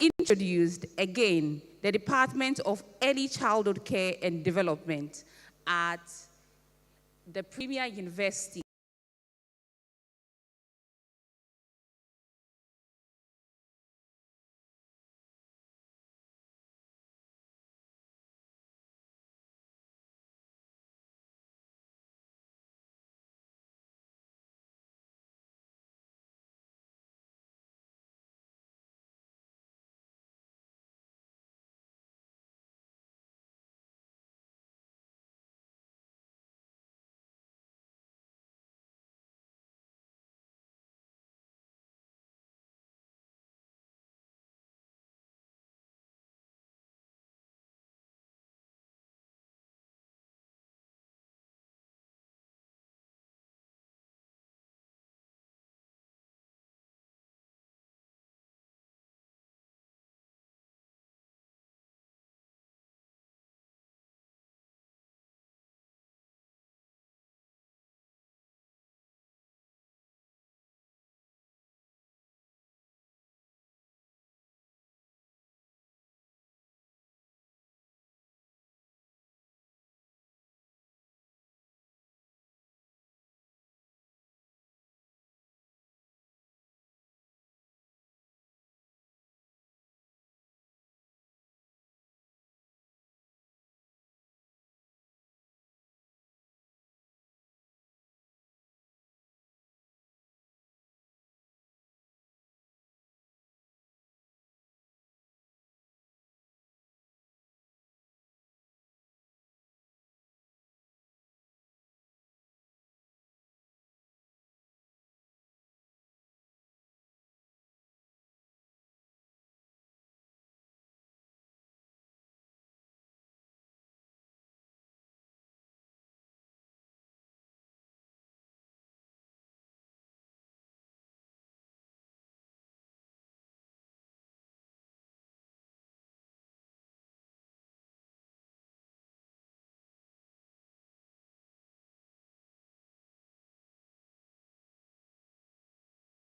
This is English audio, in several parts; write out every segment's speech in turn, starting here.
introduced again the Department of Early Childhood Care and Development at the Premier University.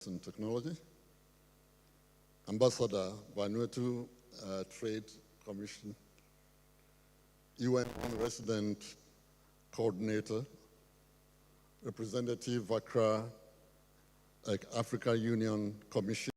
And Technology, Ambassador Vanuatu Trade Commission, UN Resident Coordinator, Representative Accra, Africa Union Commission,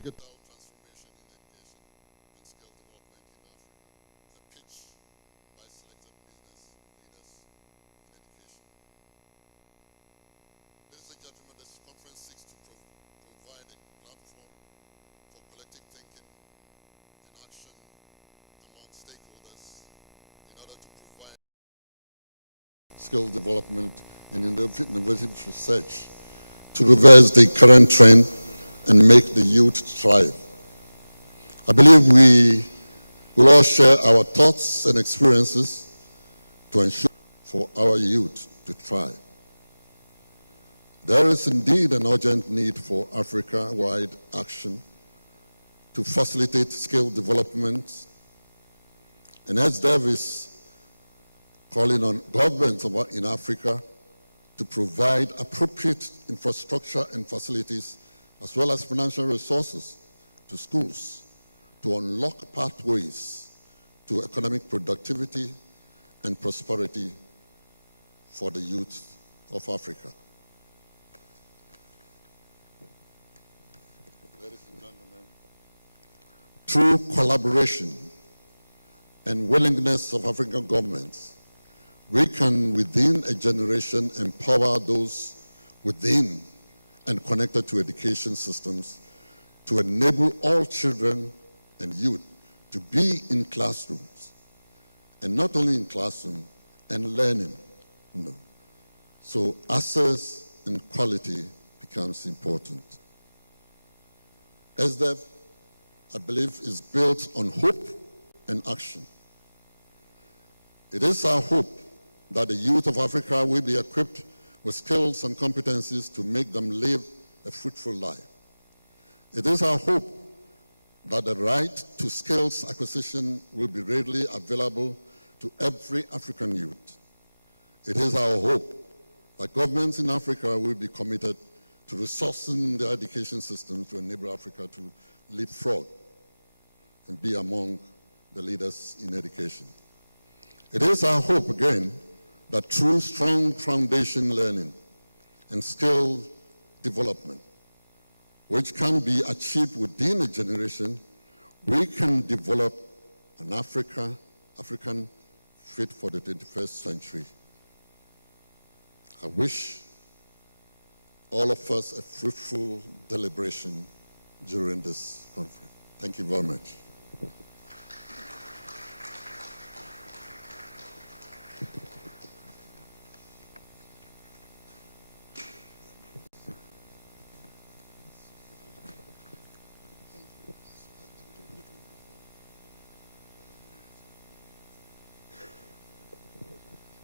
digital transformation in education and skill development in Africa, a pitch by selected business leaders in education. Ladies and gentlemen, this conference seeks to provide a platform for collective thinking and action among stakeholders in order to provide skill development and innovative research to reverse the current trend and make the youth thrive. I believe we will all share our thoughts and experiences to ensure for our youth to thrive. There is indeed an urgent need for Africa-wide action to facilitate skill development, and ARC-EDS is calling on governments in Africa to provide appropriate infrastructure and facilities as well as financial resources to schools to unlock pathways to economic productivity and prosperity for the youth of Africa. Ladies and gentlemen, through collaboration and willingness of African governments, we can, within a generation, empower those within and connected to education systems to enable all children and youth to be in classrooms, and not only in classroom, and learning. So access and quality becomes important. ARC-EDS, I believe, is built on hope and action. It is our hope that the youth of Africa will be equipped with skills and competencies to make them live a fruitful life. It is our hope that the right to skills acquisition will be readily available to every African youth. It is our hope that governments in Africa will be committed to resourcing their education system to enable Africa to leapfrog and be among the leaders in education. It is our hope, again, that through strong foundation learning and skill development, which can be achieved within a generation, we can develop an African fit for the 21st century. I wish all of us a fruitful deliberation during this conference. Thank you very much.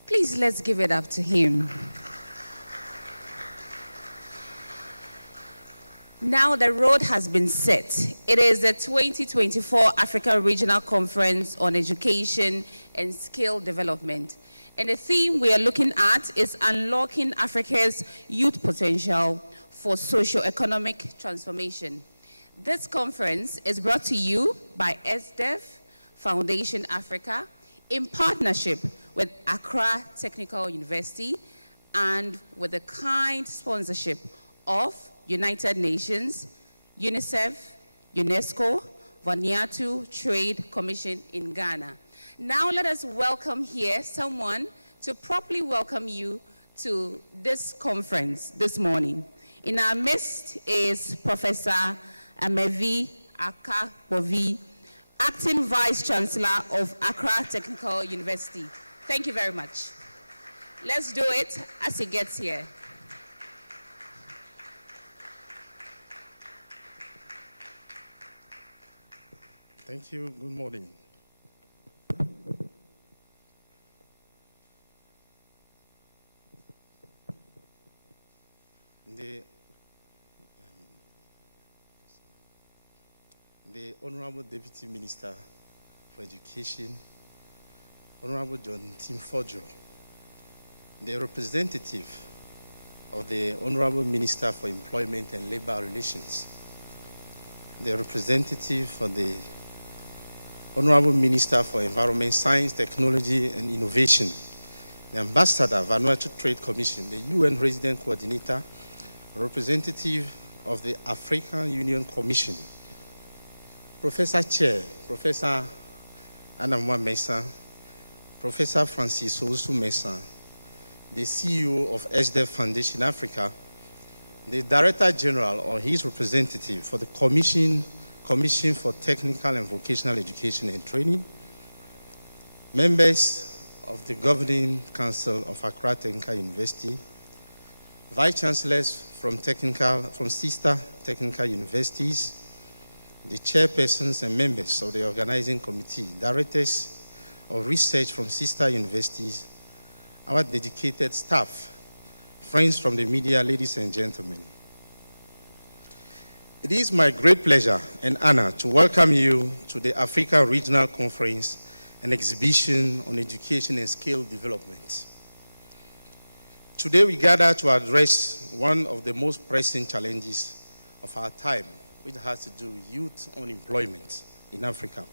Please, let's give it up to him. Now the road has been set. It is the 2024 Africa Regional Conference on Education and Skill Development. And the theme we are looking at is unlocking Africa's youth potential for socio-economic transformation. This conference is brought to you by SDEF Foundation Africa in partnership with Accra Technical University and with the kind sponsorship of United Nations, UNICEF, UNESCO, Vanuatu Trade Commission in Ghana. Now let us welcome here someone to properly welcome you to this conference this morning. In our midst is Professor Amevi Akabovi, Acting Vice Chancellor of Accra Technical University. Thank you very much. Let's do it as he gets here. Thank you. Good morning. The Honorable Deputy Minister for Education, Honorable John Timfojo, the representative of the Honorable Minister for Employment and Labor Relations, the representative for the Honorable Minister for Environment, Science, Technology and Innovation, the Ambassador, Vanuatu Trade Commission, the UN Resident Coordinator, representative of the African Union Commission, Professor Chair, Professor Anamwa Mesa, Professor Francis Owusu Mesa, the CEO of ARC-EDS Foundation Africa, the Director General or his representative for the Commission for Technical and Vocational Education and Training, members of the Governing Council of Accra Technical University, Vice Chancellors from sister technical universities, the chairpersons and members of the organizing committee, directors of research from sister universities, our dedicated staff, friends from the media, ladies and gentlemen. It is my great pleasure and honor to welcome you to the Africa Regional Conference and Exhibition on Education and Skill Development. Today we gather to address one of the most pressing challenges of our time, which has to do with youth unemployment in Africa.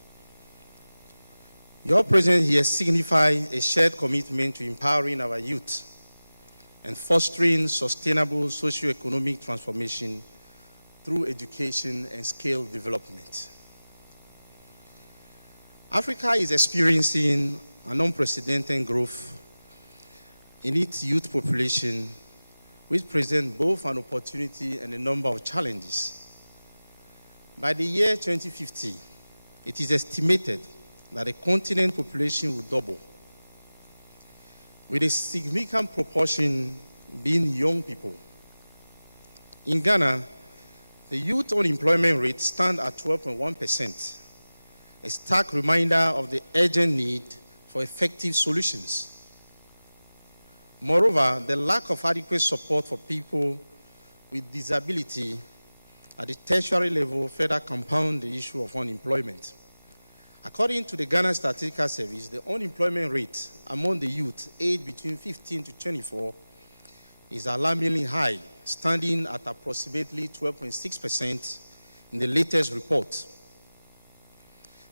Your presence here signifies a shared commitment to empowering our youth and fostering sustainable socio-economic transformation through education and skill development. Africa is experiencing an unprecedented growth in its youth population, which presents both an opportunity and a number of challenges. By the year 2050, it is estimated that the continent population will double, with a significant proportion being young people. In Ghana, the youth unemployment rate stands at 12.1%, a stark reminder of the urgent need for effective solutions. Moreover, the lack of adequate support for people with disability at the tertiary level further compound the issue of unemployment. According to the Ghana Statistical Service, the unemployment rate among the youth aged between 15 to 24 is alarmingly high, standing at approximately 12.6% in the latest report.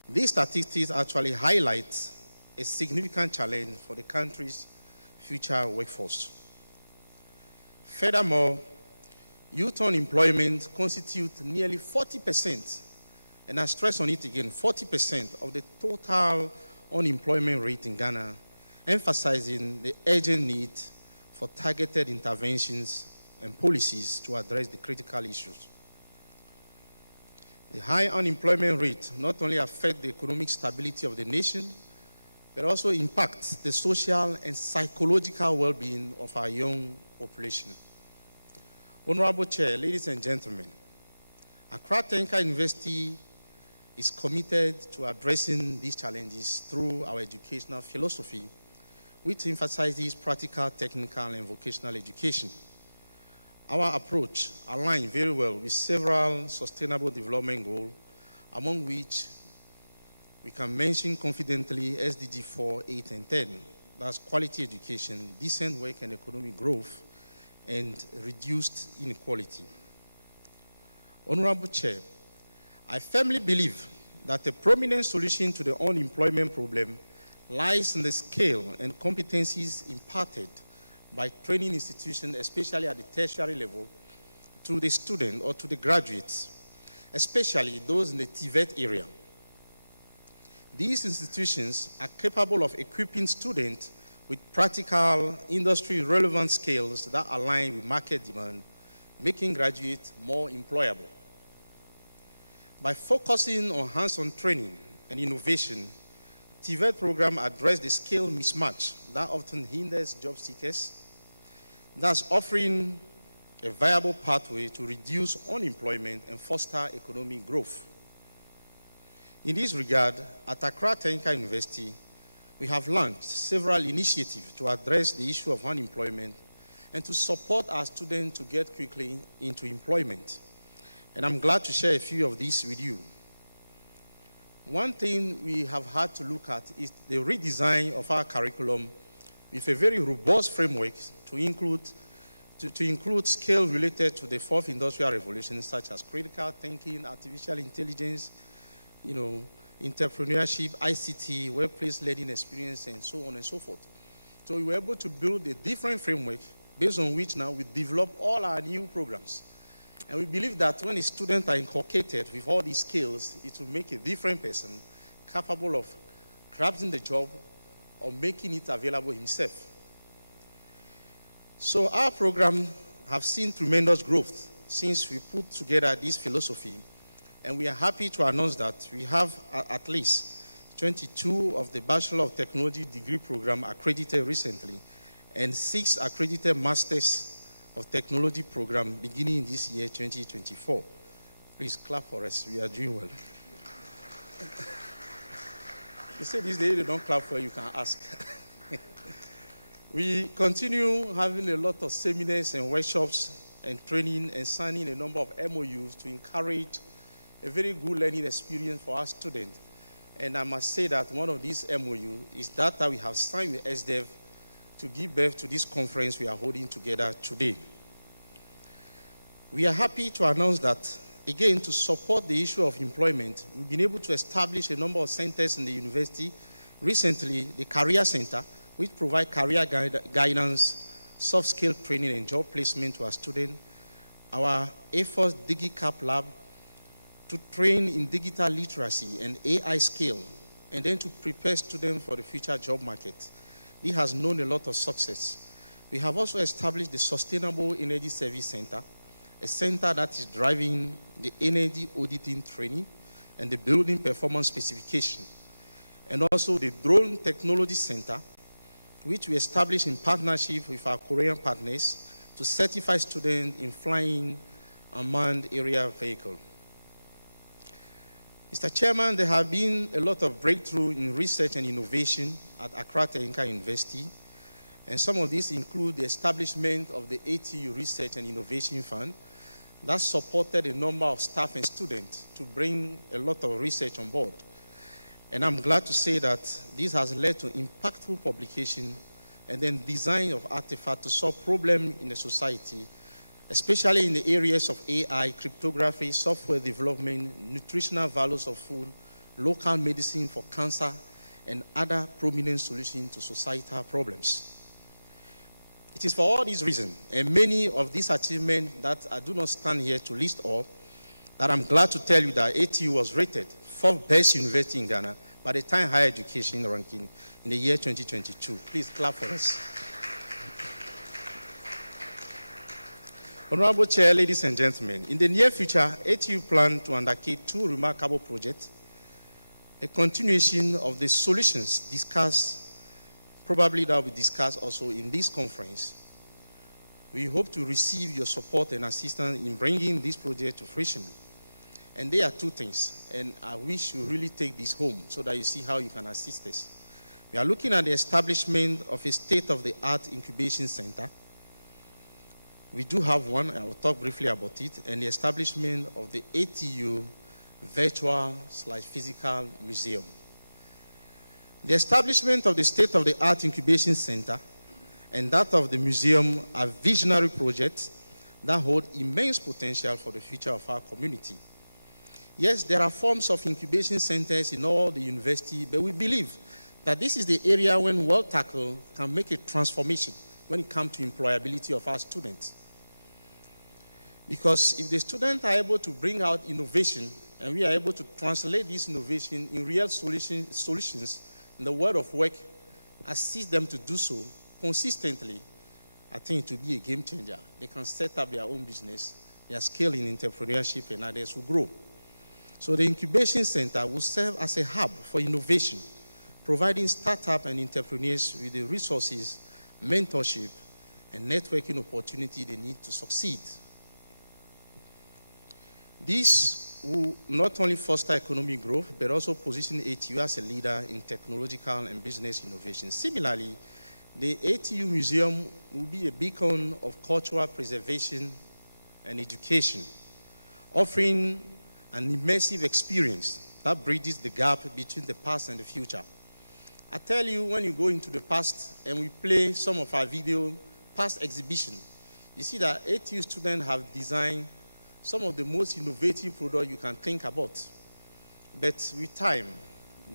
These statistics actually highlight a significant challenge for the country's future workforce. Furthermore, youth unemployment constitutes nearly 40%, and I stress on it again, 40% of the total unemployment rate in Ghana, emphasizing the urgent need for targeted interventions and policies to address the critical issues. The high unemployment rate not only affects the economic stability of the nation, but also impacts the social and psychological well-being of our young population. Honorable Chair, ladies and gentlemen, Accra Technical University is committed to addressing these challenges through our educational philosophy, which emphasizes practical, technical, and vocational education. Our approach aligns very well with several sustainable development goals, among which we can mention confidently SDG 4, 8, and 10. That's quality education, decent work and economic growth, and reduced inequality. Honorable Chair, I firmly believe that a prominent solution to the unemployment problem lies in the skill and competencies imparted by training institutions, especially at the tertiary level, to the student or to the graduates, especially those in the TVET area. These institutions are capable of equipping students with practical, industry-relevant skills that align with market demand, making graduates more employable. By focusing on hands-on training and innovation, TVET program address the skill mismatch that often hinders job seekers, thus offering a viable pathway to reduce unemployment and foster economic growth. In this regard, at Accra Technical University, we have launched several initiatives to address the issue of unemployment and to support our students to get quickly into employment. And I'm glad to share a few of these with you. One thing we have had to look at is the redesign of our curriculum with a very robust framework to include skills related to the fourth industrial revolution, such as critical thinking, artificial intelligence, entrepreneurship, ICT, workplace learning experience, and so on and so forth. So we were able to build a different framework based on which now we develop all our new programs. And we believe that when a student are inculcated with all these skills, it will make a different person capable of grabbing the job or making it available himself. So our program have seen tremendous growth since we put together this philosophy. And we are happy to announce that we have at least 22 of the Bachelor of Technology degree program accredited recently, and 6 accredited Masters of Technology program beginning this year, 2024. Please clap for us. We are doing well. You say these days they don't clap for you, can ask. We continue having a lot of seminars and workshops and training and signing a number of MOUs to encourage a very good learning experience for our students. And I must say that one of these MOU is that we have signed with SDEV to give birth to this conference we are holding together today. We are happy to announce that, again, to support the issue of employment, we've been able to establish a number of centers in the university. Recently, the Career Center, which provide career guidance, soft skill training, and job placement to our students. Our A-Force DigiCap Lab to train in digital literacy and AI skill, and then to prepare students for the future job market. This has known a lot of success. We have also established the Sustainable Energy Service Center, a center that is driving the energy auditing training and the building performance specification. And also the Drone Technology Center, which we established in partnership with our Korean partners to certify students in flying unmanned aerial vehicle. Mr. Chairman, there have been a lot of breakthrough in research and innovation at Accra Technical University, and some of these include the establishment of the ATU Research and Innovation Fund that supported a number of staff and students to bring a lot of research on board. And I'm glad to say that this has led to impactful publication and then design of artifacts to solve problems in the society, especially in the areas of AI, cryptography, software development, nutritional values of food, local medicine for cancer, and other prominent solutions to societal problems. It is for all these reasons, and many of these achievements that I do not stand here to list all, that I'm glad to tell you that ATU was rated 4th best university in Ghana by the Time Higher Education ranking in the year 2022. Please clap for us. Honorable Chair, ladies and gentlemen, in the near future, ATU plans to undertake 2 remarkable projects, a continuation of the solutions discussed, probably that will be discussed also in this conference. We hope to receive your support and assistance in bringing this project to fruition. And there are 2 things, and I wish you really take this home so that you see how you can assist us. We are looking at the establishment of a state-of-the-art incubation center. We do have one, I will talk briefly about it, and the establishment of the ATU virtual/physical museum. The establishment of the state-of-the-art incubation center and that of the museum are visionary projects that hold immense potential for the future of our community. Yes, there are forms of incubation centers in all the university, but we believe that this is the area when well tackled can make a transformation when it comes to employability of our students. Because if the students are able to bring out innovation and we are able to translate this innovation in real solutions in the world of work, assist them to do so consistently, I think it will be a game changer. They can set up their own business, their skill in entrepreneurship, and others will grow. So the incubation center will serve as a hub for innovation, providing startup and entrepreneurs with the resources, mentorship, and networking opportunity they need to succeed. This will not only foster economic growth, but also position ATU as a leader in technological and business innovation. Similarly, the ATU Museum will be a beacon of cultural preservation and education, offering an immersive experience that bridges the gap between the past and the future. I tell you, when you go into the past and we play some of our video past exhibition, you see that ATU students have designed some of the most innovative products you can think about. But with time,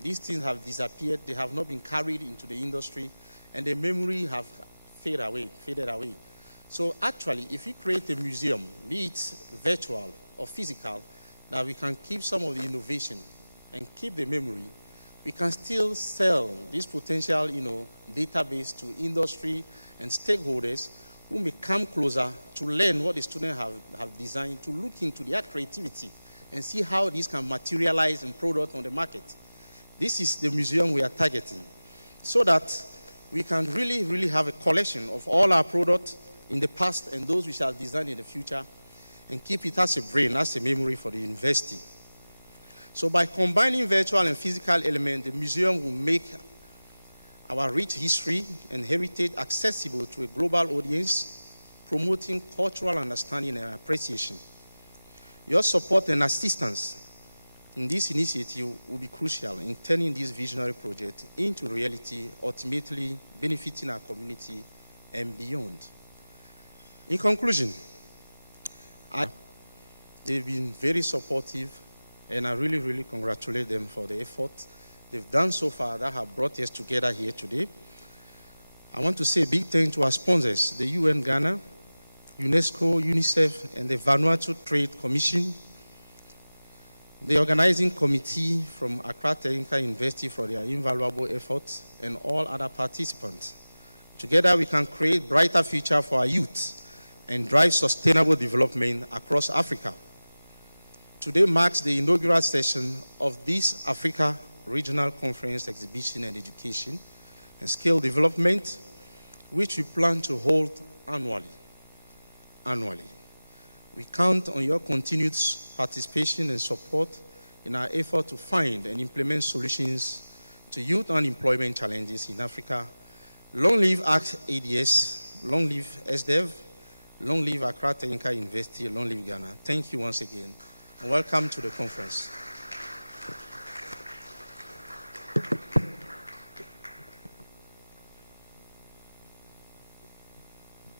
these things have disappeared. They have not been carried into the industry, and the memory have faded away. So actually, if we create a museum, be it virtual or physical, that we can keep some of the innovation and keep the memory, we can still sell this potential, database to industry and stakeholders who may come closer to learn what the students have designed, to look into their creativity and see how this can materialize in product on the market. This is the museum we are targeting, so that we can really, really have a collection of all our products in the past and those we shall design in the future, and keep it as a brain, as a memory for the university. So by combining virtual and physical elements, the museum will make our rich history and heritage accessible to a global audience, promoting cultural understanding and appreciation. Your support and assistance in this initiative will be crucial in turning this visionary project into reality, ultimately benefiting our community and beyond. In conclusion, they've been very supportive, and I really, really congratulate them for the effort they've done so far that have brought us together here today. I want to say a big thank to our sponsors, the UN Ghana, UNESCO, UNICEF, and the Vanuatu Trade Commission, the organizing committee from Accra Technical University for their invaluable efforts, and all other participants. Together we can create a brighter future for our youth and drive sustainable development across Africa. Today marks the inaugural session of this Africa Regional Conference Exhibition and Education and Skill Development, which we plan to hold annually. We count on your continued participation and support in our effort to find and implement solutions to youth unemployment challenges in Africa. Long live ARC-EDS, long live SDEV, long live Accra Technical University, long live Ghana. Thank you once again, and welcome to the conference.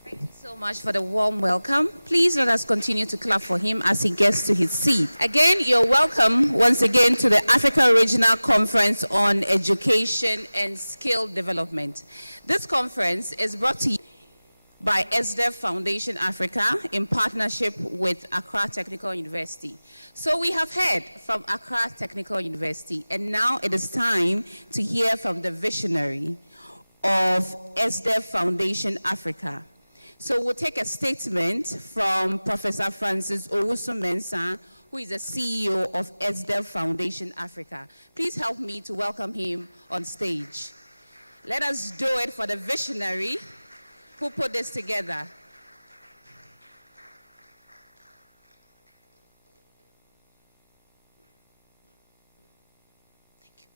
Thank you so much for the warm welcome. Please let us continue to clap for him as he gets to his seat. Again, you're welcome once again to the Africa Regional Conference on Education and Skill Development. This conference is brought to you by SDEV Foundation Africa in partnership with Accra Technical University. So we have heard from Accra Technical University, and now it is time to hear from the visionary of SDEV Foundation Africa. So we'll take a statement from Professor Francis Owusu-Mensah, who is the CEO of SDEV Foundation Africa. Please help me to welcome him on stage. Let us do it for the visionary who put this together. Thank you,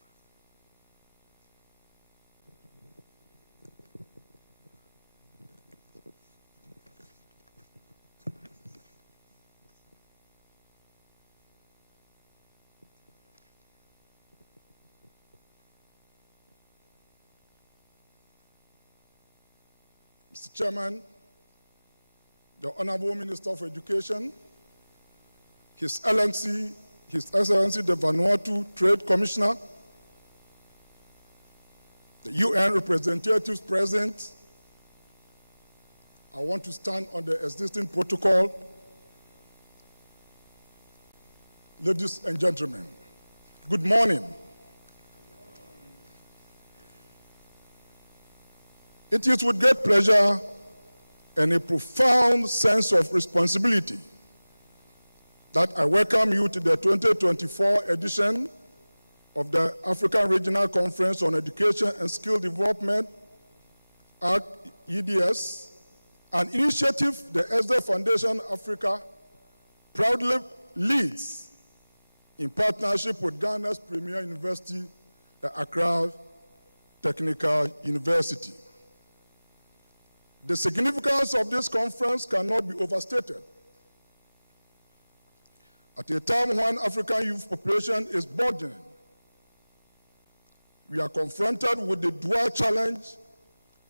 Mr. Chairman, the Honorable Minister for Education, His Excellency the Vanuatu Trade Commissioner, the UN representatives present, I want to stand on the existing protocol. Ladies and gentlemen, good morning. It is with great pleasure and a profound sense of responsibility that I welcome you to the 2024 edition of the African Regional Conference on Education and Skill Development, ARC-EDS, an initiative the SDEV Foundation Africa proudly leads in partnership with Ghana's premier university, the Accra Technical University. The significance of this conference cannot be overstated. At a time when African youth population is burgeoning, we are confronted with the dual challenge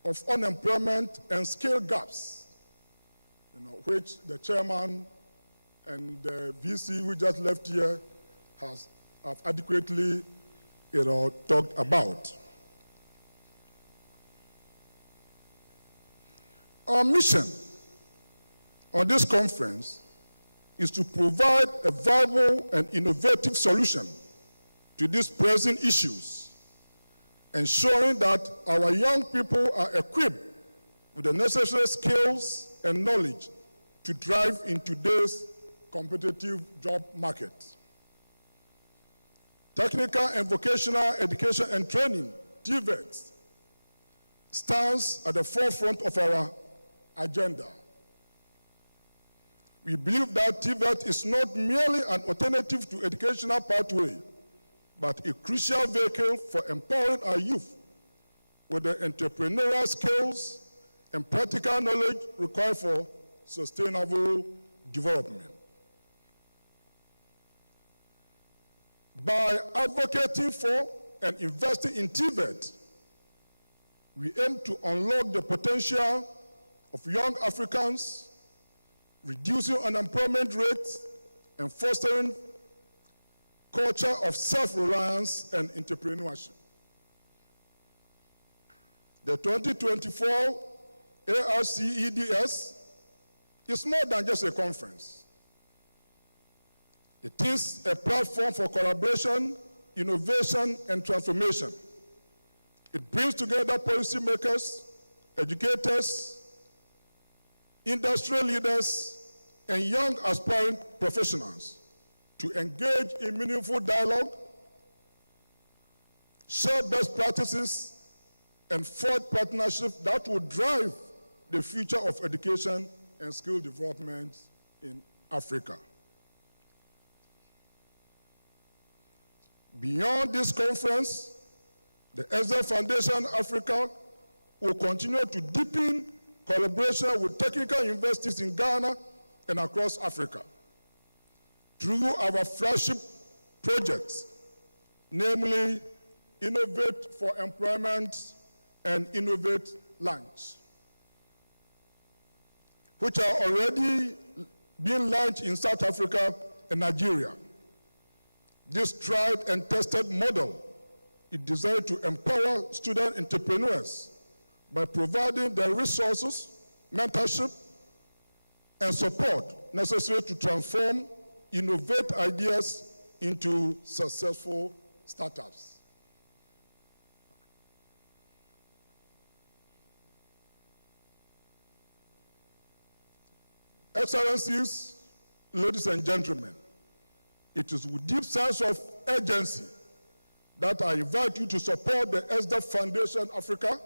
of unemployment and skill gaps, which the chairman and the VC who just left here have adequately talked about. Our mission on this conference is to provide a viable and innovative solution to these pressing issues, ensuring that our young people are equipped with the necessary skills and knowledge to thrive in today's competitive job market. Technical and vocational education and training, TVET, stands at the forefront of our agenda. We believe that TVET is not merely an alternative to educational pathway, but a crucial vehicle for empowering our youth with the entrepreneurial skills and practical knowledge required for sustainable development. By advocating for and investing in TVET, we aim to unlock the potential of young Africans, reducing unemployment rates and fostering culture of self-reliance and entrepreneurship. The 2024 ARC-EDS is more than just a conference. It is a platform for collaboration, innovation, and transformation. It brings together policymakers, educators, industry leaders, and young aspiring professionals to engage in meaningful dialogue, share best practices, and forge partnerships that will drive the future of education and skill development in Africa. Beyond this conference, the ESDA Foundation Africa will continue to deepen collaboration with technical universities in Ghana and across Africa through our flagship projects, namely Innovate for Employment and Innovate Launch, which are already being launched in South Africa and Nigeria. This tried and tested model is designed to empower student entrepreneurs by providing the resources, mentorship, and support necessary to transform, innovate ideas into successful startups. Excellencies, ladies and gentlemen, it is with deep sense of urgency that I invite you to support the ESDA Foundation Africa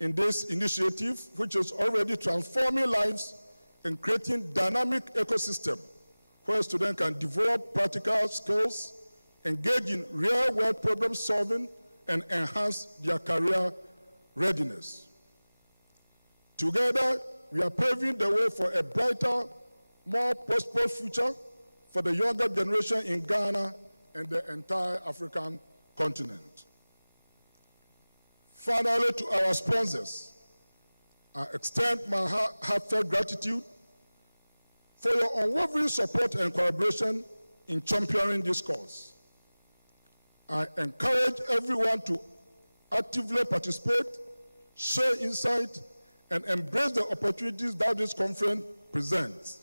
in this initiative, which is already transforming lives and creating dynamic ecosystem where students can develop practical skills, engage in real-world problem solving, and enhance their career readiness. Together, we are paving the way for a brighter, more prosperous future for the younger generation in Ghana and the entire African continent. Finally, to our sponsors, I extend my heartfelt gratitude for your unwavering support and collaboration in championing this cause. I encourage everyone to actively participate, share insight, and embrace the opportunities that this conference presents.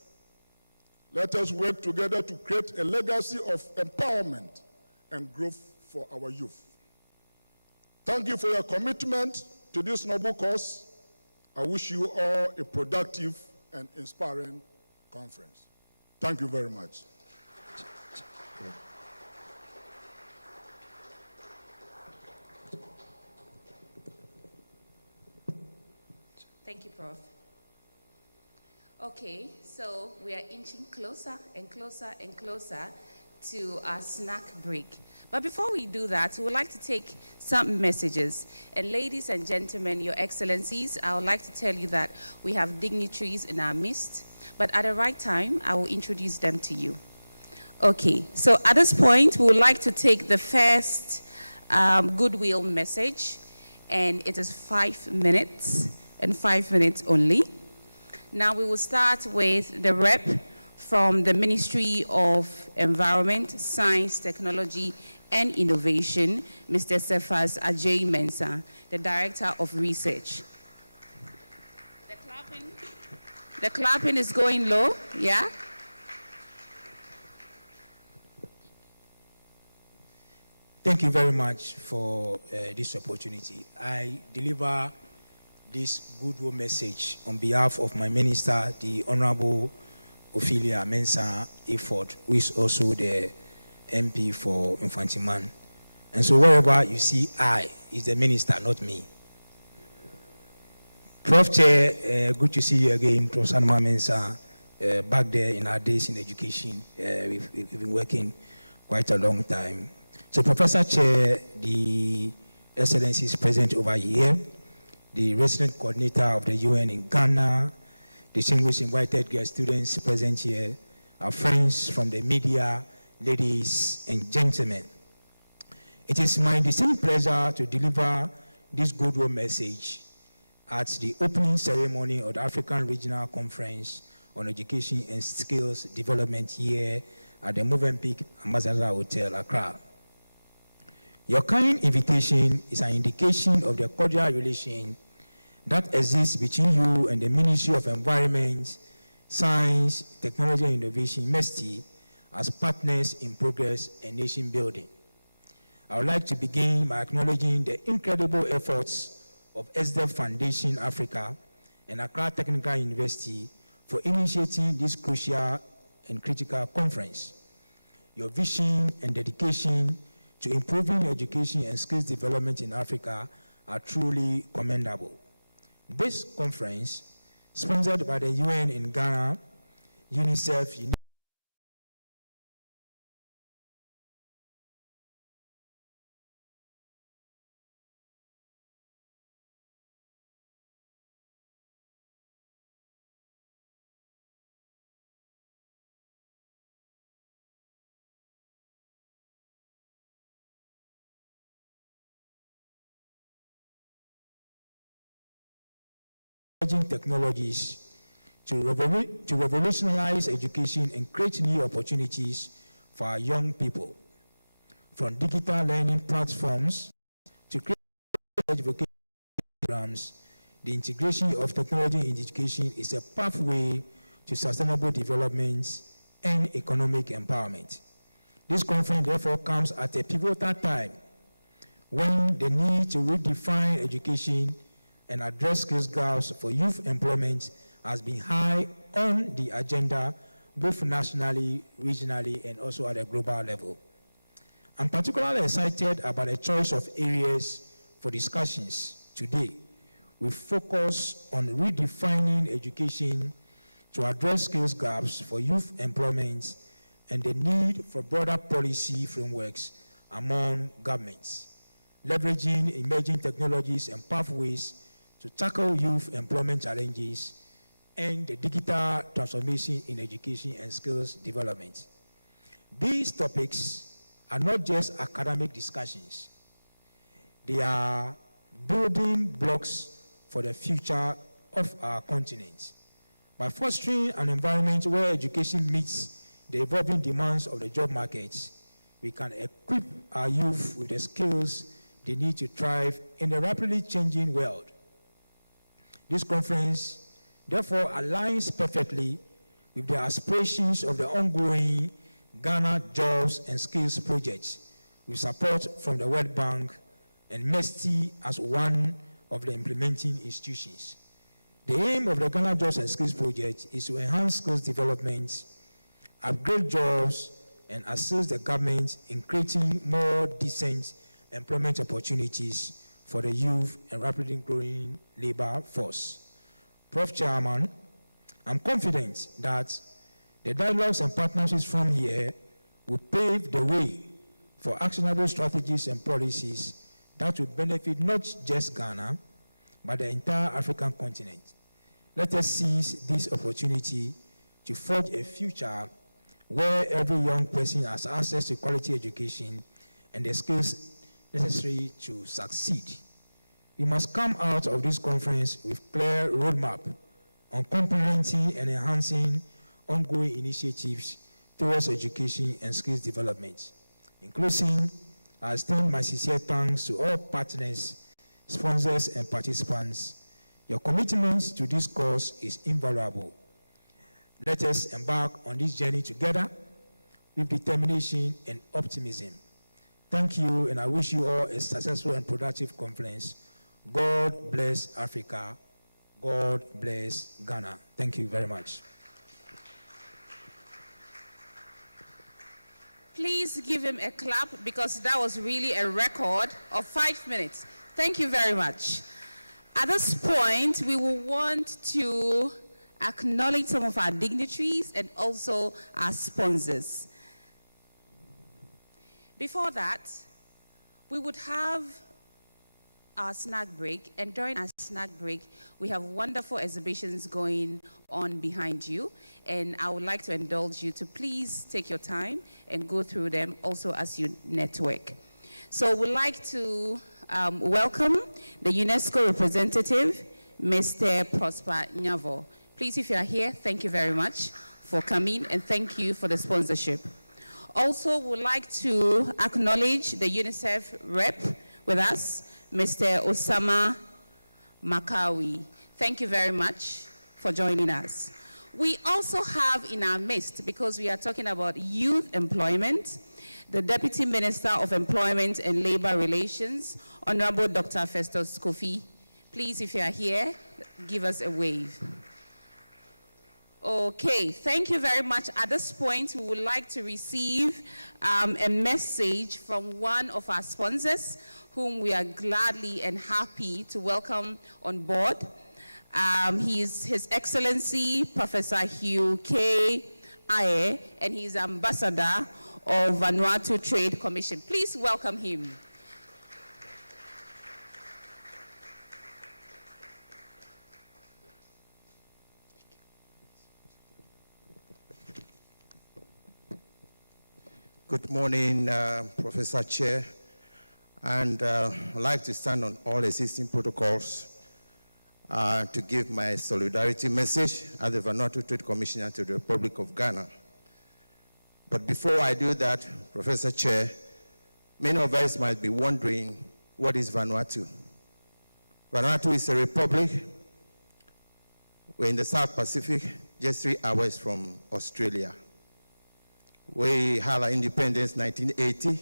Let us work together to create a legacy of empowerment and growth for our youth. Thank you for your commitment to this noble cause. I wish you all a productive and inspiring conference. Thank you very much. Thank you, Prof. Okay, so we are inching closer and closer and closer to our snack break. But before we do that, we would like to take some messages. And ladies and gentlemen, your excellencies, I would like to tell you that we have dignitaries in our midst, but at the right time, I will introduce them to you. Okay, so at this point, we would like to take the first goodwill message, and it is 5 minutes, and 5 minutes only. Now we will start with the rep from the Ministry of Environment, Science, Technology, and Innovation, Mr. Cephas Ajay Mensah, the Director of Research. The clapping The clapping is going low, yeah? Thank you very much for this opportunity. I deliver this goodwill message on behalf of my minister, the Honorable Ophelia Mensah Iford, who is also the MP for Infantiman. And so wherever you see I, is the minister, not me. Prof. Chair, good to see you again, Professor Mensah. Back there in our days in education, we've been working quite a long time. So Professor Chair, the Excellencies present over here, the resident coordinator of the UN in Ghana, distinguished invited guest students present here, our friends from the media, ladies and gentlemen. It is my distinct pleasure to deliver this goodwill message at the opening ceremony of the African Regional Conference on Education and Skills Development here at the Movenpick Ambassador Hotel, Accra. Your kind invitation is an indication of the cordial relation that exists between you and the Ministry of Environment, Science, Technology and Innovation, MESTI, as partners in progress and nation building. I would like to begin by acknowledging the incredible efforts of SDEF Foundation Africa and Accra Technical University for initiating this crucial and critical conference. Your vision and dedication to improving education and skills development in Africa are truly commendable. This conference, sponsored by the UN in Ghana, UNICEF, technologies to revolutionize education and create new opportunities for our young people. From digital learning platforms to create vocational programs, the integration of technology in education is a pathway to sustainable development and economic empowerment. This conference therefore comes at a pivotal time when the need to redefine education and address skills gaps for youth employment has been high on the agenda, both nationally, regionally, and also at a global level. I'm particularly excited about the choice of areas for discussions today. We focus on redefining education to address skills gaps for youth employment and the need for broader policy frameworks among governments, leveraging emerging technologies and pathways to tackle youth employment challenges and the digital transformation in education and skills development. These topics are not just academic discussions. They are building blocks for the future of our continent. By fostering an environment where education meets the evolving demands of the job market, we can equip our youth with the skills they need to thrive in a rapidly changing world. This conference, therefore, aligns perfectly with the aspirations of the ongoing Ghana Jobs and Skills Project, with support from the World Bank and MESTI as one of the implementing institutions. The aim of the Ghana Jobs and Skills Project is to enhance skills development, upgrade jobs, and assist the government in creating more decent employment opportunities for the youth and rapidly growing labor force. Prof. Chairman, I'm confident that the dialogues and partnerships from here will pave the way for actionable strategies and policies that will benefit not just Ghana, but the entire African continent. Let us seize this opportunity to forge a future where every young person has access to quality education and the skills necessary to succeed. We must come out of this conference with clear roadmap on complementing and enhancing ongoing initiatives towards education and skills development. In closing, I extend my sincere thanks to all partners, sponsors, and participants. Your commitment to this cause is invaluable. Let us embark on this journey together with determination and optimism. Thank you, and I wish you all a successful and productive conference. God bless Africa. God bless Ghana. Thank you very much. Please give him a clap because that was really a record of 5 minutes. Thank you very much. At this point, we will want to acknowledge some of our dignitaries and also our sponsors. Before that, we would have our snack break, and during our snack break, we have wonderful exhibitions going on behind you, and I would like to indulge you to please take your time and go through them also as you network. So we'd like to welcome the UNESCO representative, Mr. Prosper Nyavo. Please, if you are here, thank you very much for coming, and thank you for the sponsorship. Also, we'd like to acknowledge the UNICEF rep with us, Mr. Osama Makawi. Thank you very much for joining us. We also have in our midst, because we are talking about youth employment, the Deputy Minister of Employment and Labor Relations, Honorable Dr. Festus Kofi. Please, if you are here, give us a wave. Okay, thank you very much. At this point, we would like to receive a message from one of our sponsors, whom we are gladly and happy to welcome on board. He is His Excellency Professor Hugh K. Aye, and he is Ambassador of Vanuatu Trade Commission. Please welcome him. Good morning, Professor Chair, and I'd like to stand on all existing protocols to give my solidarity message as the Vanuatu Trade Commissioner to the Republic of Ghana. But before I do that, Professor Chair, many of us might be wondering, what is Vanuatu? Vanuatu is a republic. We're in the South Pacific, just 3 hours from Australia. We had our independence in 1980,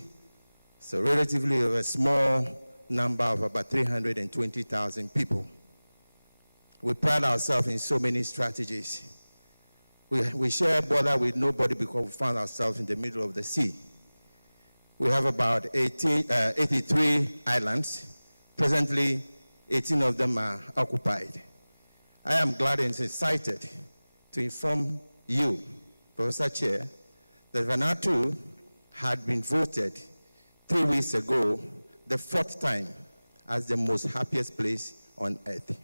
so relatively a small number of about 320,000 people. We pride ourselves in so many strategies. We share a border with nobody because we found ourselves in the middle of the sea. We have about 83 islands. Presently, 18 of them are occupied. I am glad and excited to inform you, Professor Chair, that Vanuatu had been voted 3 weeks ago, the 4th time, as the most happiest place on earth.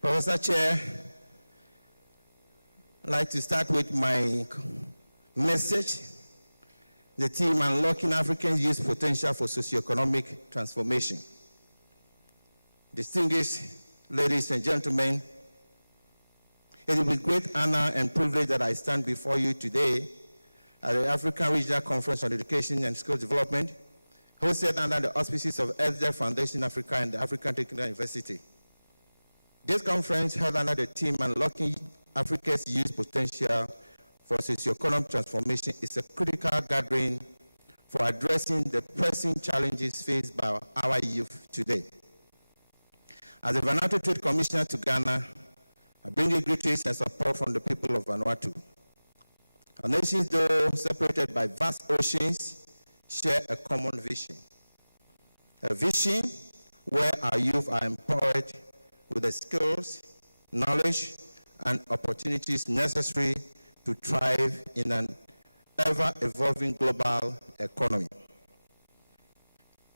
Professor Chair, I'd like to start with my message, the theme Unlocking African Youth Potential for Socioeconomic Transformation. Distinguished ladies and gentlemen, it is with great honor and privilege that I stand before you today at the African Regional Conference on Education and Skills Development, hosted under the auspices of ESDE Foundation Africa and the African Technical University. This conference, held under the theme Unlocking Africa's Youth Potential for Socioeconomic Transformation, is a critical gathering for addressing the pressing challenges faced by our youth today. As the Vanuatu Trade Commissioner to Ghana, I bring you greetings and support from the people of Vanuatu. Our nations, though separated by vast oceans, share a common vision. A vision where our youth are empowered with the skills, knowledge, and opportunities necessary to thrive in an ever-evolving global economy.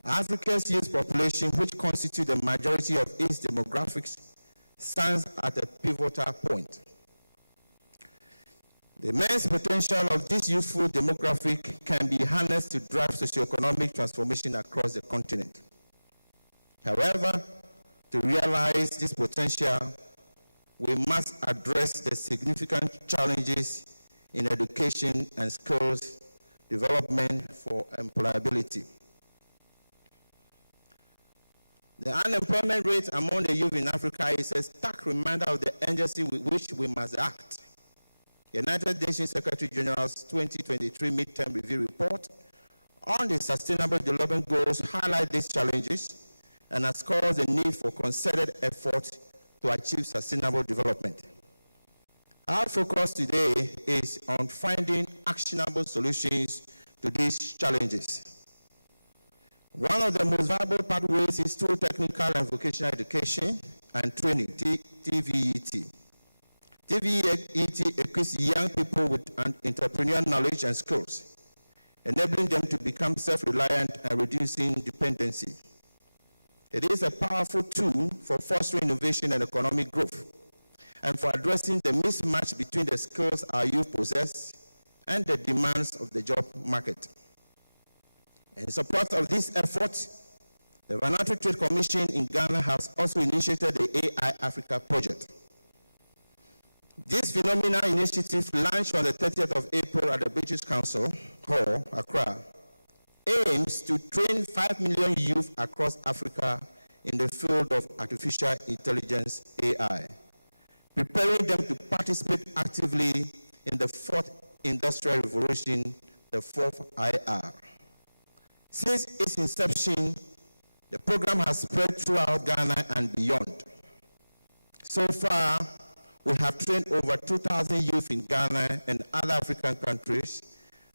Africa's youth population, which constitutes the majority of its demographics, stands at a pivotal point. The immense potential of this youthful demographic can be harnessed to drive socioeconomic transformation across the continent. However, to realize this potential, we must address the significant challenges in education and skills development for employability. The unemployment rate among the youth in Africa is a stark reminder of the urgency with which we must act. United Nations Secretary General's 2023 midterm review report on the Sustainable Development Goals highlight these challenges and underscores the need for concerted effort to achieve sustainable development. Our focus today is on finding actionable solutions to these challenges. One of the most valuable pathways is through technical and vocational education and training, TVET. TVET equips young people with entrepreneurial knowledge and skills, enabling them to become self-reliant and reducing dependency. It is a powerful tool for fostering innovation and economic growth, and for addressing the mismatch between the skills our youth possess and the demands of the job market. In support of this effort, the Vanuatu Trade Commission in Ghana has also initiated the AI Africa project. This phenomenal initiative, launched on the 30th of April at the British Council Hall, Accra, aims to train 5 million youth across Africa in the field of artificial intelligence, AI, preparing them to participate actively in the fourth industrial revolution, the fourth IR. Since its inception, the program has spread throughout Ghana and beyond. So far, we have trained over 2,000 youth in Ghana and other African countries,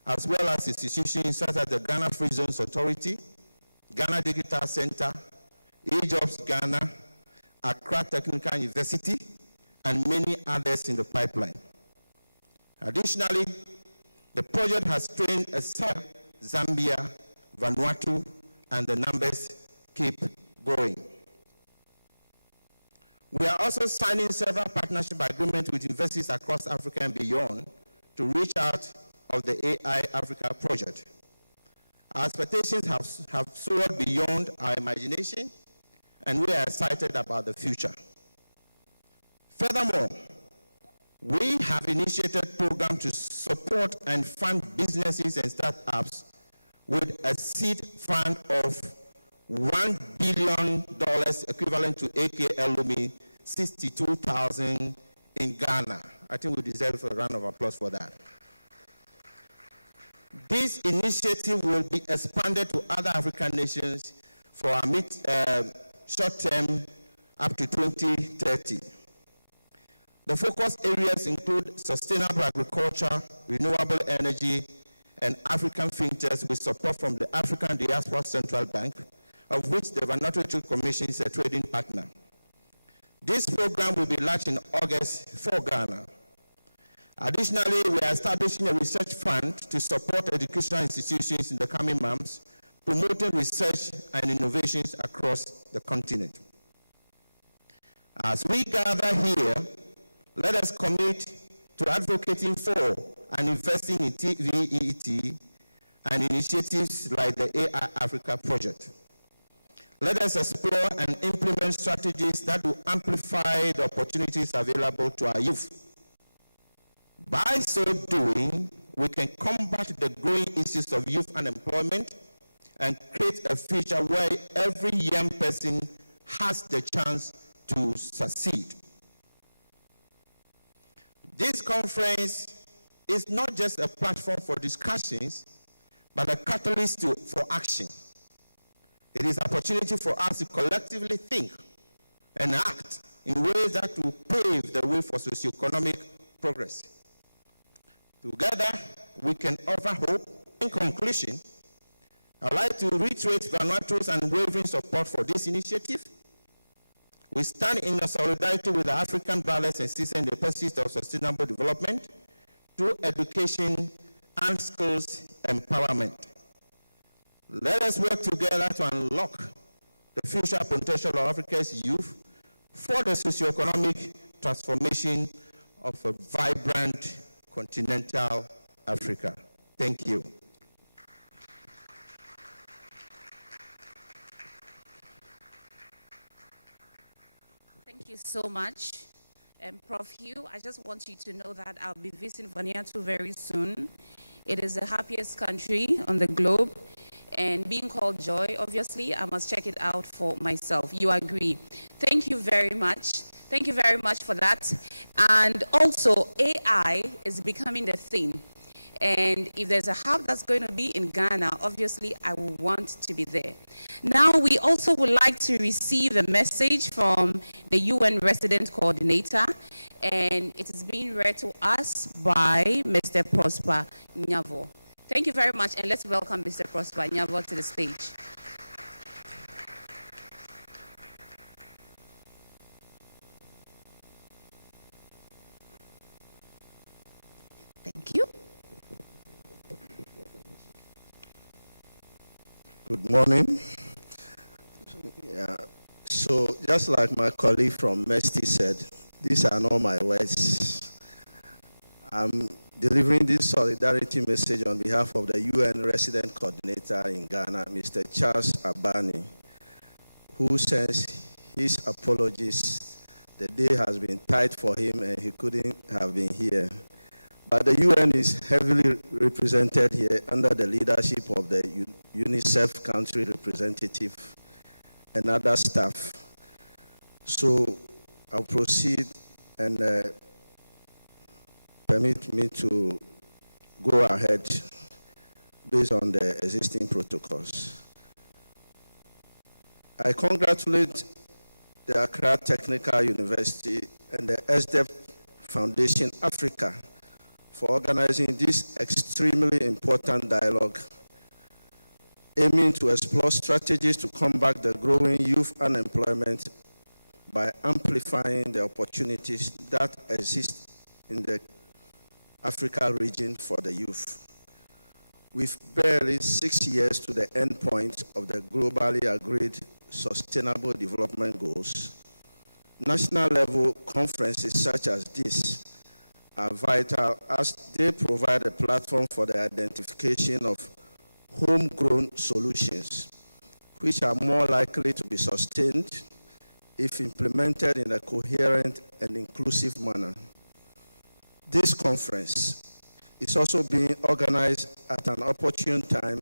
as well as institutions such as the Ghana Free Zones Authority, Ghana Digital Center, eJobs Ghana, Accra Technical University, and many others in the pipeline. Additionally, the project has trained Zambia, Vanuatu, and the numbers keep growing. We are also signing several partnership agreements with universities across Africa and beyond to reach out of the AI Africa project. Our expectations have soared beyond our imagination, and we are excited about the future. Furthermore, we have initiated programs to support and fund businesses and startups with a seed fund of $1 billion equivalent to AKLOMI 62,000 in Ghana. I think we deserve a round of applause for that. This initiative will be expanded to other African nations for our short term up to 2030. The focus areas include sustainable agriculture, renewable energy, and African fintechs with support from the African Diaspora Central Bank, of which the Vanuatu Trade Commission is a trading partner. This program will be launched in August for Ghana. Additionally, we are establishing a research fund to support educational institutions in the coming months, promoting research and innovations across the continent. As we gather here, let us commit to advocating for and investing in TVET and initiatives like the AI Africa project. Let us explore and implement strategies that will amplify the opportunities available to our youth. By so doing, we can combat the growing issues of youth unemployment and create a future where every young person has the chance to succeed. This conference is not just a platform for discussions, but a catalyst for action. It is an opportunity for us to collectively think and act in ways that will pave the way for socioeconomic progress. Together, we can offer hope. In conclusion, I'd like to reiterate Vanuatu's unwavering support for this initiative. We stand in solidarity with the African brothers and sisters in the pursuit of sustainable development through education and skills empowerment. Let us work together to unlock the future potential of Africa's youth for the socioeconomic transformation of a vibrant continental Africa. Thank you. Thank you so much, Prof. Hugh. I just want you to know that I'll be visiting Vanuatu very soon. It is the happiest country on the globe. and being called Joy, obviously, I must check it out for myself. You agree. Thank you very much. Thank you very much for that. And also, AI is becoming the thing. And if there's a hub that's going to be in Ghana, obviously, I will want to be there. Now, we also would like to receive a message from the UN Resident Coordinator, and it is being read to us by Mr. Prosper Nyavo. Thank you very much, and let's welcome Mr. Prosper Nyavo to the stage. Thank you. Good morning. Yeah. So just like my colleague from MESTI said, these are not my words. I'm delivering this solidarity message on behalf of the UN Resident Coordinator in Ghana, Mr. Charles Abani, who sends his apologies. The day has been tight for him and he couldn't have been here. But the UN is heavily represented here under the leadership of the UNICEF country representative and other staff. So I'll proceed and permit me to go ahead based on the existing protocols. I congratulate the Accra Technical University and the SDEP Foundation Africa for organizing this extremely important dialogue, aiming to explore strategies to combat the growing youth unemployment by amplifying the opportunities that exist in the Africa region for the youth. With barely 6 years to the end point of the globally agreed Sustainable Development Goals, national level conferences such as this are vital as they provide a platform for the identification of homegrown solutions, which are more likely to be sustained if implemented in a coherent and inclusive manner. This conference is also being organized at an opportune time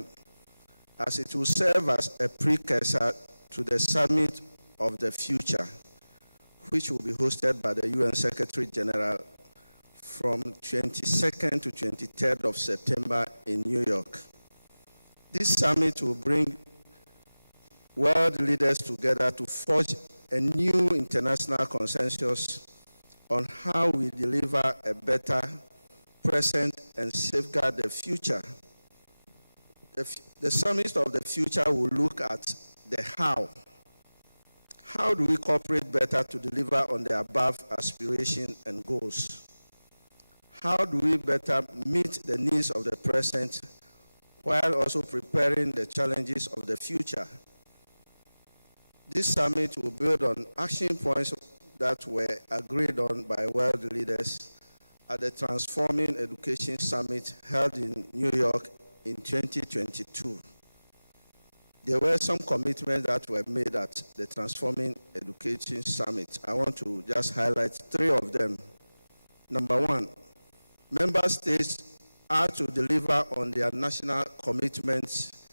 as it will serve as a precursor to the Summit of the Future, which will be hosted by the UN Secretary General from 22nd to 23rd of September in New York. This summit will bring world leaders together to forge a new international consensus on how we deliver a better present and safeguard the future. The Summit of the Future will look at the how. How do we cooperate better to deliver on the above aspirations and goals? How do we better meet the needs of the present while also preparing the challenges of the future? This summit will build on action points that were agreed on by world leaders at the Transforming Education Summit held in New York in 2022. There were some commitments that were made at the Transforming Education Summit. I want to just highlight 3 of them. Number 1, member states are to deliver on their national commitments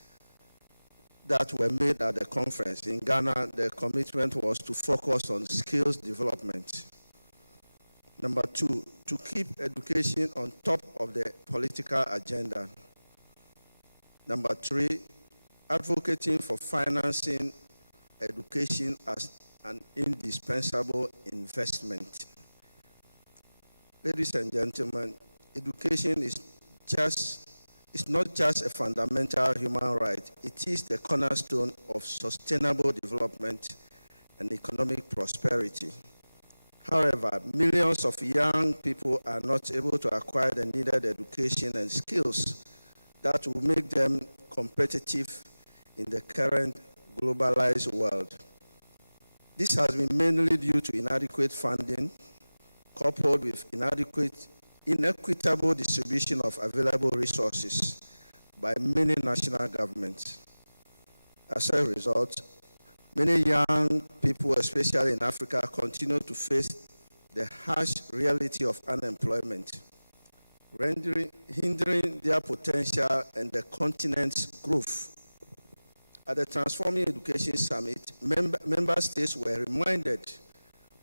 that were made at the conference. In Ghana, the commitment was to focus on skills development. Number 2, to keep education on top of the political agenda. Number 3, advocating for financing education as an indispensable investment. Ladies and gentlemen, education is not just a fundamental human right, it is the cornerstone of sustainable development and economic prosperity. However, millions of young people are not able to acquire the needed education and skills that will make them competitive in the current globalized world. This has been mainly due to inadequate funding, coupled with inequitable distribution of available resources by many national governments. As a result, many young people, especially in Africa, continue to face the harsh reality of unemployment, hindering their potential and the continent's growth At the Transforming Education Summit, member states were reminded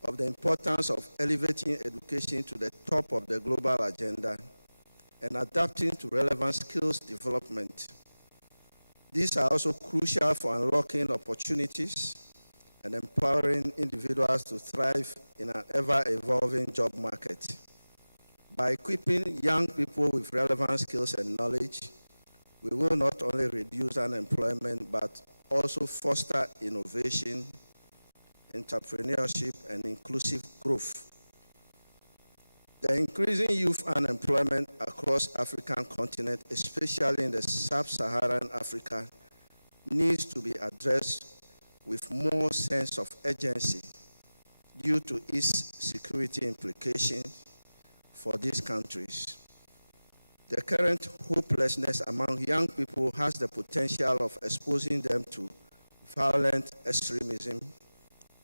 of the importance of elevating education to the top of the global agenda and adapting to relevant skills development. These are also crucial for unlocking opportunities and empowering individuals to thrive in an ever-evolving job market. By equipping young people with relevant skills and knowledge, we will not only reduce unemployment, but also foster innovation, entrepreneurship, and inclusive growth. The increasing youth unemployment across the African continent, especially in the sub-Saharan Africa, needs to be addressed with more sense of urgency due to its security implications for these countries. The current hopelessness among young people has the potential of exposing them to violent extremism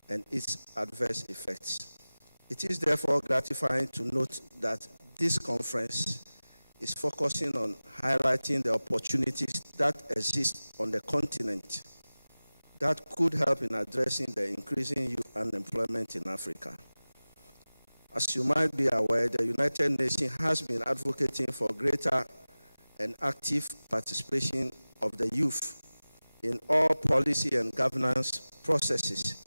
and its adverse effects. It is therefore gratifying to note that this conference is focusing on highlighting the opportunities that exist on the continent that could help in addressing the increasing youth unemployment in Africa. As you might be aware, the United Nations has been advocating for greater and active participation of the youth in all policy and governance processes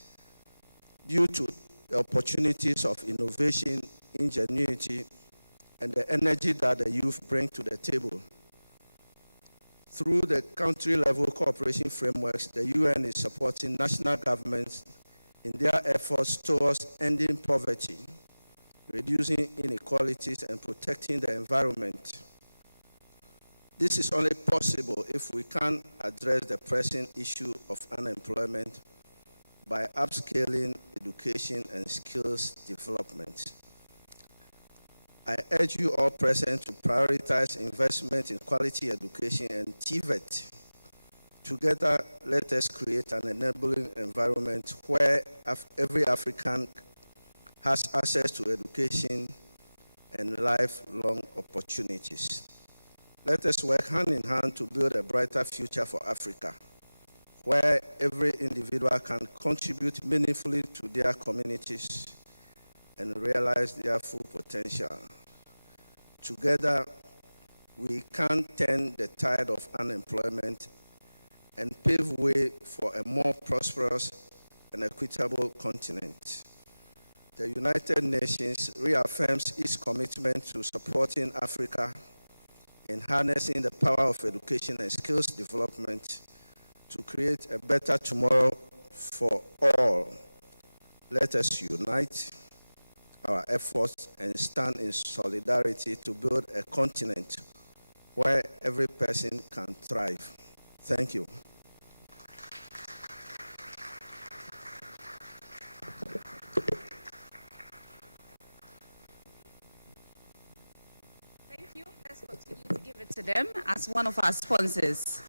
due to the opportunities of innovation, ingenuity, and the energy that the youth bring to the table. Through the country-level cooperation frameworks, the UN is supporting national governments in their efforts towards ending poverty, reducing inequalities, and protecting the environment. This is only possible if we can address the pressing issue of unemployment by upscaling education and skills development. I urge you all present to prioritize investment in quality education and TVET. Together, let us create an enabling environment where every African has access to education and lifelong opportunities. Let us work hand in hand to build a brighter future for Africa, where every individual can contribute meaningfully to their communities and realize their full potential. Together, we can turn the tide of unemployment and pave way for a more prosperous and equitable continent. The United Nations reaffirms its commitment to supporting Africa in harnessing the power of education and skills development to create a better tomorrow for all. Let us unite our efforts and stand in solidarity to build a continent where every person can thrive. Thank you. Thank you. Let's continue to give it to them as one of our sponsors.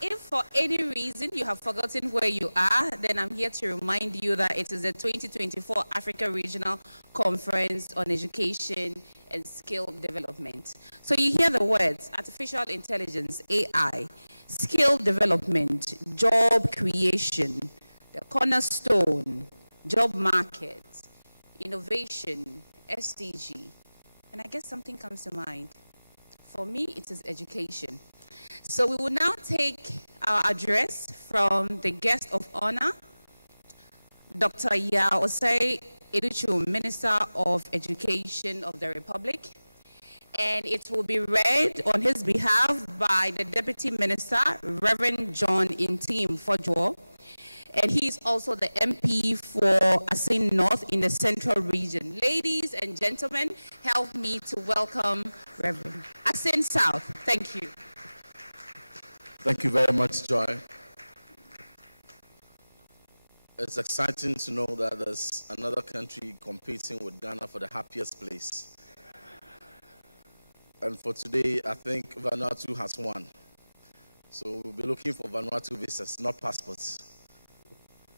If for any reason you have forgotten where you are, then I'm here to remind you that it is the 2024 Africa Regional Conference on Education and Skill Development. So you hear the words artificial intelligence, AI, skill development, job creation, the cornerstone, job market, innovation, SDG. And I guess something comes to mind. For me, it is education. So we will now take our address from the guest of honor, Dr. Yaosei Iduchu, Minister of Education of the Republic. And it will be read on his behalf by the Deputy Minister, Reverend John Intim Fodjo. And he is also the MP for Asin North in the Central Region. Ladies and gentlemen, help me to welcome Reverend Asin South. Thank you. Thank you very much, Joy. It's exciting to know that there's another country competing with Ghana for the happiest place. And for today, I think Vanuatu has won. So we'll be looking for Vanuatu visas, not passports.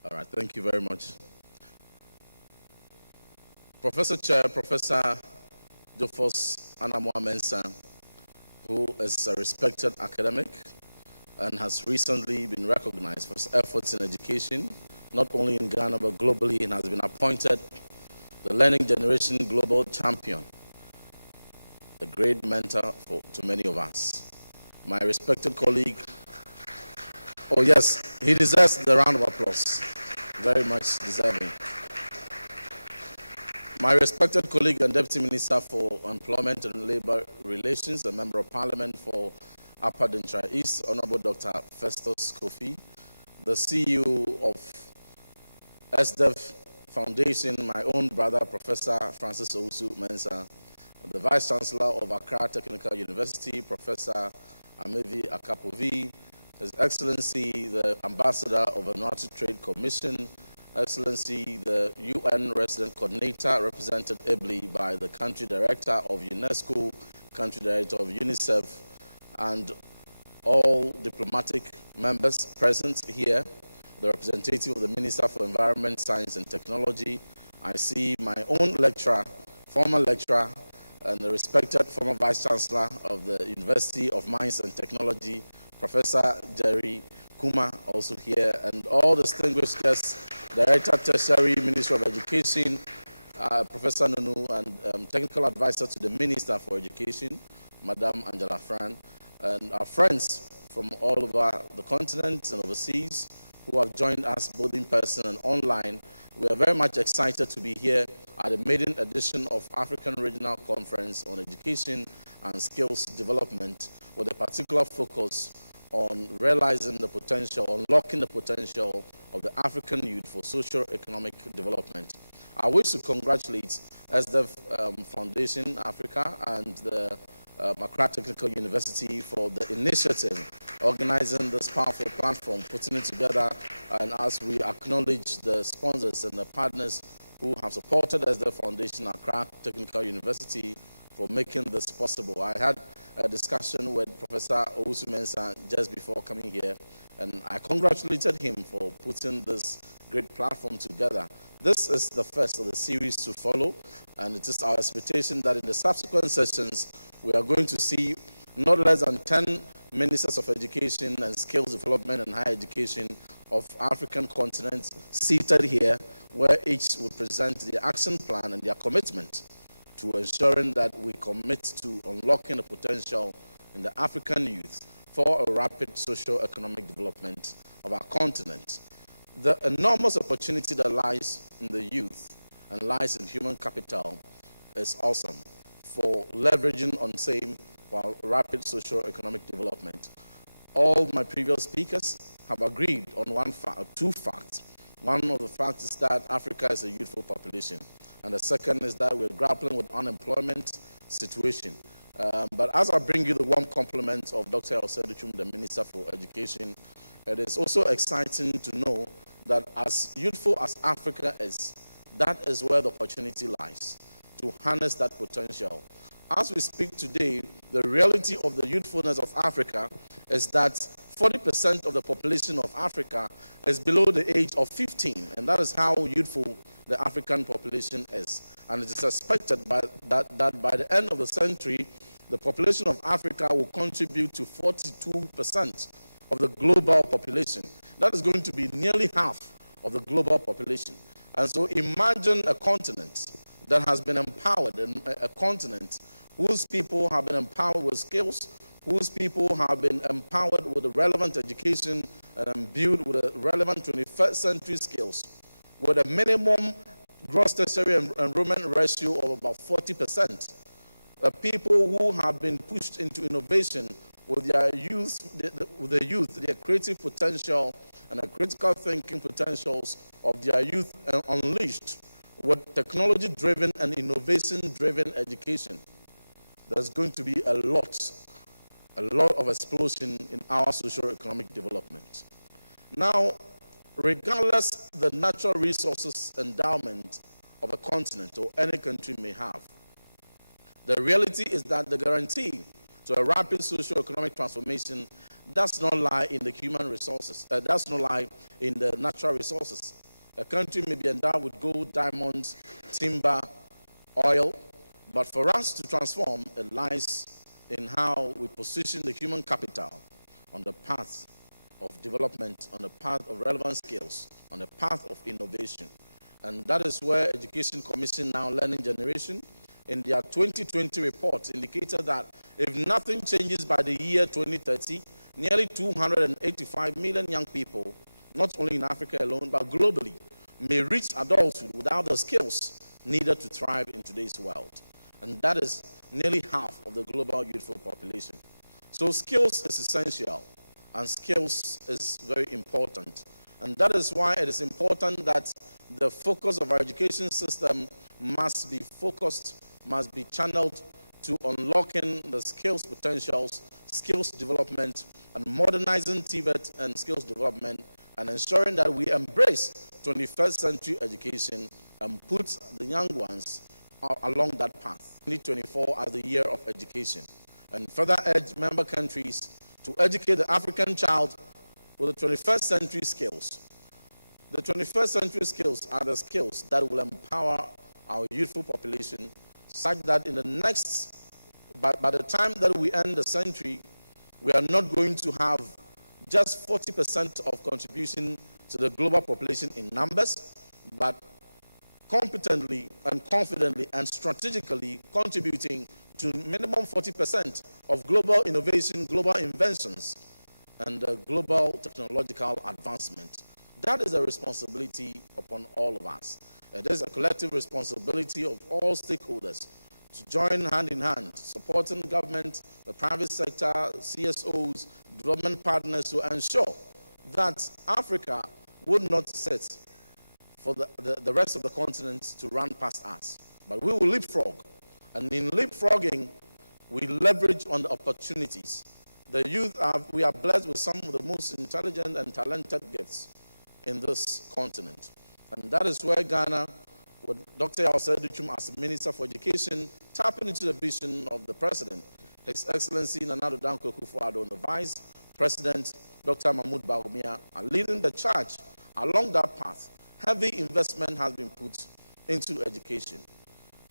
All right, thank you very much. Professor Chair, Professor Jofos Anamwa Mensah, who is a respected academic, and has recently been recognized for his efforts in education, not only in Ghana but globally, and has been appointed the Learning Generation Global Champion, a great mentor to many of us. My respected colleague, oh yes, he deserves the round of applause, very much deserving. My respected colleague and Deputy Minister for Employment and Labor Relations, a Member of Parliament for Upper Dentra East, Honorable Dr. Festus Kofi, the CEO of SDEF Foundation, my own brother, Professor Francis Owusu-Mensah, the Vice Chancellor of Accra Technical University, Professor Amevi Akapovi, His Excellency, the Ambassador of the Vanuatu Trade Commission, Excellency, the UN Resident Coordinator, represented ably by the Country Director of UNESCO, Country Director of UNICEF, and all diplomatic members present here, the representative of the Minister for Environment, Science and Technology. I see my own lecturer, former lecturer, and the respected former Vice Chancellor of the University of Mines and Technology, Professor Jerry Kuma, also here, and all distinguished guests, Director, Tertiary Ministry of Education, Professor Nunu, and Technical Advisor to the Minister for Education, Madam Angela Fran, and our friends from all over the continent and overseas who have joined us both in person and online. We are very much excited to be here at the maiden edition of African Regional Conference on Education and Skills Development, with a particular focus on realizing the potential, unlocking the potential of the African youth for socio-economic development. I wish to congratulate SDEF Foundation Africa and the Accra Technical University for the initiative, organizing this powerful platform, putting it together, and as we acknowledge the sponsors and the partners who have supported SDEF Foundation, Accra Technical University, for making this possible. I had a discussion with Professor Owusu-Mensah just before coming here, and I congratulated him for putting this great platform together. This is the first of the series to follow, and it is our expectation that in the subsequent sessions, we are going to see not less than 10 ministers of education and skills development and higher education of African continents seated here, where each will present the action plan and their commitment to ensuring that we commit to unlocking the potential in the African youth for a rapid socio-economic development of our continent. The enormous opportunity that lies in the youth and lies in human capital is awesome for leveraging on same while rapid socio-economic development. All my previous speakers have agreed on two facts. One of the facts is that Africa is a youthful population, and the second is that we're grappling with unemployment situation. But as I bring you the warm compliment of Dr. Oseduchum, the Minister for Education, it is also exciting to know that as youthful as Africa is, that is where the opportunity lies, to harness that potential. As we speak today, the reality of the youthfulness of Africa is that 40% of the population of Africa is below the age of 15, and that is how youthful the African population is. And it is expected that by the end of the century, the population of Africa will contribute to 42% of the global population. That is going to be nearly half of the global population. And so imagine a continent that has been empowered, and a continent whose people have been empowered with skills, whose people have been empowered with the relevant education and imbued with the relevant 21st century skills, with a minimum gross tertiary enrollment ratio of about 40%. The people who have been pushed into innovation with their youth, their creative potential and the critical thinking potentials of their youth unleashed with technology-driven and innovation-driven education. There's going to be a lot of explosion in our socio-economic development. Now, regardless the natural resources endowment of a continent or any country may have, the reality is that the guarantee to a rapid socio-economic transformation does not lie in the human resources, does not lie in the natural resources. A country may be endowed with gold, diamonds, timber, oil, but for us to transform, it lies in how we position the human capital on the path of development, on the path of relevant skills, on the path of innovation. And that is where Education Commission Now Learning Generation, in their 2020 report, indicated that if nothing changes by the year 2030, nearly 285 million young people, not only in Africa alone, but globally, may reach adulthood without the skills needed to thrive in today's world. And that is nearly half of the global youthful population. So skills is essential, and skills is very important. And that is why it is important that the focus of our education system must be focused, must be channeled to unlocking the skills potentials, skills development, and modernizing TVET and skills development, and ensuring that we embrace 21st century education and put the young ones along that path. 2024 as the year of education, and further urge member countries to educate the African child with the 21st century skills. The 21st century skills are the skills that will empower our youthful population such that in the next, by the time that we end the century, we are not going to have just 40% of contribution to the global population in numbers, but competently and confidently and strategically contributing to minimum 40% of global innovation, global inventions, and global technological advancement. That is a responsibility upon all of us. It is a collective responsibility of all stakeholders to join hand in hand, supporting government, the private sector, CSOs, development partners to ensure that Africa would not sit for the rest of the continent to run past us. But we will leapfrog. And in leapfrogging, we leverage on the opportunities. The youth, we are blessed with some of the most intelligent and talented gifts in this continent. And that is where Ghana, with Dr. Yawse Duchum as Minister for Education, tapping into the vision of the President, His Excellency Nana Addo Dankwa Akufo-Addo, and the Vice President, Dr. Mahmoud Bawumia, are leading the charge along that path. Heavy investment has been put into education.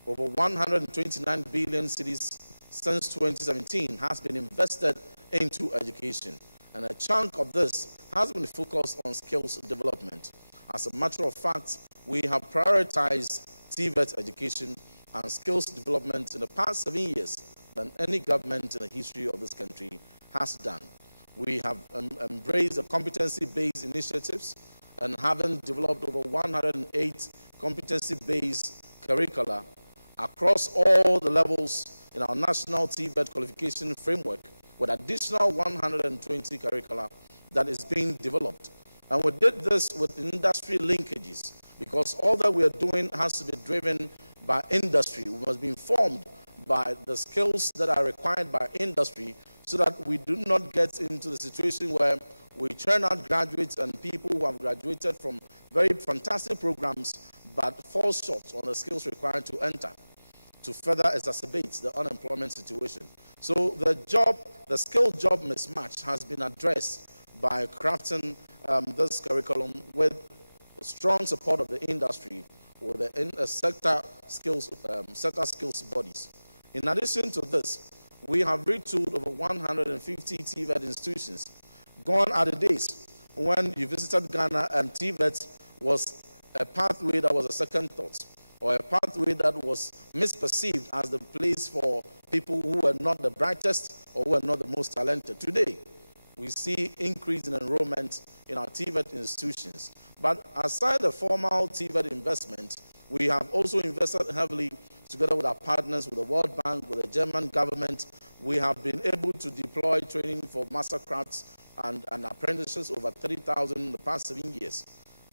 Over 129 billion cedis since 2017 has been invested into education. And a chunk of this has been focused on skills development. As a matter of fact, we have prioritized TVET education and skills development in the past 7 years than any government in the history of this country has done. We have embraced the competency-based initiatives and having developed over 108 competency-based curricula across all the levels in our national TVET qualification framework, with additional 120 curricula that is being developed. And we did this with industry linkages, because all that we are doing has to be driven by industry. We must be informed by the skills that are required by industry, so that we do not get into the situation where we churn out graduates and people who have graduated from very fantastic programs but fall short on the skills required to enter, to further exacerbate the unemployment situation. So the skill-job mismatch has been addressed by crafting this curriculum with strong support of the industry, with the sector skills bodies. In addition to this, we have retooled over 150 TVET institutions. Gone are the days when you visited Ghana and TVET was a pathway that was a second thought, or a pathway that was misperceived as the place for people who were not the brightest or who were not the most talented. Today, we see increase in enrollment in our TVET institutions. But aside the formal TVET investment, we have also invested heavily together with our partners, with the World Bank, with the German government. We have been able to deploy training for mastercrafts and apprentices, over 3,000 in the past 7 years.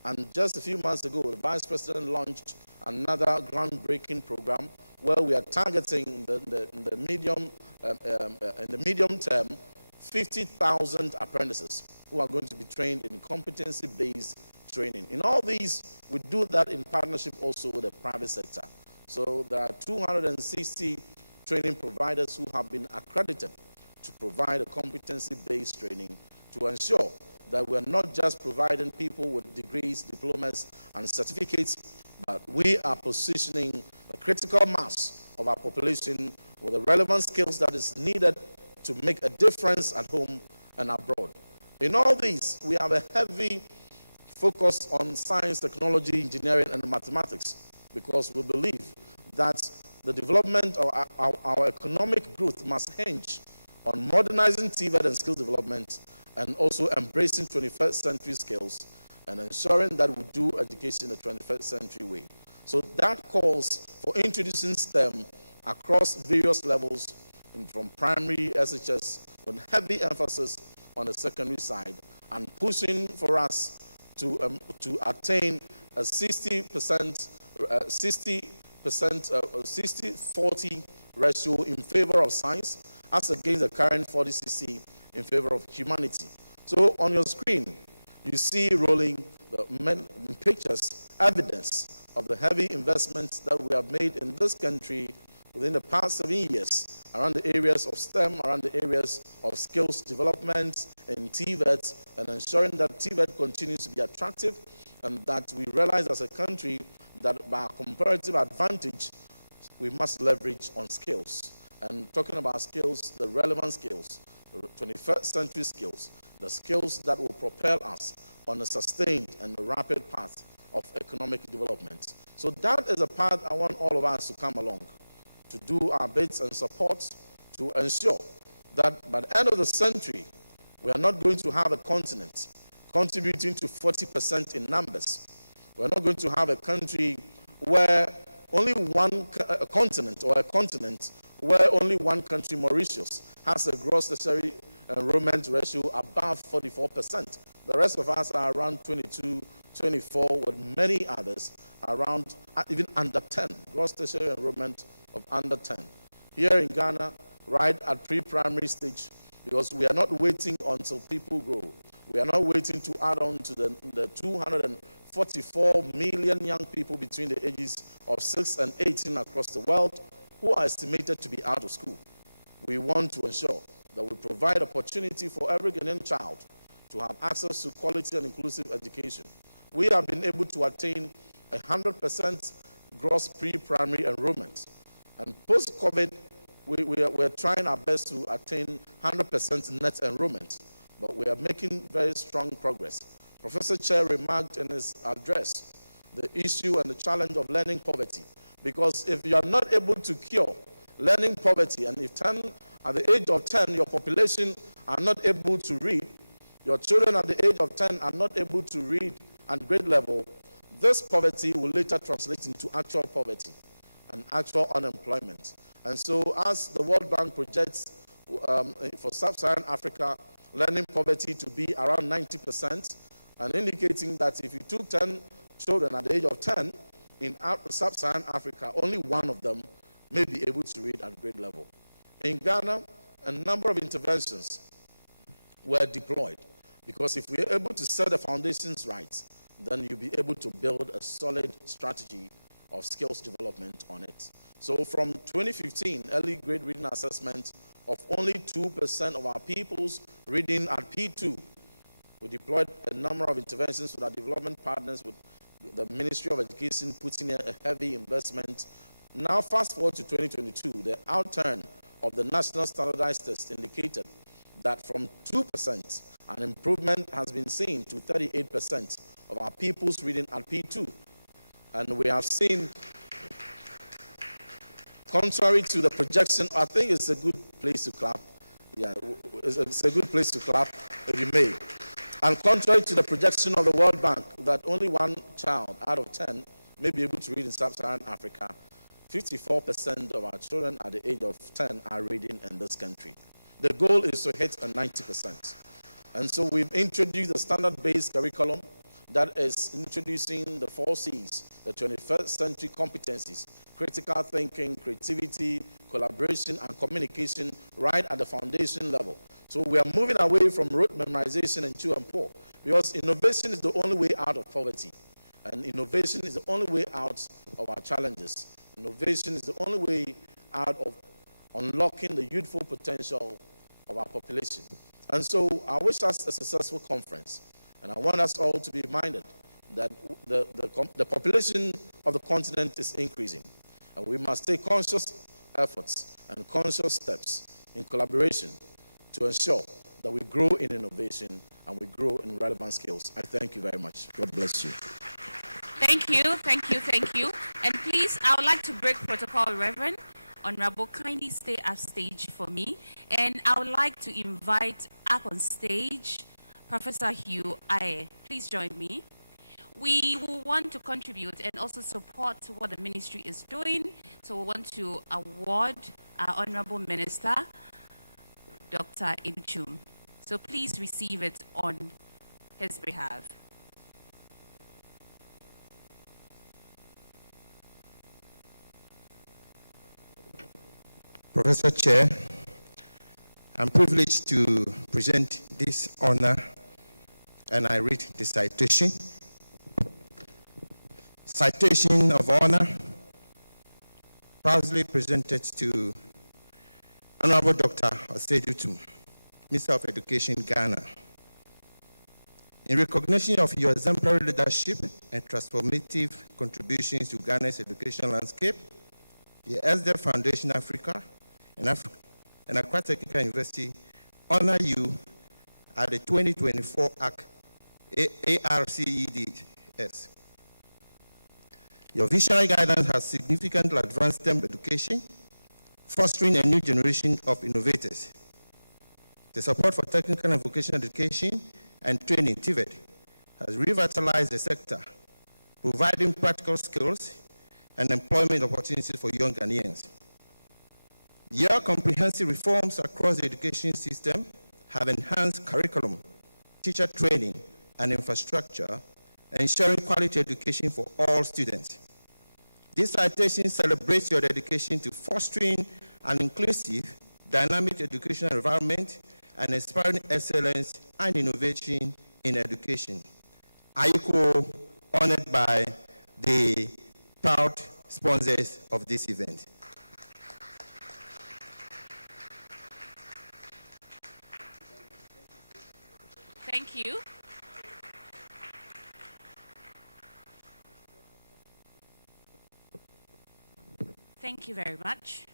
And just a few months ago, the Vice President launched another groundbreaking program where we are targeting in the medium term 50,000 apprentices who are going to be trained in competency-based training. In all these, we do that in partnership also with the private sector. So there are 260 training providers who have been accredited to provide a competency-based training to ensure that we're not just providing people with degrees, diplomas, and certificates, but we are positioning the critical mass of our population with the relevant skills that is needed to make a difference at home and abroad. In all these, we have a heavy focus on science, technology, engineering, and mathematics, because we believe that the development of our economic growth must hinge on modernizing TVET and skill development, and also embracing 21st century skills and ensuring that we do education the 21st century way. So that calls for introducing STEM across various levels, from primary, SHS, with heavy emphasis on the secondary side, and pushing for us to attain a 60%, 60-40 ratio in favor of science, as against the current 40-60 in favor of humanity. So on your screen, you see rolling the pictures, evidence of the heavy investments that we have made in this country within the past 7 years around the areas of STEM, around the areas of skills development in TVET, and ensuring that TVET continues to be attractive, and that we realize as a country that by our comparative advantage, we must leverage on skills. And talking about skills, the relevant skills, the 21st century skills, the skills that will propel us on a sustained and rapid path of economic development. So that is a path I want all of us to come along, to do our bits and support to ensure that by the end of the century, we are not going to have a continent contributing to 40% in numbers. We're not going to have a country where only one continent where only one country, Mauritius, has a gross tertiary enrollment ratio above 44%. The rest of us are around 22, 24, with many others around even under 10, gross tertiary enrollment of under 10. Here in Ghana, right at pre-primary stage, because we are not waiting until people grow. We are not waiting to add on to the 244 million young people between the ages of 6 and 18 across the world who are estimated to be out of school. We want to ensure that we provide opportunity for every Ghanaian child to have access to quality and inclusive education. We have been able to attain 100% gross pre-primary enrollment. And post-COVID, we're trying our best to attain 100% net enrollment, but we are making very strong progress. Professor Chair remarked in his address the issue and the challenge of learning poverty, because if you are not able to cure learning poverty, and if at the age of 10, your population are not able to read, your children at the age of 10 are not able to read at grade level, this poverty will later translate into actual poverty and actual unemployment. And so as the World Bank projects for sub-Saharan Africa, learning poverty to be around 90%, and indicating that if you took 10 children at the age of 10 in sub-Saharan Africa, only one of them may be able to read at grade level. In Ghana, a number of interventions were deployed, because if we are able to set the foundations right, then you'll be able to build a solid strategy of skills development on it. So from 2015, early grade reading assessment of only 2% of our pupils reading at P2, we deployed a number of interventions with our development partners, with the Ministry of Education putting in a heavy investment. Now fast forward to 2022, the outturn of the National Standardized Test indicated that from 2%, an improvement has been seen to 38% of our pupils reading at P2. And we have seen, contrary to the projection, I think it's a good place to clap. Yeah, it's a good place to clap, if you may. And contrary to the projection of the World Bank that only one child out of 10 may be able to read in sub-Saharan Africa, 54% of our children at the age of 10 are reading in this country. The goal is to hit a 90%. And so we've introduced a standard-based curriculum that is introducing the 4 C's, the 21st century competencies: critical thinking, creativity, collaboration, and communication, right at the foundation level. So we are moving away from rote memorization and chew and pour, because innovation is the only way out of poverty. And innovation is the only way out of our challenges. Innovation is the only way out of unlocking the youthful potential of our population. And so I wish us a successful conference. And I want us all to be reminded that the population of the continent is increasing. And we must take conscious efforts and conscious steps in collaboration to ensure that we grow in innovation and we grow in relevant skills. I thank you very much. God bless you. Thank you, thank you, thank you. And please, I would like to break protocol, Reverend. Honorable, kindly stay up stage for me. And I would like to invite up on stage Professor Hugh Aye. Please join me. We will want to contribute and also support what the ministry is doing. So we want to award our Honorable Minister, Dr. Educhum. So please receive it on his behalf. Professor Chair, I'm privileged to present this honor, and I read the citation. Citation of honor, proudly presented to Honorable Dr. Educhum, Minister of Education, Ghana. In recognition of your exemplary leadership and transformative contributions to Ghana's education landscape, the ASDEF Foundation Africa and Accra Technical University honor you at the 2024 ARC-EDS. Your visionary guidance has significantly advanced STEM education, fostering a new generation of innovators. The support for technical and vocational education and training, TVET, has revitalized the sector, providing practical skills and employment opportunities for young Ghanaians. Your comprehensive reforms across the education system have enhanced curriculum, teacher training, and infrastructure, ensuring quality education for all students. This citation celebrates your dedication to fostering an inclusive, dynamic educational environment and inspiring excellence and innovation in education. I equal honored by the proud sponsors of this event. Thank you. Thank you very much.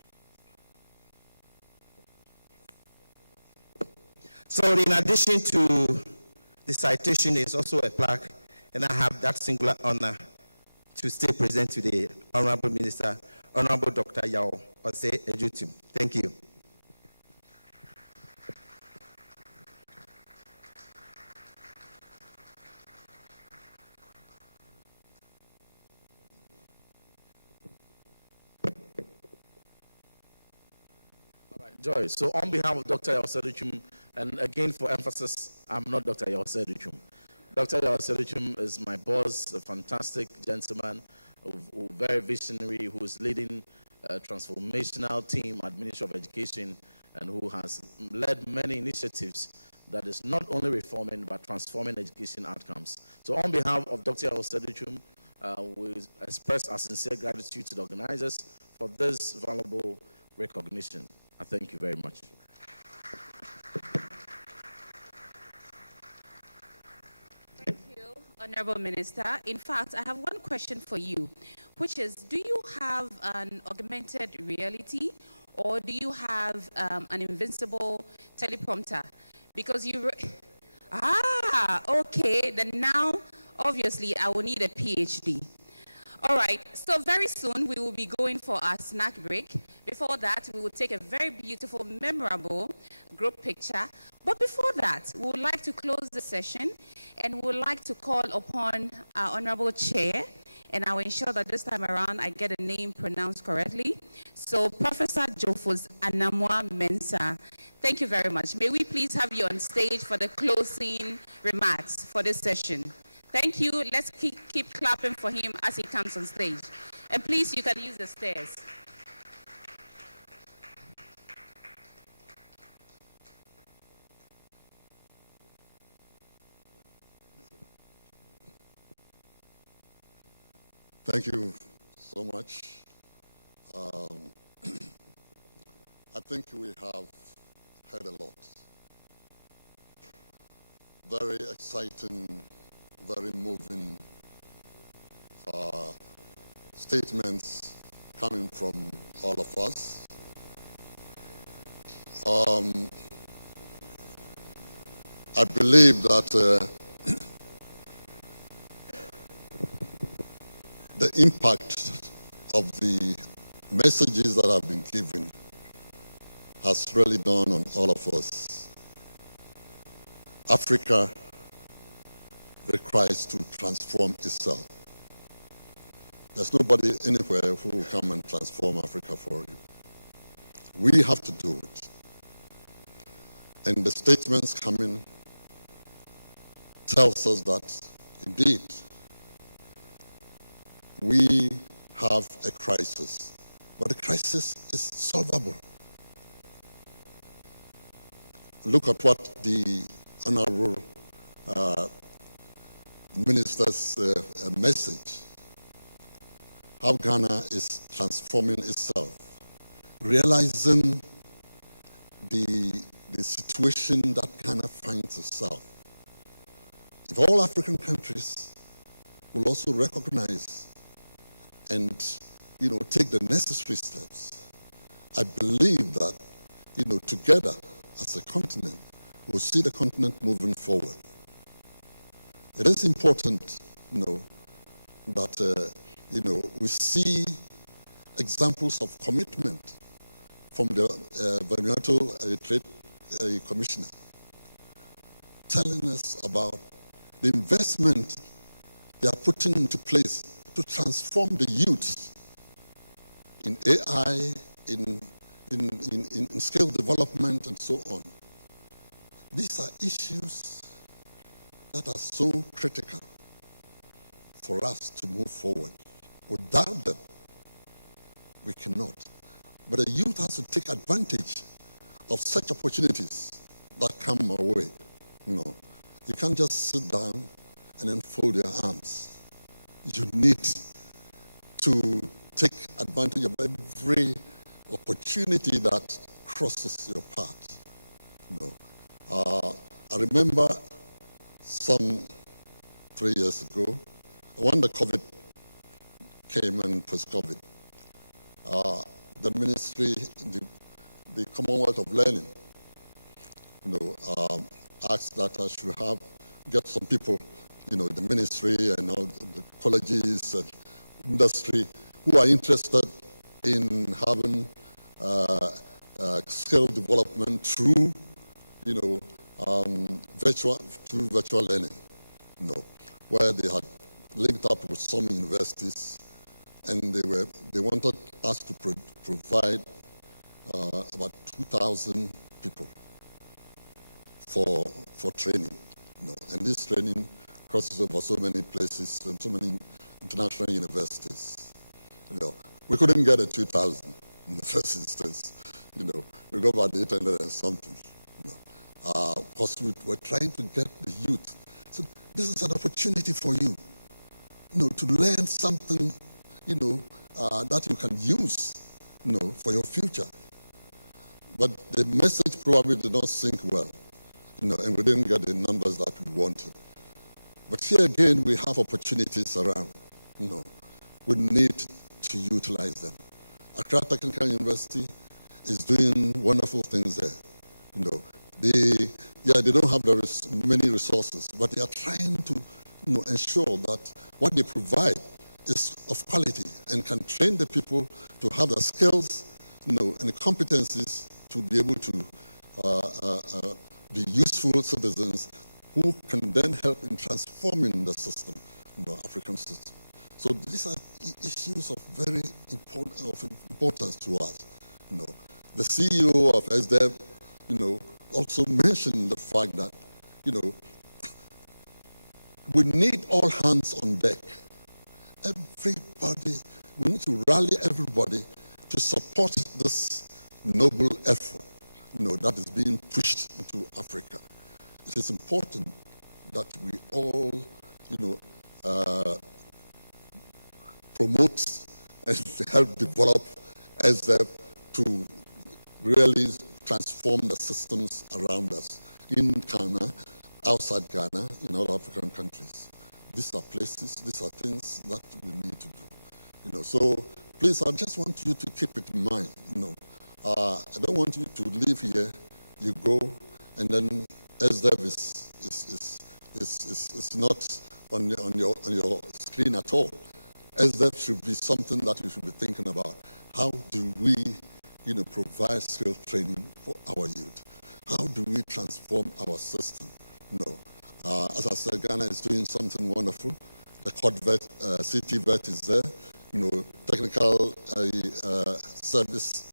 So in addition to the citation is also a plaque, and I have that singular honor to stay present to the Honorable Minister, Honorable Dr. Yao Ose Educhum. Thank you. Joy. So on behalf of Dr. Yao Educhum, and again for emphasis, I'm not Dr. Yao Educhum. Dr. Yao Educhum is my boss, a fantastic gentleman, very visionary, who is leading a transformational team at Ministry of Education and who has led many initiatives that is not only reforming but transforming education outcomes. So on behalf of Dr. Yao Educhum, we express our sincere gratitude to the organizers for this valuable recognition. I thank you very much. Thank you, Honorable Minister. In fact, I have one question for you, which is, do you have an augmented reality or do you have an invincible teleprompter? Because you... okay, then now, obviously, I will need a PhD. All right, so very soon we will be going for our snack break. Before that, we will take a very beautiful, memorable group picture. But before that, we would like to close the session and we would like to call upon our Honorable Chair, and I will ensure that this time around I get a name pronounced correctly. So Professor Jofus Anamwa Mensah, thank you very much. May we please have you on stage for the closing remarks for this session. Thank you. Let's keep clapping for him as he comes on stage. And please, you can use the stairs. Thank you so much. I think we have heard a lot. Very exciting, very moving statements coming from all of us. I believe that the impact of the messages that have been given has really dawned on all of us. Africa requires to transform itself. There's nobody anywhere who will come and transform Africa for you. We have to do it. And the statements coming tells us that indeed we have a crisis, but the crisis is solvable. Look at what the Honorable Minister's message, how Ghana is transforming itself, realizing the situation that Ghana finds itself. If all African countries will also recognize and, take the necessary steps, I believe that, together as a continent, we'll see the continent moving forward. It is important, that, we see examples of commitment from the Vanuatu Trade Commissioner, telling us about the investment they are putting into place to transform the youth in AI, in skill development, and so on. These are issues that are so critical for us to move forward. Without them, we cannot. But the youth has to take advantage of such opportunities that come our way. You can't just sit down and then fold your arms. You need to take advantage of every opportunity that crosses your path. I remember some 3 years ago, when the COVID came and post-COVID, the ministry, the Commonwealth of Learning, asked that I should get some people, the ministry and all the colleges and industry who are interested in having skill development through, virtual learning, where they had linked up with some universities, and they wanted us to provide about 2,000 people for training, and this training crosses over so many places and so many international universities. We couldn't get a 2,000 in the first instance. We got about 800 and something. Because we were trying to get the youth. So this is an opportunity for you, to learn something, that you can use, for your future. But the message probably did not sink well, and we didn't get the numbers that we wanted. But here again, we have opportunities around. We need to utilize them. Accra Technical University is doing wonderful things there. They don't have many resources, but they are trying to ensure that what they provide is of quality and can train the people to have the skills and the competencies to be able to be useful citizens who can then help in transforming the system, African system. So these are issues of very importance to us. The CEO of SDEV, also mentioned the fact that, we need all hands on deck. Everybody, we need to rally everybody to support this noble effort, that is being pushed into Africa. It is important that we all, promote and help develop SDEV to really transform the systems around us in Ghana, outside Ghana, in other African countries. These are places, these are things that we need to do. So please, I just want you to keep it in mind. I don't want you to leave here, you go, and then SDEV is not on your screen at all. SDEV should be something that we should be thinking about. How do we, provide skill training for our youth? How do we transform our system? As I said, Ghana is doing something wonderful. The CT vet is there. Technical service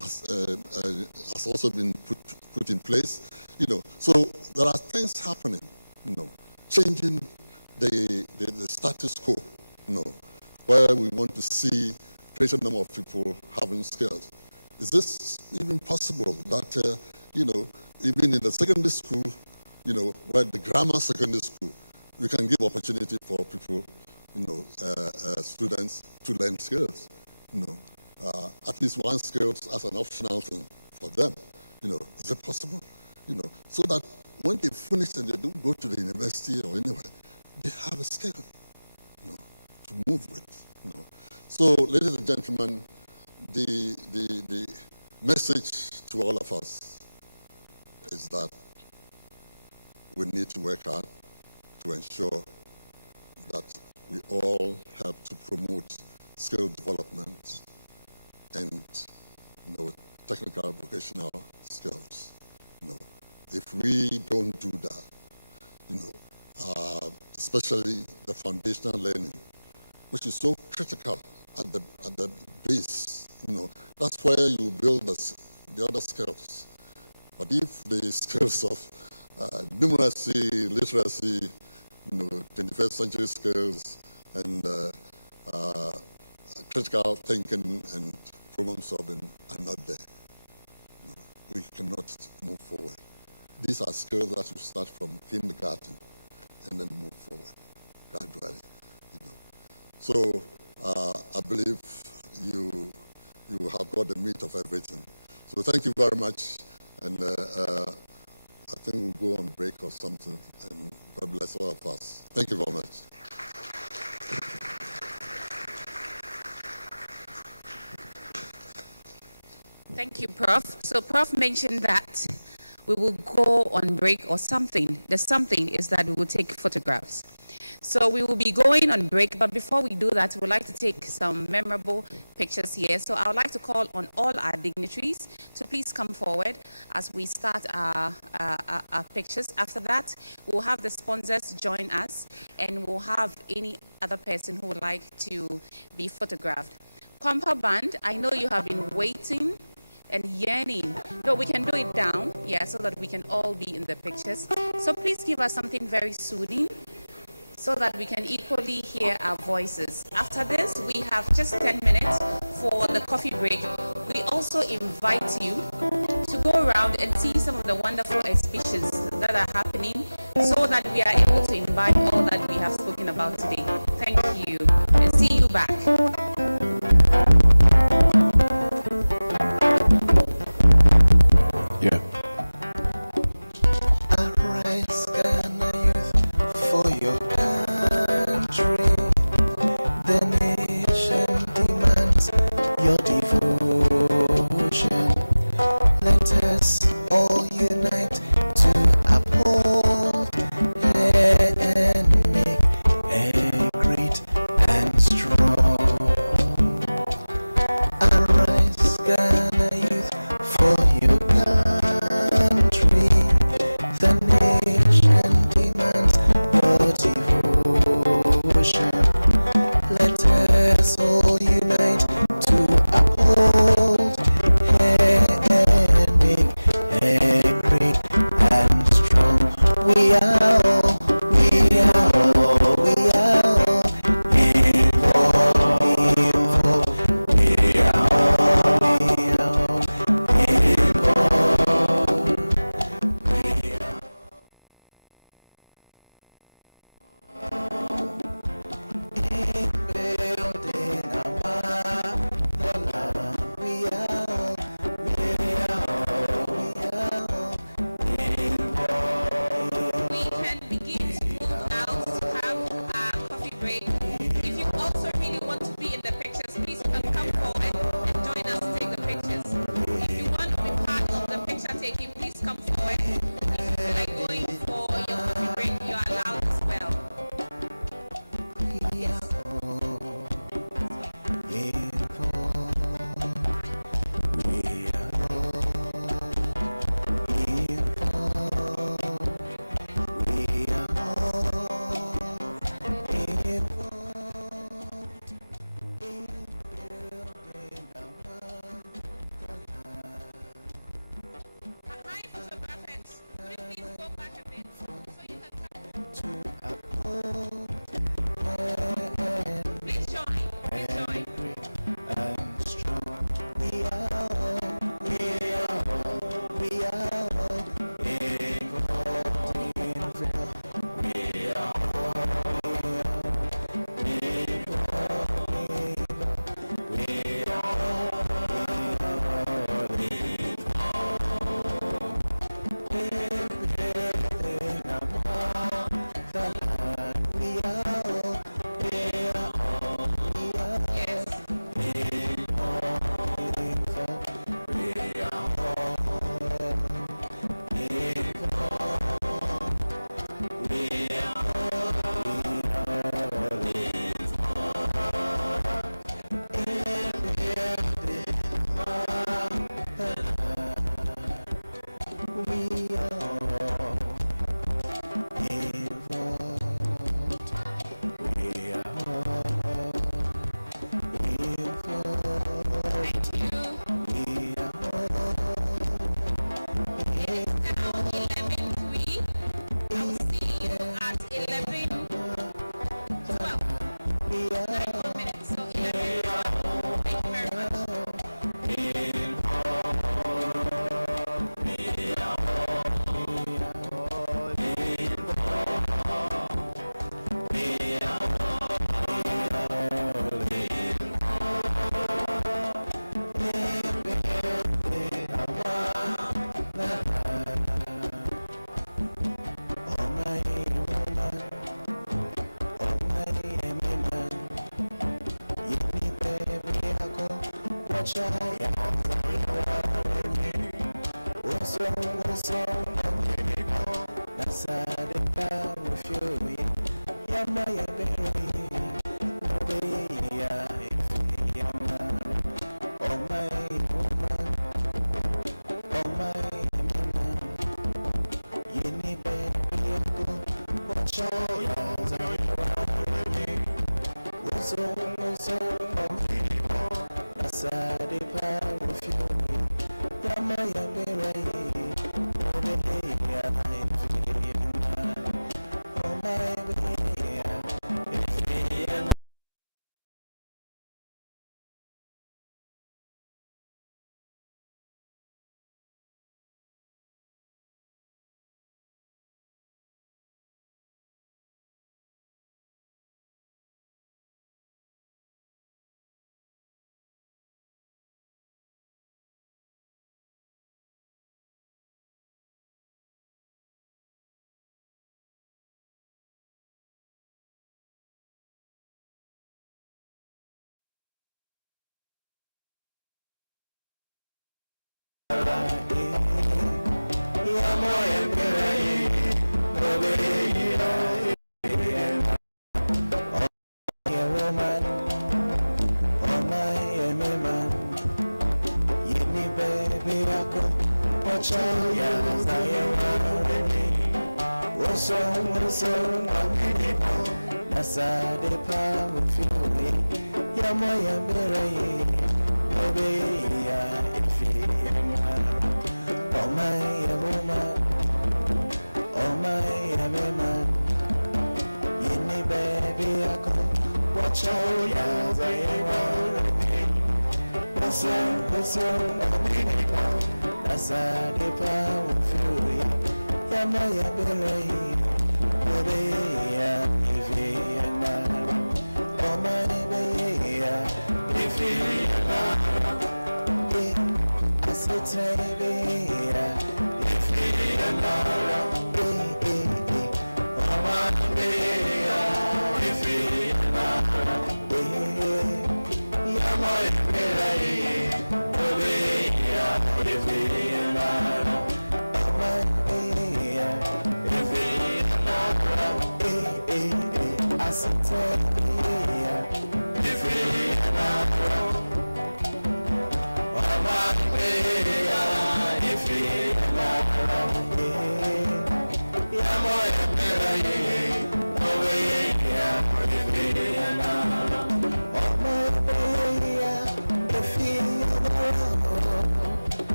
has also been put in place. So there are things happening. Changing the status quo. Where we want to see greater number of people having skills. Is this even possible that even in the secondary school, where the grammar secondary school, we can give opportunity for people, students to learn skills, at least one skills as an optional thing for them, is it possible, so that when they finish and they don't go to the university or anywhere, they have a skill, to move with, So, ladies and gentlemen, the message to all of us is that we need to work hard to ensure that we all help to promote skill development and technical vocational skills. If we don't do that, especially the foundational learning, which is so critical at the base, that's where you build the other skills. But if the skills of numeracy, literacy, 21st century skills, and critical thinking and problem solving are not there, we cannot move forward. These are skills that should start from kindergarten and then move forward gradually. So I believe you have got the meat of everything. So thank you very much, and I think we'll go on break or something, and God bless all of us. Thank you very much. Thank you, Prof. So Prof mentioned that we will go on break or something. The something is that we will take photographs. So we will be going on break, but before we do that, we'd like to take some memorable pictures here. So I would like to call on all our dignitaries to please come forward as we start our pictures. After that, we'll have the sponsors join us, and we'll have any other person who would like to be photographed. Compa Band, I know you have been waiting and yearning. No, we can do it down, yeah, so that we can all be in the pictures. So please give us something very soothing, so that we can equally hear our voices. After this, we have just 10 minutes for the coffee break. We also invite you to go around and see some of the wonderful exhibitions that are happening, so that we are able to imbibe all that we have spoken about today. Thank you, and see you back. Yeah. Hey.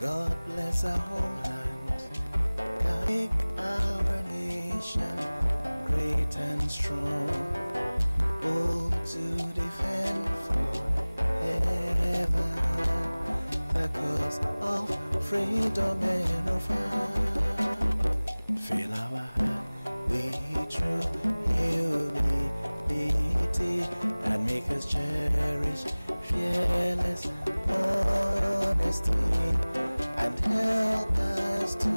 God bless our homeland, God make our nation great and strong, bold to defend forever the cause of freedom and of our. Fill our heart with true humility and make us cherish fearless honesty, and help us to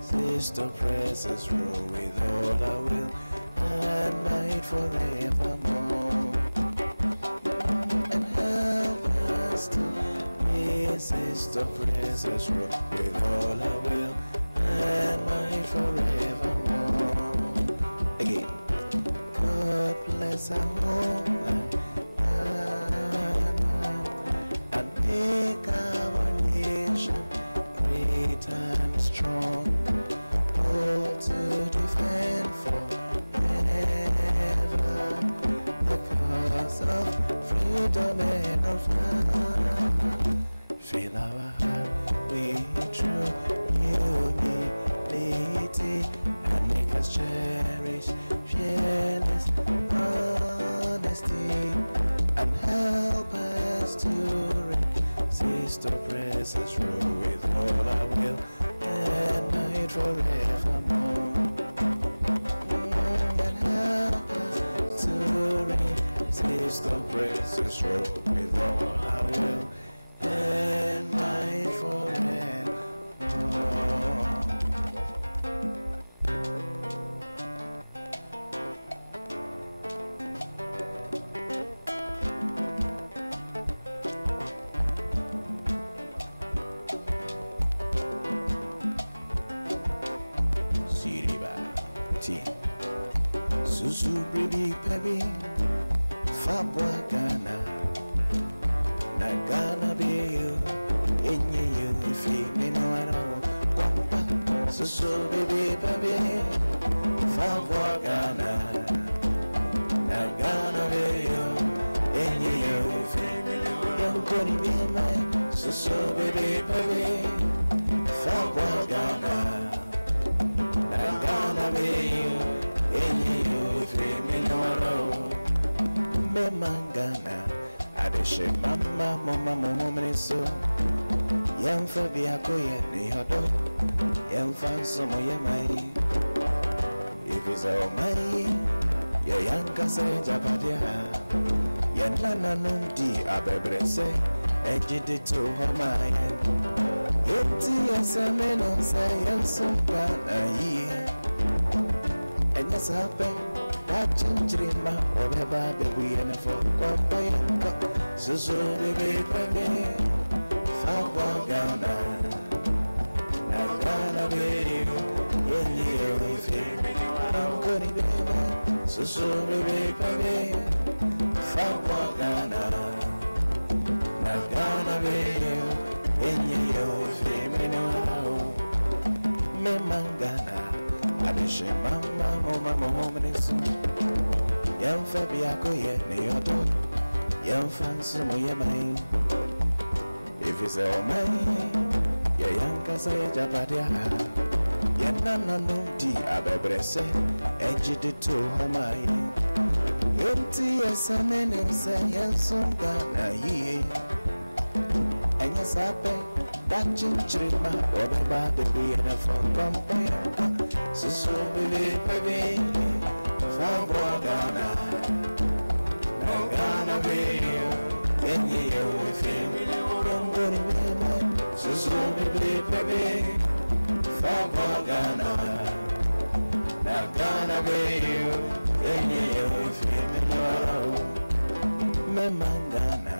resist oppressor's rule with all our will and might forevermore. And help us to resist oppressor's rule with all our will and might forevermore. Again, God bless our homeland and make our nation great and strong, bold to defend forever Jesus wrote with all I will and might forevermore. Susu baby baby Fabwa Ghana Na Ghana be you Enye you if you know I know Kwampa Susu baby baby Fabwa Ghana Na Ghana be you Enye you if you know Young Koni be my Susu baby baby Fabwa Ghana Na Ghana be you me mangana adeshe mama mama so yamfa biako ye ni hodo yamfa somo ye mai if is all mai ye yanka se jabadia ye nana nundi abebrese ejide to homai yeti asameno se yansumba na yi enya sabe Chinchima, or the we and for Papa, so baby, baby, Fagwa Ghana, and Ghana be you, if I'm going to be so baby, baby, Fagwa Ghana, and Ghana be you, if you know, me mangana. Adeshe mama mama Yamfa biako ye ni yodo Yamfa nsumo ye mai If it's all mai Ye yanka sa ye jabadia Ye nana nundi abebrese Ejidi tu homai Yenti ye samene se yansunga na ye Enya sape Dachinchirima Obeba bebi ena for Susu baby baby Fagwa Ghana Na Ghana be you Enye you if you don't go to me Susu baby baby Fagwa Ghana Na Ghana be you Enye you if you know Me mangana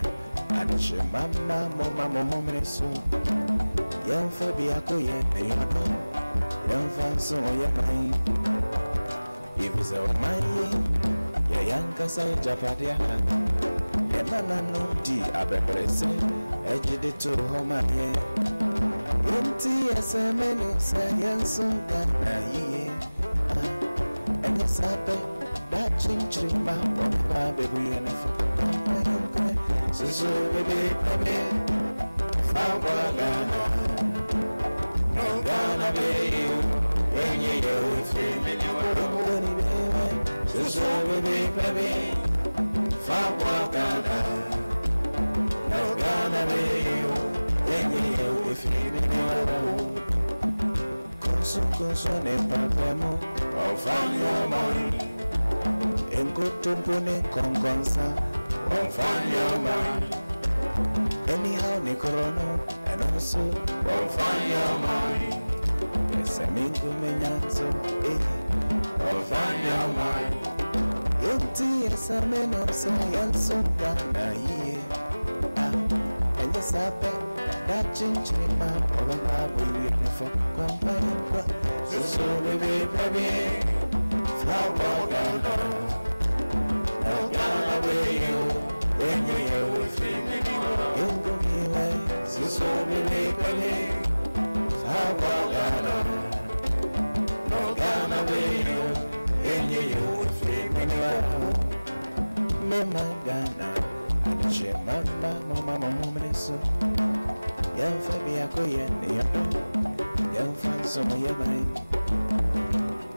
Adeshe mama mama so Yamfa biako ye ne yodo Yamfa so ye mai If it's all money Ye yanka sa japadia Ye nana nundi abebrese Ejide to homa ye Yenti ye se mene se yansunga na ye Enye sape Da chinchirima Wamba bebu ye nefu Susu baby baby Fagwa Ghana No Ghana be you Enye you if you Susu baby baby Fagwa Ghana No Ghana be you Enye you if you Konsu ne papemo Ofanya moi Enkutumpu ne kongonsa Ofanya moi Anyhow ne korono And also Ofanya moi Semingu menyanzo Ofanya moi Yenti esameno se yansunga na ye Enye sape Da chinchima Oba babu yunifo Kompanywa Susu baby baby Fagwa Ghana Na Ghana be you Enye you if you Yungu kiwe Susu baby baby Fagwa Ghana No Ghana be you Enye you if you know Mema Ghana Adeshe mama mama so Yamfa biako ye ni yodo Yamfa nsumo ye mai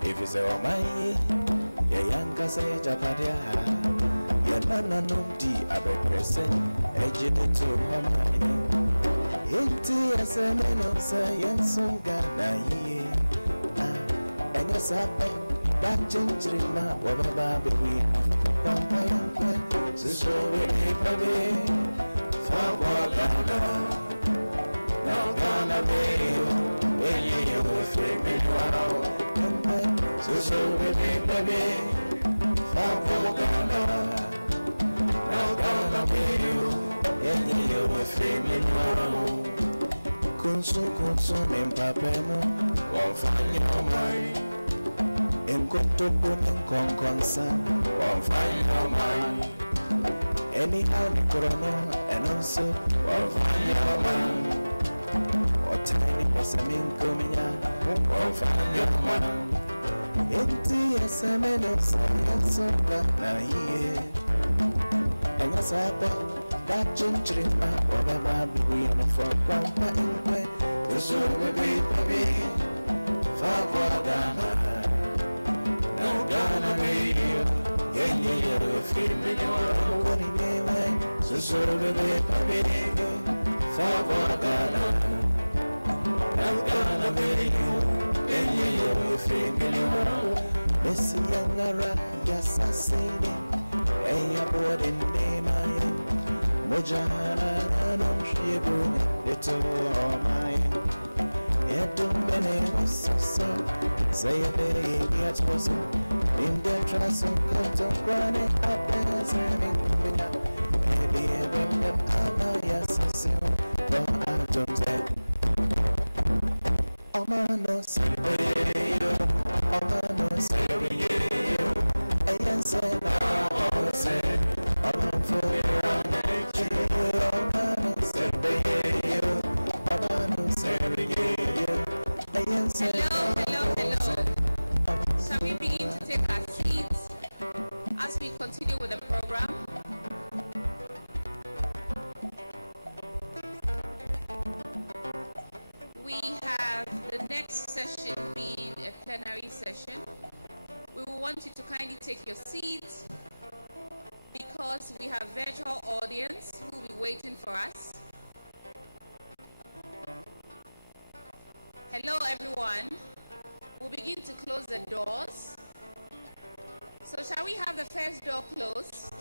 If it's all mai Ye yanka sa ye japadia Ye nana nundi abebrese Ejide tu homai Yenti asemeno sa yansunga na ye Enye sape Da chinchirima wababa bewi Consumem papemo, confanho mai. Enquanto punem com consa, confanho mai. Anyhow, the corona, and also, confanho mai. O tiny was a min coming out, confanho mai. Empty as a man of science, na here. And yes, I bet. That ginger in my baby, we on the front bumper in the way. The soul will be baby. Far Ghana. No Ghana, baby. Yeah, we're feeling your money, baby. The soul will be baby. Far Ghana. No Ghana, baby. Yeah, we're feeling your Messi and Nara, yes, I say it. Hey, you're bored in the name. Mojana no shibu little mine. Yet don't many was so say a baby at was in the trust of cotton granny happens and coming up. Maybe I bring them out, yes, so don't I don't say. Oh, man, no, say, oh, man, no, say, I can say, no, say, I'm for you. Hello. Shall we begin to take our seats as we continue with the program? We have the next session being a plenary session. We will want you to kindly take your seats because we have virtual audience who will be waiting for us. Hello everyone. We'll begin to close the doors. So shall we have the first door closed?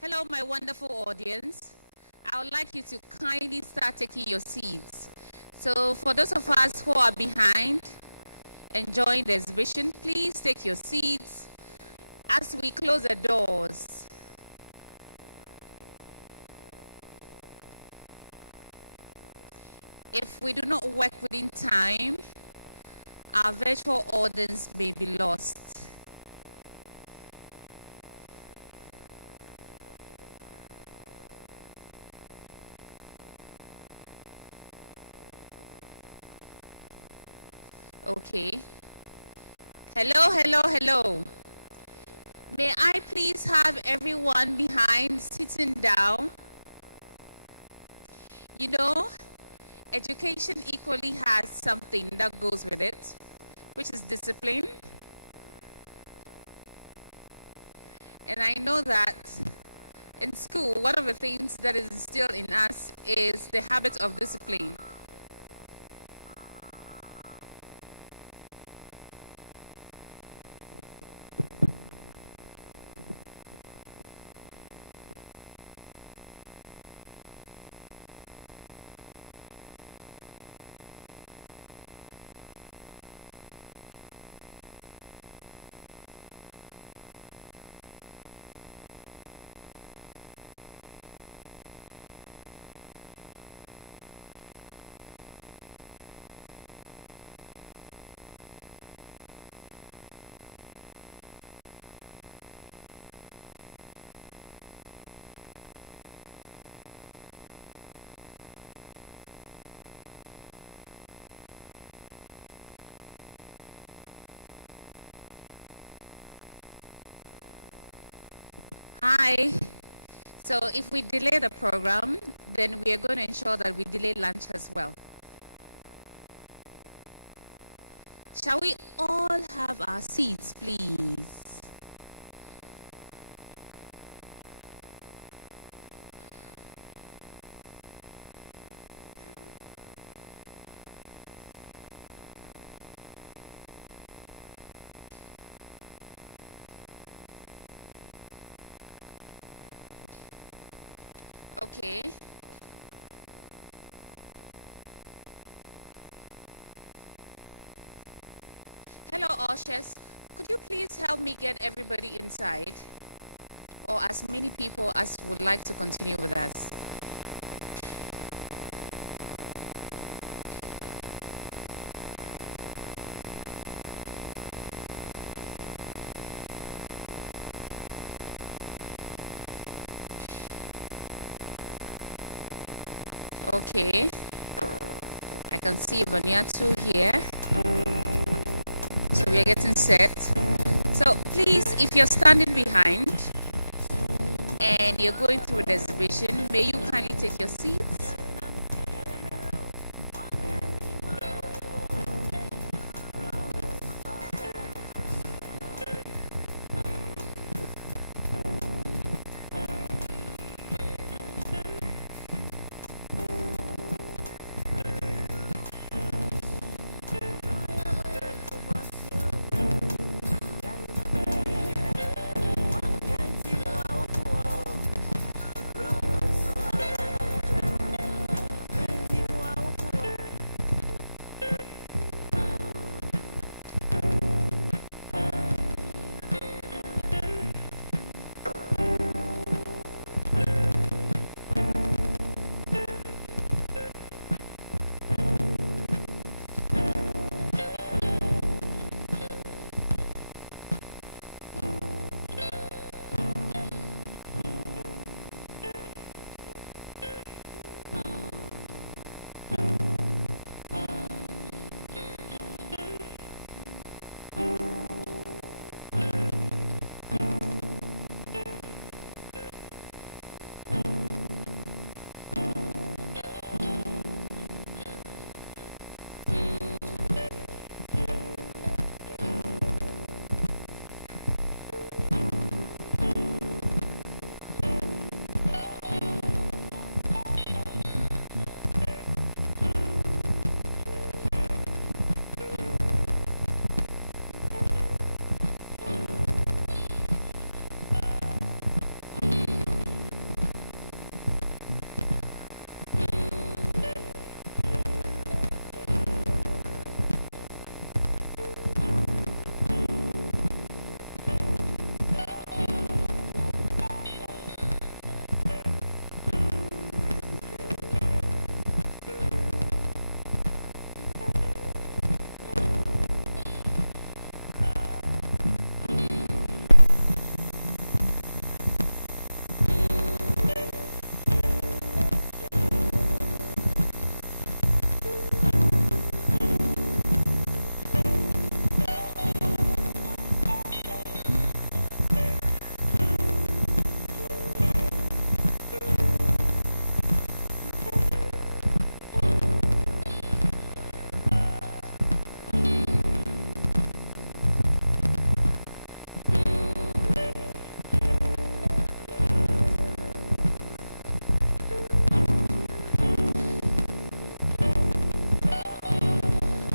Hello, my wonderful audience. I would like you to kindly start taking your seats. So for those of us who are behind, enjoying the exhibition, please take your seats as we close the doors. If we do not work within time, our virtual audience may be lost. Okay. Hello. May I please have everyone behind sitting down? You know, education equally has something that goes with it, which is discipline. And I know that in school, one of the things that is instilled in us is the habit of discipline. Hi. So if we delay the program, then we are going to ensure that we delay lunch as well. Shall we all have our seats, please? Okay. Hello, ushers. Could you please help me get everybody inside? Or as many people as would like to continue with us. Okay. I can see Vaniatu here. So we are getting set. So please, if you're standing behind and you're going through the exhibition, may you kindly take your seats.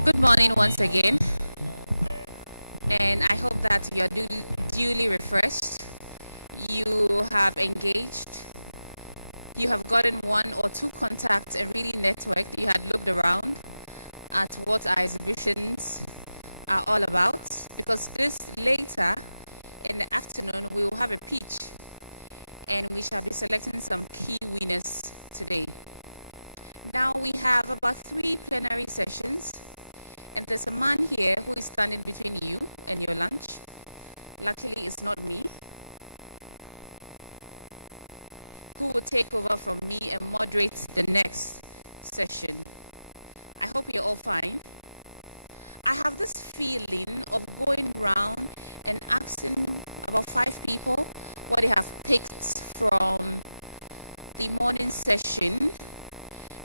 Good morning once again, and I hope that you are duly refreshed, you have engaged, you have gotten one or two contacts and really networked, you had looked around at what our exhibitions are all about, because this later in the afternoon we will have a pitch and we shall be selecting some key winners today. Now we have about 3 plenary sessions. And there's a man here who is standing between you and your lunch. Luckily, it's not me. Who will take over from me and moderate the next session. I hope you're all fine. I have this feeling of going round and asking about 5 people what they have picked from the morning session,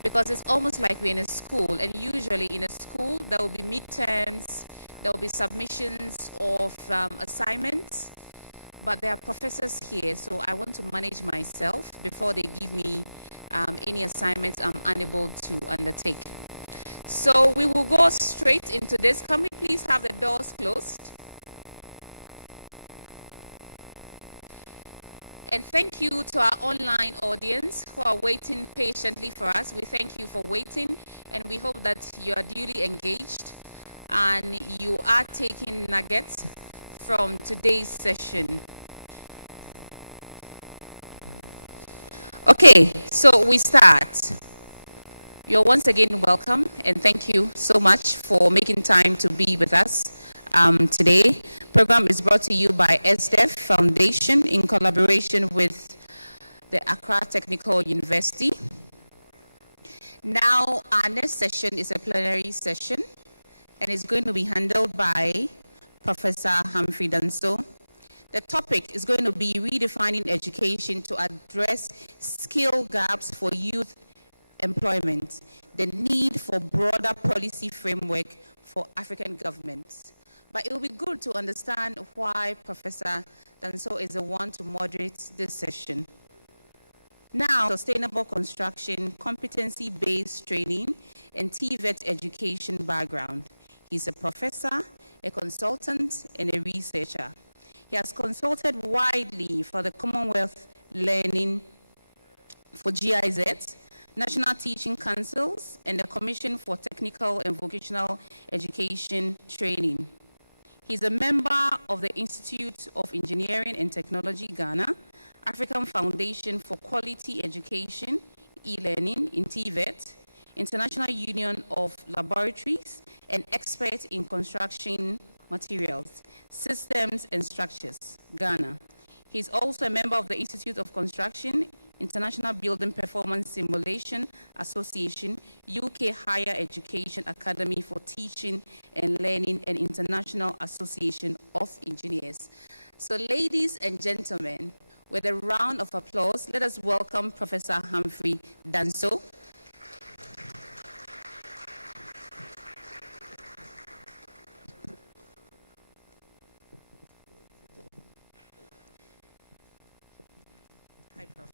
because it's almost like we're in a school, and usually in a school there will be midterms, there will be submissions of assignments, but there are professors here, so I want to manage myself before they give me any assignments I'm unable to undertake. So we will go straight into this. Can we please have the doors closed? And thank you to our online audience who are waiting patiently for us. We thank you for waiting, and we hope that you are duly engaged and you are taking nuggets from today's session. Okay, so we start. You're once again welcome, and thank you so much for making time to be with us today. Program is brought to you by ASDEF Foundation in collaboration with the Accra Technical University. Now, our next session is a plenary session, and it's going to be handled by Professor Humphrey Danso. The topic is going to be redefining education to address skill gaps for youth employment, the need for broader policy framework for African governments. But it will be good to understand why Professor Danso is the one to moderate this session. Now, sustainable construction, competency-based training, and TVET education background. He's a professor, a consultant, and a researcher. He has consulted widely for the Commonwealth Learning for GIZ, National Teaching Councils, and the Commission for Technical and Vocational Education Training. He's a member of the Institute of Engineering and Technology, Ghana, African Foundation for Quality Education, e-learning in TVET, International Union of Laboratories, and expert in construction materials, systems and structures, Ghana. He's also a member of the Institute of Construction, International Building Performance Simulation Association, UK Higher Education Academy for Teaching and Learning, and International Association of Engineers. So ladies and gentlemen, with a round of applause, let us welcome Professor Humphrey Danso. Hi, Prof.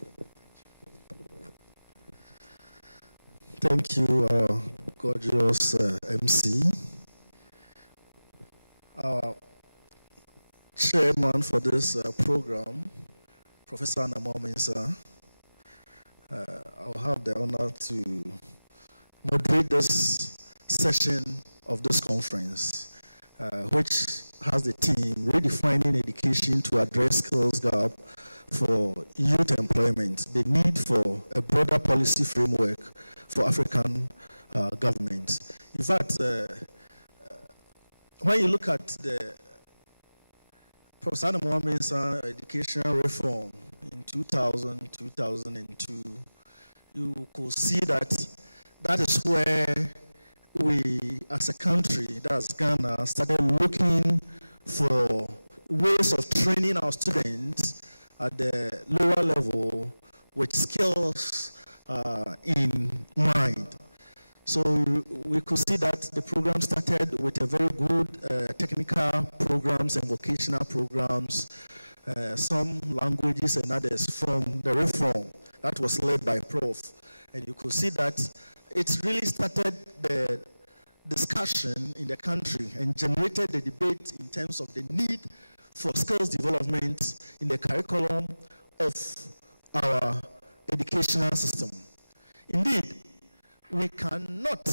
Thank you, gorgeous MC. Chairman for this program, Professor Namo Mensah. I'll have the honor to moderate this session of this conference, which has the theme, Redefining Education to Address Skills Gap for Youth Employment, the need for a broader policy framework for African governments. In fact, when you look at the Professor Namo Mensah educational reform in 2000, 2002, you could see that that is where we, as a country, that's Ghana, started looking for ways of training our students at the lower level with skills in mind. So we could see that the program started with a very good technical programs and vocational programs, some languages and others from the reform that was led by Prof. And you could see that it really started the discussion in the country and generated the debate in terms of the need for skills development in the curriculum of our educational system. Indeed, we cannot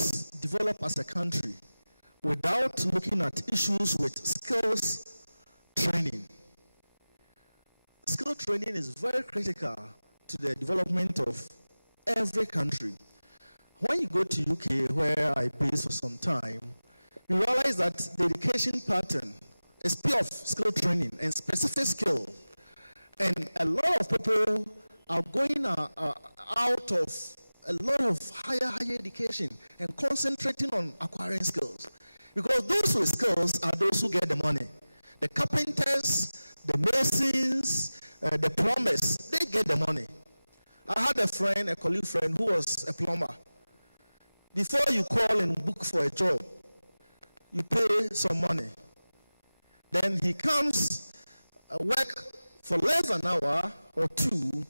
develop as a country without looking at issues with skills training. Skill training is very critical to the development of every country. When you go to UK, where I based for some time, you realize that the education pattern is pure skill training and specific skill. And a lot of people are going out of a lot of higher education and concentrating on acquiring skills. Because those with skills are those who get the money. The carpenters, the masons, the plumbers, they get the money. I had a colleague friend who was a plumber. Before you call and book for a job, you pay some money. Then he comes, work for less than an hour or two,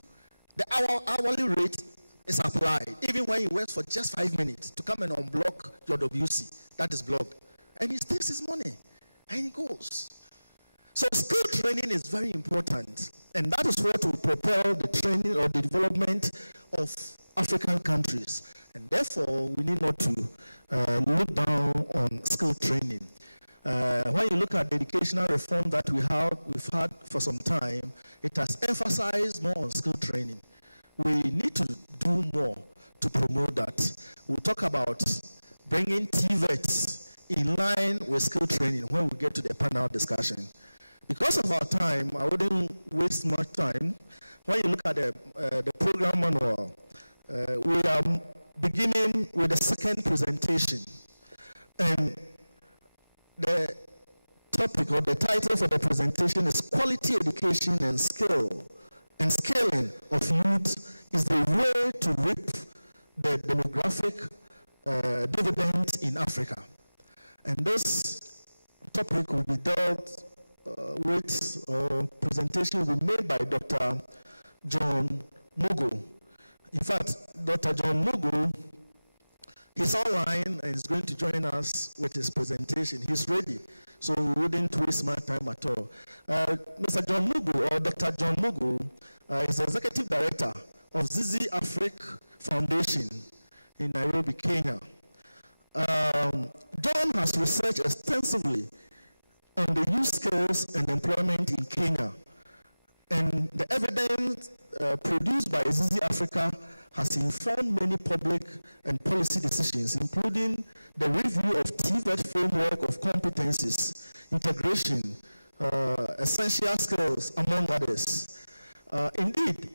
the hourly rate is applied, even when he works for just 5 minutes to come and unblock your WC that is blocked. And he takes his money and he goes. So skill training is very important, and that is what will propel the training or the development of African countries. And therefore, we need not to look down on skill training. When you look at the educational reform that we've had for some time, it has emphasized more on skill training. We need to do more to promote that. We'll talk about bringing TVETs in line with skill training when we get to the panel discussion. Because of our time, I wouldn't waste much time. When you look at the program manual, we are beginning with the second presentation. And the topic or the title for the presentation is Quality Education and Skill. And scaling of youth is the way to reap the demographic dividend in Africa. And this topic will be dealt with, or presentation will be made by Dr. John Mugu. In fact, Dr. John Mugu is online and is going to join us with his presentation. He's ready, so we wouldn't waste my time at all. Mr. John Mugu, or Dr. John Mugu, is Executive Director of Zizi Afrique Foundation in Nairobi, Kenya. John has researched extensively on the youth skills and employment in Kenya. And the evidence produced by Zizi Africa has informed many public and policy decisions, including the review of TVET framework of competencies, integration, essential skills, among others. Indeed,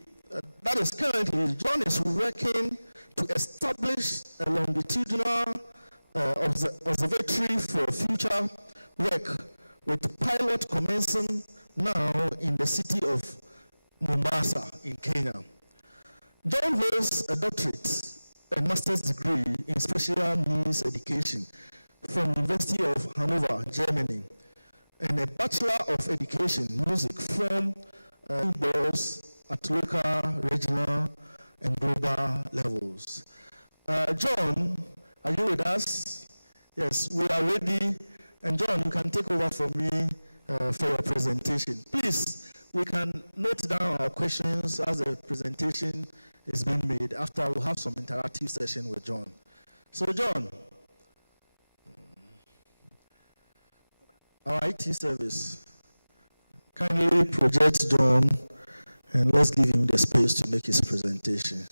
that is currently, John is working to establish a longitudinal observatory for future work, with pilot commencing now in the city of Mombasa in Kenya. John holds a doctorate and master's degree in special needs education from University of Hanover, Germany, and a Bachelor of Education Music from boards at local, regional, and global levels. John, are you with us? Yes, we are ready. And John, you can take over from me for your presentation. Please, we can note down our questions as the presentation is being made. After, we'll have some interactive session with John. So, John, our IT service, kindly project John, and let's give him the space to make his presentation.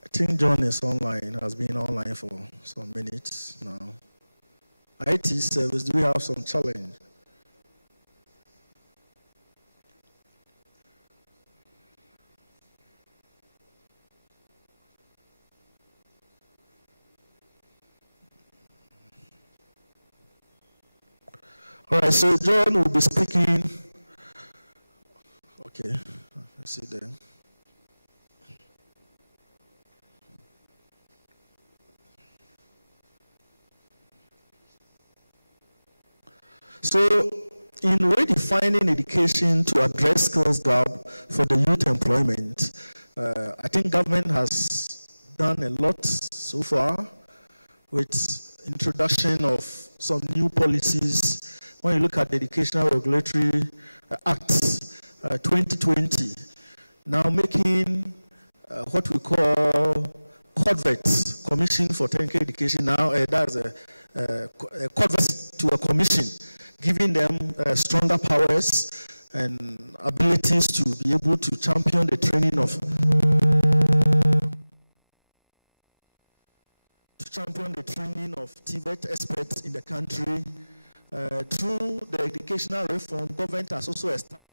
I think John is online, has been online for some minutes now. IT service, do we have some challenge? All right, so John will be speaking. Okay, let's see there. So, in redefining education to address skills gap for the youth employment, I think government has done a lot so far with introduction of some new policies. When you look at the Educational Regulatory Act 2020, now making what we call CODVET, Commission for Technical Education. Now that's a CODVET to a commission, giving them stronger powers and abilities to be able to champion the training of TVET experts in the country. through the educational reform, government has also established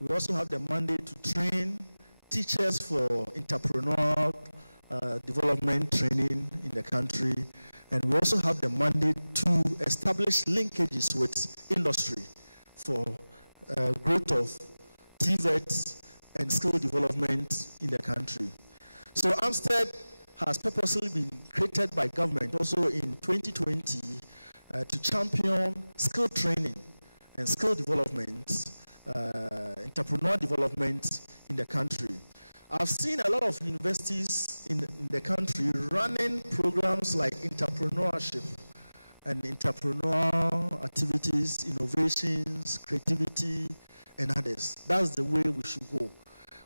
We also have the mandate to train teachers for entrepreneurial development training in the country. And we also have the mandate to establish linkages with industry for growth of TVETs and skill development in the country. So ARC-EDS has purposely been created by government also in 2020 to champion skill training and skill development, entrepreneurial development in the country. I've seen a lot of universities in the country running programs like entrepreneurship and entrepreneurial activities, innovations, creativity, and others. That's the way we should go.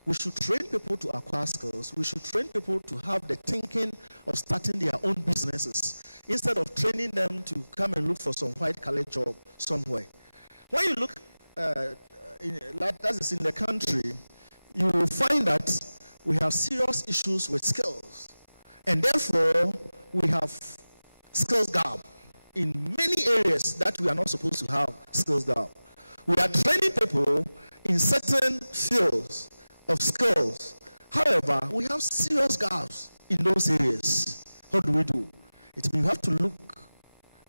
We should train people to acquire skills. We should train people to have the thinking of starting their own businesses instead of training them to come and look for some white-collar job somewhere. When you look that is in the country, you will find that we have serious issues with skills. And therefore, we have skills gap in many areas that we are not supposed to have skills gap. We are training people in certain fields of skills. However, we have serious gaps in those areas. What do? We have to look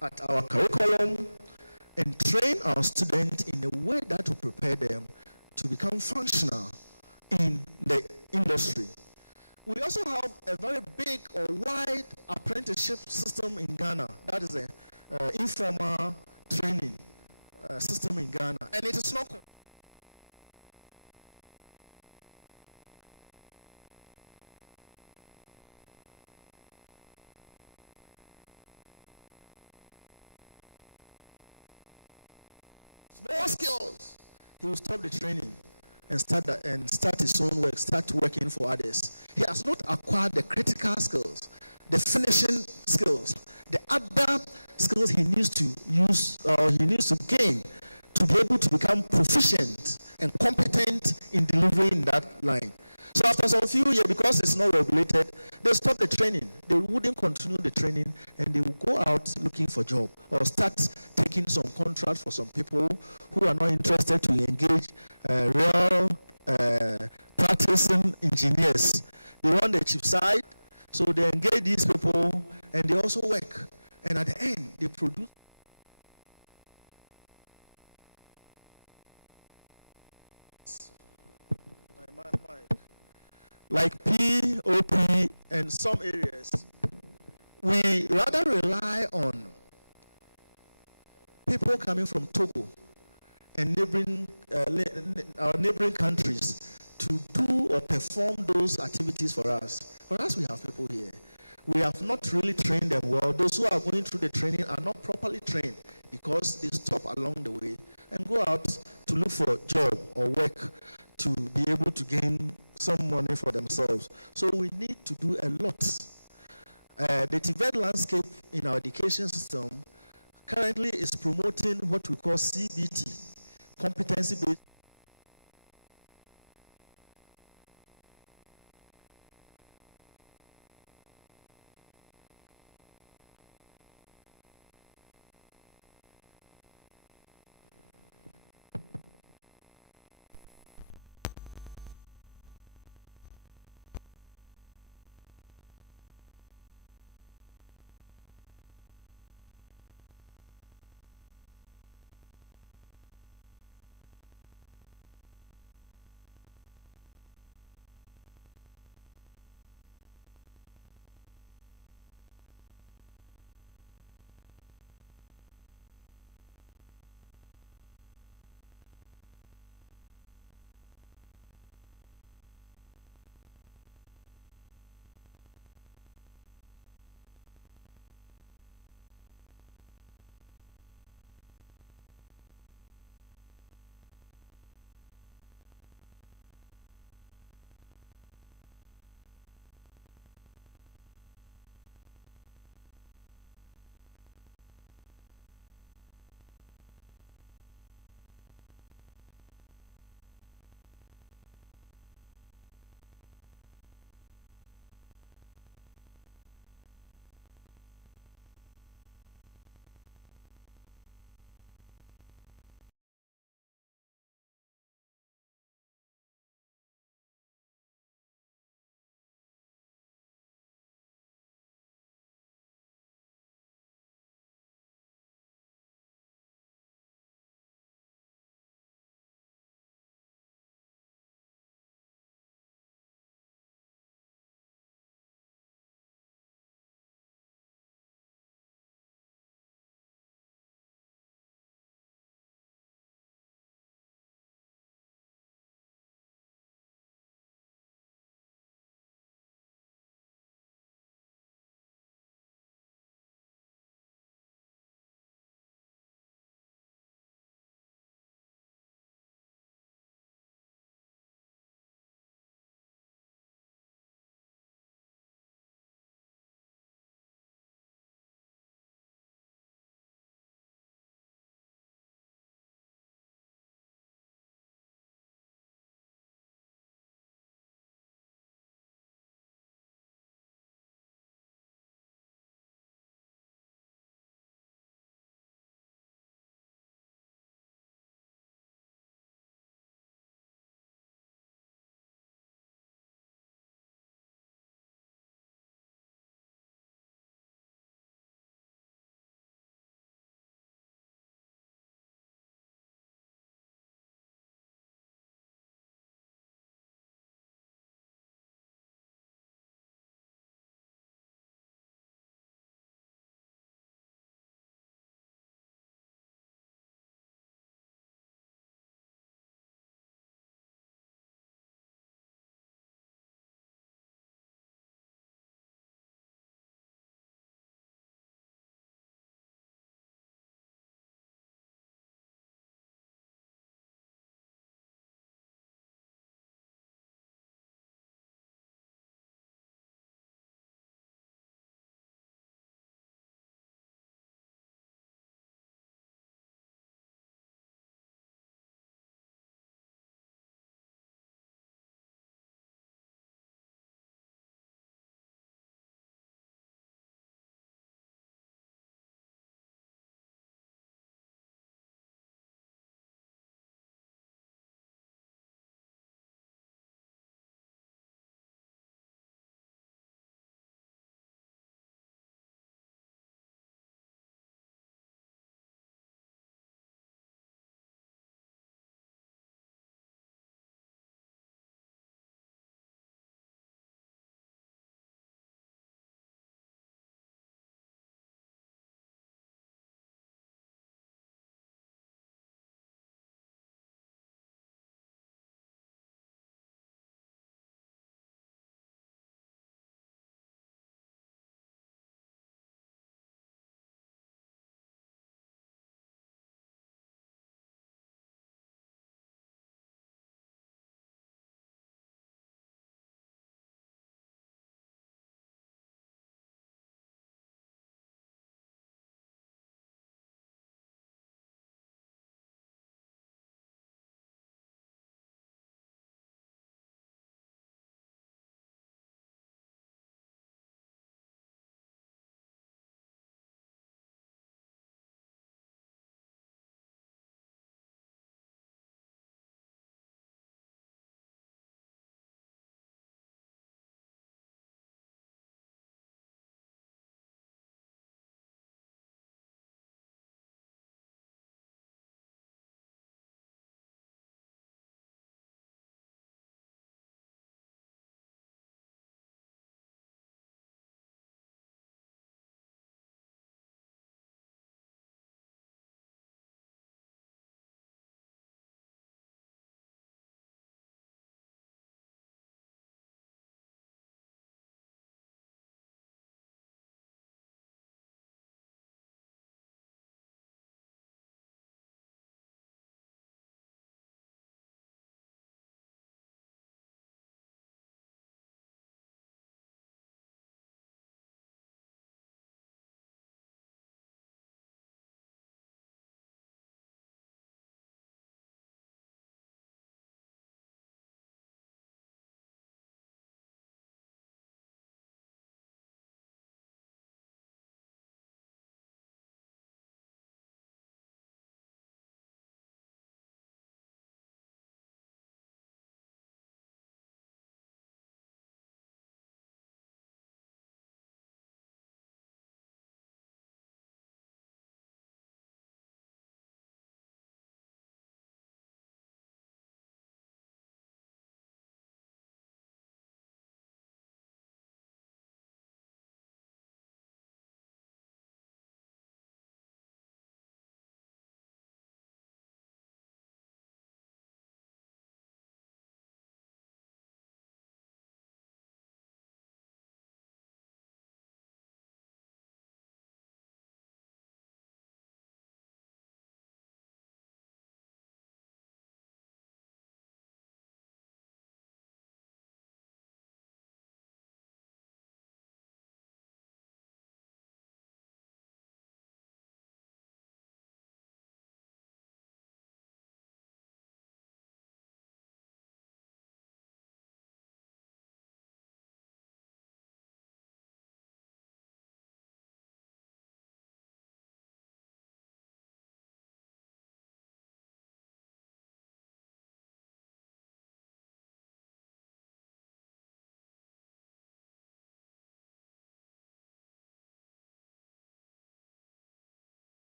at our curriculum and train our students in a way that will prepare them to become functional in the industry. We also have a very big or wide apprenticeship system in Ghana. That is an informal training system in Ghana. And it is not small skills. He will stop the training and start his own work, start working for others. He has not acquired the critical skills, the finishing skills, the other skills he needs to use, he needs to gain to be able to become proficient and competent in delivering that line. So after some few years, because it's not regulated, they stop the training. They wouldn't continue the training, and they will go out looking for job or start taking some contract for some people who are not interested to engage real practicing engineers. They want the cheap side, so they engage these people, and they also work. And at the end, they produce. Like POP and some areas, we rather rely on people coming from Togo and our neighboring countries to do or perform those activities for us. For us, we have people here. We have not really trained them well. Those who are going through the training are not properly trained because they stop along the way and go out to look for a job or work to be able to gain some money for themselves. So we need to do a lot. The TVET landscape in our education system currently is promoting what we call CBT, competency-based.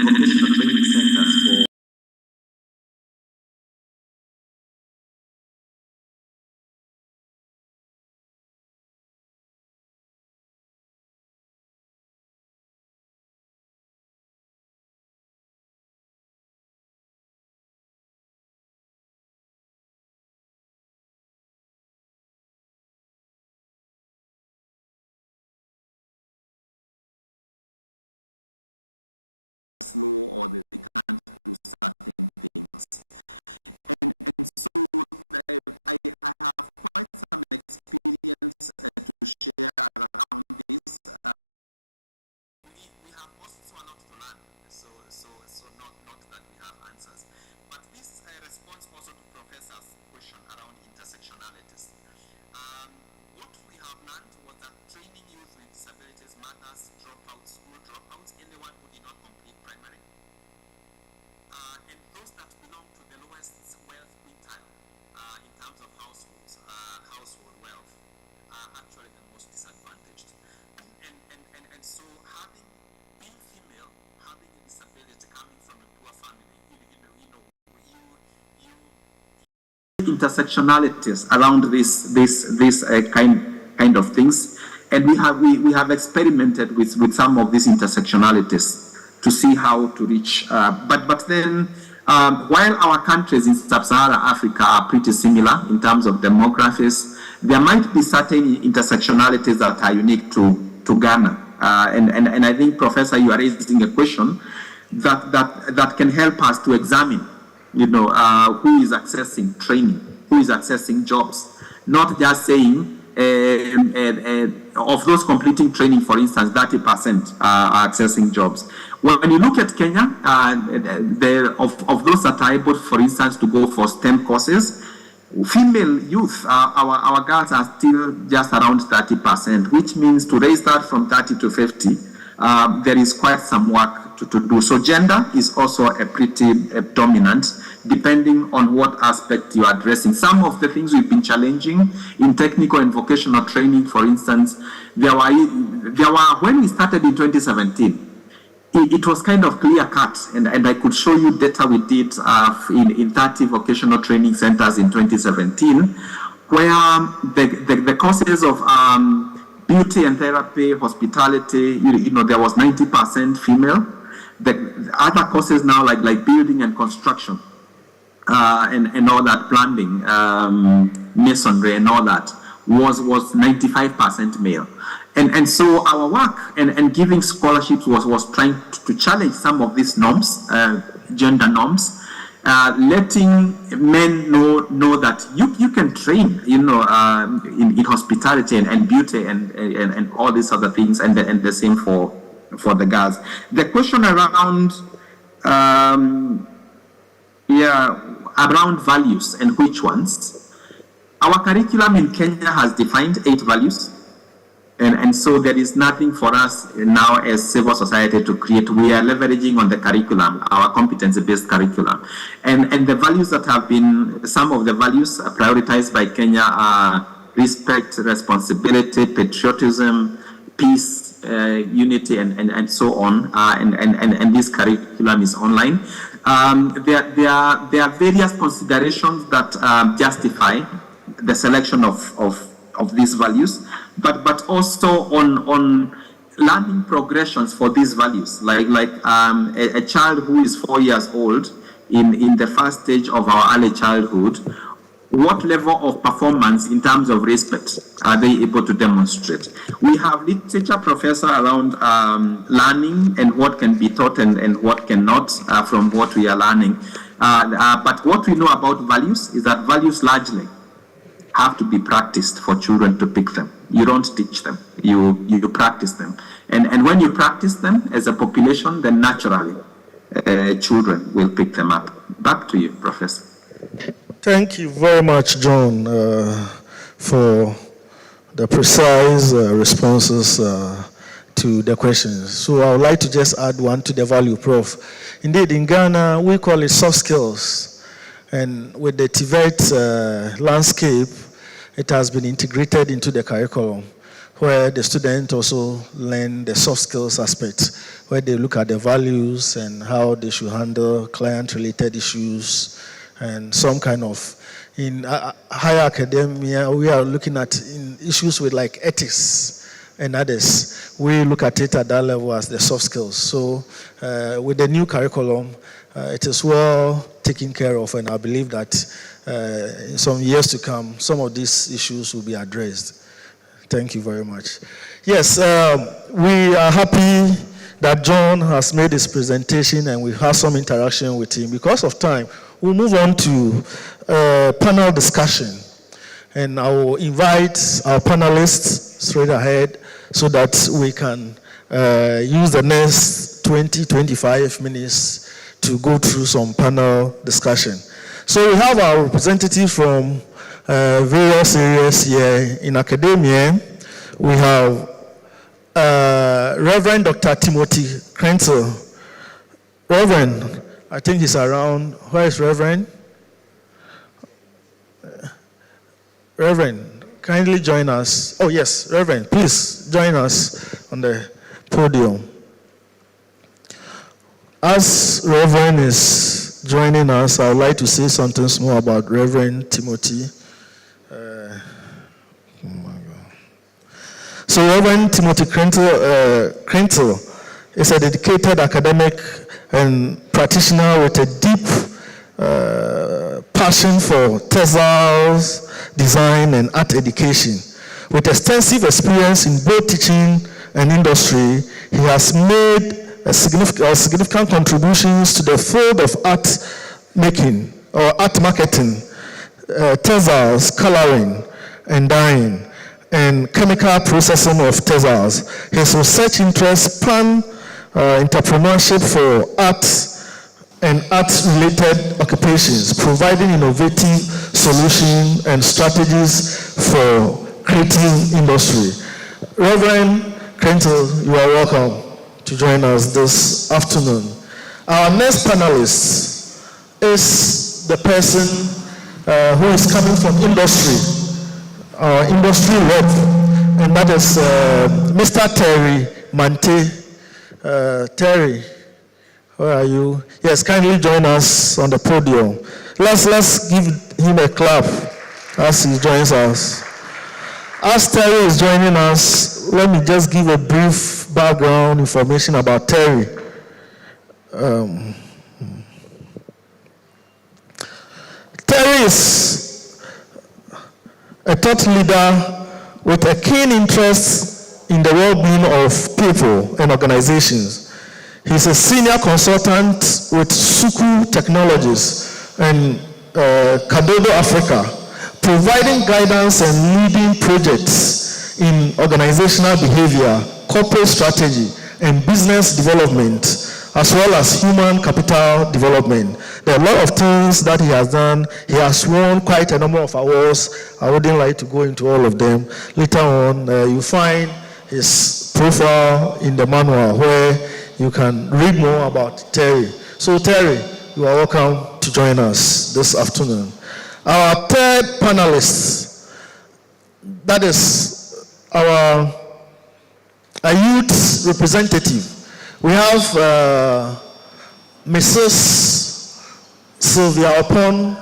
and vocational training centers for slow or they can't do certain things. And so I have quite some experience to share around this. We have also a lot to learn, so not that we have answers. But this responds also to Professor's question around intersectionalities. What we have learned was that training youth with disabilities matters, dropouts, school dropouts, anyone who did not complete primary. And those that belong to the lowest wealth quintile in terms of household wealth are actually the most disadvantaged. And so being female, having a disability, coming from a poor family, intersectionalities around this kind of things, and we have experimented with some of these intersectionalities to see how to reach. But then, while our countries in sub-Saharan Africa are pretty similar in terms of demographies, there might be certain intersectionalities that are unique to Ghana. And I think, Professor, you are raising a question that can help us to examine, who is accessing training, who is accessing jobs, not just saying of those completing training, for instance, 30% are accessing jobs. When you look at Kenya, of those that are able, for instance, to go for STEM courses, female youth, our girls are still just around 30%, which means to raise that from 30 to 50, there is quite some work to do. So gender is also a pretty dominant, depending on what aspect you are addressing. Some of the things we've been challenging in technical and vocational training, for instance, there were when we started in 2017, it was kind of clear cut, and I could show you data we did in 30 vocational training centers in 2017, where the courses of beauty and therapy, hospitality, there was 90% female. The other courses now, like building and construction, and all that, plumbing, masonry, and all that, was 95% male. And so our work and giving scholarships was trying to challenge some of these norms, gender norms, letting men know that you can train, in hospitality and beauty and all these other things, and the same for the girls. The question around around values and which ones, our curriculum in Kenya has defined 8 values. And so there is nothing for us now as civil society to create. We are leveraging on the curriculum, our competency-based curriculum. And the values that have been, some of the values prioritized by Kenya are respect, responsibility, patriotism, peace, unity, and so on. And this curriculum is online. There are various considerations that justify the selection of these values, but also on learning progressions for these values, like a child who is 4 years old in the first stage of our early childhood, what level of performance in terms of respect are they able to demonstrate? We have literature, Professor, around learning and what can be taught and what cannot from what we are learning. But what we know about values is that values largely have to be practiced for children to pick them. You don't teach them, you practice them. And when you practice them as a population, then naturally children will pick them up. Back to you, Professor. Thank you very much, John, for the precise responses to the questions. So I would like to just add one to the value, Prof. Indeed, in Ghana, we call it soft skills. And with the TVET landscape, it has been integrated into the curriculum. where the students also learn the soft skills aspect, where they look at the values and how they should handle client-related issues and some kind of, in higher academia, we are looking at issues with like ethics and others. We look at it at that level as the soft skills. So with the new curriculum, it is well taken care of, and I believe that in some years to come, some of these issues will be addressed. Thank you very much. Yes, we are happy that John has made his presentation and we have some interaction with him. Because of time, we'll move on to panel discussion. And I will invite our panelists straight ahead so that we can use the next 20-25 minutes to go through some panel discussion. So we have our representative from various areas here in academia. We have Reverend Dr. Timothy Krenzel. Reverend, I think he's around. Where is Reverend? Reverend, kindly join us. Oh yes, Reverend, please join us on the podium. As Reverend is joining us, I would like to say something more about Reverend Timothy. So Reverend Timothy Krenzel is a dedicated academic and practitioner with a deep passion for textiles, design, and art education. With extensive experience in both teaching and industry, he has made significant contributions to the field of art making or art marketing, textiles, coloring, and dyeing, and chemical processing of textiles. His research interests span entrepreneurship for art and art-related occupations, providing innovative solutions and strategies for creative industry. Reverend Krenzel, you are welcome to join us this afternoon. Our next panelist is the person who is coming from industry, industry rep, and that is Mr. Terry Mante. Terry, where are you? Yes, kindly join us on the podium. Let's give him a clap as he joins us. As Terry is joining us, let me just give a brief background information about Terry. Terry is a thought leader with a keen interest in the well-being of people and organizations. He's a senior consultant with Suku Technologies and Kadodo Africa, providing guidance and leading projects in organizational behavior, corporate strategy, and business development, as well as human capital development. There are a lot of things that he has done. He has won quite a number of awards. I wouldn't like to go into all of them. Later on, you find his profile in the manual where you can read more about Terry. So Terry, you are welcome to join us this afternoon. Our third panelist, that is our youth representative. We have Mrs. Sylvia Opon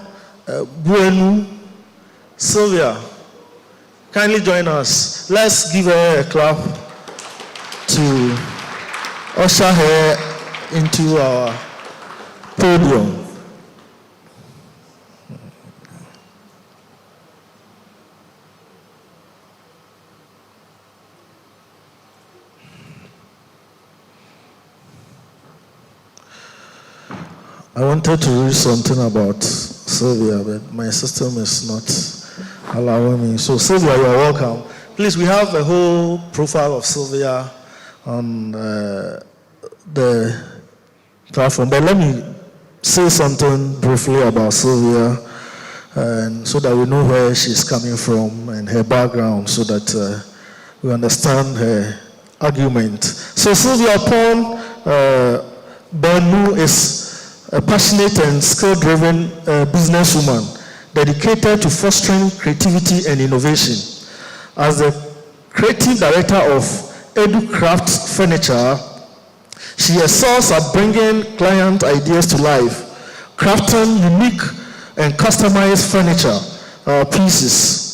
Buenu. Sylvia, kindly join us. Let's give her a clap to usher her into our podium. I wanted to read something about Sylvia, but my system is not allowing me. So Sylvia, you are welcome. Please, we have a whole profile of Sylvia on the platform, but let me say something briefly about Sylvia, and so that we know where she's coming from and her background, so that we understand her argument. So Sylvia Pon Banu is a passionate and skill-driven businesswoman dedicated to fostering creativity and innovation. As the creative director of EduCraft Furniture, she excels at bringing client ideas to life, crafting unique and customized furniture pieces.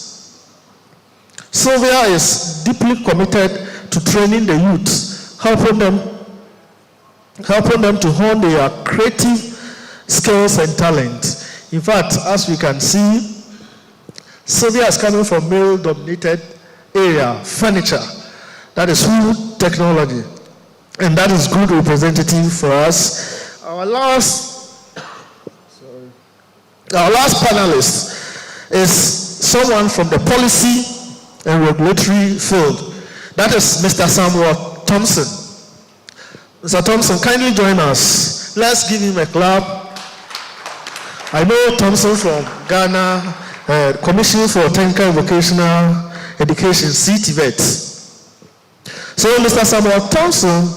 Sylvia is deeply committed to training the youth, helping them to hone their creative skills and talent. In fact, as we can see, Sylvia is coming from male-dominated area, furniture, that is wood technology, and that is good representative for us. Our last panelist is someone from the policy and regulatory field. That is Mr. Samuel Thompson. Mr. Thompson, kindly join us. Let's give him a clap. I know Thompson from Ghana, Commission for Technical and Vocational Education, CTVET. So Mr. Samuel Thompson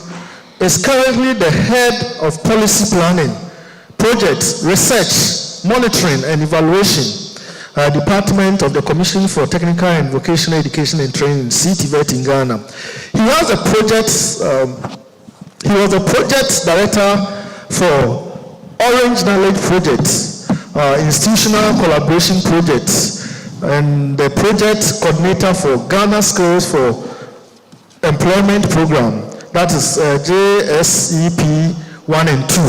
is currently the head of policy planning, project, research, monitoring and evaluation, Department of the Commission for Technical and Vocational Education and Training, CTVET in Ghana. He was a project director for Orange Knowledge Project, institutional collaboration projects, and the project coordinator for Ghana Skills for Employment Program, that is JSEP 1 and 2.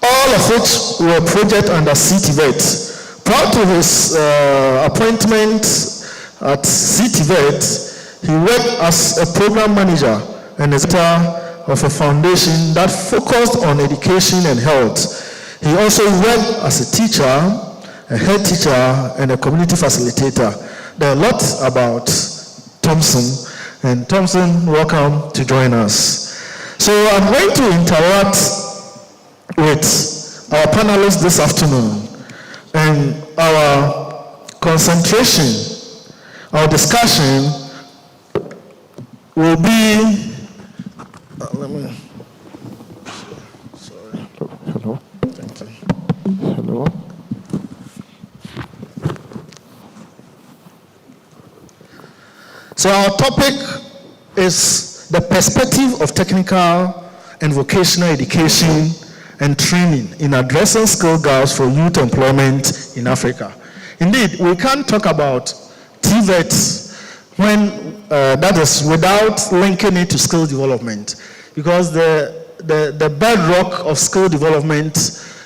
All of which were projects under CTVET. Prior to his appointment at CTVET, he worked as a program manager and a director of a foundation that focused on education and health. He also worked as a teacher, a head teacher, and a community facilitator. There are lots about Thompson, and Thompson, welcome to join us. So I'm going to interact with our panelists this afternoon, and our concentration, our discussion will be, Hello. Thank you. Hello. So our topic is the perspective of technical and vocational education and training in addressing skill gaps for youth employment in Africa. Indeed, we can't talk about TVET when that is without linking it to skill development, because the bedrock of skill development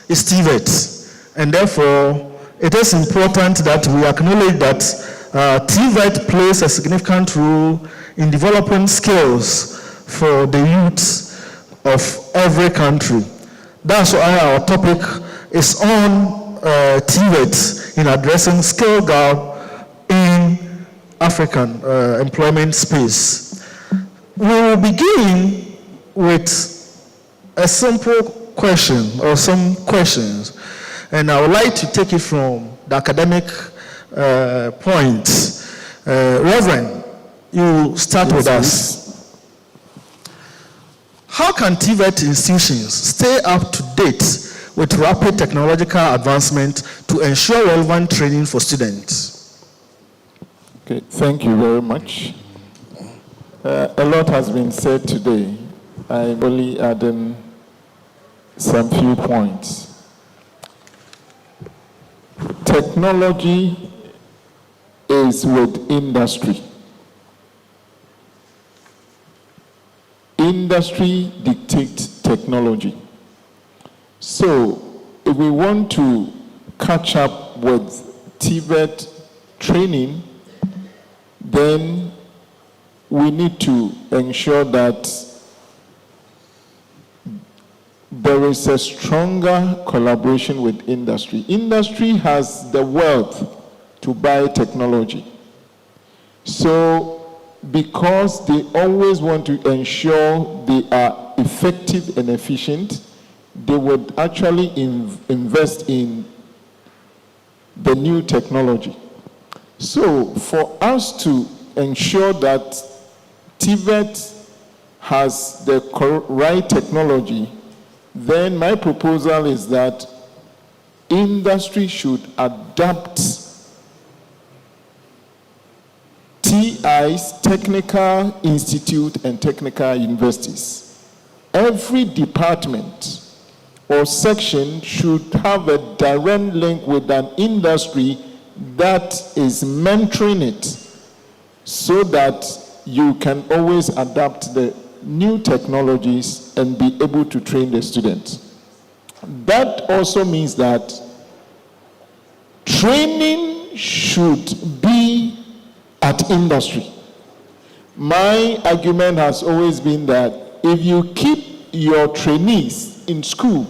is TVET, and therefore it is important that we acknowledge that TVET plays a significant role in developing skills for the youth of every country. That's why our topic is on TVET in addressing skill gap in African employment space. We will begin with a simple question or some questions, and I would like to take it from the academic point. Reverend, you start with us. How can TVET institutions stay up to date with rapid technological advancement to ensure relevant training for students? Okay, thank you very much. A lot has been said today. I'm only adding some few points. Technology is with industry. Industry dictates technology. So if we want to catch up with TVET training, then we need to ensure that there is a stronger collaboration with industry. Industry has the wealth to buy technology. So because they always want to ensure they are effective and efficient, they would actually invest in the new technology. So for us to ensure that TVET has the right technology, then my proposal is that industry should adapt TIs, technical institute and technical universities. Every department or section should have a direct link with an industry that is mentoring it, so that you can always adapt the new technologies and be able to train the students. That also means that training should be at industry. My argument has always been that if you keep your trainees in school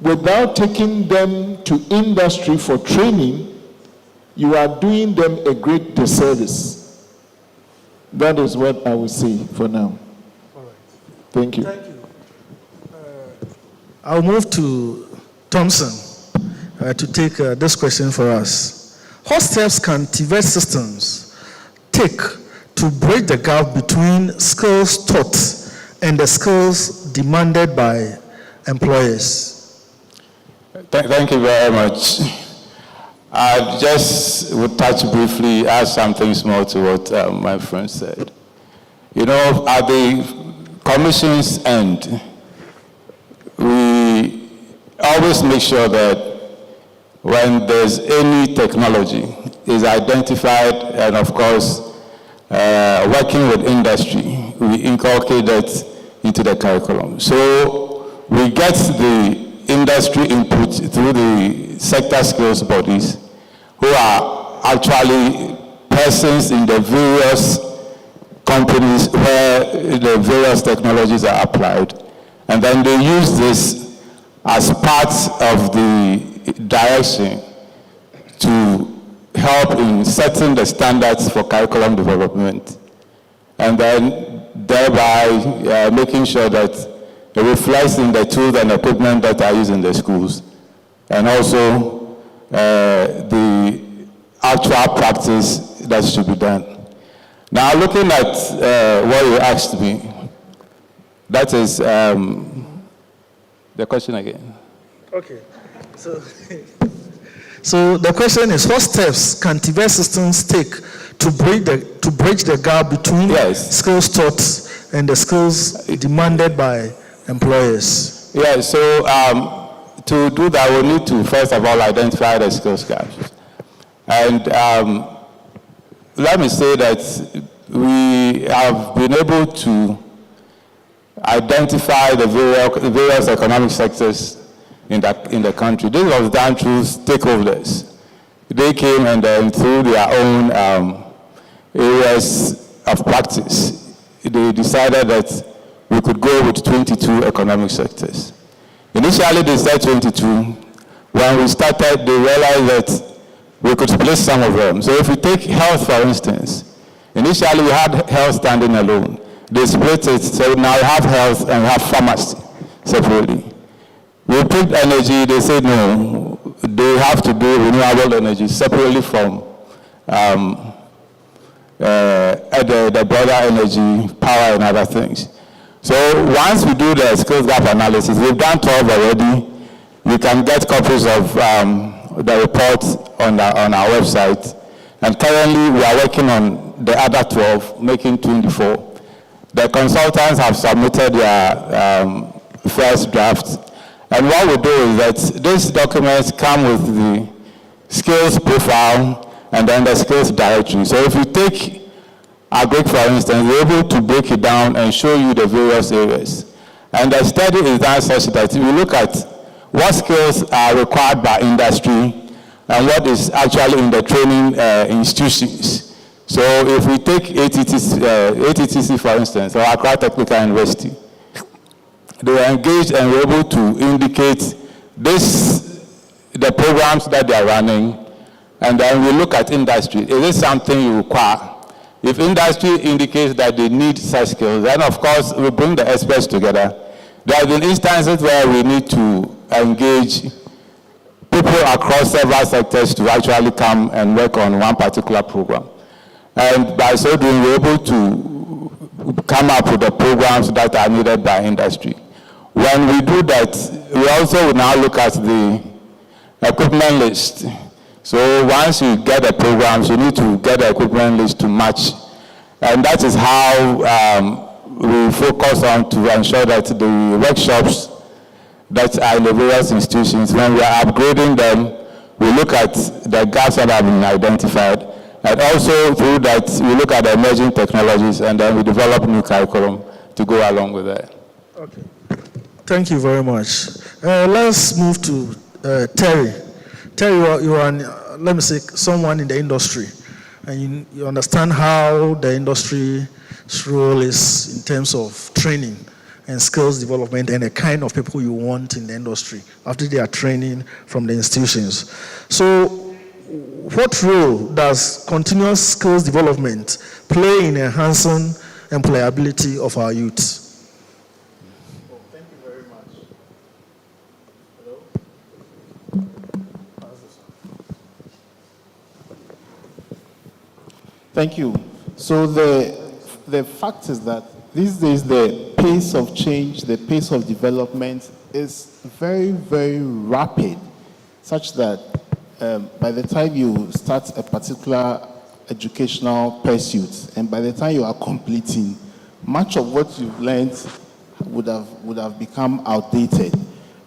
without taking them to industry for training, you are doing them a great disservice. That is what I will say for now. All right. Thank you. Thank you. I'll move to Thompson to take this question for us. What steps can TVET systems take to bridge the gap between skills taught and the skills demanded by employers? Thank you very much. I just would touch briefly, add something small to what my friend said. You know, at the commission's end, we always make sure that when there's any technology is identified and, of course, working with industry, we inculcate that into the curriculum. So we get the industry input through the sector skills bodies, who are actually persons in the various companies where the various technologies are applied. And then they use this as part of the direction to help in setting the standards for curriculum development, and then thereby making sure that it reflects in the tools and equipment that are used in the schools, and also the actual practice that should be done. Now, looking at what you asked me, that is the question again. Okay. So the question is, what steps can TVET systems take to bridge the gap between skills taught and the skills demanded by employers? Yeah, so to do that, we need to first of all identify the skills gaps. And let me say that we have been able to identify the various economic sectors in the country. This was done through stakeholders. They came and then through their own areas of practice, they decided that we could go with 22 economic sectors. Initially, they said 22. When we started, they realized that we could split some of them. So if we take health, for instance, initially we had health standing alone. They split it, so now we have health and we have pharmacy separately. We picked energy, they said no, they have to do renewable energy separately from the broader energy, power and other things. So once we do the skills gap analysis, we've done 12 already. You can get copies of the report on our website. And currently we are working on the other 12, making 24. The consultants have submitted their first draft. And what we do is that these documents come with the skills profile and then the skills directory. So if you take Agric, for instance, we're able to break it down and show you the various areas. And the study is done such that we look at what skills are required by industry and what is actually in the training institutions. So if we take ATTC, for instance, or Accra Technical University, they were engaged and were able to indicate the programs that they are running, and then we look at industry. Is this something you require? If industry indicates that they need such skills, then of course we bring the experts together. There have been instances where we need to engage people across several sectors to actually come and work on one particular program. And by so doing, we're able to come up with the programs that are needed by industry. When we do that, we also will now look at the equipment list. So once you get the programs, you need to get the equipment list to match. And that is how we focus on to ensure that the workshops that are in the various institutions, when we are upgrading them, we look at the gaps that have been identified. And also through that, we look at the emerging technologies, and then we develop new curriculum to go along with that. Okay. Thank you very much. Let's move to Terry. Terry, you are let me say, someone in the industry, and you understand how the industry's role is in terms of training and skills development and the kind of people you want in the industry after they are training from the institutions. So what role does continuous skills development play in enhancing employability of our youth? Thank you very much. Hello? Thank you. So the fact is that these days the pace of change, the pace of development is very, very rapid, such that by the time you start a particular educational pursuit and by the time you are completing, much of what you've learned would have become outdated.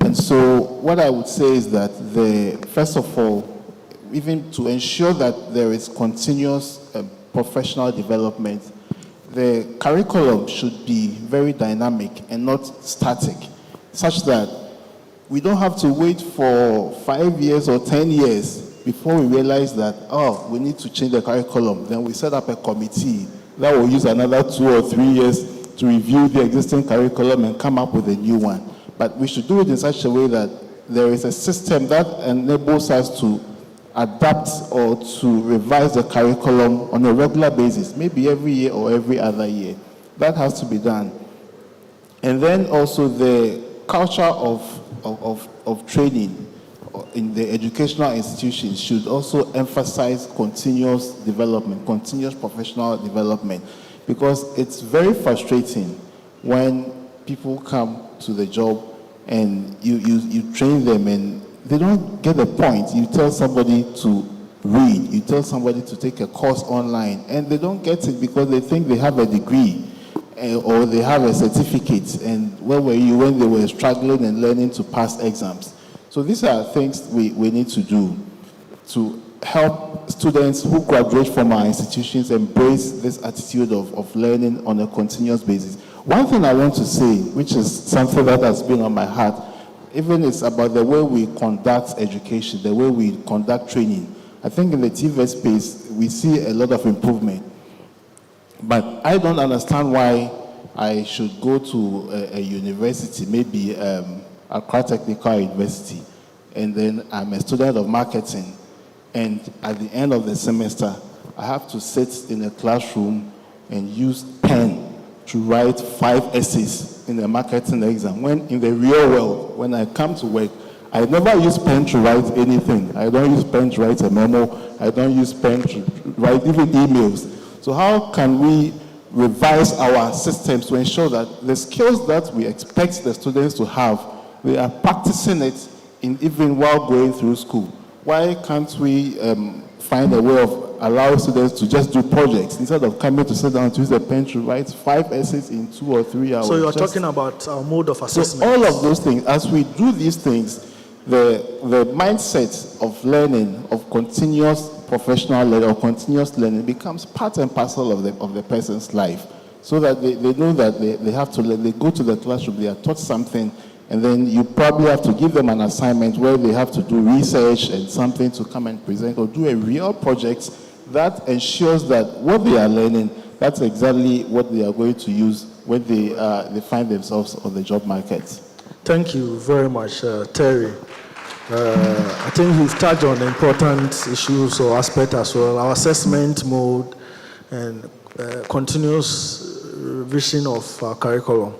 And so what I would say is that first of all, even to ensure that there is continuous professional development, the curriculum should be very dynamic and not static, such that we don't have to wait for 5 years or 10 years before we realize that, oh, we need to change the curriculum. Then we set up a committee that will use another 2 or 3 years to review the existing curriculum and come up with a new one. But we should do it in such a way that there is a system that enables us to adapt or to revise the curriculum on a regular basis, maybe every year or every other year. That has to be done. And then also the culture of training in the educational institutions should also emphasize continuous development, continuous professional development, because it's very frustrating when people come to the job and you train them and they don't get the point. You tell somebody to read, you tell somebody to take a course online, and they don't get it because they think they have a degree or they have a certificate, and where were you when they were struggling and learning to pass exams? So these are things we need to do to help students who graduate from our institutions embrace this attitude of learning on a continuous basis. One thing I want to say, which is something that has been on my heart, even it's about the way we conduct education, the way we conduct training. I think in the TV space, we see a lot of improvement. But I don't understand why I should go to a university, maybe Accra Technical University, and then I'm a student of marketing, and at the end of the semester, I have to sit in a classroom and use pen to write 5 essays in the marketing exam, when in the real world, when I come to work, I never use pen to write anything. I don't use pen to write a memo. I don't use pen to write even emails. So how can we revise our systems to ensure that the skills that we expect the students to have, they are practicing it even while going through school? Why can't we find a way of allowing students to just do projects instead of coming to sit down to use a pen to write 5 essays in 2 or 3 hours? So you're talking about our mode of assessment. So all of those things, as we do these things, the mindset of learning, of continuous professional learning or continuous learning becomes part and parcel of the person's life, so that they know that they have to learn. They go to the classroom, they are taught something, and then you probably have to give them an assignment where they have to do research and something to come and present, or do a real project that ensures that what they are learning, that's exactly what they are going to use when they find themselves on the job market. Thank you very much, Terry. I think you've touched on important issues or aspects as well. Our assessment mode and continuous revision of our curriculum.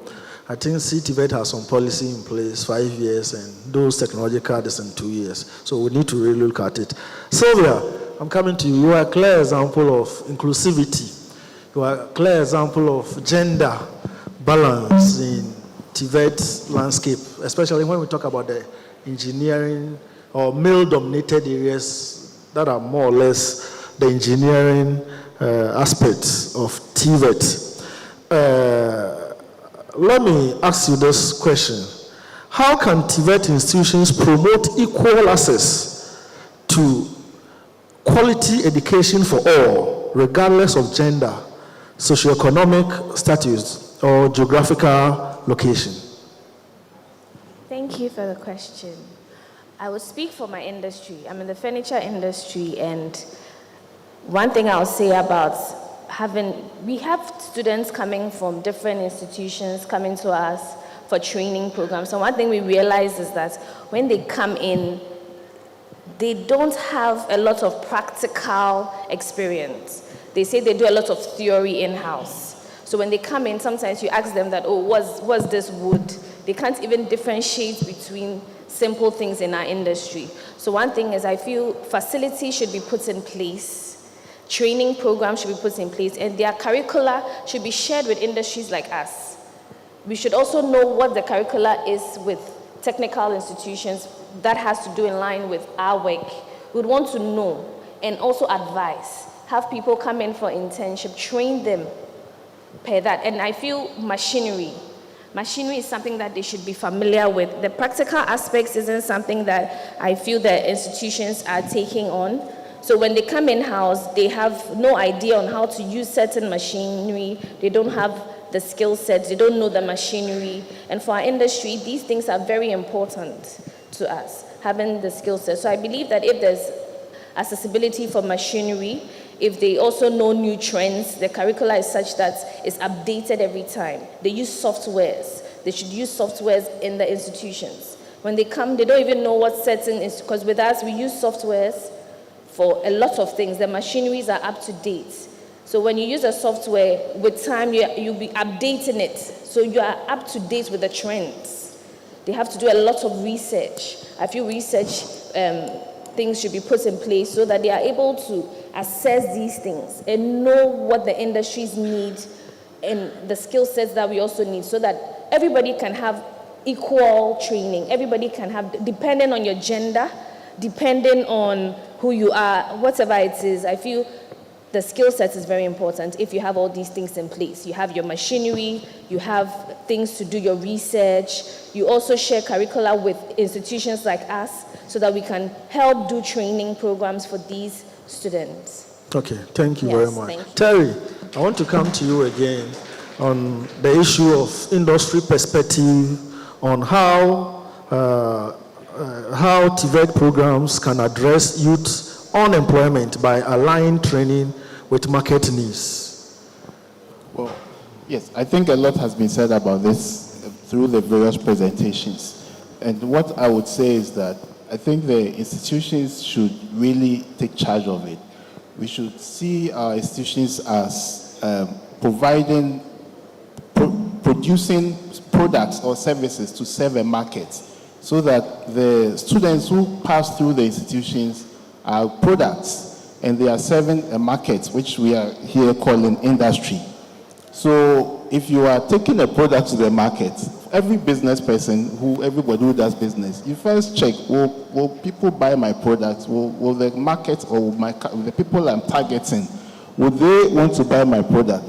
I think CTVET has some policy in place, 5 years, and those technological is in 2 years. So we need to really look at it. Sylvia, I'm coming to you. You are a clear example of inclusivity. You are a clear example of gender balance in TVET landscape, especially when we talk about the engineering or male-dominated areas that are more or less the engineering aspects of TVET. Let me ask you this question. How can TVET institutions promote equal access to quality education for all, regardless of gender, socioeconomic status, or geographical location? Thank you for the question. I will speak for my industry. I'm in the furniture industry, and one thing I'll say about we have students coming from different institutions coming to us for training programs. And one thing we realize is that when they come in, they don't have a lot of practical experience. They say they do a lot of theory in-house. So when they come in, sometimes you ask them that, oh, what's this wood? They can't even differentiate between simple things in our industry. So one thing is I feel facilities should be put in place, training programs should be put in place, and their curricula should be shared with industries like us. We should also know what the curricula is with technical institutions that has to do in line with our work. We'd want to know and also advise. Have people come in for internship, train them per that. And I feel machinery is something that they should be familiar with. The practical aspects isn't something that I feel that institutions are taking on. So when they come in-house, they have no idea on how to use certain machinery. They don't have the skill sets. They don't know the machinery. And for our industry, these things are very important to us, having the skill set. So I believe that if there's accessibility for machinery, if they also know new trends, the curricula is such that it's updated every time. They use softwares. They should use softwares in the institutions. When they come, they don't even know what certain is, because with us, we use softwares for a lot of things. The machineries are up to date. So when you use a software, with time, you'll be updating it. So you are up to date with the trends. They have to do a lot of research. I feel research things should be put in place so that they are able to assess these things and know what the industries need and the skill sets that we also need, so that everybody can have equal training. Everybody can have, depending on your gender, depending on who you are, whatever it is. I feel the skill set is very important if you have all these things in place. You have your machinery, you have things to do your research, you also share curricula with institutions like us so that we can help do training programs for these students. Okay, thank you very much. Terry, I want to come to you again on the issue of industry perspective, on how TVET programs can address youth unemployment by aligning training with market needs. Well, yes, I think a lot has been said about this through the various presentations. And what I would say is that I think the institutions should really take charge of it. We should see our institutions as producing products or services to serve a market, so that the students who pass through the institutions are products and they are serving a market, which we are here calling industry. So if you are taking a product to the market, every business person, everybody who does business, you first check, will people buy my products? Will the market or the people I'm targeting, would they want to buy my product?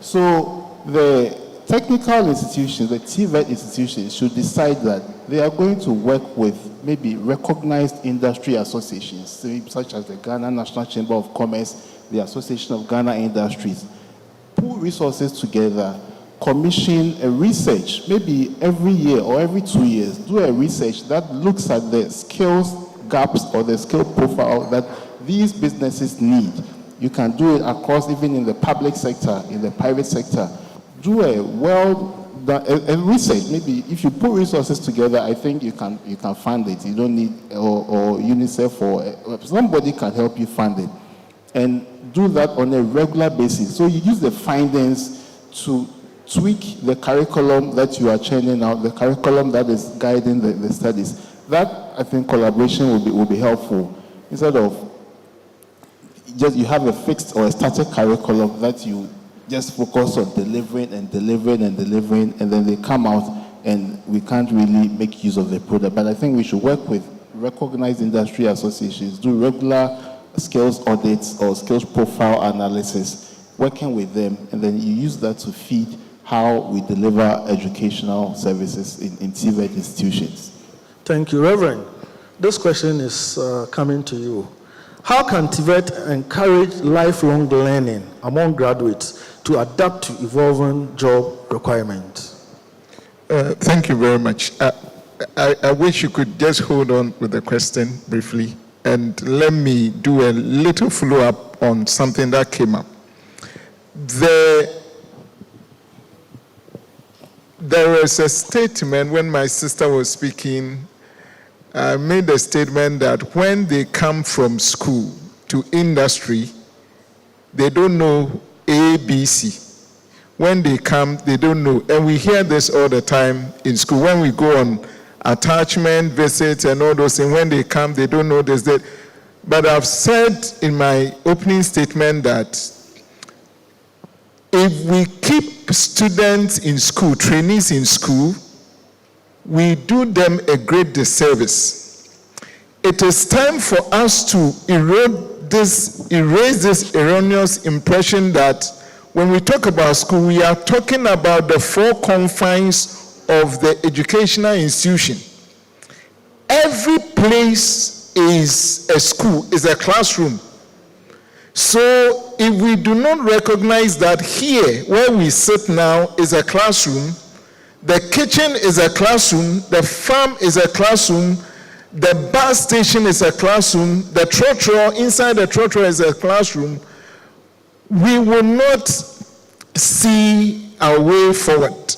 So the technical institutions, the TVET institutions, should decide that they are going to work with maybe recognized industry associations, such as the Ghana National Chamber of Commerce, the Association of Ghana Industries. Put resources together, commission a research, maybe every year or every 2 years, do a research that looks at the skills gaps or the skill profile that these businesses need. You can do it across, even in the public sector, in the private sector. Do a research. Maybe if you put resources together, I think you can fund it. You don't need or UNICEF or somebody can help you fund it, and do that on a regular basis. So you use the findings to tweak the curriculum that you are churning out, the curriculum that is guiding the studies. That, I think, collaboration will be helpful. Instead of just you have a fixed or a static curriculum that you just focus on delivering, and then they come out and we can't really make use of the product. But I think we should work with recognized industry associations, do regular skills audits or skills profile analysis, working with them, and then you use that to feed how we deliver educational services in TVET institutions. Thank you, Reverend. This question is coming to you. How can TVET encourage lifelong learning among graduates to adapt to evolving job requirements? Thank you very much. I wish you could just hold on with the question briefly, and let me do a little follow-up on something that came up. There is a statement when my sister was speaking. I made a statement that when they come from school to industry, they don't know ABC. When they come, they don't know. And we hear this all the time in school. When we go on attachment visits and all those things, when they come, they don't know this, that. But I've said in my opening statement that if we keep students in school, trainees in school, we do them a great disservice. It is time for us to erase this erroneous impression that when we talk about school, we are talking about the four confines of the educational institution. Every place is a school, is a classroom. So if we do not recognize that here, where we sit now, is a classroom, the kitchen is a classroom, the farm is a classroom, the bus station is a classroom, the trotro, inside the trotro is a classroom, we will not see our way forward.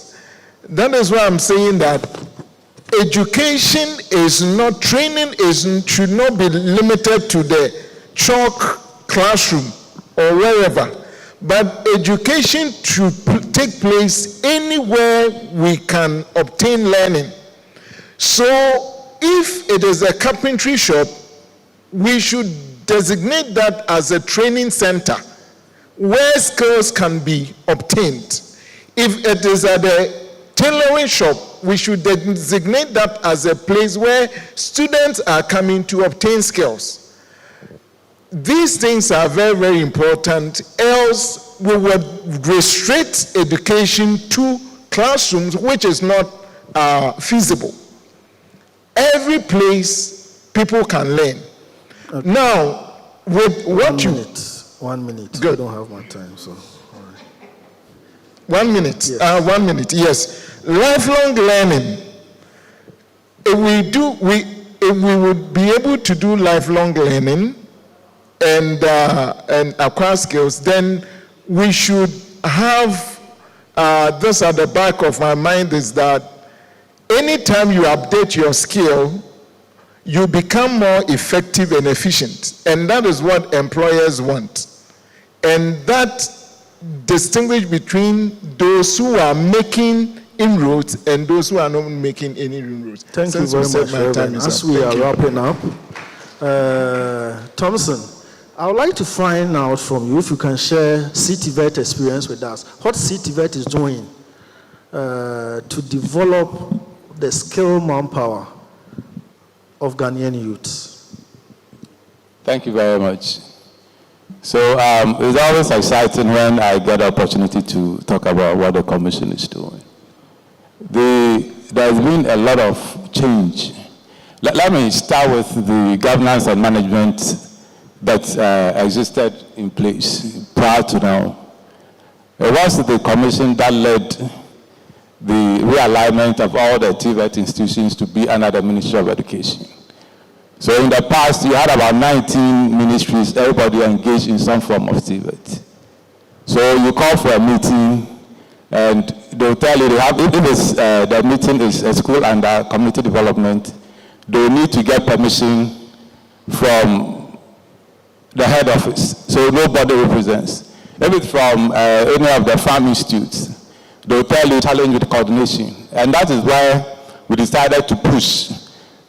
That is why I'm saying that education is not, training should not be limited to the chalk classroom or wherever. But education should take place anywhere we can obtain learning. So if it is a carpentry shop, we should designate that as a training center where skills can be obtained. If it is at a tailoring shop, we should designate that as a place where students are coming to obtain skills. These things are very, very important, else we would restrict education to classrooms, which is not feasible. Every place people can learn. Okay. Now, with what 1 minute. Good. I don't have my time, so. All right. 1 minute. Yes. 1 minute. Yes. Lifelong learning. If we would be able to do lifelong learning and acquire skills, then we should have this at the back of my mind, is that anytime you update your skill, you become more effective and efficient. And that is what employers want. And that distinguish between those who are making inroads and those who are not making any inroads. Thank you very much, Reverend. As we are wrapping up, Thompson, I would like to find out from you if you can share CTVET experience with us. What CTVET is doing to develop the skilled manpower of Ghanaian youths. Thank you very much. So it's always exciting when I get the opportunity to talk about what the Commission is doing. There's been a lot of change. Let me start with the governance and management that existed in place prior to now. It was the Commission that led the realignment of all the TVET institutions to be under the Ministry of Education. So in the past, you had about 19 ministries, everybody engaged in some form of TVET. So you call for a meeting, and they'll tell you, if the meeting is a school under community development, they need to get permission from the head office. So nobody represents. If it's from any of the farm institutes, they'll tell you challenge with coordination. And that is why we decided to push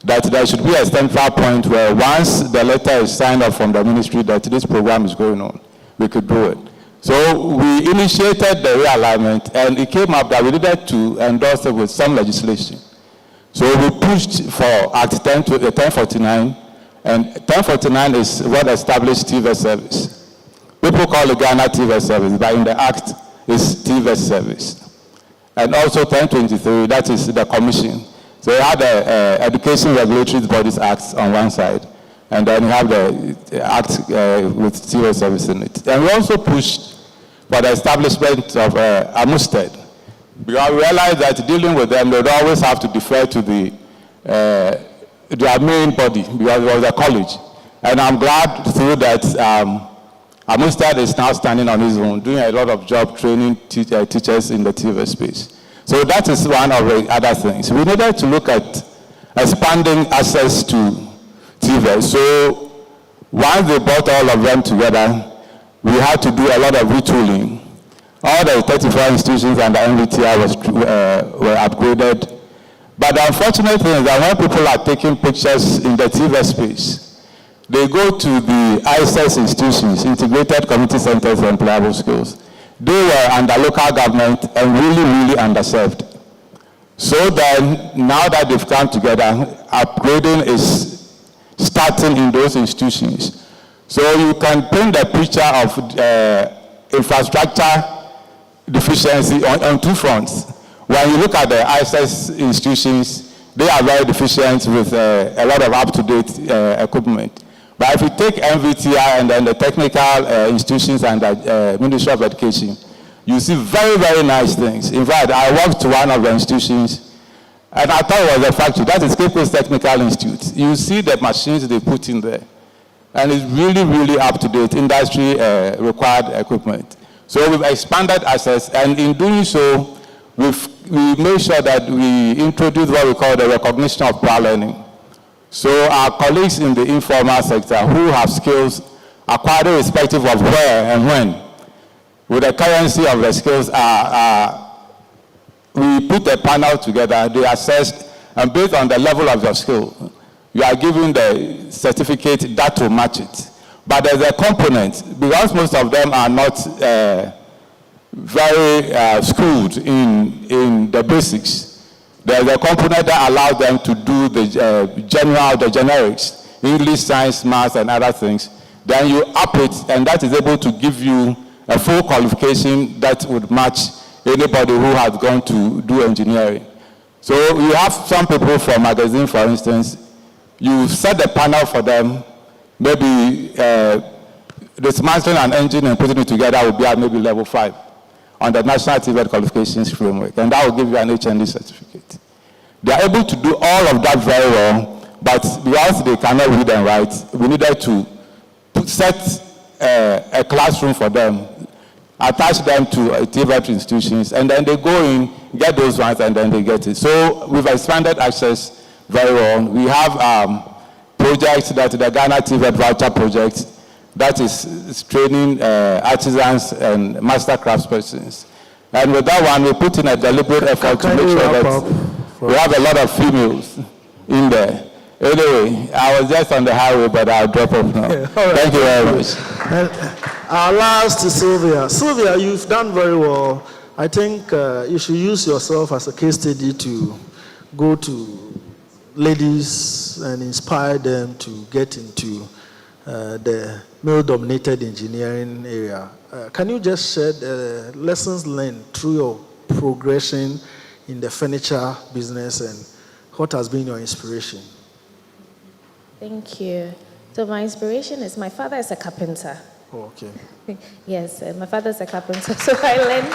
that there should be a central point where once the letter is signed off from the ministry that this program is going on, we could do it. So we initiated the realignment, and it came up that we needed to endorse it with some legislation. So we pushed for Act 1049, And 1049 is what established TVET service. People call it Ghana TVET service, but in the Act, it's TVET service. And also 1023, that is the commission. So you have the Education Regulatory Bodies Act on one side, and then you have the Act with TVET service in it. And we also pushed for the establishment of AMUSTED, because we realized that dealing with them, they'd always have to defer to their main body, because it was a college. And I'm glad through that AMUSTED is now standing on his own, doing a lot of job training teachers in the TVET space. So that is one of the other things. We needed to look at expanding access to TVET. So once they brought all of them together, we had to do a lot of retooling. All the 34 institutions and the MVTI were upgraded. But the unfortunate thing is that when people are taking pictures in the TVET space, they go to the ISS institutions, Integrated Community Centers for Employable Skills. They were under local government and really underserved. So then, now that they've come together, upgrading is starting in those institutions. So you can paint the picture of infrastructure deficiency on two fronts. When you look at the ISS institutions, they are very deficient with a lot of up-to-date equipment. But if you take MVTI and then the technical institutions and the Ministry of Education, you see very nice things. In fact, I walked to one of the institutions, and I thought it was a factory. That is Cape Coast Technical Institute. You see the machines they put in there. And it's really up-to-date industry-required equipment. So we've expanded access, and in doing so, we made sure that we introduce what we call the recognition of prior learning. So our colleagues in the informal sector who have skills acquired irrespective of where and when, with the currency of the skills, we put a panel together, they assessed, and based on the level of your skill, you are given the certificate that will match it. But there's a component, because most of them are not very schooled in the basics. There's a component that allows them to do the generics, English, science, math, and other things. Then you up it, and that is able to give you a full qualification that would match anybody who has gone to do engineering. So you have some people from magazine, for instance, you set the panel for them, maybe dismantling an engine and putting it together will be at maybe level 5 on the National TVET Qualifications Framework, and that will give you an HND certificate. They are able to do all of that very well, but because they cannot read and write, we needed to set a classroom for them, attach them to TVET institutions, and then they go in, get those ones, and then they get it. So we've expanded access very well. We have projects that the Ghana TVET Voucher Project, that is training artisans and master craftspersons. And with that one, we put in a deliberate effort to make sure that we have a lot of females in there. Anyway, I was just on the highway, but I'll drop off now. Yeah, right. Thank you very much. Our last is Sylvia. Sylvia, you've done very well. I think you should use yourself as a case study to go to ladies and inspire them to get into the male-dominated engineering area. Can you just share the lessons learned through your progression in the furniture business and what has been your inspiration? Thank you. So my inspiration is my father is a carpenter. Oh, okay. Yes, my father is a carpenter. So I learned,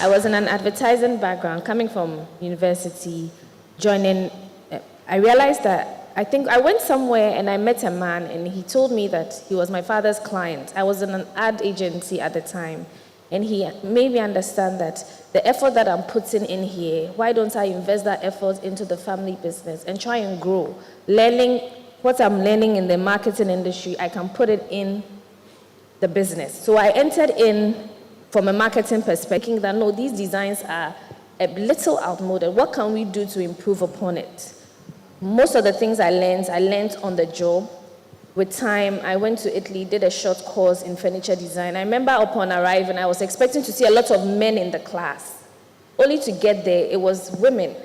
I was in an advertising background, coming from university, joining, I realized that I went somewhere and I met a man and he told me that he was my father's client. I was in an ad agency at the time, and he made me understand that the effort that I'm putting in here, why don't I invest that effort into the family business and try and grow? Learning what I'm learning in the marketing industry, I can put it in the business. So I entered in from a marketing perspective, thinking that no, these designs are a little outmoded. What can we do to improve upon it? Most of the things I learned on the job. With time, I went to Italy, did a short course in furniture design. I remember upon arriving, I was expecting to see a lot of men in the class. Only to get there, it was women.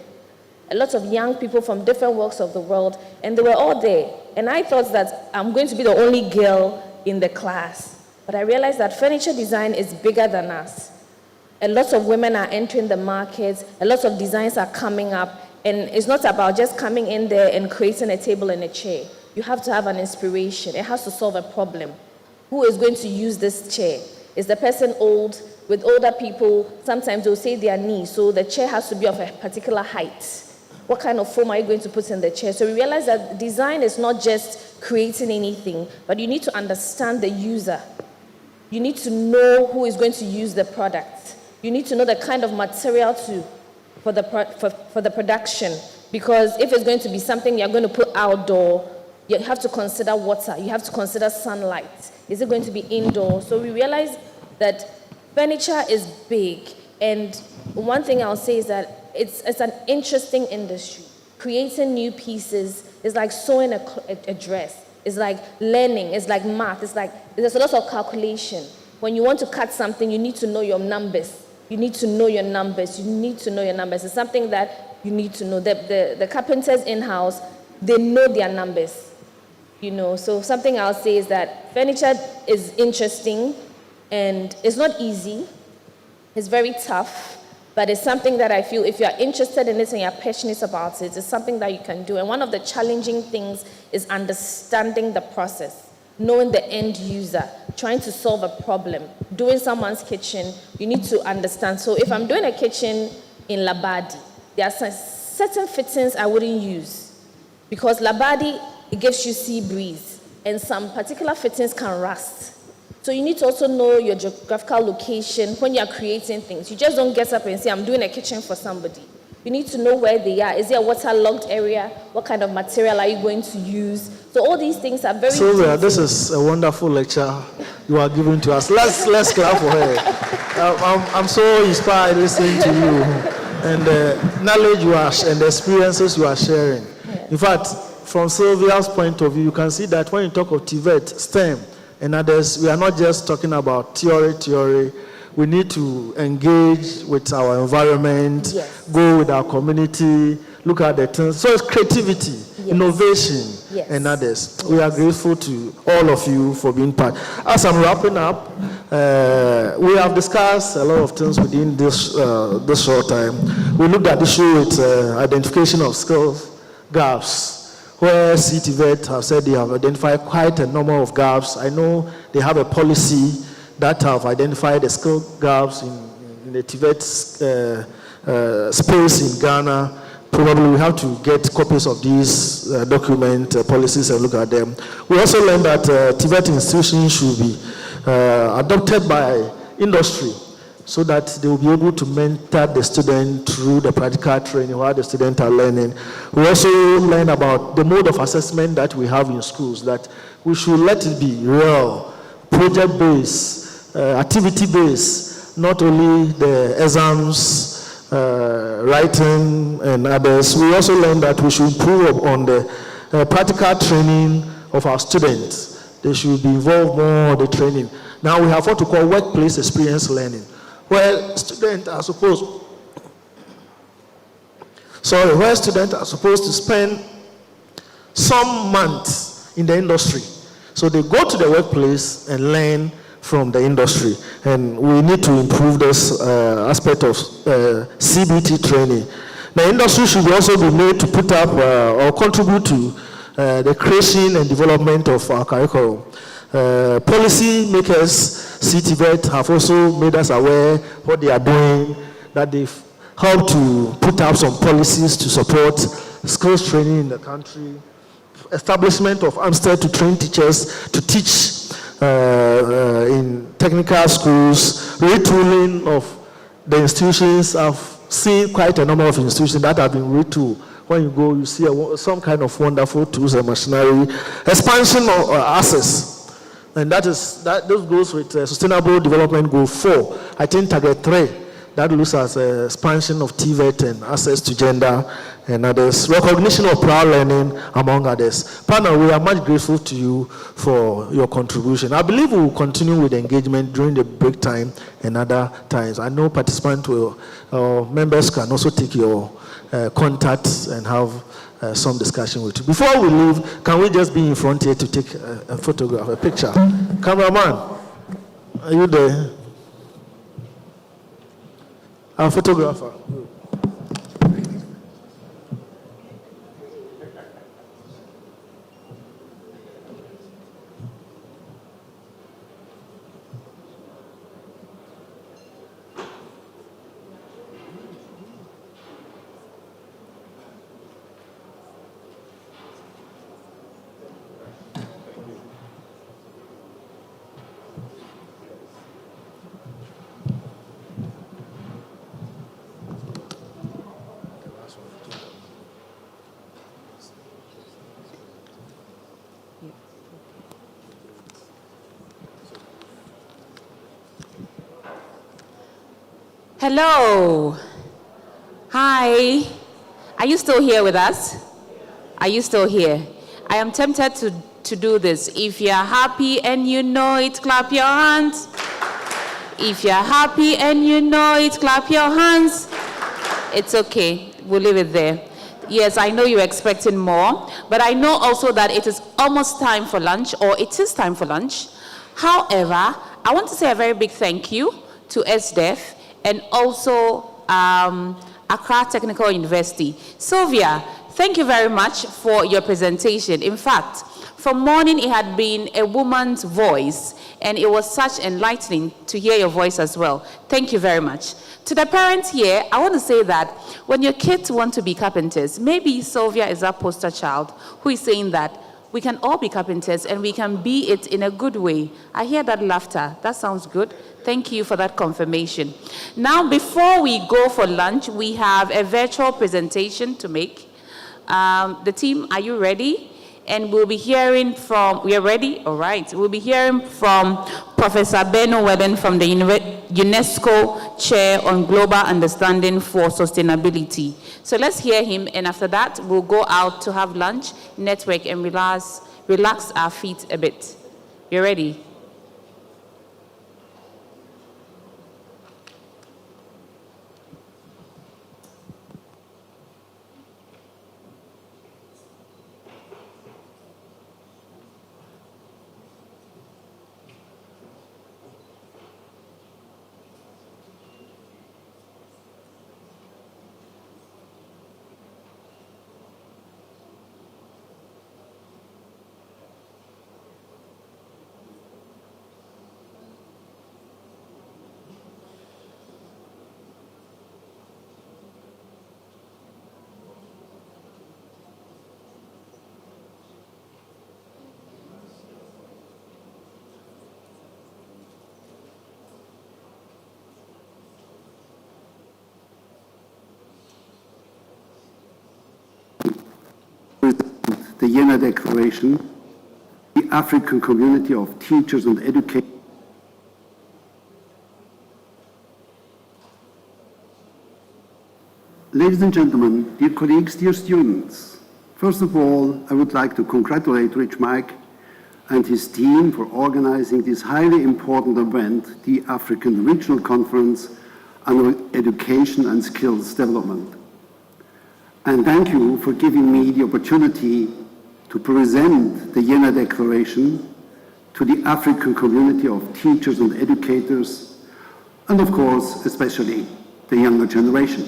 a lot of young people from different walks of the world, and they were all there. And I thought that I'm going to be the only girl in the class. But I realized that furniture design is bigger than us. A lot of women are entering the market, a lot of designs are coming up, and it's not about just coming in there and creating a table and a chair. You have to have an inspiration. It has to solve a problem. Who is going to use this chair? Is the person old? With older people, sometimes they'll say their knee, so the chair has to be of a particular height. What kind of foam are you going to put in the chair? So we realize that design is not just creating anything, but you need to understand the user. You need to know who is going to use the product. You need to know the kind of material for the production, because if it's going to be something you're going to put outdoor, you have to consider water, you have to consider sunlight. Is it going to be indoor? So we realize that furniture is big, and one thing I'll say is that it's an interesting industry. Creating new pieces is like sewing a dress. It's like learning. It's like math. It's like there's a lot of calculation. When you want to cut something, you need to know your numbers. You need to know your numbers. You need to know your numbers. It's something that you need to know. The carpenters in-house, they know their numbers. You know, so something I'll say is that furniture is interesting, and it's not easy. It's very tough. But it's something that I feel if you're interested in it and you're passionate about it, it's something that you can do. And one of the challenging things is understanding the process, knowing the end user, trying to solve a problem. Doing someone's kitchen, you need to understand. So if I'm doing a kitchen in Labadi, there are certain fittings I wouldn't use, because Labadi, it gives you sea breeze, and some particular fittings can rust. So you need to also know your geographical location when you are creating things. You just don't get up and say, I'm doing a kitchen for somebody. You need to know where they are. Is there a waterlogged area? What kind of material are you going to use? So all these things are very Sylvia, this is a wonderful lecture you are giving to us. Let's clap for her. I'm so inspired listening to you, and the knowledge you are and the experiences you are sharing. In fact, from Sylvia's point of view, you can see that when you talk of TVET, STEM, and others, we are not just talking about theory. We need to engage with our environment, yes, go with our community, look at the things. So it's creativity, yes, innovation, yes, and others. Yes. We are grateful to all of you for being part. As I'm wrapping up, we have discussed a lot of things within this short time. We looked at the issue with identification of skills gaps, where CTVET have said they have identified quite a number of gaps. I know they have a policy that have identified the skill gaps in the TVET space in Ghana. Probably we have to get copies of these document policies and look at them. We also learned that TVET institutions should be adopted by industry, so that they will be able to mentor the student through the practical training while the students are learning. We also learn about the mode of assessment that we have in schools, that we should let it be real, project-based, activity-based, not only the exams, writing, and others. We also learn that we should improve on the practical training of our students. They should be involved more in the training. Now we have what we call workplace experience learning, where students are supposed to spend some months in the industry. So they go to the workplace and learn from the industry. And we need to improve this aspect of CBT training. The industry should also be made to put up or contribute to the creation and development of our curriculum. Policy makers, CTVET, have also made us aware what they are doing, that they've helped to put up some policies to support skills training in the country, establishment of Amstead to train teachers to teach in technical schools, retooling of the institutions. I've seen quite a number of institutions that have been retooled. When you go, you see some kind of wonderful tools and machinery, expansion of access. And this goes with Sustainable Development Goal 4, I think target 3, that looks at expansion of TVET and access to gender and others, recognition of prior learning, among others. Panel, we are much grateful to you for your contribution. I believe we will continue with engagement during the break time and other times. I know participants members can also take your contacts and have some discussion with you. Before we leave, can we just be in front here to take a photograph, a picture? Cameraman, are you there? Our photographer. Hello. Hi. Are you still here with us? Are you still here? I am tempted to do this. If you're happy and you know it, clap your hands. If you're happy and you know it, clap your hands. It's okay. We'll leave it there. Yes, I know you're expecting more, but I know also that it is almost time for lunch, or it is time for lunch. However, I want to say a very big thank you to SDEF and also Accra Technical University. Sylvia, thank you very much for your presentation. In fact, from morning it had been a woman's voice, and it was such enlightening to hear your voice as well. Thank you very much. To the parents here, I want to say that when your kids want to be carpenters, maybe Sylvia is that poster child who is saying that we can all be carpenters and we can be it in a good way. I hear that laughter. That sounds good. Thank you for that confirmation. Now, before we go for lunch, we have a virtual presentation to make. The team, are you ready? And we'll be hearing from, we are ready? All right. We'll be hearing from Professor Benno Weben from the UNESCO Chair on Global Understanding for Sustainability. So let's hear him, and after that, we'll go out to have lunch, network, and relax our feet a bit. You ready? The Jena Declaration, the African Community of Teachers and Educators. Ladies and gentlemen, dear colleagues, dear students, first of all, I would like to congratulate Rich Mike and his team for organizing this highly important event, the African Regional Conference on Education and Skills Development. And thank you for giving me the opportunity to present the Jena Declaration to the African community of teachers and educators, and of course, especially the younger generation.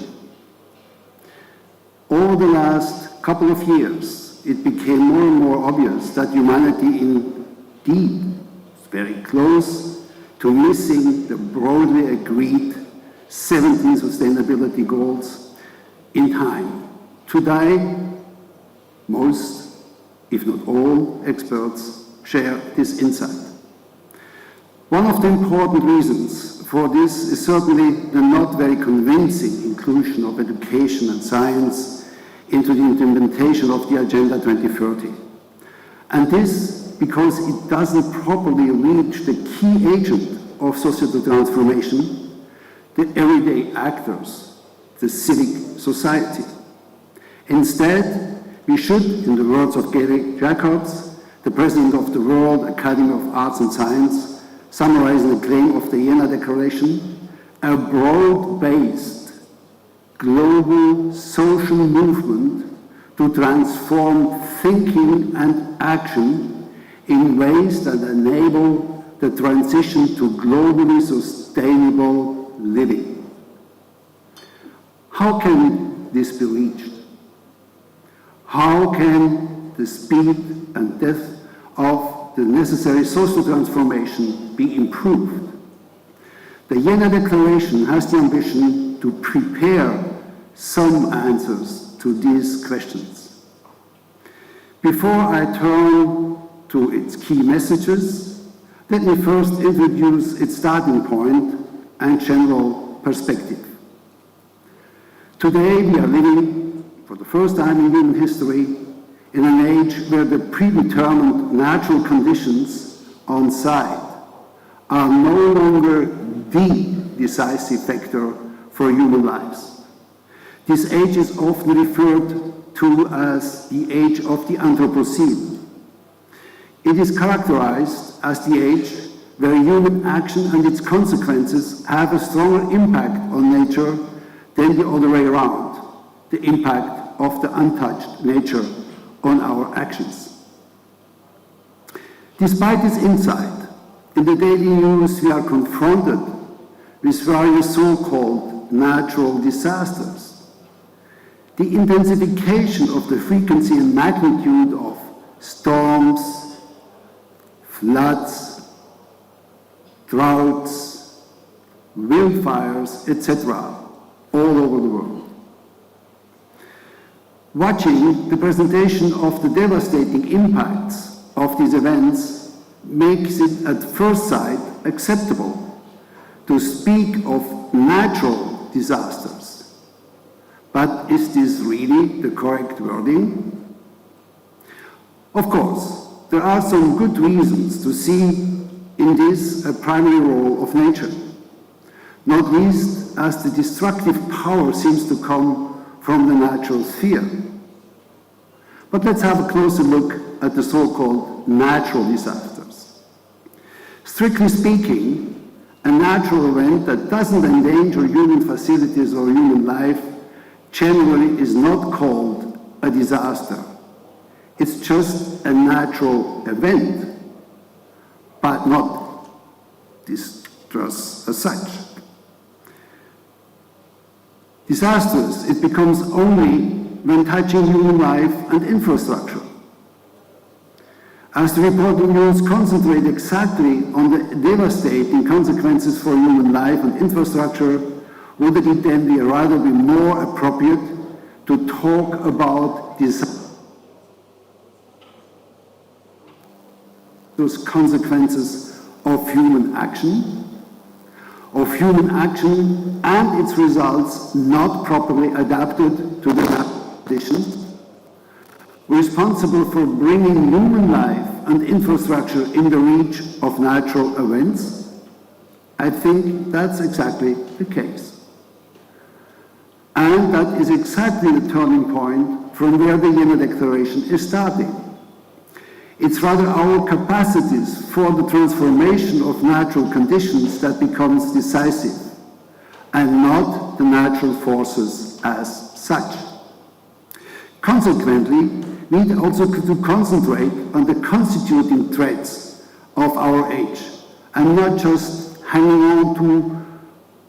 Over the last couple of years, it became more and more obvious that humanity indeed is very close to missing the broadly agreed 17 sustainability goals in time. Today, most, if not all, experts share this insight. One of the important reasons for this is certainly the not very convincing inclusion of education and science into the implementation of the Agenda 2030. And this because it doesn't properly reach the key agent of societal transformation, the everyday actors, the civic society. Instead, we should, in the words of Gary Jacobs, the president of the World Academy of Arts and Science, summarizing the claim of the Vienna Declaration, a broad-based global social movement to transform thinking and action in ways that enable the transition to globally sustainable living. How can this be reached? How can the speed and depth of the necessary social transformation be improved? The Vienna Declaration has the ambition to prepare some answers to these questions. Before I turn to its key messages, let me first introduce its starting point and general perspective. Today we are living, for the first time in human history, in an age where the predetermined natural conditions on site are no longer the decisive factor for human lives. This age is often referred to as the age of the Anthropocene. It is characterized as the age where human action and its consequences have a stronger impact on nature than the other way around, the impact of the untouched nature on our actions. Despite this insight, in the daily news we are confronted with various so-called natural disasters. The intensification of the frequency and magnitude of storms, floods, droughts, wildfires, etc., all over the world. Watching the presentation of the devastating impacts of these events makes it at first sight acceptable to speak of natural disasters. But is this really the correct wording? Of course, there are some good reasons to see in this a primary role of nature, not least as the destructive power seems to come from the natural sphere. But let's have a closer look at the so-called natural disasters. Strictly speaking, a natural event that doesn't endanger human facilities or human life generally is not called a disaster. It's just a natural event, but not disastrous as such. Disastrous, it becomes only when touching human life and infrastructure. As the reported news concentrate exactly on the devastating consequences for human life and infrastructure, would it then rather be more appropriate to talk about those consequences of human action and its results not properly adapted to the conditions, responsible for bringing human life and infrastructure in the reach of natural events? I think that's exactly the case. And that is exactly the turning point from where the Vienna Declaration is starting. It's rather our capacities for the transformation of natural conditions that becomes decisive, and not the natural forces as such. Consequently, we need also to concentrate on the constituting threats of our age, and not just hanging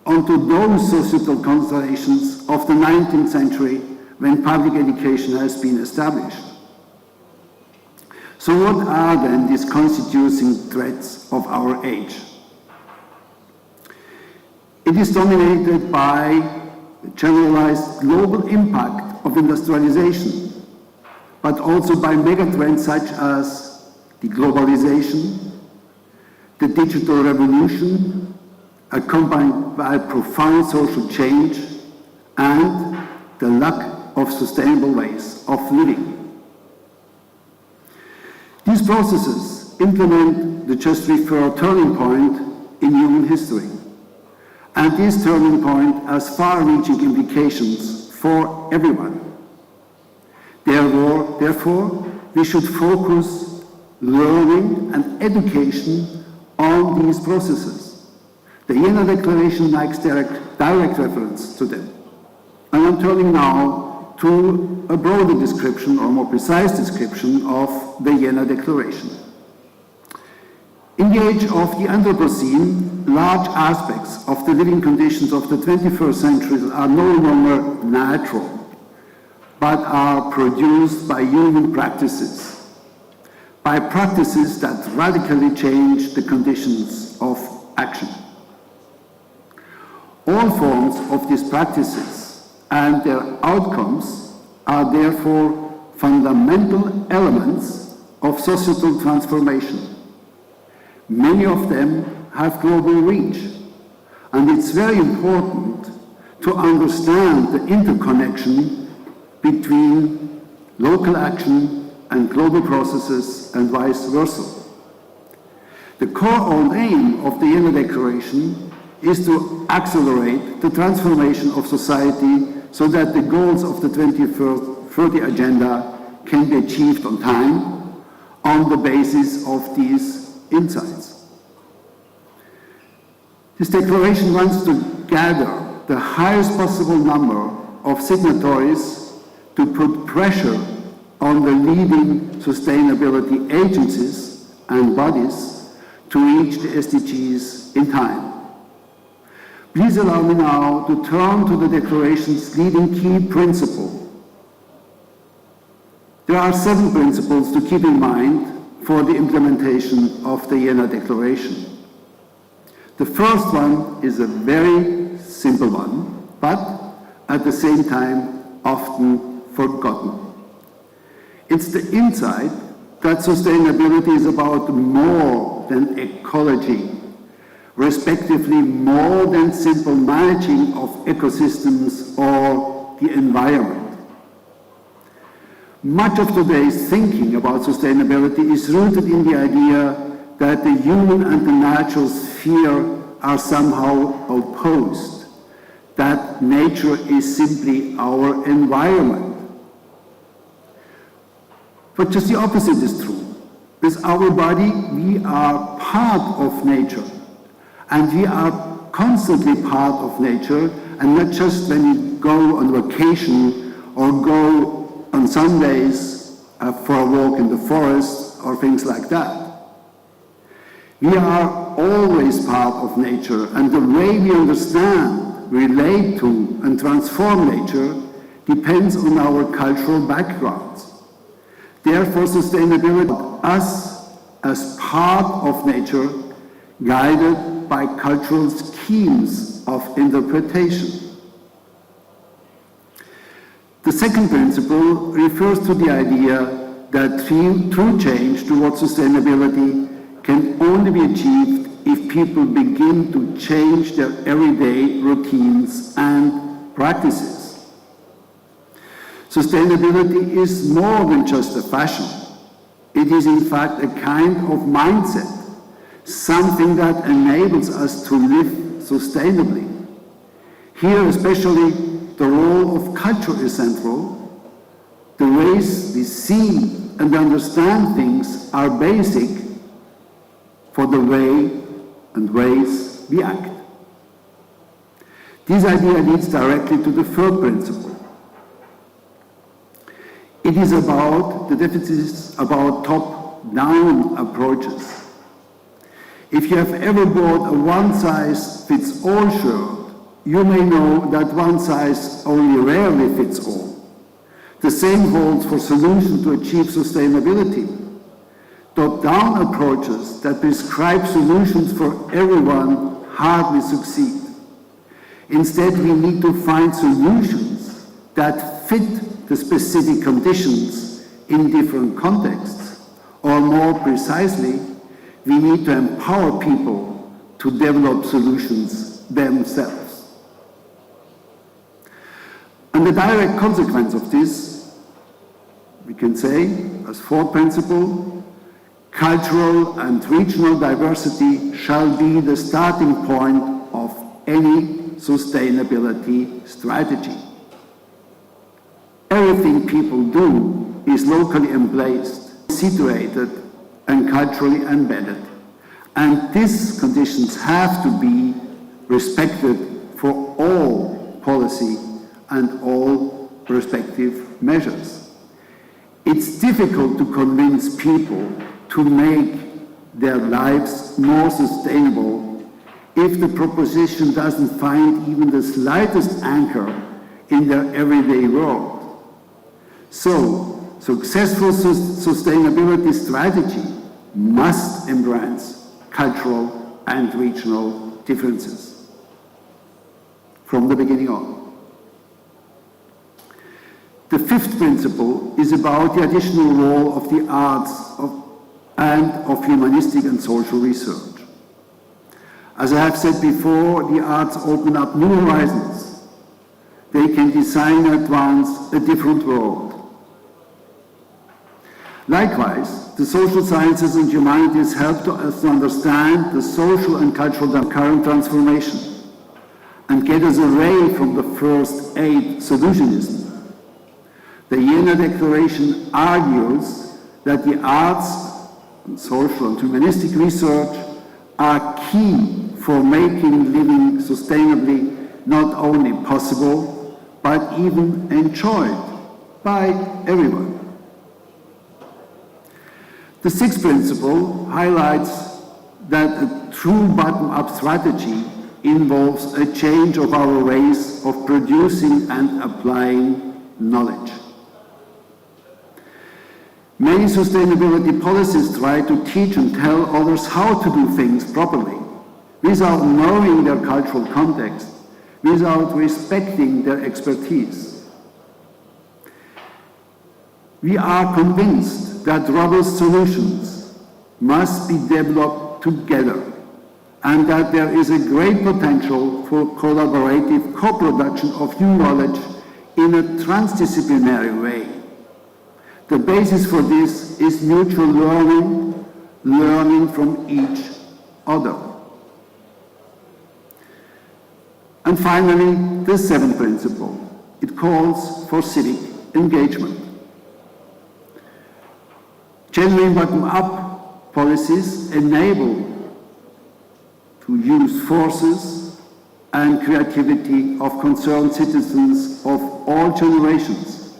onto those societal considerations of the 19th century when public education has been established. So what are then these constituting threats of our age? It is dominated by the generalized global impact of industrialization, but also by megatrends such as deglobalization, the digital revolution, accompanied by profound social change, and the lack of sustainable ways of living. These processes implement the just referred turning point in human history. and this turning point has far-reaching implications for everyone. Therefore, we should focus learning and education on these processes. The Jena Declaration makes direct reference to them. And I'm turning now to a broader description, or more precise description, of the Jena Declaration. In the age of the Anthropocene, large aspects of the living conditions of the 21st century are no longer natural, but are produced by human practices, by practices that radically change the conditions of action. All forms of these practices and their outcomes are therefore fundamental elements of societal transformation. Many of them have global reach, and it's very important to understand the interconnection between local action and global processes and vice versa. The core aim of the Jena Declaration is to accelerate the transformation of society so that the goals of the 2030 Agenda can be achieved on time on the basis of these insights. This declaration wants to gather the highest possible number of signatories to put pressure on the leading sustainability agencies and bodies to reach the SDGs in time. Please allow me now to turn to the declaration's leading key principle. There are 7 principles to keep in mind for the implementation of the Jena Declaration. The first one is a very simple one, but at the same time often forgotten. It's the insight that sustainability is about more than ecology, respectively more than simple managing of ecosystems or the environment. Much of today's thinking about sustainability is rooted in the idea that the human and the natural sphere are somehow opposed, that nature is simply our environment. But just the opposite is true. With our body, we are part of nature, and we are constantly part of nature, and not just when we go on vacation or go on Sundays for a walk in the forest or things like that. We are always part of nature, and the way we understand, relate to, and transform nature depends on our cultural backgrounds. Therefore, sustainability, us as part of nature, guided by cultural schemes of interpretation. The second principle refers to the idea that true change towards sustainability can only be achieved if people begin to change their everyday routines and practices. Sustainability is more than just a fashion. It is in fact a kind of mindset, something that enables us to live sustainably. Here especially the role of culture is central. The ways we see and understand things are basic for the way and ways we act. This idea leads directly to the third principle. It is about the deficits about top-down approaches. If you have ever bought a one-size-fits-all shirt, you may know that one size only rarely fits all. The same holds for solutions to achieve sustainability. Top-down approaches that prescribe solutions for everyone hardly succeed. Instead, we need to find solutions that fit the specific conditions in different contexts, or more precisely, we need to empower people to develop solutions themselves. And the direct consequence of this, we can say, as fourth principle, cultural and regional diversity shall be the starting point of any any sustainability strategy. Everything people do is locally emplaced, situated, and culturally embedded. And these conditions have to be respected for all policy and all respective measures. It's difficult to convince people to make their lives more sustainable if the proposition doesn't find even the slightest anchor in their everyday world. So, successful sustainability strategy must embrace cultural and regional differences from the beginning on. The fifth principle is about the additional role of the arts and of humanistic and social research. As I have said before, the arts open up new horizons. They can design and advance a different world. Likewise, the social sciences and humanities help us to understand the social and cultural current transformation and get us away from the first aid solutionism. The Jena Declaration argues that the arts, and social and humanistic research are key for making living sustainably not only possible, but even enjoyed by everyone. The sixth principle highlights that a true bottom-up strategy involves a change of our ways of producing and applying knowledge. Many sustainability policies try to teach and tell others how to do things properly, without knowing their cultural context, without respecting their expertise. We are convinced that robust solutions must be developed together and that there is a great potential for collaborative co-production of new knowledge in a transdisciplinary way. The basis for this is mutual learning from each other. And finally, the seventh principle. It calls for civic engagement. Genuine bottom-up policies enable to use forces and creativity of concerned citizens of all generations,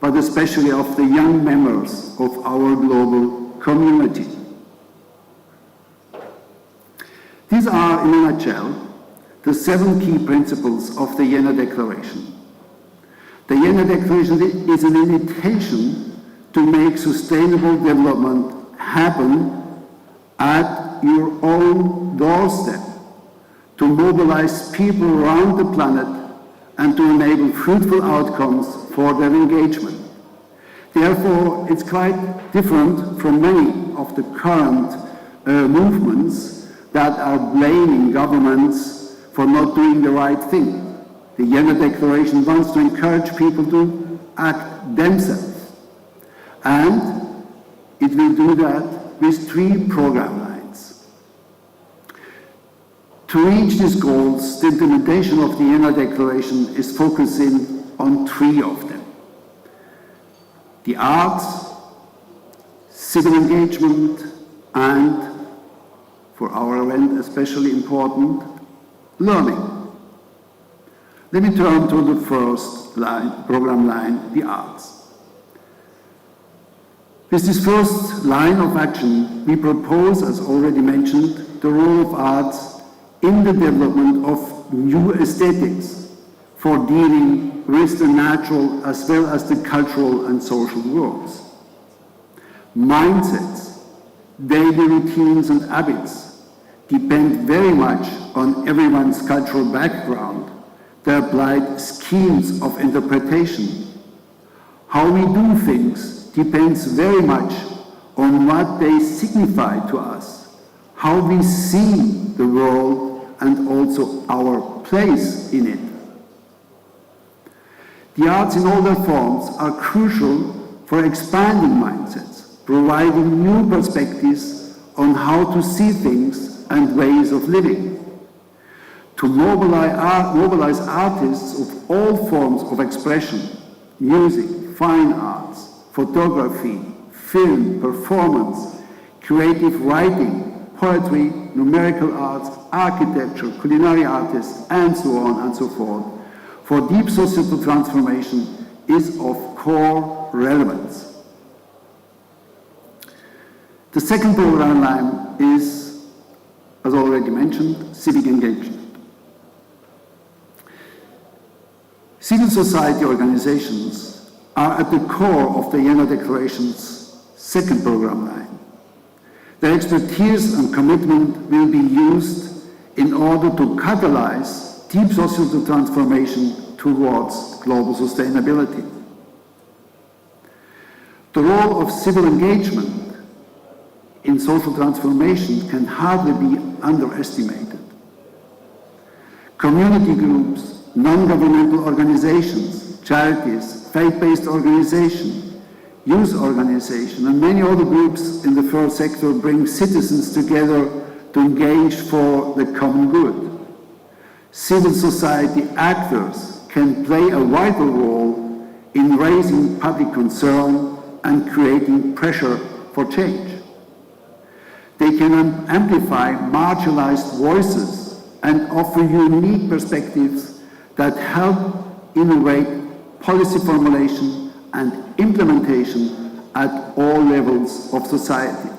but especially of the young members of our global community. These are, in a nutshell, the 7 key principles of the Jena Declaration. The Jena Declaration is an invitation to make sustainable development happen at your own doorstep, to mobilize people around the planet and to enable fruitful outcomes for their engagement. Therefore, it's quite different from many of the current movements that are blaming governments for not doing the right thing. The Jena Declaration wants to encourage people to act themselves. And it will do that with 3 program lines. To reach these goals, the implementation of the Jena Declaration is focusing on 3 of them. The arts, civil engagement, and, for our event especially important, learning. Let me turn to the first program line, the arts. With this first line of action, we propose, as already mentioned, the role of arts in the development of new aesthetics for dealing with the natural as well as the cultural and social worlds. Mindsets, daily routines and habits depend very much on everyone's cultural background, the applied schemes of interpretation. How we do things depends very much on what they signify to us, how we see the world and also our place in it. The arts in all their forms are crucial for expanding mindsets, providing new perspectives on how to see things and ways of living. to mobilize artists of all forms of expression, music, fine arts, photography, film, performance, creative writing, poetry, numerical arts, architecture, culinary artists, and so on and so forth, for deep societal transformation is of core relevance. The second program line is, as already mentioned, civic engagement. Civil society organizations are at the core of the Vienna Declaration's second program line. Their expertise and commitment will be used in order to catalyze deep societal transformation towards global sustainability. The role of civil engagement in social transformation can hardly be underestimated. Community groups, non-governmental organizations, charities, faith-based organizations, youth organizations, and many other groups in the third sector bring citizens together to engage for the common good. Civil society actors can play a vital role in raising public concern and creating pressure for change. They can amplify marginalized voices and offer unique perspectives that help innovate policy formulation and implementation at all levels of society.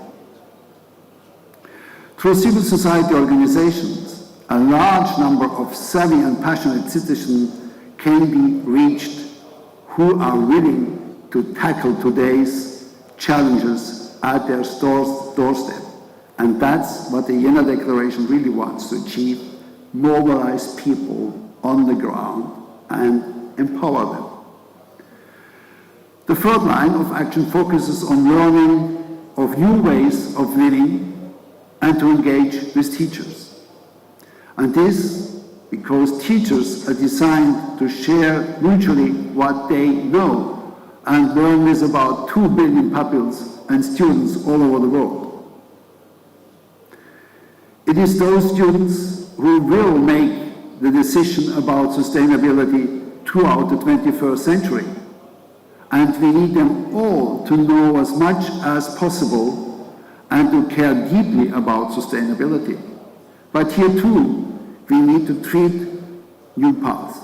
Through civil society organizations, a large number of savvy and passionate citizens can be reached who are willing to tackle today's challenges at their doorstep. And that's what the Vienna Declaration really wants to achieve: mobilize people on the ground and empower them. The third line of action focuses on learning of new ways of living and to engage with teachers. And this because teachers are designed to share mutually what they know and learn with about 2 billion pupils and students all over the world. It is those students who will make the decision about sustainability throughout the 21st century. And we need them all to know as much as possible and to care deeply about sustainability. But here too, we need to treat new paths.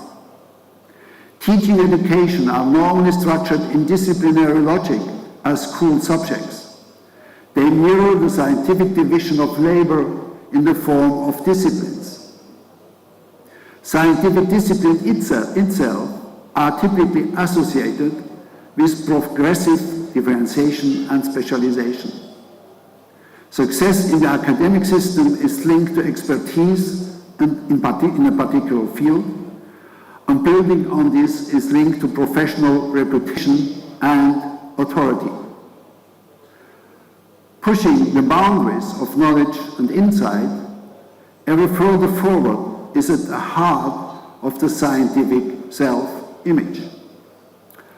Teaching and education are normally structured in disciplinary logic as school subjects. They mirror the scientific division of labor in the form of disciplines. Scientific discipline itself are typically associated with progressive differentiation and specialization. Success in the academic system is linked to expertise in a particular field, and building on this is linked to professional reputation and authority. Pushing the boundaries of knowledge and insight ever further forward is at the heart of the scientific self-image.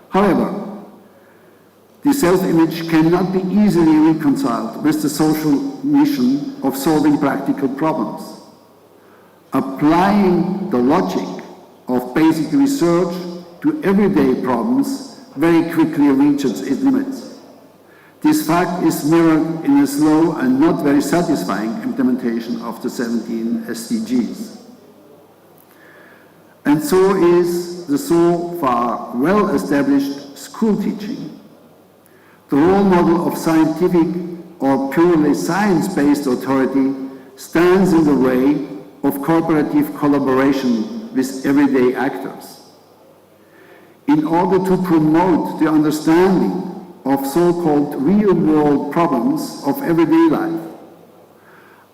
However, the self-image cannot be easily reconciled with the social mission of solving practical problems. Applying the logic of basic research to everyday problems very quickly reaches its limits. This fact is mirrored in a slow and not very satisfying implementation of the 17 SDGs. And so is the so far well-established school teaching. The role model of scientific or purely science-based authority stands in the way of cooperative collaboration with everyday actors. In order to promote the understanding of so-called real-world problems of everyday life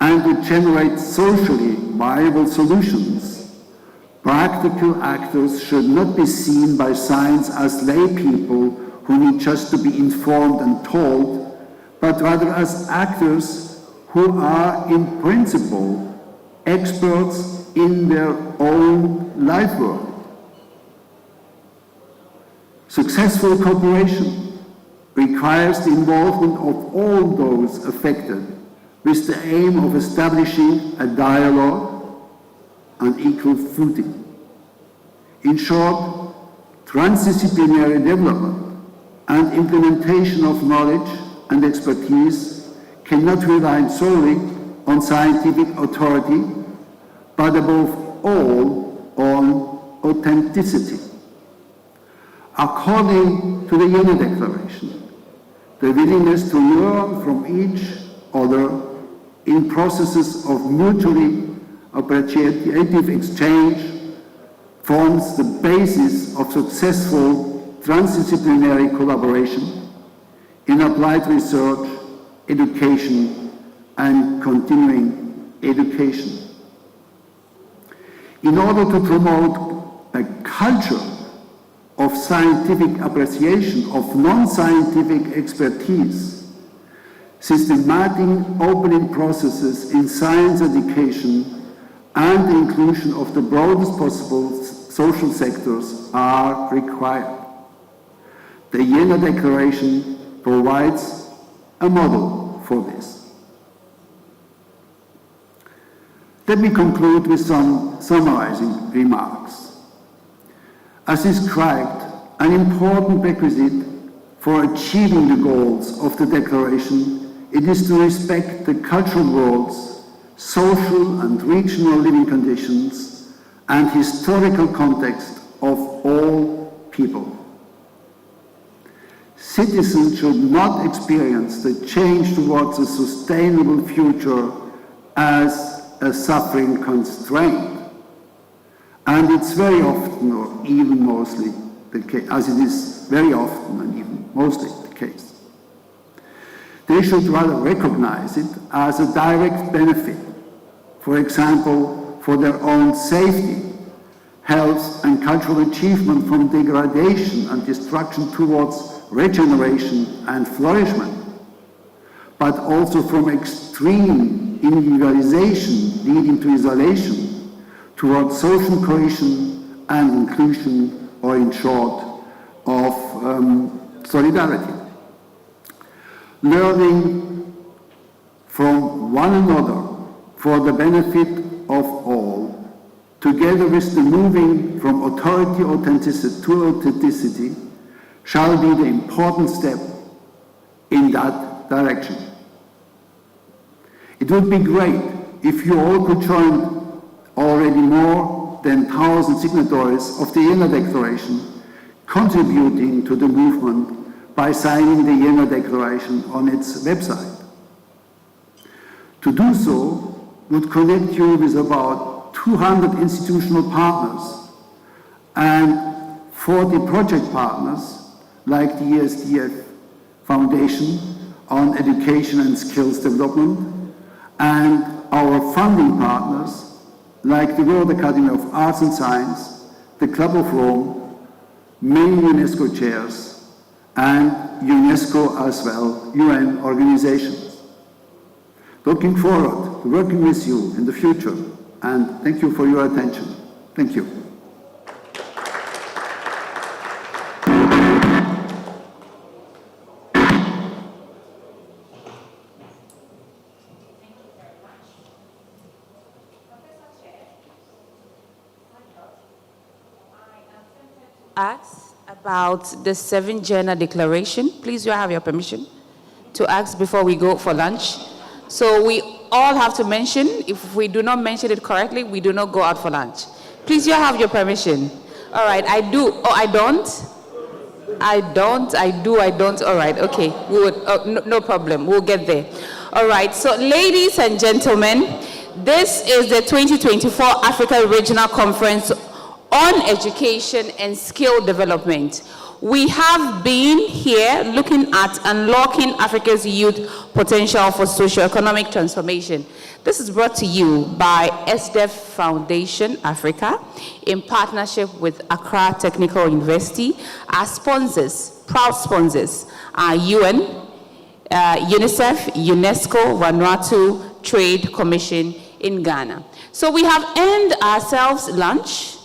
and to generate socially viable solutions, practical actors should not be seen by science as lay people who need just to be informed and told, but rather as actors who are in principle experts in their own life world. Successful cooperation requires the involvement of all those affected with the aim of establishing a dialogue on equal footing. In short, transdisciplinary development and implementation of knowledge and expertise cannot rely solely on scientific authority, but above all on authenticity. According to the Vienna Declaration, the willingness to learn from each other in processes of mutually appreciative exchange forms the basis of successful transdisciplinary collaboration in applied research, education, and continuing education. In order to promote a culture of scientific appreciation of non-scientific expertise, systematic opening processes in science education, and the inclusion of the broadest possible social sectors are required. The Vienna Declaration provides a model for this. Let me conclude with some summarizing remarks. As described, an important requisite for achieving the goals of the Declaration, it is to respect the cultural worlds, social and regional living conditions, and historical context of all people. Citizens should not experience the change towards a sustainable future as a suffering constraint. And it's very often, or even mostly, the case, as it is very often and even mostly the case. They should rather recognize it as a direct benefit, for example, for their own safety, health, and cultural achievement from degradation and destruction towards regeneration and flourishment, but also from extreme individualization leading to isolation, towards social cohesion and inclusion, or in short, of solidarity. Learning from one another for the benefit of all, together with the moving from authenticity to authenticity, shall be the important step in that direction. It would be great if you all could join already more than 1,000 signatories of the Vienna Declaration, contributing to the movement by signing the Vienna Declaration on its website. To do so would connect you with about 200 institutional partners and 40 project partners like the ESDF Foundation on Education and Skills Development, and our funding partners like the World Academy of Arts and Science, the Club of Rome, many UNESCO chairs, and UNESCO as well, UN organizations. Looking forward to working with you in the future, and thank you for your attention. Thank you. Ask about the 7 Gender Declaration. Please, you have your permission to ask before we go for lunch. So we all have to mention. If we do not mention it correctly, we do not go out for lunch. Please, you have your permission. All right, I do. Oh, I don't? I don't, I do, I don't. All right, okay. We would, no problem. We'll get there. All right, so ladies and gentlemen, this is the 2024 Africa Regional Conference on Education and Skill Development. We have been here looking at unlocking Africa's youth potential for socio-economic transformation. This is brought to you by ASDEF Foundation Africa in partnership with Accra Technical University. Our sponsors, proud sponsors, are UN, UNICEF, UNESCO, Vanuatu Trade Commission in Ghana. So we have earned ourselves lunch.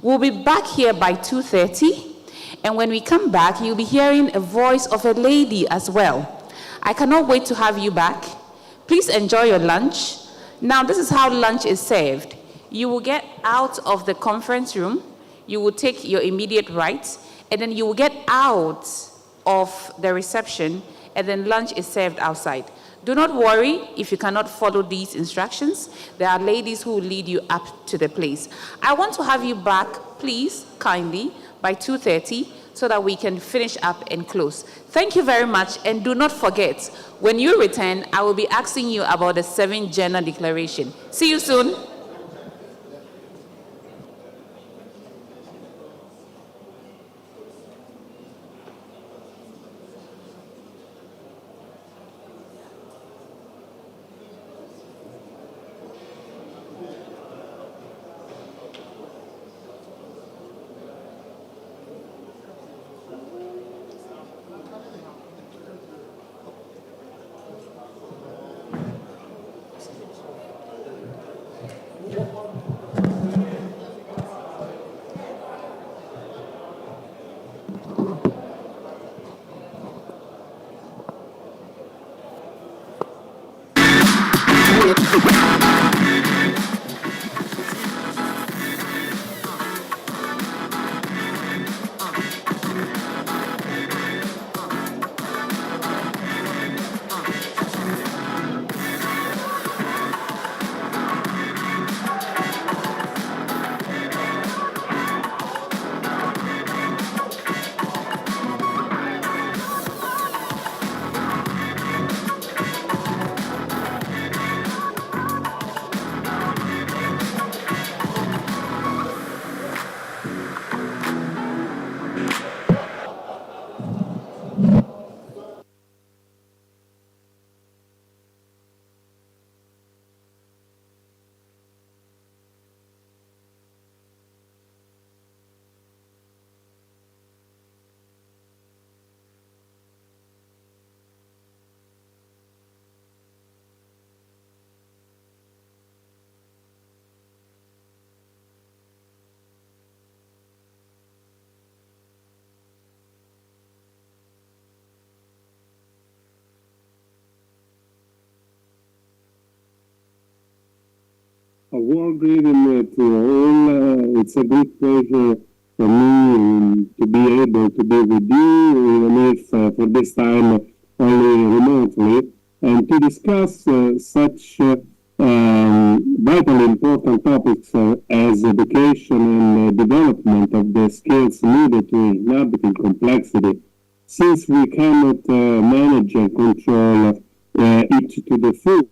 We'll be back here by 2:30. And when we come back, you'll be hearing a voice of a lady as well. I cannot wait to have you back. Please enjoy your lunch. Now, this is how lunch is served. You will get out of the conference room, you will take your immediate right, and then you will get out of the reception, and then lunch is served outside. Do not worry if you cannot follow these instructions. There are ladies who will lead you up to the place. I want to have you back, please, kindly, by 2:30 so that we can finish up and close. Thank you very much, and do not forget, when you return, I will be asking you about the 7 gender declaration. See you soon. A warm greeting to all. It's a great pleasure for me to be able to be with you, even if for this time only remotely, and to discuss such vitally important topics as education and development of the skills needed to inhabit complexity, since we cannot manage and control it to the full.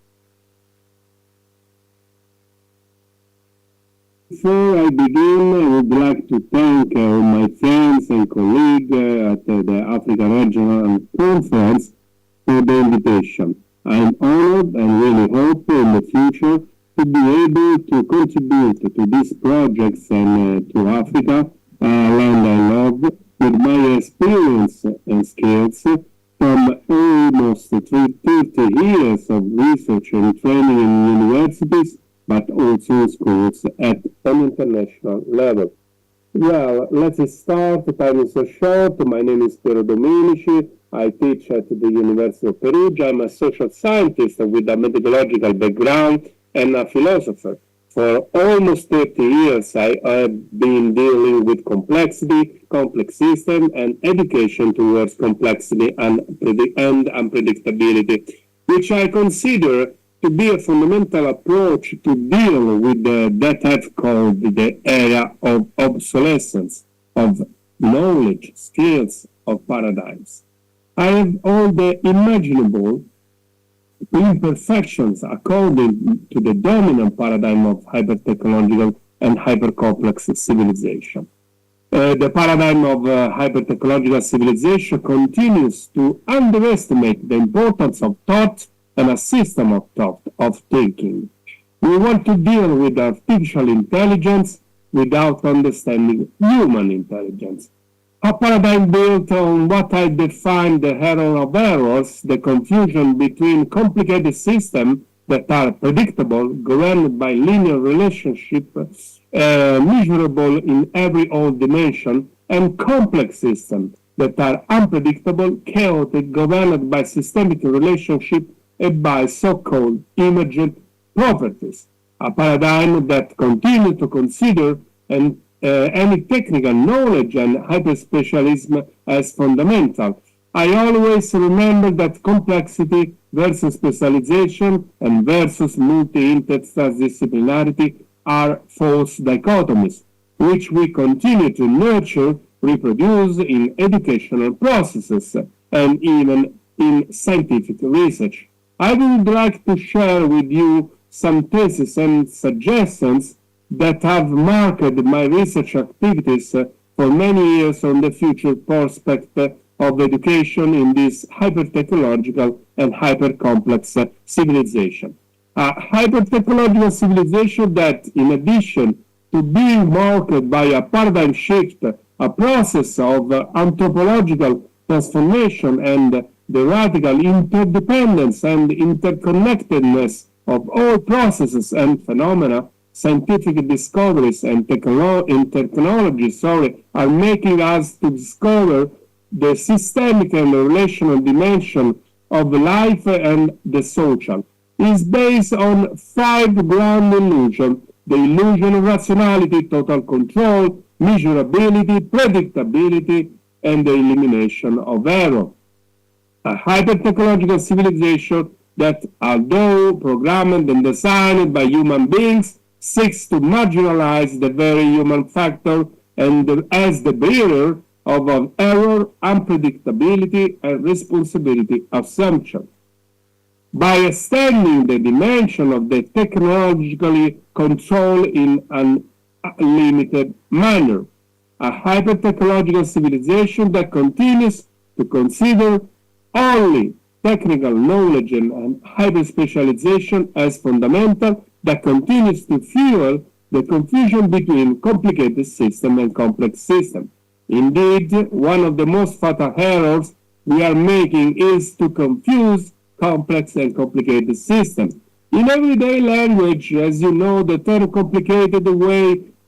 Before I begin, I would like to thank my friends and colleagues at the Africa Regional Conference for the invitation. I'm honored and really hope in the future to be able to contribute to these projects and to Africa, land I love, with my experience and skills from almost 30 years of research and training in universities, but also schools at an international level. Well, let's start. The time is so short. My name is Piero Domenici. I teach at the University of Perugia. I'm a social scientist with a methodological background and a philosopher. For almost 30 years, I have been dealing with complexity, complex systems, and education towards complexity and unpredictability, which I consider to be a fundamental approach to deal with that I've called the era of obsolescence, of knowledge, skills, of paradigms. I have all the imaginable imperfections according to the dominant paradigm of hyper-technological and hyper-complex civilization. The paradigm of hyper-technological civilization continues to underestimate the importance of thought and a system of thought, of thinking. We want to deal with artificial intelligence without understanding human intelligence. A paradigm built on what I define the error of errors, the confusion between complicated systems that are predictable, governed by linear relationships, measurable in every old dimension, and complex systems that are unpredictable, chaotic, governed by systemic relationships and by so-called emergent properties. a paradigm that continues to consider any technical knowledge and hyperspecialism as fundamental. I always remember that complexity versus specialization and versus multi-interdisciplinarity are false dichotomies, which we continue to nurture, reproduce in educational processes and even in scientific research. I would like to share with you some theses and suggestions that have marked my research activities for many years on the future prospect of education in this hyper-technological and hyper-complex civilization. A hyper-technological civilization that, in addition to being marked by a paradigm shift, a process of anthropological transformation and the radical interdependence and interconnectedness of all processes and phenomena, scientific discoveries and technologies are making us to discover the systemic and relational dimension of life and the social. Is based on 5 ground illusions: the illusion of rationality, total control, measurability, predictability, and the elimination of error. A hyper-technological civilization that, although programmed and designed by human beings, seeks to marginalize the very human factor and as the bearer of an error, unpredictability, and responsibility assumption. By extending the dimension of the technologically control in an unlimited manner, a hyper-technological civilization that continues to consider only technical knowledge and hyper-specialization as fundamental, that continues to fuel the confusion between complicated system and complex system. Indeed, one of the most fatal errors we are making is to confuse complex and complicated systems. In everyday language, as you know, the term complicated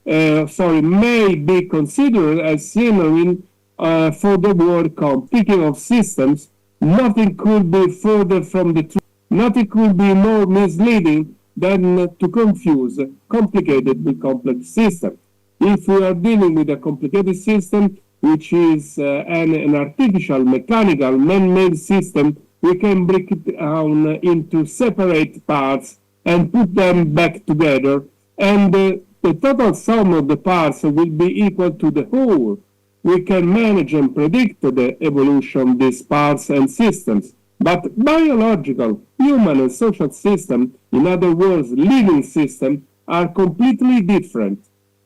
may be considered as synonym for the word calm. Speaking of systems, nothing could be further from the truth. Nothing could be more misleading than to confuse complicated with complex systems. If we are dealing with a complicated system, which is an artificial, mechanical, man-made system, we can break it down into separate parts and put them back together, and the total sum of the parts will be equal to the whole. We can manage and predict the evolution of these parts and systems, but biological, human, and social systems, in other words, living systems, are completely different.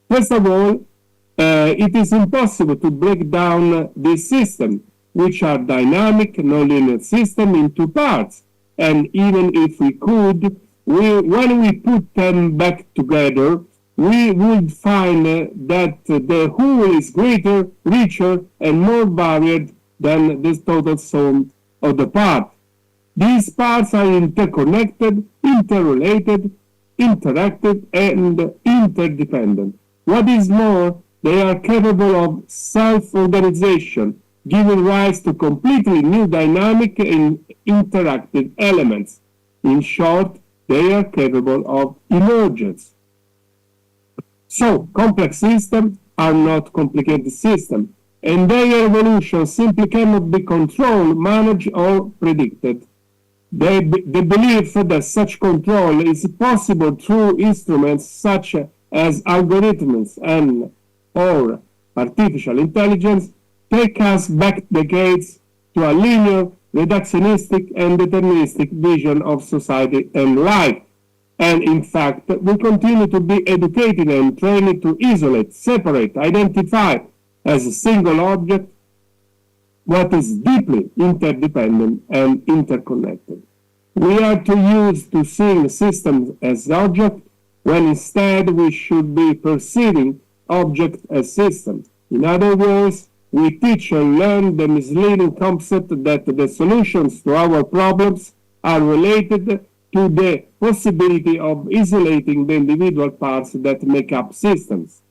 First of all, it is impossible to break down this system, which are dynamic, nonlinear systems, into parts. And even if we could, when we put them back together, we would find that the whole is greater, richer, and more varied than the total sum of the part. These parts are interconnected, interrelated, interactive, and interdependent. What is more, they are capable of self-organization, giving rise to completely new dynamic and interactive elements. In short, they are capable of emergence. So, complex systems are not complicated systems, and their evolution simply cannot be controlled, managed, or predicted. The belief that such control is possible through instruments such as algorithms and or artificial intelligence take us back decades to a linear, reductionistic, and deterministic vision of society and life. And in fact, we continue to be educated and trained to isolate, separate, identify as a single object what is deeply interdependent and interconnected. We are too used to seeing systems as objects, when instead we should be perceiving objects as systems. In other words, we teach and learn the misleading concept that the solutions to our problems are related to the possibility of isolating the individual parts that make up systems.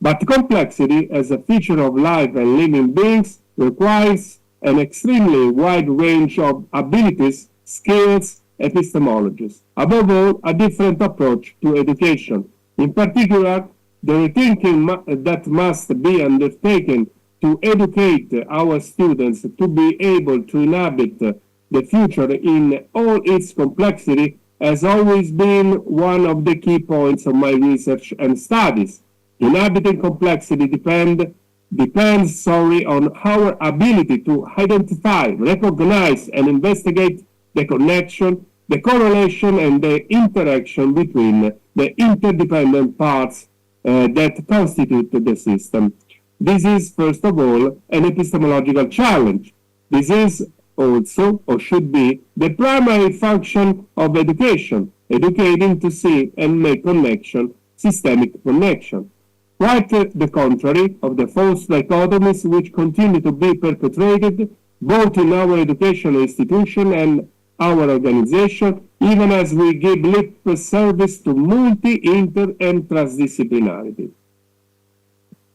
But complexity, as a feature of life and living beings, requires an extremely wide range of abilities, skills, epistemologies. Above all, a different approach to education. In particular, the rethinking that must be undertaken to educate our students to be able to inhabit the future in all its complexity has always been one of the key points of my research and studies. Inhabiting complexity depends on our ability to identify, recognize, and investigate the connection, the correlation, and the interaction between the interdependent parts that constitute the system. This is, first of all, an epistemological challenge. This is also, or should be, the primary function of education, educating to see and make connection, systemic connection. Quite the contrary of the false dichotomies which continue to be perpetrated both in our educational institution and our organization, even as we give lip service to multi, inter, and transdisciplinarity.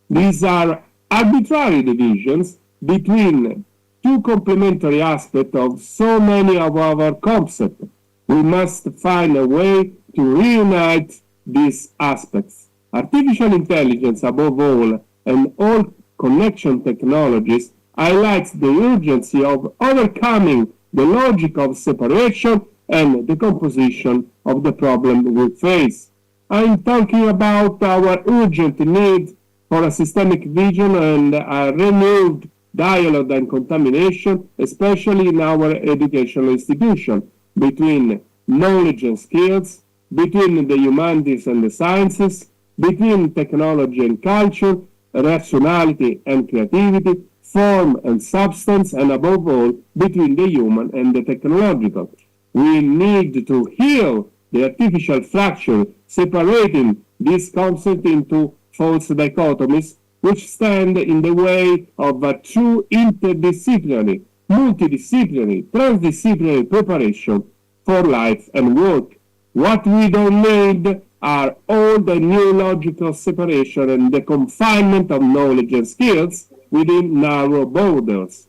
These are arbitrary divisions between two complementary aspects of so many of our concepts. We must find a way to reunite these aspects. Artificial intelligence, above all, and all connection technologies highlights the urgency of overcoming the logic of separation and the composition of the problem we face. I'm talking about our urgent need for a systemic vision and a renewed dialogue and contamination, especially in our educational institution, between knowledge and skills, between the humanities and the sciences, between technology and culture, rationality and creativity, form and substance, and above all, between the human and the technological. We need to heal the artificial fracture, separating this concept into false dichotomies, which stand in the way of a true interdisciplinary, multidisciplinary, transdisciplinary preparation for life and work. What we don't need are all the new logical separation and the confinement of knowledge and skills within narrow borders.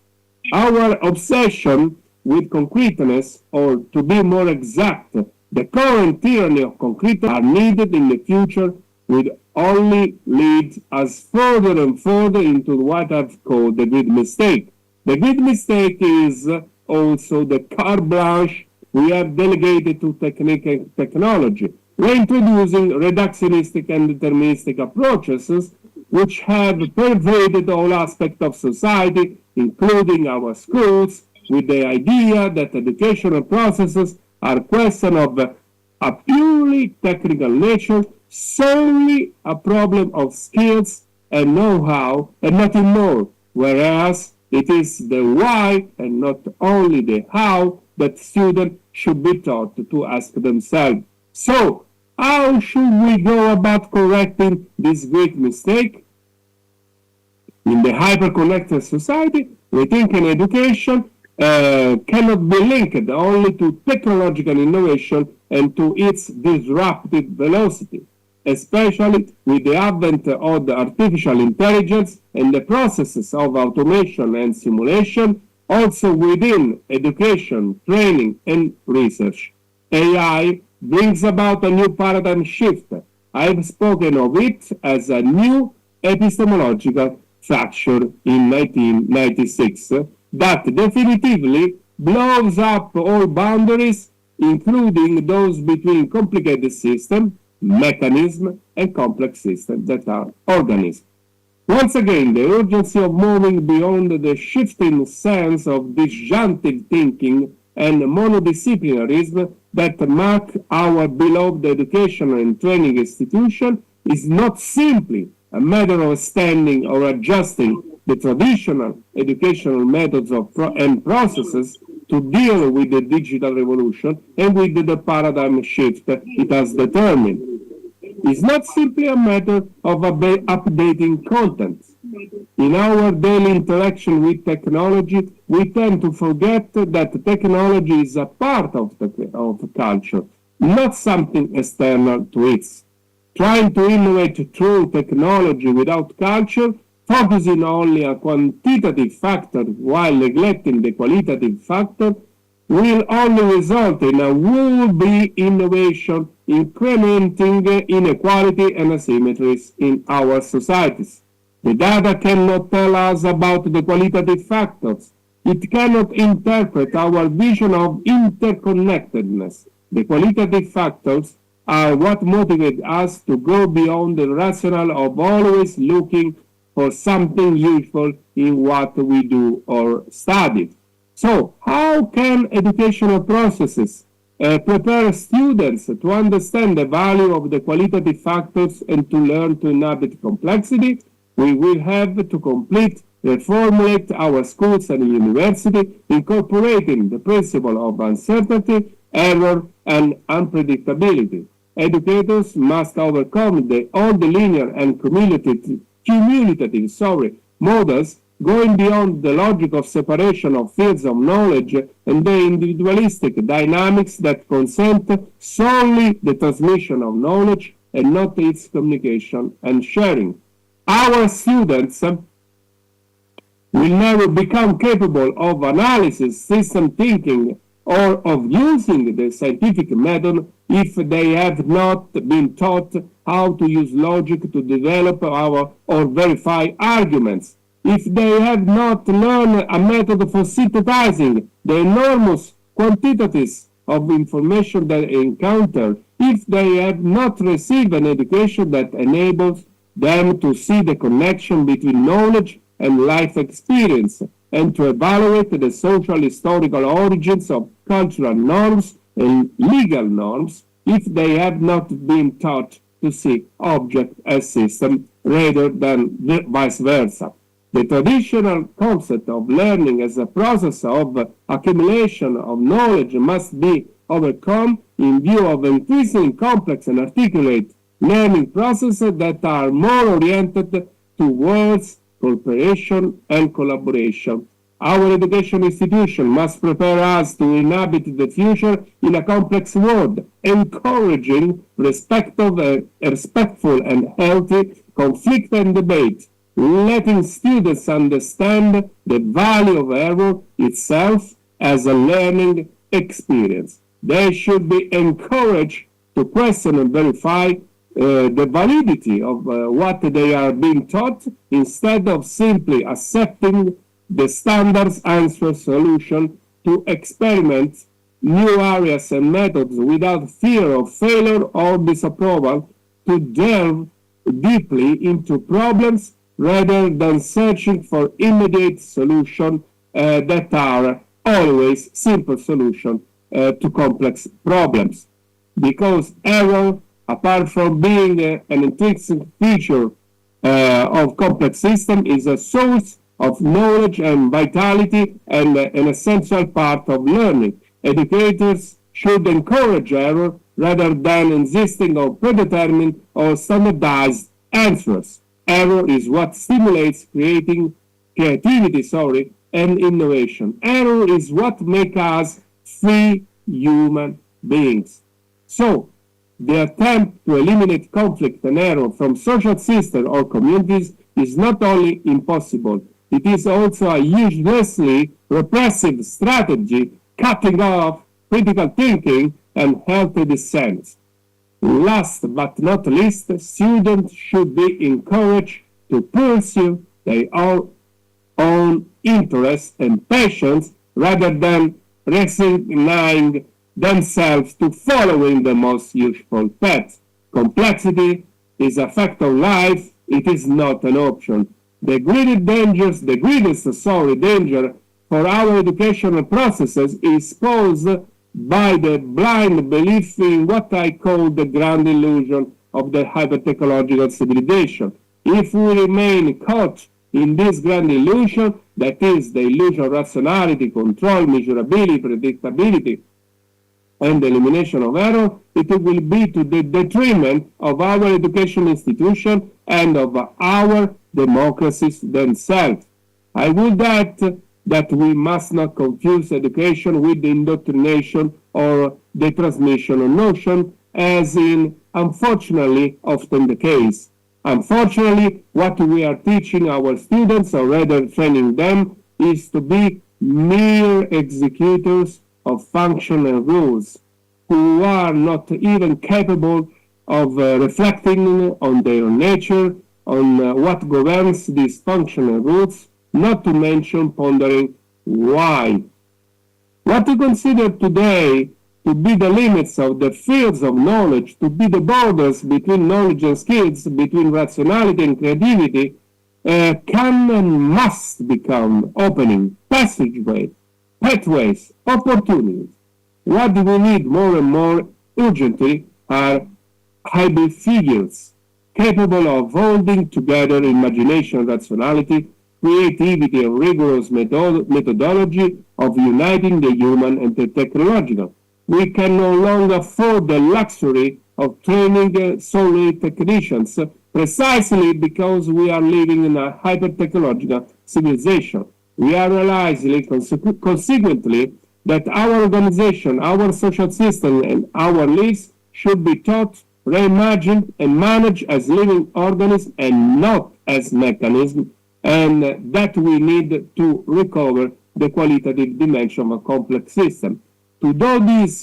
Our obsession with concreteness, or to be more exact, the current tyranny of concreteness are needed in the future will only lead us further and further into what I've called the great mistake. The great mistake is also the carte blanche we have delegated to technique and technology, reintroducing reductionistic and deterministic approaches which have pervaded all aspects of society, including our schools, with the idea that educational processes are a question of a purely technical nature, solely a problem of skills and know-how, and nothing more, whereas it is the why and not only the how that students should be taught to ask themselves. So, how should we go about correcting this great mistake? In the hyper-connected society, we think in education cannot be linked only to technological innovation and to its disruptive velocity, especially with the advent of the artificial intelligence and the processes of automation and simulation, also within education, training, and research. AI brings about a new paradigm shift. I've spoken of it as a new epistemological fracture in 1996 that definitively blows up all boundaries, including those between complicated systems, mechanisms, and complex systems that are organisms. Once again, the urgency of moving beyond the shifting sense of disjunctive thinking and monodisciplinarism that mark our beloved educational and training institution is not simply a matter of extending or adjusting the traditional educational methods and processes to deal with the digital revolution and with the paradigm shift it has determined. It's not simply a matter of updating content. In our daily interaction with technology, we tend to forget that technology is a part of culture, not something external to it. Trying to innovate through technology without culture, focusing only on quantitative factor while neglecting the qualitative factor, will only result in a will-be innovation, incrementing inequality and asymmetries in our societies. The data cannot tell us about the qualitative factors. It cannot interpret our vision of interconnectedness. The qualitative factors are what motivate us to go beyond the rationale of always looking for something useful in what we do or study. So, how can educational processes prepare students to understand the value of the qualitative factors and to learn to inhabit complexity? We will have to reformulate our schools and universities, incorporating the principle of uncertainty, error, and unpredictability. Educators must overcome all the linear and cumulative models, going beyond the logic of separation of fields of knowledge and the individualistic dynamics that consent solely the transmission of knowledge and not its communication and sharing. Our students will never become capable of analysis, system thinking, or of using the scientific method if they have not been taught how to use logic to develop or verify arguments. If they have not learned a method for synthesizing the enormous quantities of information they encounter, if they have not received an education that enables them to see the connection between knowledge and life experience, and to evaluate the social historical origins of cultural norms and legal norms, if they have not been taught to see object as system rather than vice versa. The traditional concept of learning as a process of accumulation of knowledge must be overcome in view of increasingly complex and articulate learning processes that are more oriented towards cooperation and collaboration. Our education institution must prepare us to inhabit the future in a complex world, encouraging respectful and healthy conflict and debate, letting students understand the value of error itself as a learning experience. They should be encouraged to question and verify the validity of what they are being taught instead of simply accepting the standard answer solution, to experiment new areas and methods without fear of failure or disapproval, to delve deeply into problems rather than searching for immediate solutions that are always simple solutions to complex problems. Because error, apart from being an intrinsic feature of complex system, is a source of knowledge and vitality and an essential part of learning. Educators should encourage error rather than insisting on predetermined or standardized answers. Error is what stimulates creativity, and innovation. Error is what makes us free human beings. So, the attempt to eliminate conflict and error from social systems or communities is not only impossible, it is also a uselessly repressive strategy, cutting off critical thinking and healthy dissent. Last but not least, students should be encouraged to pursue their own interests and passions rather than resigning themselves to following the most useful path. Complexity is a fact of life, it is not an option. The greatest danger for our educational processes is posed by the blind belief in what I call the grand illusion of the hyper-technological civilization. If we remain caught in this grand illusion, that is, the illusion of rationality, control, measurability, predictability, and the elimination of error, it will be to the detriment of our education institution and of our democracies themselves. I would add that we must not confuse education with indoctrination or the transmission of notion, as is unfortunately often the case. Unfortunately, what we are teaching our students, or rather training them, is to be mere executors of functional rules, who are not even capable of reflecting on their nature, on what governs these functional rules, not to mention pondering why. What we consider today to be the limits of the fields of knowledge, to be the borders between knowledge and skills, between rationality and creativity, can and must become opening, passageways, pathways, opportunities. What we need more and more urgently are hybrid figures capable of holding together imagination, rationality, creativity, and rigorous methodology, of uniting the human and the technological. We can no longer afford the luxury of training solely technicians, precisely because we are living in a hyper-technological civilization. We are realizing consequently that our organization, our social system, and our lives should be taught, reimagined, and managed as living organisms and not as mechanisms, and that we need to recover the qualitative dimension of a complex system. To do this,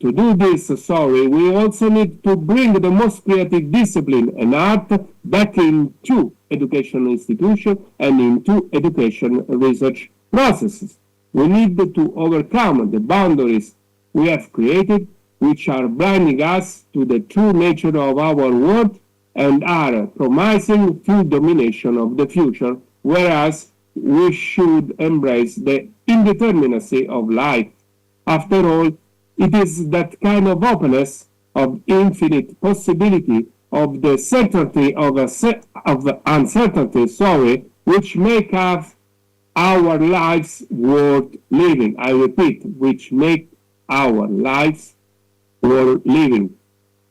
we also need to bring the most creative discipline and art back into educational institutions and into education research processes. We need to overcome the boundaries we have created, which are blinding us to the true nature of our world and are promising full domination of the future, whereas we should embrace the indeterminacy of life. After all, it is that kind of openness, of infinite possibility, of the certainty of uncertainty, which make our lives worth living. I repeat, which make our lives worth living.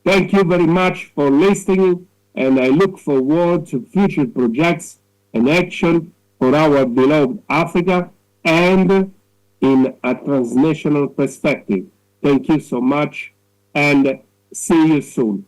Thank you very much for listening, and I look forward to future projects and action for our beloved Africa and in a transnational perspective. Thank you so much, and see you soon.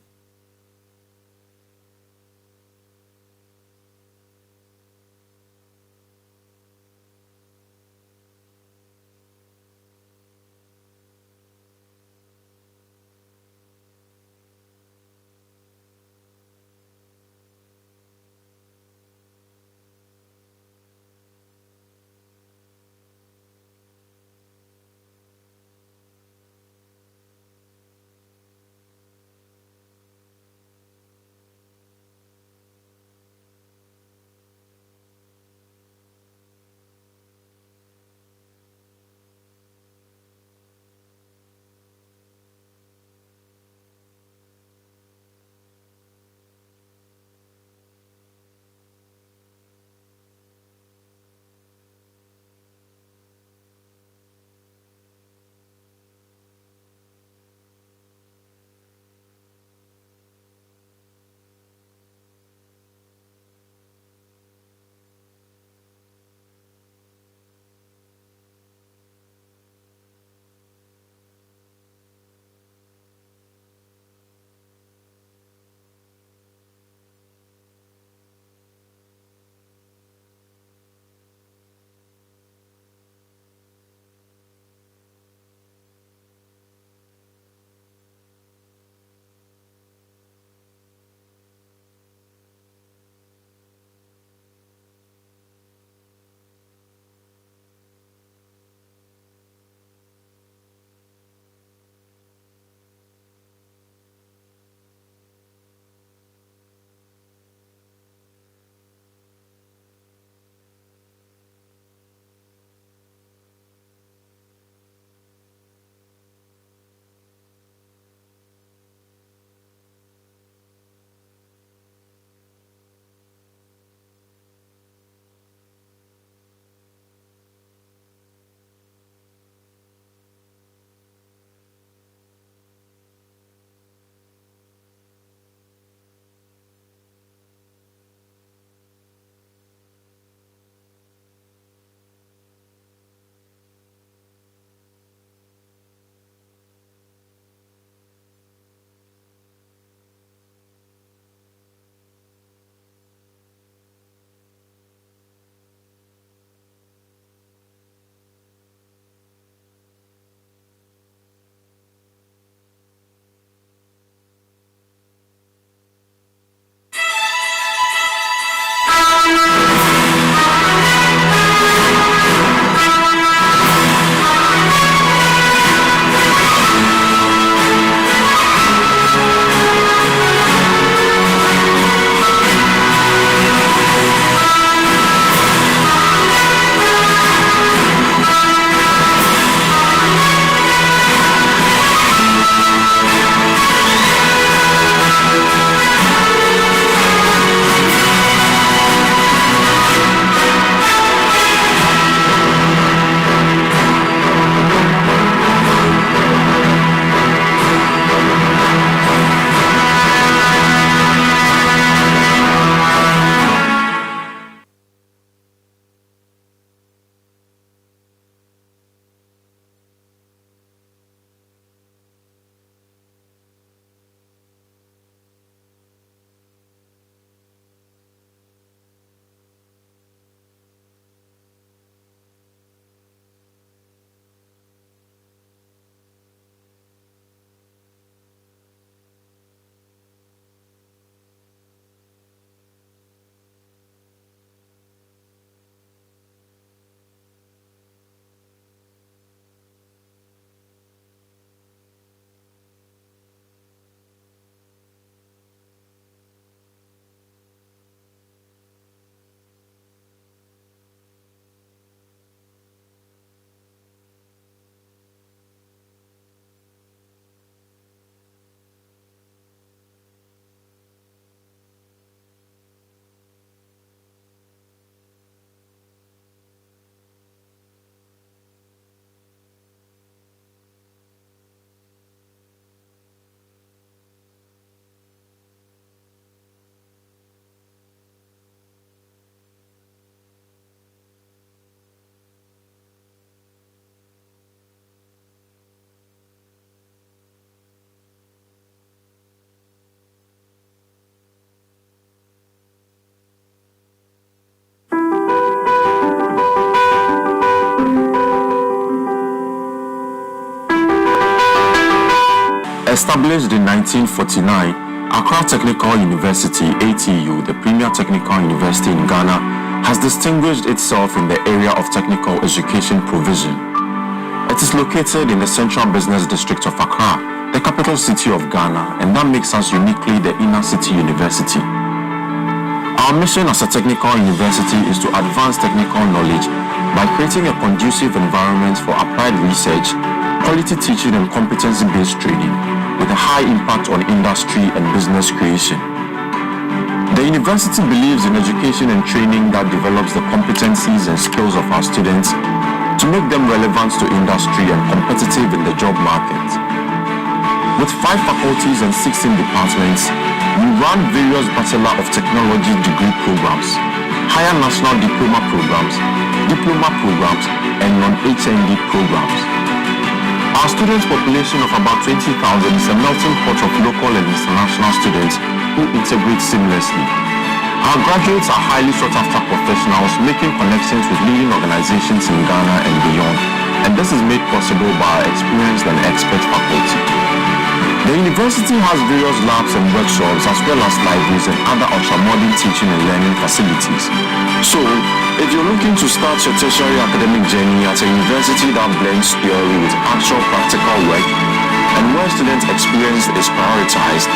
Established in 1949, Accra Technical University, ATU, the premier technical university in Ghana, has distinguished itself in the area of technical education provision. It is located in the central business district of Accra, the capital city of Ghana, and that makes us uniquely the inner city university. Our mission as a technical university is to advance technical knowledge by creating a conducive environment for applied research, quality teaching and competency-based training, with a high impact on industry and business creation. The university believes in education and training that develops the competencies and skills of our students to make them relevant to industry and competitive in the job market. With 5 faculties and 16 departments, we run various Bachelor of Technology degree programs, higher national diploma programs, and non-HND programs. Our student population of about 20,000 is a melting pot of local and international students who integrate seamlessly. Our graduates are highly sought-after professionals making connections with leading organizations in Ghana and beyond, and this is made possible by our experienced and expert faculty. The university has various labs and workshops as well as libraries and other ultra-modern teaching and learning facilities. So, if you're looking to start your tertiary academic journey at a university that blends theory with actual practical work and where student experience is prioritized,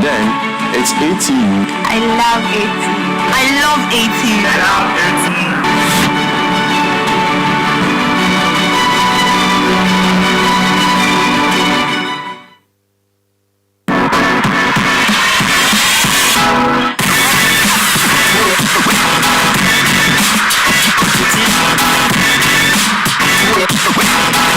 then it's ATU. I love ATU. I love ATU. I love ATU. We'll be right back.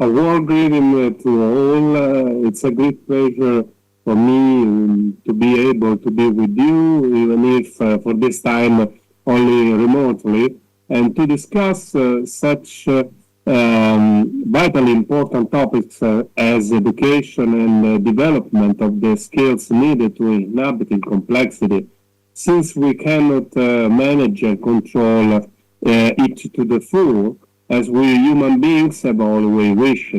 A warm greeting to all. It's a great pleasure for me to be able to be with you, even if for this time only remotely, and to discuss such vitally important topics as education and development of the skills needed to inhabit in complexity, since we cannot manage and control it to the full, as we human beings have always wished.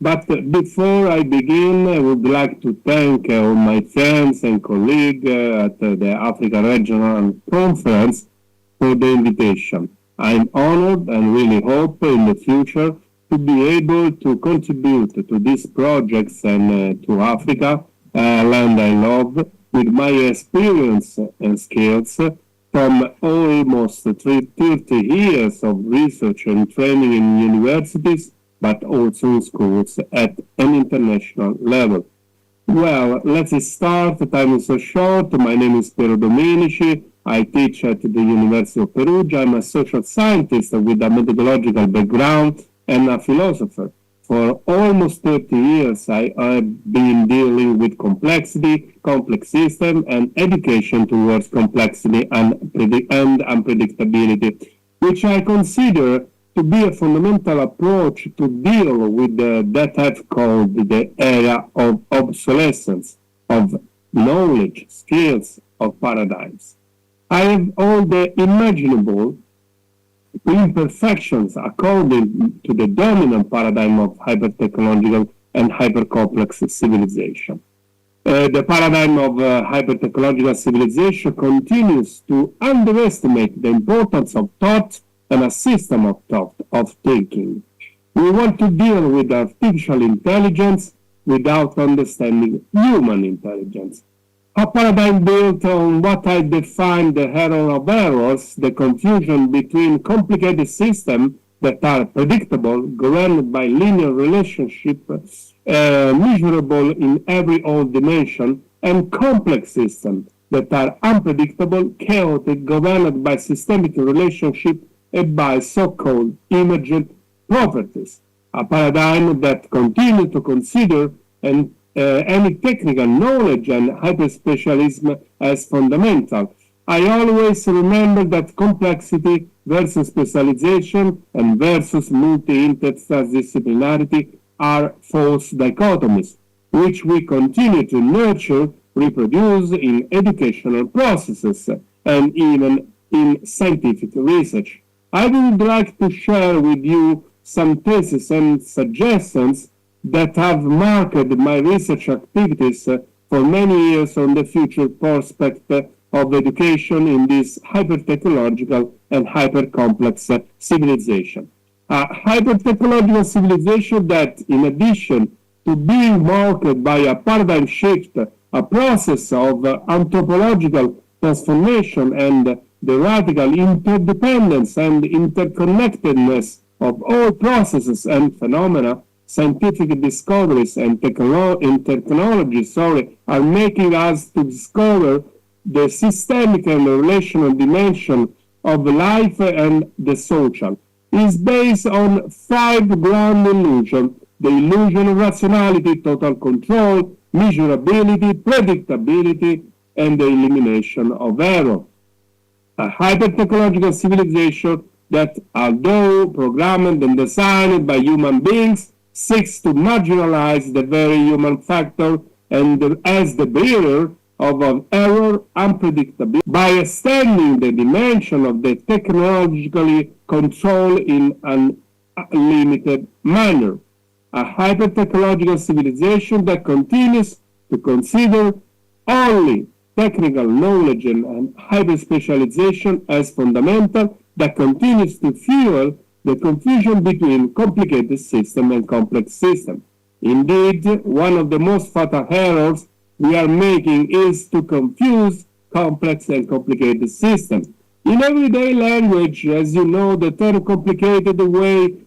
But before I begin, I would like to thank all my friends and colleagues at the Africa Regional Conference for the invitation. I'm honored and really hope in the future to be able to contribute to these projects and to Africa, land I love, with my experience and skills from almost 30 years of research and training in universities, but also in schools at an international level. Well, let's start. Time is so short. My name is Piero Domenici. I teach at the University of Perugia. I'm a social scientist with a methodological background and a philosopher. For almost 30 years, I have been dealing with complexity, complex system, and education towards complexity and unpredictability, which I consider to be a fundamental approach to deal with that I've called the era of obsolescence, of knowledge, skills, of paradigms. I have all the imaginable imperfections according to the dominant paradigm of hyper-technological and hyper-complex civilization. The paradigm of hyper-technological civilization continues to underestimate the importance of thought and a system of thought, of thinking. We want to deal with artificial intelligence without understanding human intelligence. A paradigm built on what I define the error of errors, the confusion between complicated systems that are predictable, governed by linear relationships, measurable in every old dimension, and complex systems that are unpredictable, chaotic, governed by systemic relationships and by so-called emergent properties. A paradigm that continues to consider any technical knowledge and hyperspecialism as fundamental. I always remember that complexity versus specialization and versus multi-interdisciplinarity are false dichotomies, which we continue to nurture, reproduce in educational processes and even in scientific research. I would like to share with you some theses and suggestions that have marked my research activities for many years on the future prospect of education in this hyper-technological and hyper-complex civilization. A hyper-technological civilization that, in addition to being marked by a paradigm shift, a process of anthropological transformation and the radical interdependence and interconnectedness of all processes and phenomena, scientific discoveries and technologies are making us to discover the systemic and relational dimension of life and the social. It is based on 5 ground illusions: the illusion of rationality, total control, measurability, predictability, and the elimination of error. A hyper-technological civilization that, although programmed and designed by human beings, seeks to marginalize the very human factor and as the bearer of error unpredictability by extending the dimension of the technologically control in an unlimited manner. A hyper-technological civilization that continues to consider only technical knowledge and hyper-specialization as fundamental, that continues to fuel the confusion between complicated system and complex system. Indeed, one of the most fatal errors we are making is to confuse complex and complicated systems. In everyday language, as you know, the term complicated may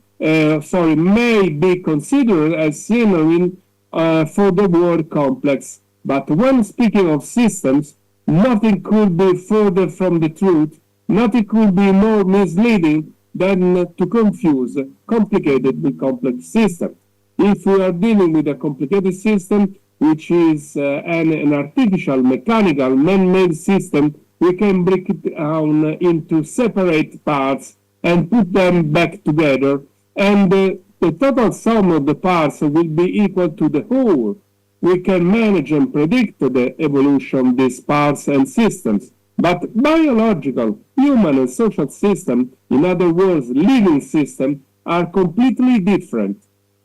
be considered as synonym for the word complex. But when speaking of systems, nothing could be further from the truth, nothing could be more misleading than to confuse complicated with complex systems. If we are dealing with a complicated system, which is an artificial, mechanical, man-made system, we can break it down into separate parts and put them back together, and the total sum of the parts will be equal to the whole. We can manage and predict the evolution of these parts and systems, but biological, human, and social systems, in other words, living systems, are completely different.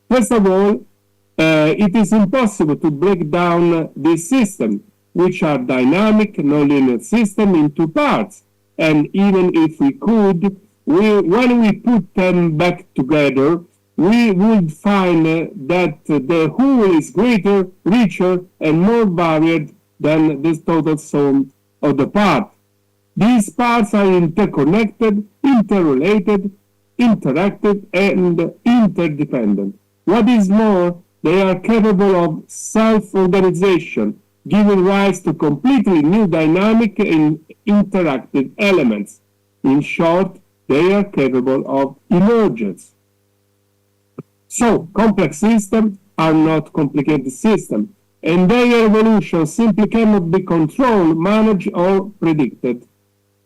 First of all, it is impossible to break down this system, which are dynamic, nonlinear systems, into parts. And even if we could, when we put them back together, we would find that the whole is greater, richer, and more varied than the total sum of the parts. These parts are interconnected, interrelated, interactive, and interdependent. What is more, they are capable of self-organization, giving rise to completely new dynamic and interactive elements. In short, they are capable of emergence. So, complex systems are not complicated systems, and their evolution simply cannot be controlled, managed, or predicted.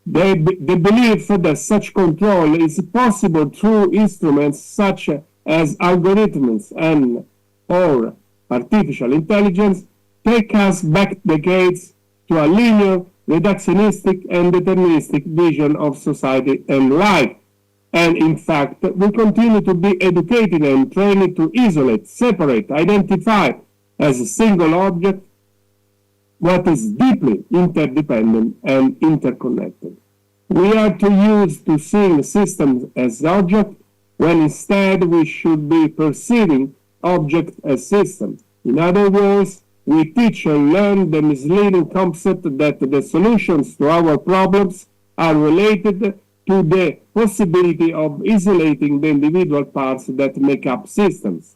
The belief that such control is possible through instruments such as algorithms and or artificial intelligence take us back decades to a linear, reductionistic, and deterministic vision of society and life. And in fact, we continue to be educated and trained to isolate, separate, identify as a single object what is deeply interdependent and interconnected. We are too used to seeing systems as objects, when instead we should be perceiving objects as systems. In other words, we teach and learn the misleading concept that the solutions to our problems are related to the possibility of isolating the individual parts that make up systems.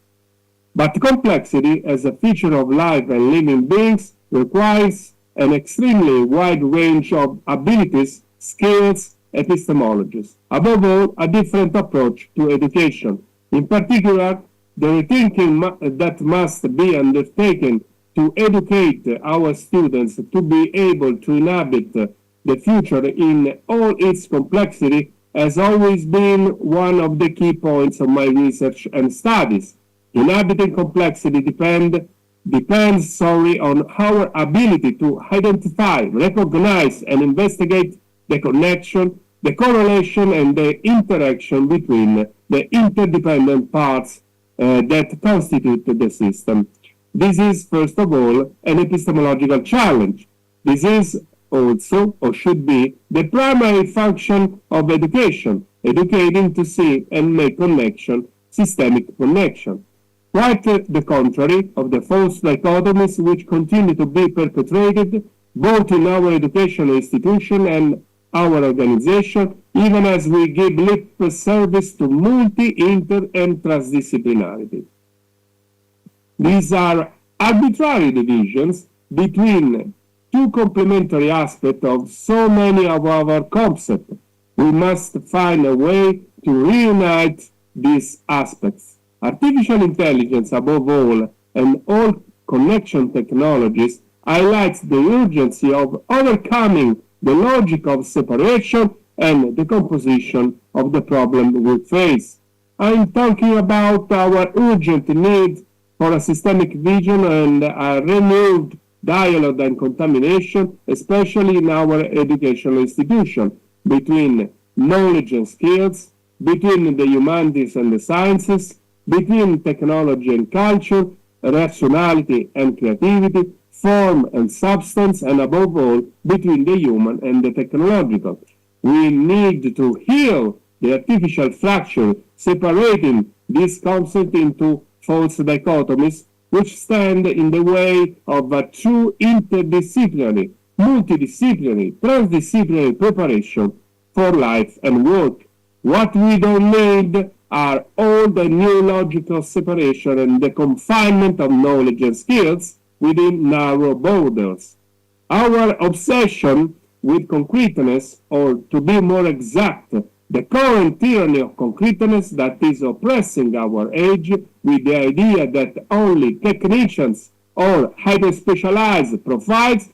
But complexity, as a feature of life and living beings, requires an extremely wide range of abilities, skills, epistemologies. Above all, a different approach to education. In particular, the rethinking that must be undertaken to educate our students to be able to inhabit the future in all its complexity has always been one of the key points of my research and studies. Inhabiting complexity depends on our ability to identify, recognize, and investigate the connection, the correlation, and the interaction between the interdependent parts that constitute the system. This is, first of all, an epistemological challenge. This is also, or should be, the primary function of education, educating to see and make connection, systemic connection. Quite the contrary of the false dichotomies which continue to be perpetrated both in our educational institution and our organization, even as we give lip service to multi, inter, and transdisciplinarity. These are arbitrary divisions between two complementary aspects of so many of our concepts. We must find a way to reunite these aspects. Artificial intelligence, above all, and all connection technologies, highlights the urgency of overcoming the logic of separation and decomposition of the problem we face. I'm talking about our urgent need for a systemic vision and a renewed dialogue and contamination, especially in our educational institution, between knowledge and skills, between the humanities and the sciences, between technology and culture, rationality and creativity, form and substance, and above all, between the human and the technological. We need to heal the artificial fracture, separating this concept into false dichotomies, which stand in the way of a true interdisciplinary, multidisciplinary, transdisciplinary preparation for life and work. What we don't need are all the new logical separation and the confinement of knowledge and skills within narrow borders. Our obsession with concreteness, or to be more exact, the current tyranny of concreteness that is oppressing our age with the idea that only technicians or hyper-specialized profiles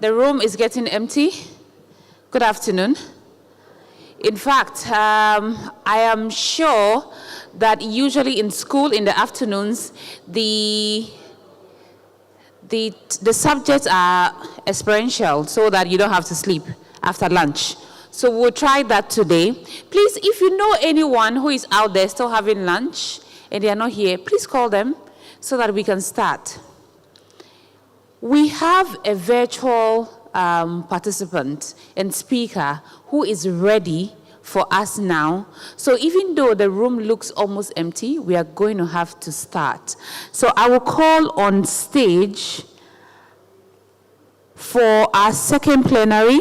The room is getting empty. Good afternoon. In fact, I am sure that usually in school in the afternoons, the subjects are experiential so that you don't have to sleep after lunch. So we'll try that today. Please, if you know anyone who is out there still having lunch and they are not here, please call them so that we can start. We have a virtual participant and speaker who is ready for us now. So even though the room looks almost empty, we are going to have to start. So I will call on stage for our second plenary,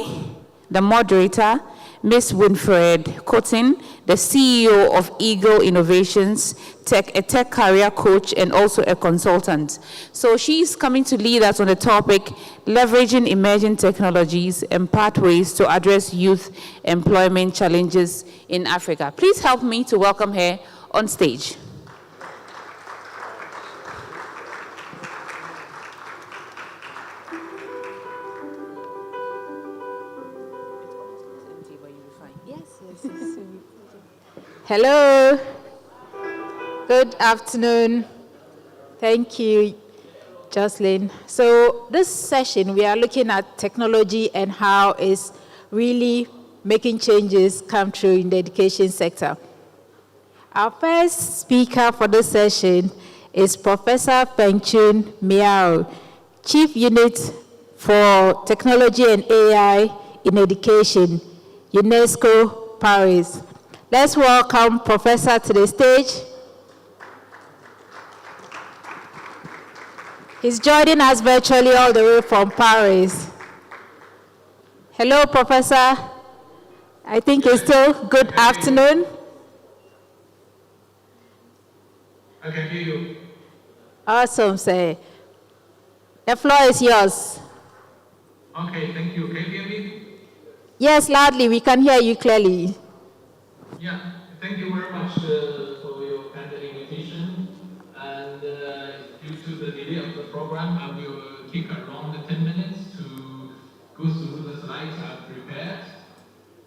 the moderator, Ms. Winfred Cotton, the CEO of Eagle Innovations, a tech career coach, and also a consultant. So she's coming to lead us on the topic, leveraging emerging technologies and pathways to address youth employment challenges in Africa. Please help me to welcome her on stage. Hello. Good afternoon. Thank you, Jocelyn. So this session, we are looking at technology and how it's really making changes come true in the education sector. Our first speaker for this session is Professor Pengchun Miao, Chief Unit for Technology and AI in Education, UNESCO Paris. Let's welcome Professor to the stage. He's joining us virtually all the way from Paris. Hello, Professor. I think it's still good afternoon. I can hear you. Awesome, sir. The floor is yours. Okay, thank you. Can you hear me? Yes, loudly. We can hear you clearly. Yeah, thank you very much for your kind invitation. And due to the delay of the program, I will take around 10 minutes to go through the slides I've prepared.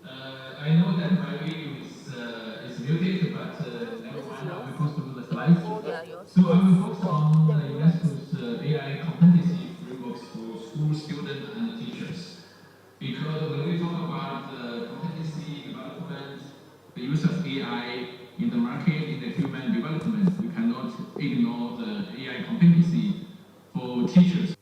I know that my video is muted, but never mind, I will go through the slides. So I will focus on UNESCO's AI competency frameworks for school students and teachers. Because when we talk about competency development, the use of AI in the market, in the human development, we cannot ignore the AI competency for teachers.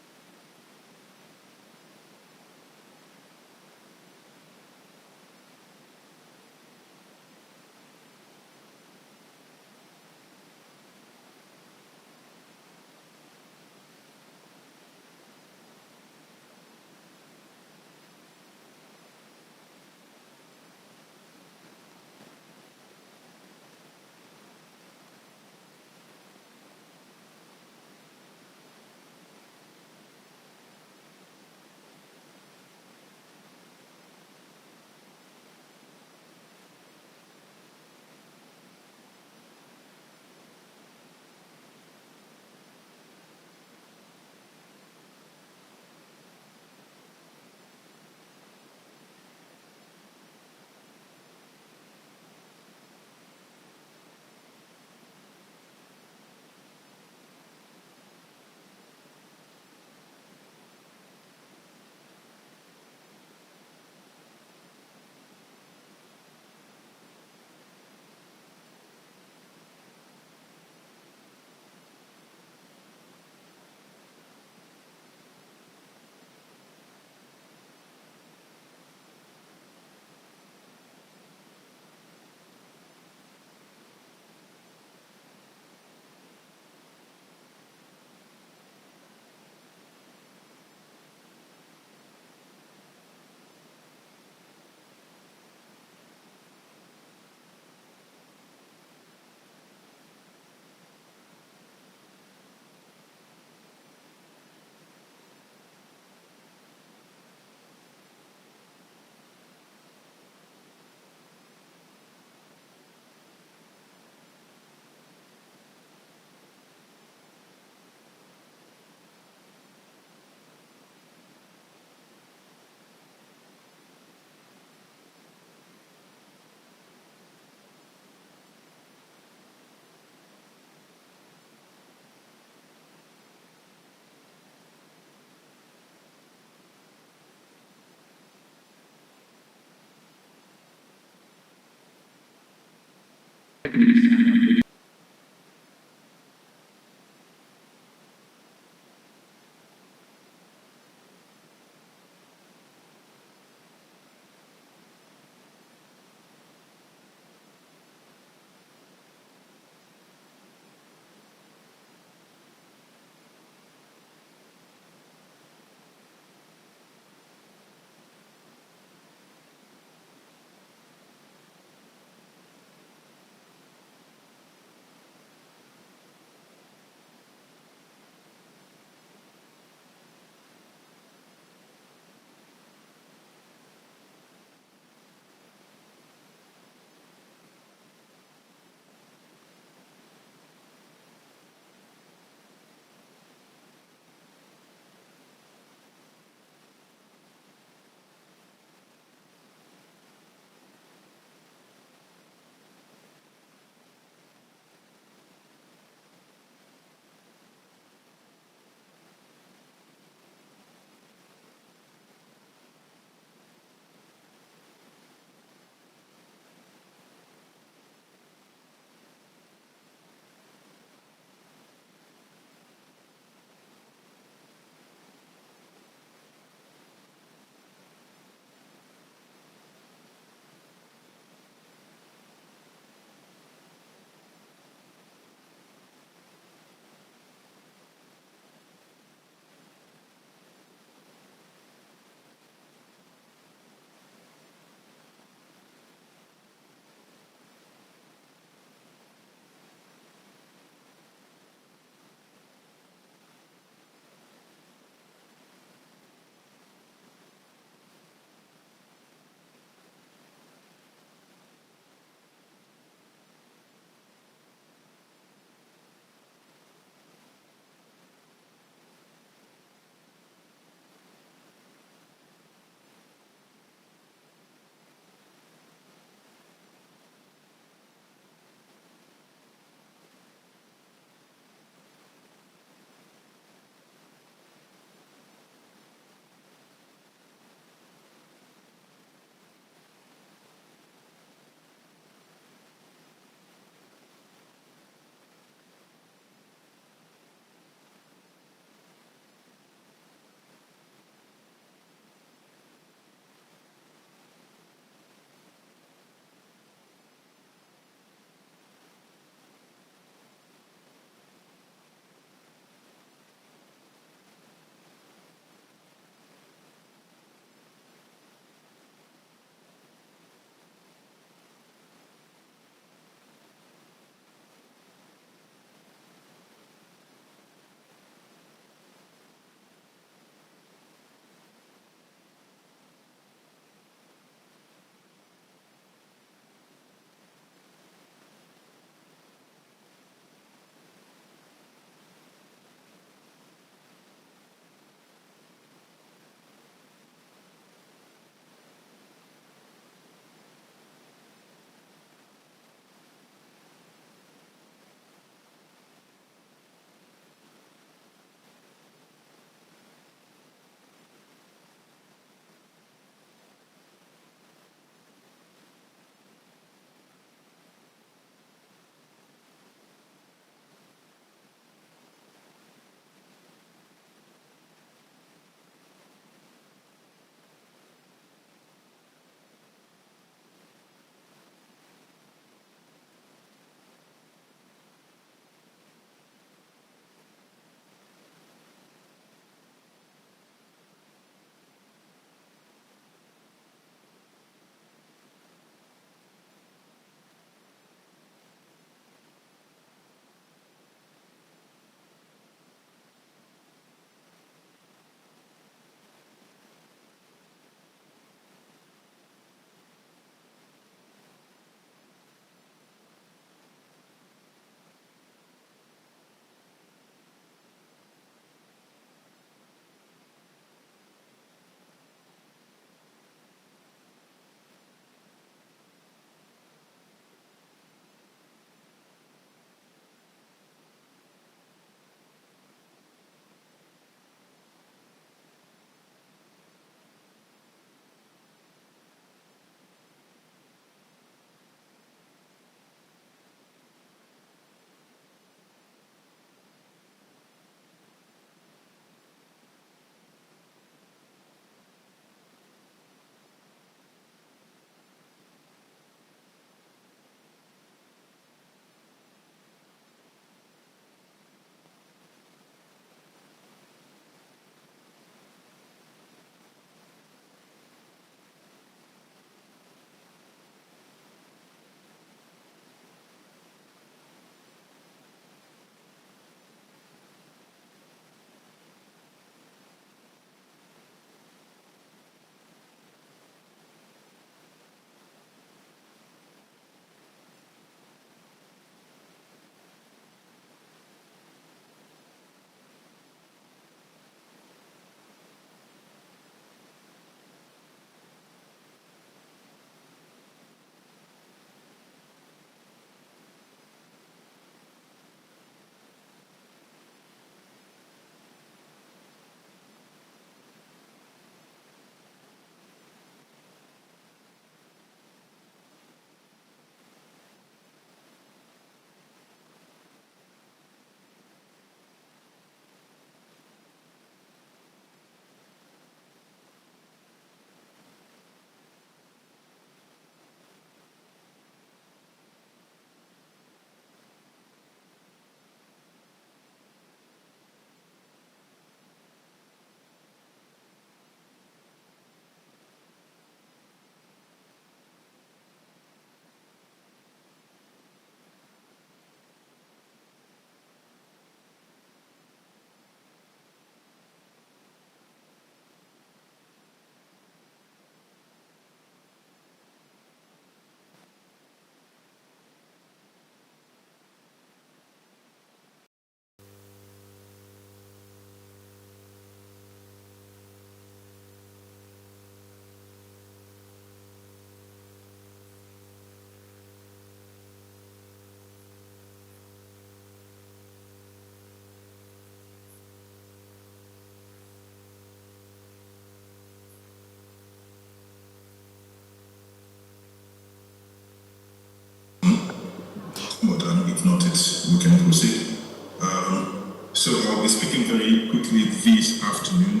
speak very quickly this afternoon.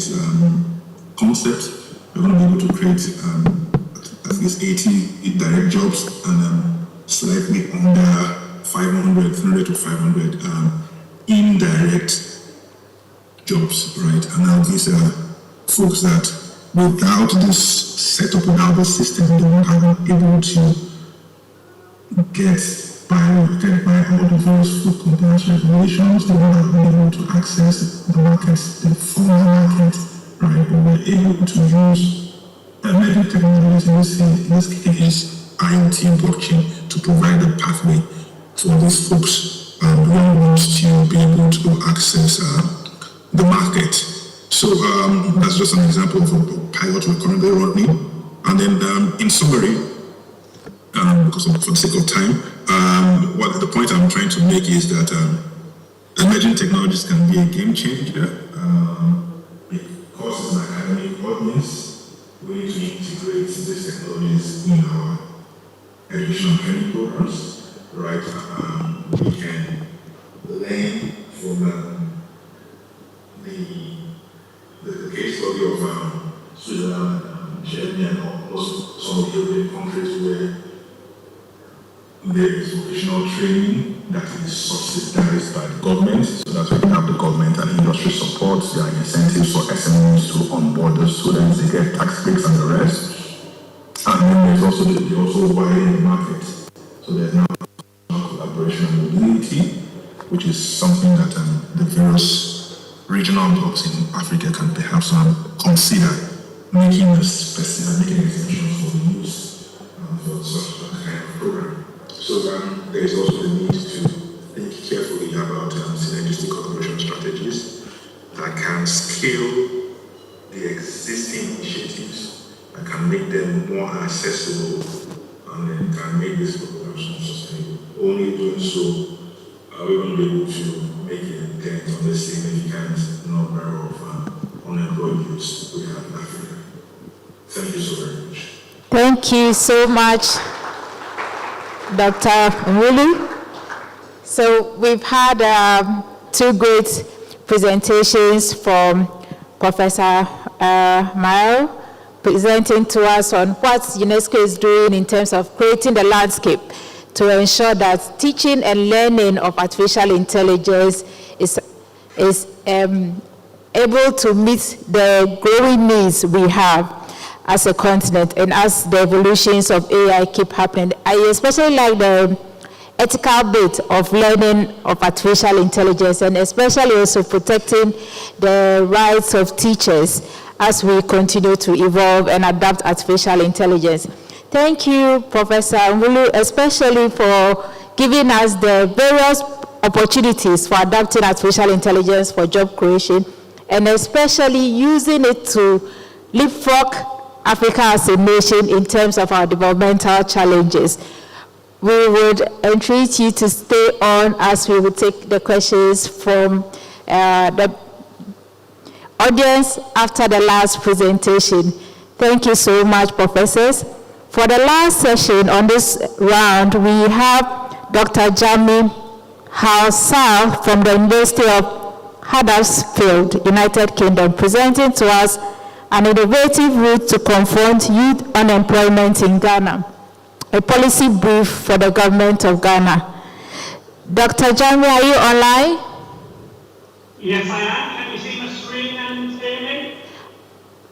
this concept, we're going to be able to create at least 80 direct jobs and slightly under 500, 300 to 500 indirect jobs, right? And now these are folks that without this setup, without this system, they won't have been able to get by all the various food compliance regulations. They won't have been able to access the markets, the formal market, right? But we're able to use emerging technologies, in this case, IoT blockchain, to provide a pathway for these folks young ones to be able to access the market. So that's just an example of a pilot we're currently running. And then in summary, because for the sake of time, what the point I'm trying to make is that emerging technologies can be a game changer. Because as an academic audience, we need to integrate these technologies in our educational training programs, right? We can learn from the case study of Switzerland, Germany, and also some of the European countries where there is vocational training that is subsidized by the government, so that we have the government and industry support. There are incentives for SMEs to onboard those students, they get tax breaks and the rest. And then there's also widening the market. So there's now collaboration and mobility, which is something that the various regional hubs in Africa can perhaps consider making making extensions for the use for such a kind of program. So there is also the need to think carefully about synergistic collaboration strategies that can scale the existing initiatives, that can make them more accessible, and then can make this programs more sustainable. Only doing so are we going to be able to make a dent on the significant number of unemployed youths we have in Africa. Thank you so very much. Thank you so much, Dr. Nwulu. So we've had two great presentations from Professor Mao, presenting to us on what UNESCO is doing in terms of creating the landscape to ensure that teaching and learning of artificial intelligence is able to meet the growing needs we have as a continent and as the evolutions of AI keep happening. I especially like the ethical bit of learning of artificial intelligence, and especially also protecting the rights of teachers as we continue to evolve and adapt artificial intelligence. Thank you, Professor Nwulu, especially for giving us the various opportunities for adapting artificial intelligence for job creation, and especially using it to leapfrog Africa as a nation in terms of our developmental challenges. We would entreat you to stay on as we would take the questions from the audience after the last presentation. Thank you so much, professors. For the last session on this round, we have Dr. Jami Halsal from the University of Huddersfield, United Kingdom, presenting to us an innovative route to confront youth unemployment in Ghana, a policy brief for the government of Ghana. Dr. Jami, are you online? Yes, I am. Can you see my screen and hear me?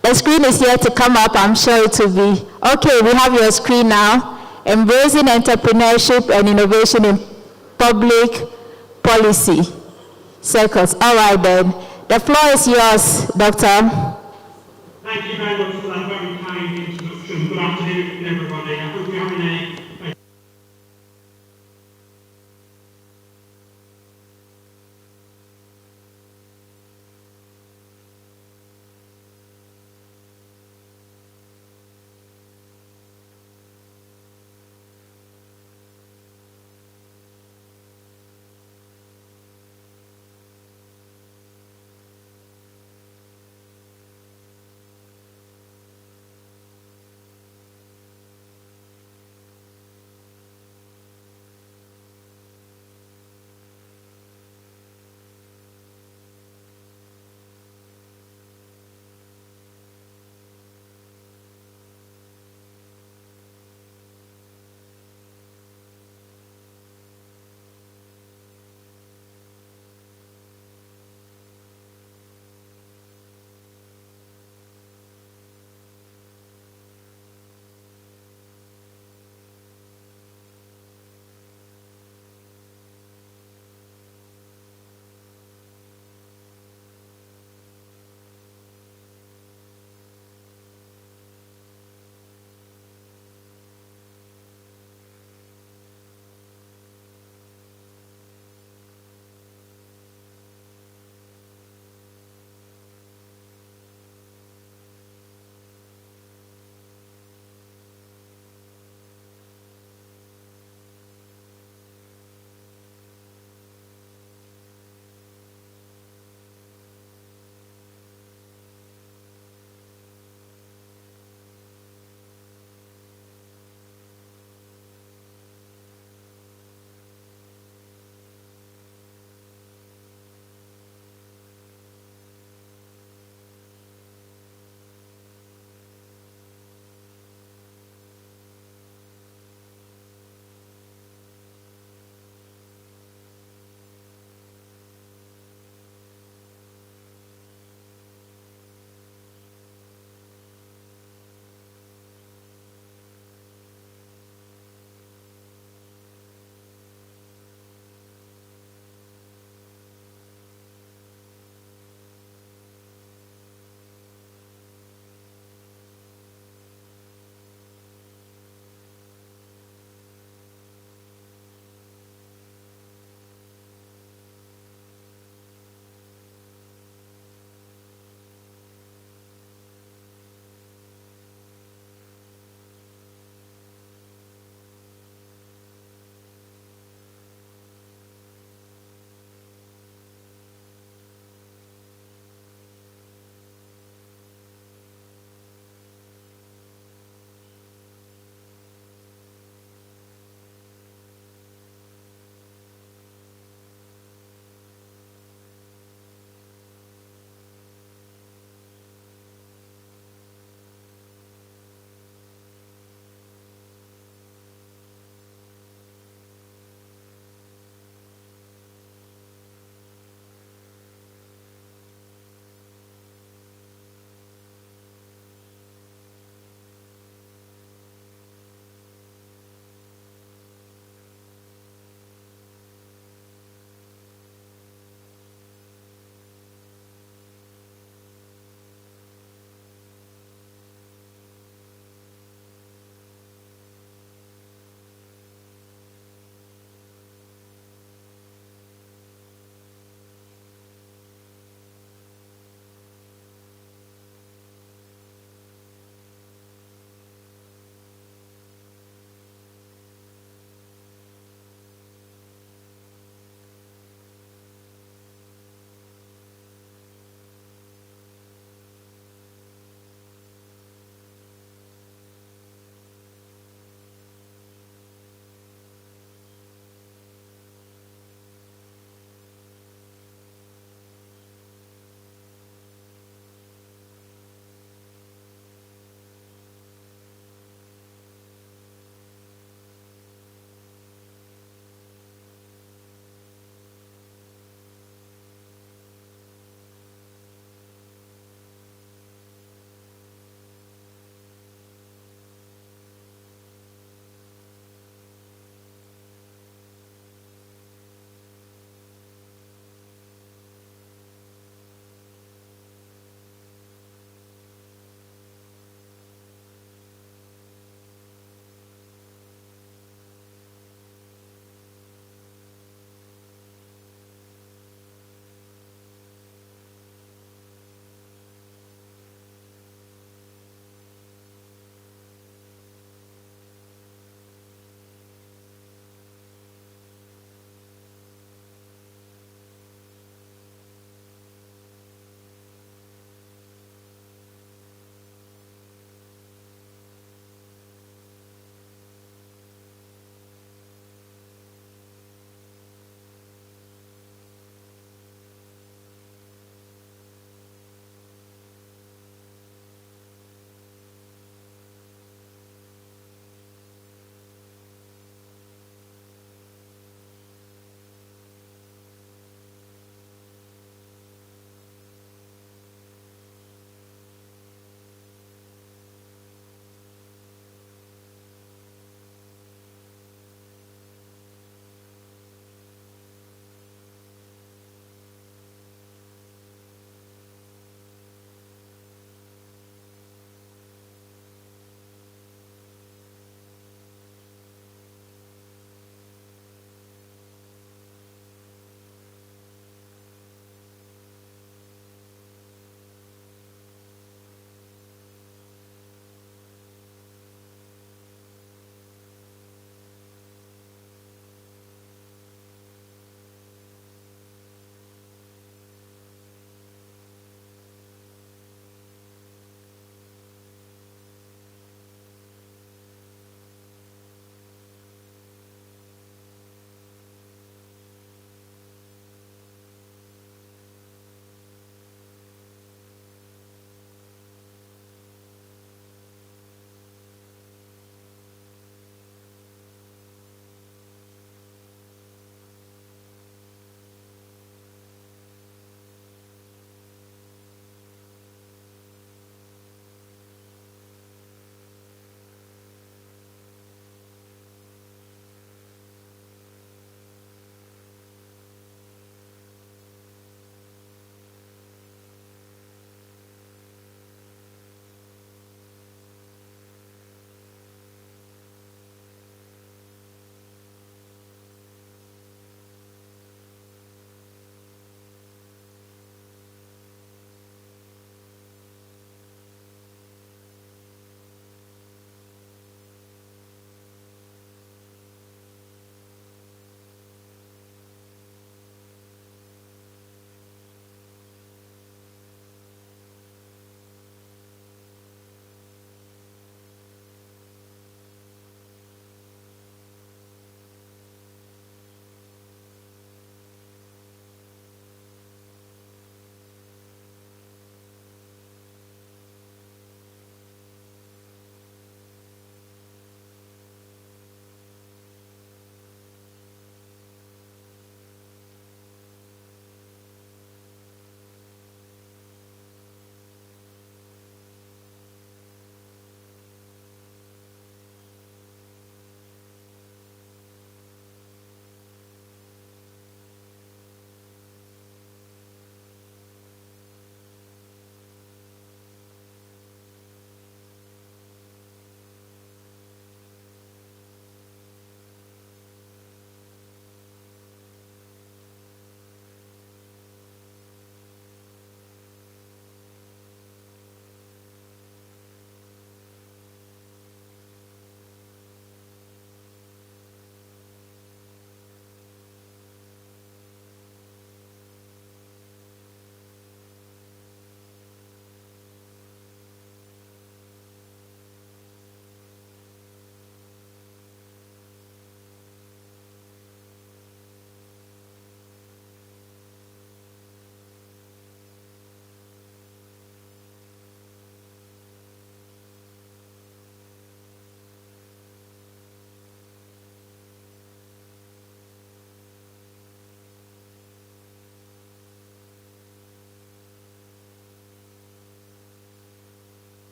The screen is here to come up. I'm sure it will be. Okay, we have your screen now. Embracing entrepreneurship and innovation in public policy circles. All right, then. The floor is yours, Doctor. Thank you very much for that very kind introduction. Good afternoon, everybody. I hope you're having a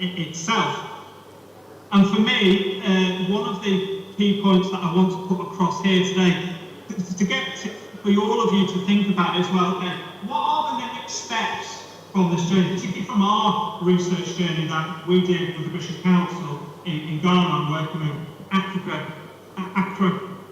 itself. And for me, one of the key points that I want to put across here today is for all of you to think about as well, okay, what are the next steps from this journey, particularly from our research journey that we did with the British Council in Ghana, working with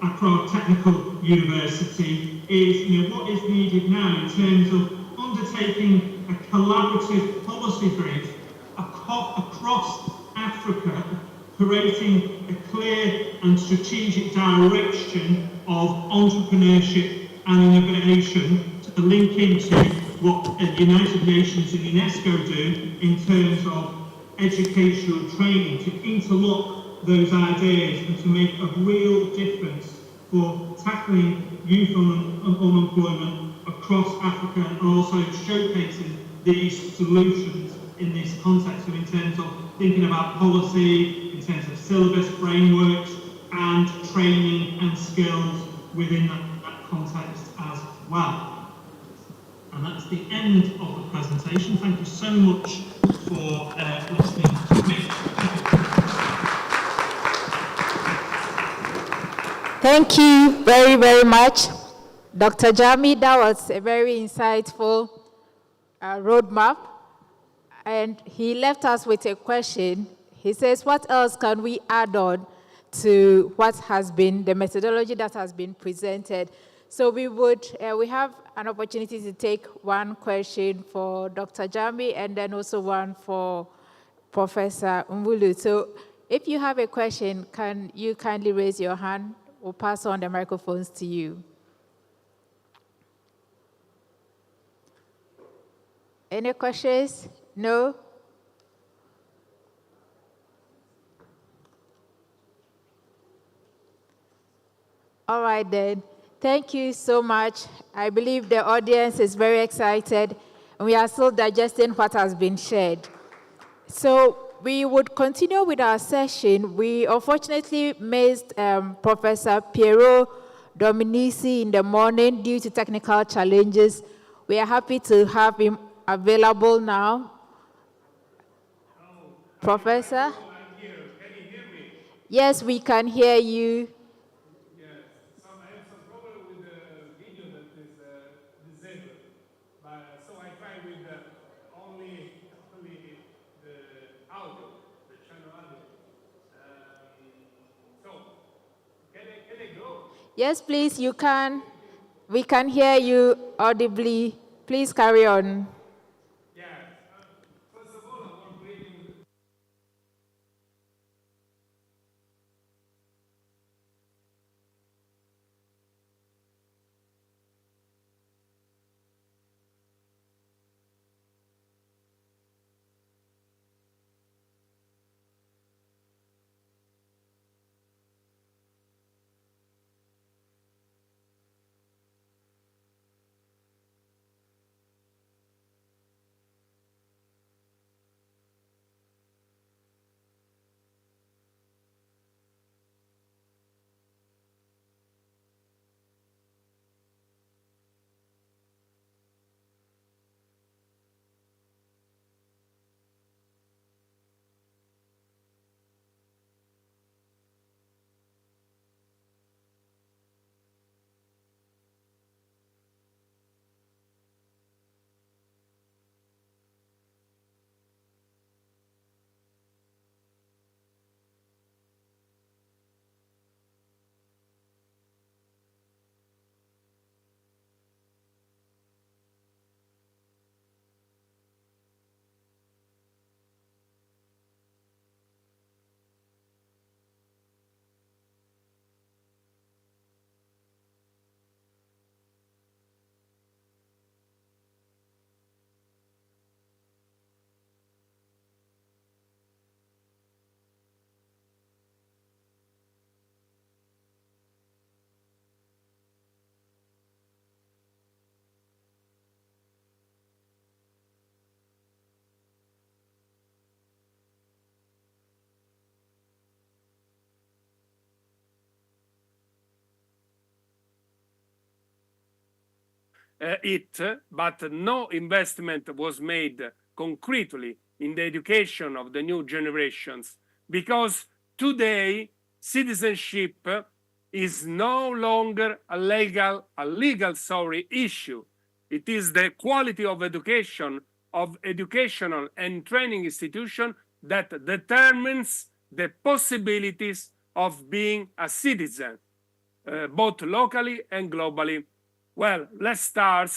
Accra Technical University, is what is needed now in terms of undertaking a collaborative policy brief across Africa, creating a clear and strategic direction of entrepreneurship and innovation to link into what the United Nations and UNESCO do in terms of educational training, to interlock those ideas and to make a real difference for tackling youth unemployment across Africa, and also showcasing these solutions in this context. So in terms of thinking about policy, in terms of syllabus frameworks and training and skills within that context as well. And that's the end of the presentation. Thank you so much for listening to me. Thank you very, very much, Dr. Jami. That was a very insightful roadmap. And he left us with a question. He says, what else can we add on to what has been the methodology that has been presented? So we have an opportunity to take one question for Dr. Jami and then also one for Professor Mbulu. So if you have a question, can you kindly raise your hand? We'll pass on the microphones to you. Any questions? No? All right then. Thank you so much. I believe the audience is very excited, and we are still digesting what has been shared. So we would continue with our session. We unfortunately missed Professor Piero Dominici in the morning due to technical challenges. We are happy to have him available now. Professor? Yes, we can hear you. Yes, please, you can. We can hear you audibly. Please carry on. But no investment was made concretely in the education of the new generations, because today citizenship is no longer a legal issue. It is the quality of education, of educational and training institution that determines the possibilities of being a citizen, both locally and globally. Well, let's start.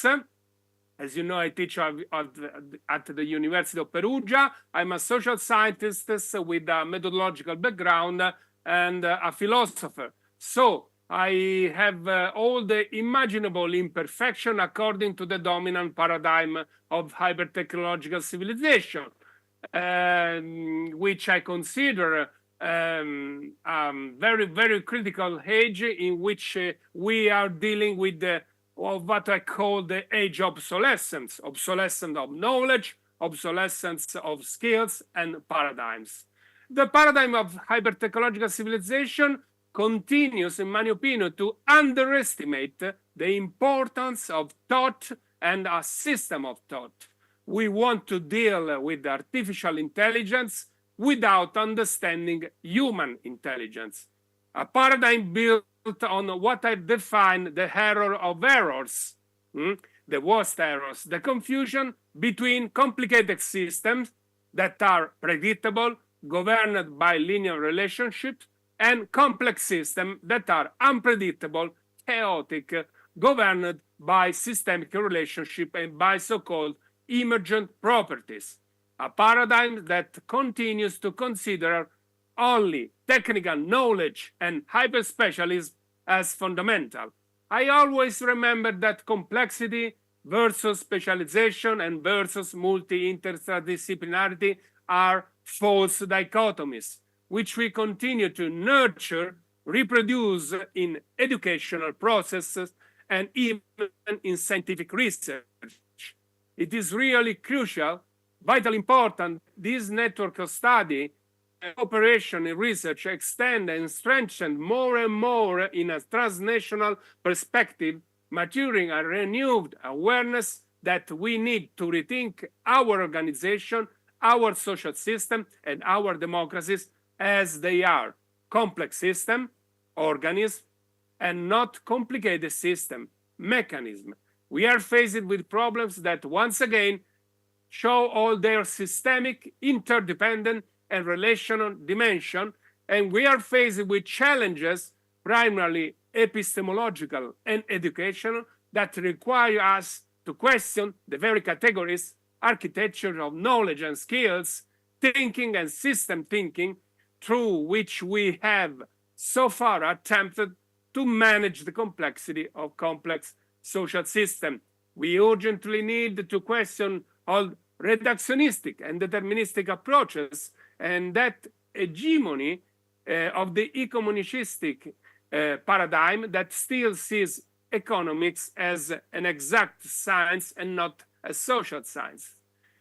As you know, I teach at the University of Perugia. I'm a social scientist with a methodological background and a philosopher. So I have all the imaginable imperfection according to the dominant paradigm of hyper-technological civilization, which I consider very, very critical age in which we are dealing with of what I call the age of obsolescence of knowledge, obsolescence of skills and paradigms. The paradigm of hyper-technological civilization continues, in my opinion, to underestimate the importance of thought and a system of thought. We want to deal with artificial intelligence without understanding human intelligence. A paradigm built on what I define the error of errors, the worst errors, the confusion between complicated systems that are predictable, governed by linear relationships, and complex systems that are unpredictable, chaotic, governed by systemic relationship and by so-called emergent properties. A paradigm that continues to consider only technical knowledge and hyper-specialism as fundamental. I always remember that complexity versus specialization and versus multi-interdisciplinarity are false dichotomies, which we continue to nurture, reproduce in educational processes and even in scientific research. It is really crucial, vitally important, this network of study cooperation in research extend and strengthen more and more in a transnational perspective, maturing a renewed awareness that we need to rethink our organization, our social system, and our democracies as they are. Complex system, organism, and not complicated system, mechanism. We are faced with problems that once again show all their systemic, interdependent, and relational dimension, and we are faced with challenges, primarily epistemological and educational, that require us to question the very categories, architecture of knowledge and skills, thinking and system thinking, through which we have so far attempted to manage the complexity of complex social systems. We urgently need to question all reductionistic and deterministic approaches and that hegemony of the economicistic paradigm that still sees economics as an exact science and not a social science.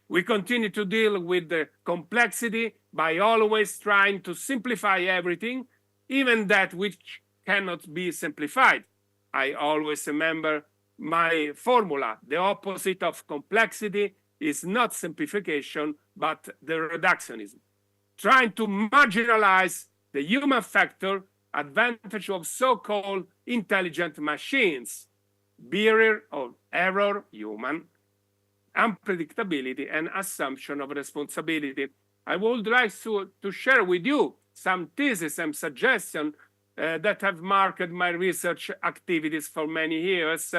We continue to deal with the complexity by always trying to simplify everything, even that which cannot be simplified. I always remember my formula: the opposite of complexity is not simplification, but the reductionism. Trying to marginalize the human factor, advantage of so-called intelligent machines, barrier of error, human, unpredictability, and assumption of responsibility. I would like to share with you some theses and suggestions that have marked my research activities for many years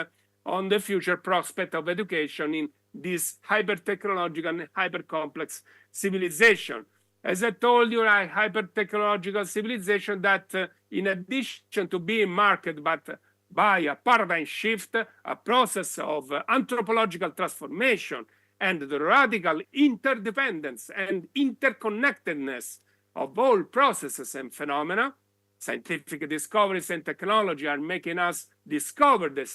on the future prospect of education in this hyper-technological and hyper-complex civilization. As I told you, a hyper-technological civilization that, in addition to being marked by a paradigm shift, a process of anthropological transformation, and the radical interdependence and interconnectedness of all processes and phenomena, scientific discoveries and technology are making us discover the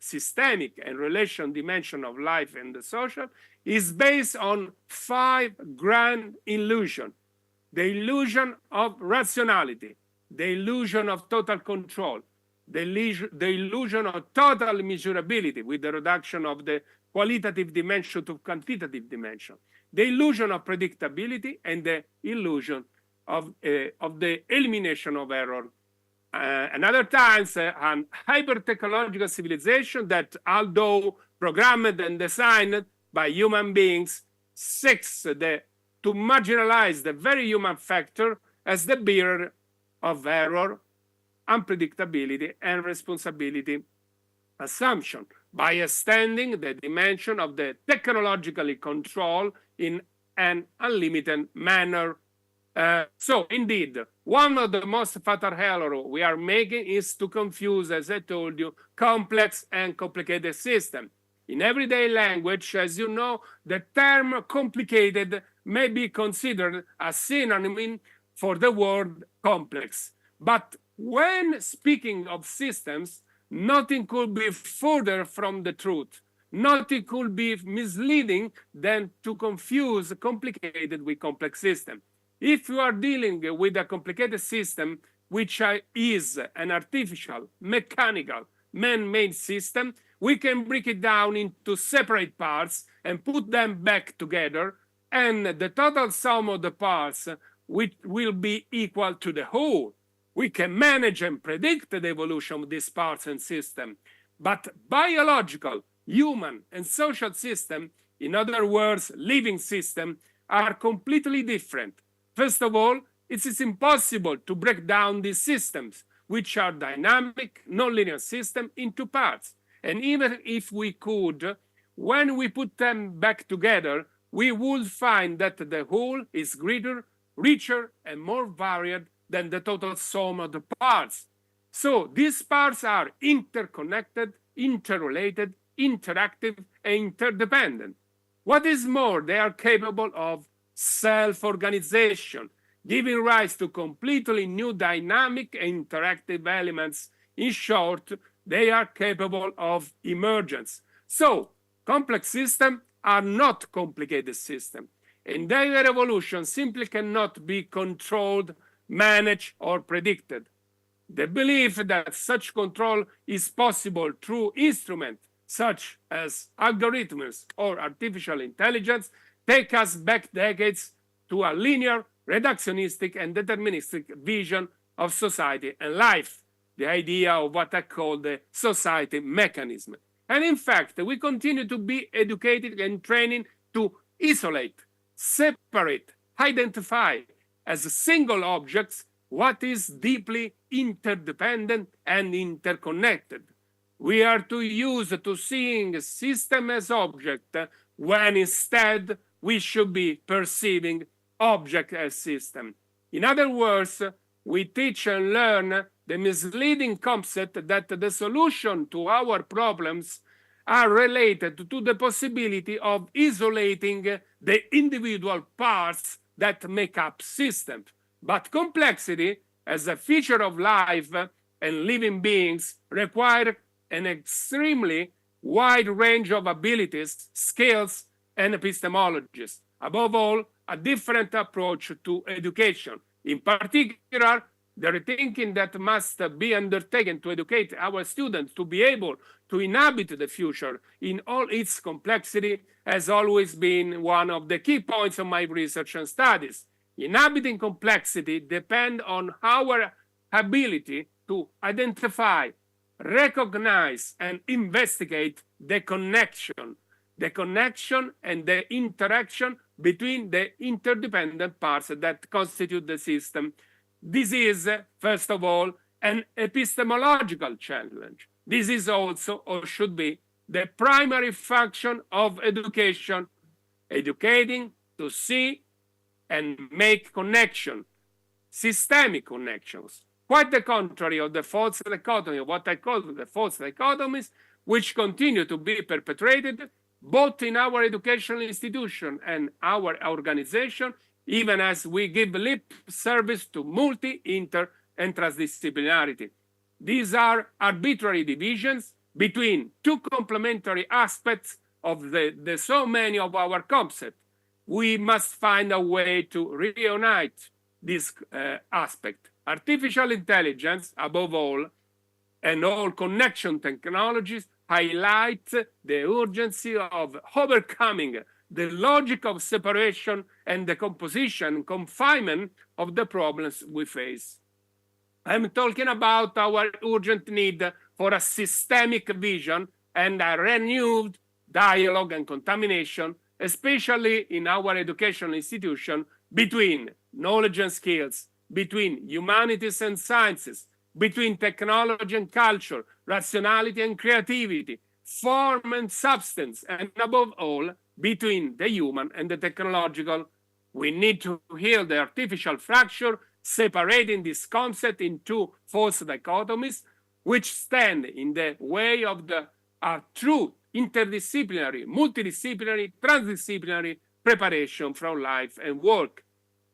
systemic and relation dimension of life and the social, is based on 5 grand illusions. The illusion of rationality, the illusion of total control, the illusion of total measurability with the reduction of the qualitative dimension to quantitative dimension, the illusion of predictability and the illusion of the elimination of error. And other times, an hyper-technological civilization that, although programmed and designed by human beings, seeks to marginalize the very human factor as the bearer of error, unpredictability, and responsibility assumption by extending the dimension of the technologically control in an unlimited manner. So indeed, one of the most fatal errors we are making is to confuse, as I told you, complex and complicated systems. In everyday language, as you know, the term complicated may be considered a synonym for the word complex. But when speaking of systems, nothing could be further from the truth. Nothing could be misleading than to confuse complicated with complex system. If you are dealing with a complicated system, which is an artificial, mechanical, man-made system, we can break it down into separate parts and put them back together, and the total sum of the parts will be equal to the whole. We can manage and predict the evolution of these parts and systems, but biological, human, and social systems, in other words, living systems, are completely different. First of all, it is impossible to break down these systems, which are dynamic, nonlinear systems, into parts. And even if we could, when we put them back together, we would find that the whole is greater, richer, and more varied than the total sum of the parts. So these parts are interconnected, interrelated, interactive, and interdependent. What is more, they are capable of self-organization, giving rise to completely new dynamic and interactive elements. In short, they are capable of emergence. So, complex systems are not complicated systems, and their evolution simply cannot be controlled, managed, or predicted. The belief that such control is possible through instruments such as algorithms or artificial intelligence take us back decades to a linear, reductionistic, and deterministic vision of society and life, the idea of what I call the society mechanism. And in fact, we continue to be educated and trained to isolate, separate, identify as single objects what is deeply interdependent and interconnected. We are too used to seeing a system as object, when instead we should be perceiving object as system. In other words, we teach and learn the misleading concept that the solution to our problems are related to the possibility of isolating the individual parts that make up systems. But complexity, as a feature of life and living beings, require an extremely wide range of abilities, skills, and epistemologies. Above all, a different approach to education. In particular, the rethinking that must be undertaken to educate our students to be able to inhabit the future in all its complexity has always been one of the key points of my research and studies. Inhabiting complexity depends on our ability to identify, recognize, and investigate the connection and the interaction between the interdependent parts that constitute the system. This is, first of all, an epistemological challenge. This is also, or should be, the primary function of education, educating to see and make connection, systemic connections. Quite the contrary of the false dichotomy, what I call the false dichotomies, which continue to be perpetrated both in our educational institution and our organization, even as we give lip service to multi, inter, and transdisciplinarity. These are arbitrary divisions between two complementary aspects of the so many of our concepts. We must find a way to reunite this aspect. Artificial intelligence, above all, and all connection technologies highlight the urgency of overcoming the logic of separation and the composition, confinement of the problems we face. I'm talking about our urgent need for a systemic vision and a renewed dialogue and contamination, especially in our educational institution, between knowledge and skills, between humanities and sciences, between technology and culture, rationality and creativity, form and substance, and above all, between the human and the technological. We need to heal the artificial fracture, separating this concept into false dichotomies, which stand in the way of the true interdisciplinary, multidisciplinary, transdisciplinary preparation from life and work.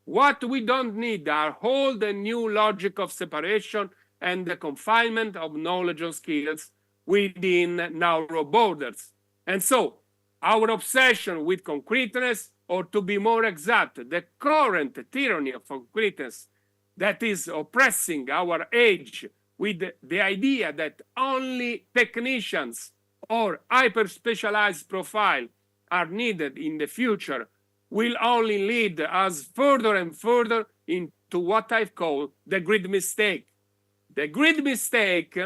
What we don't need are whole the new logic of separation and the confinement of knowledge and skills within narrow borders. And so, our obsession with concreteness, or to be more exact, the current tyranny of concreteness that is oppressing our age, with the idea that only technicians or hyper-specialized profile are needed in the future, will only lead us further and further into what I've called the grid mistake. The grid mistake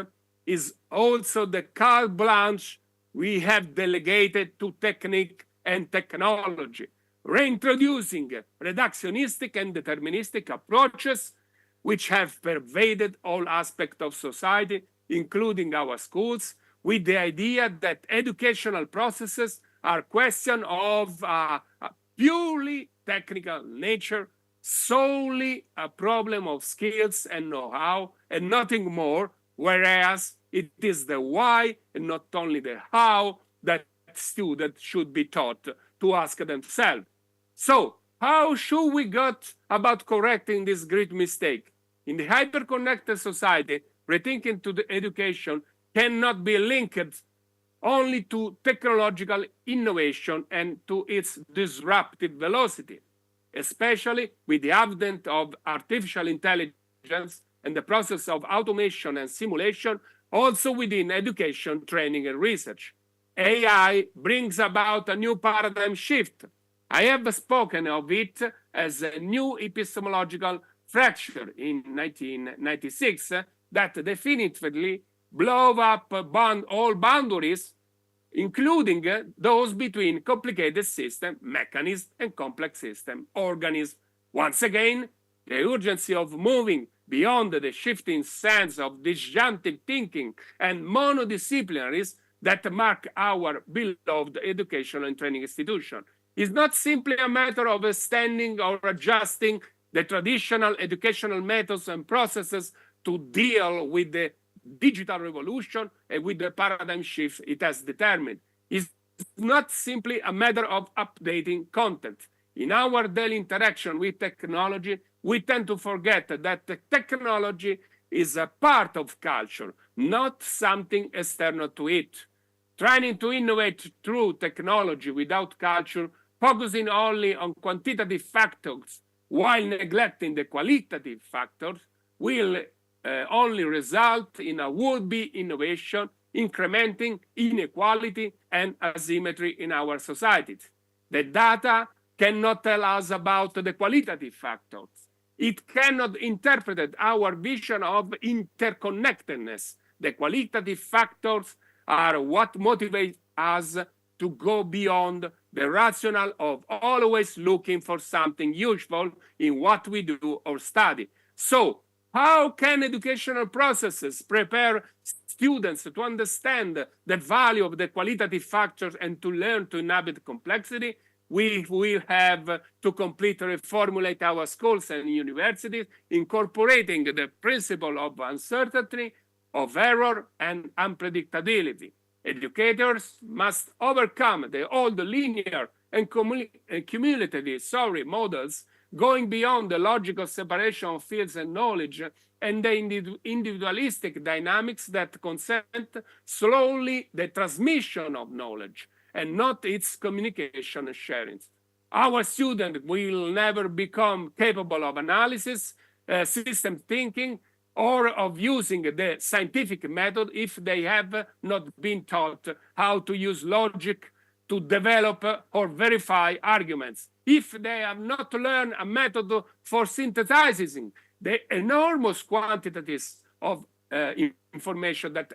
is also the carte blanche we have delegated to technique and technology, reintroducing reductionistic and deterministic approaches which have pervaded all aspects of society, including our schools, with the idea that educational processes are questions of purely technical nature, solely a problem of skills and know-how, and nothing more, whereas it is the why and not only the how that students should be taught to ask themselves. So, how should we go about correcting this great mistake? In the hyper-connected society, rethinking to the education cannot be linked only to technological innovation and to its disruptive velocity, especially with the advent of artificial intelligence and the process of automation and simulation, also within education, training, and research. AI brings about a new paradigm shift. I have spoken of it as a new epistemological fracture in 1996 that definitively blow up all boundaries, including those between complicated system, mechanism, and complex system, organism. Once again, the urgency of moving beyond the shifting sands of disjunctive thinking and monodisciplinaries that mark our beloved educational and training institution is not simply a matter of extending or adjusting the traditional educational methods and processes to deal with the digital revolution and with the paradigm shift it has determined. It's not simply a matter of updating content. In our daily interaction with technology, we tend to forget that the technology is a part of culture, not something external to it. Trying to innovate through technology without culture, focusing only on quantitative factors while neglecting the qualitative factors, will only result in a would-be innovation, incrementing inequality and asymmetry in our societies. The data cannot tell us about the qualitative factors. It cannot interpret our vision of interconnectedness. The qualitative factors are what motivate us to go beyond the rationale of always looking for something useful in what we do or study. So, how can educational processes prepare students to understand the value of the qualitative factors and to learn to inhabit complexity? We will have to completely reformulate our schools and universities, incorporating the principle of uncertainty, of error, and unpredictability. Educators must overcome the old linear and cumulative models, going beyond the logical separation of fields and knowledge and the individualistic dynamics that consent slowly the transmission of knowledge and not its communication and sharing. Our students will never become capable of analysis, system thinking, or of using the scientific method if they have not been taught how to use logic to develop or verify arguments. If they have not learned a method for synthesizing the enormous quantities of information that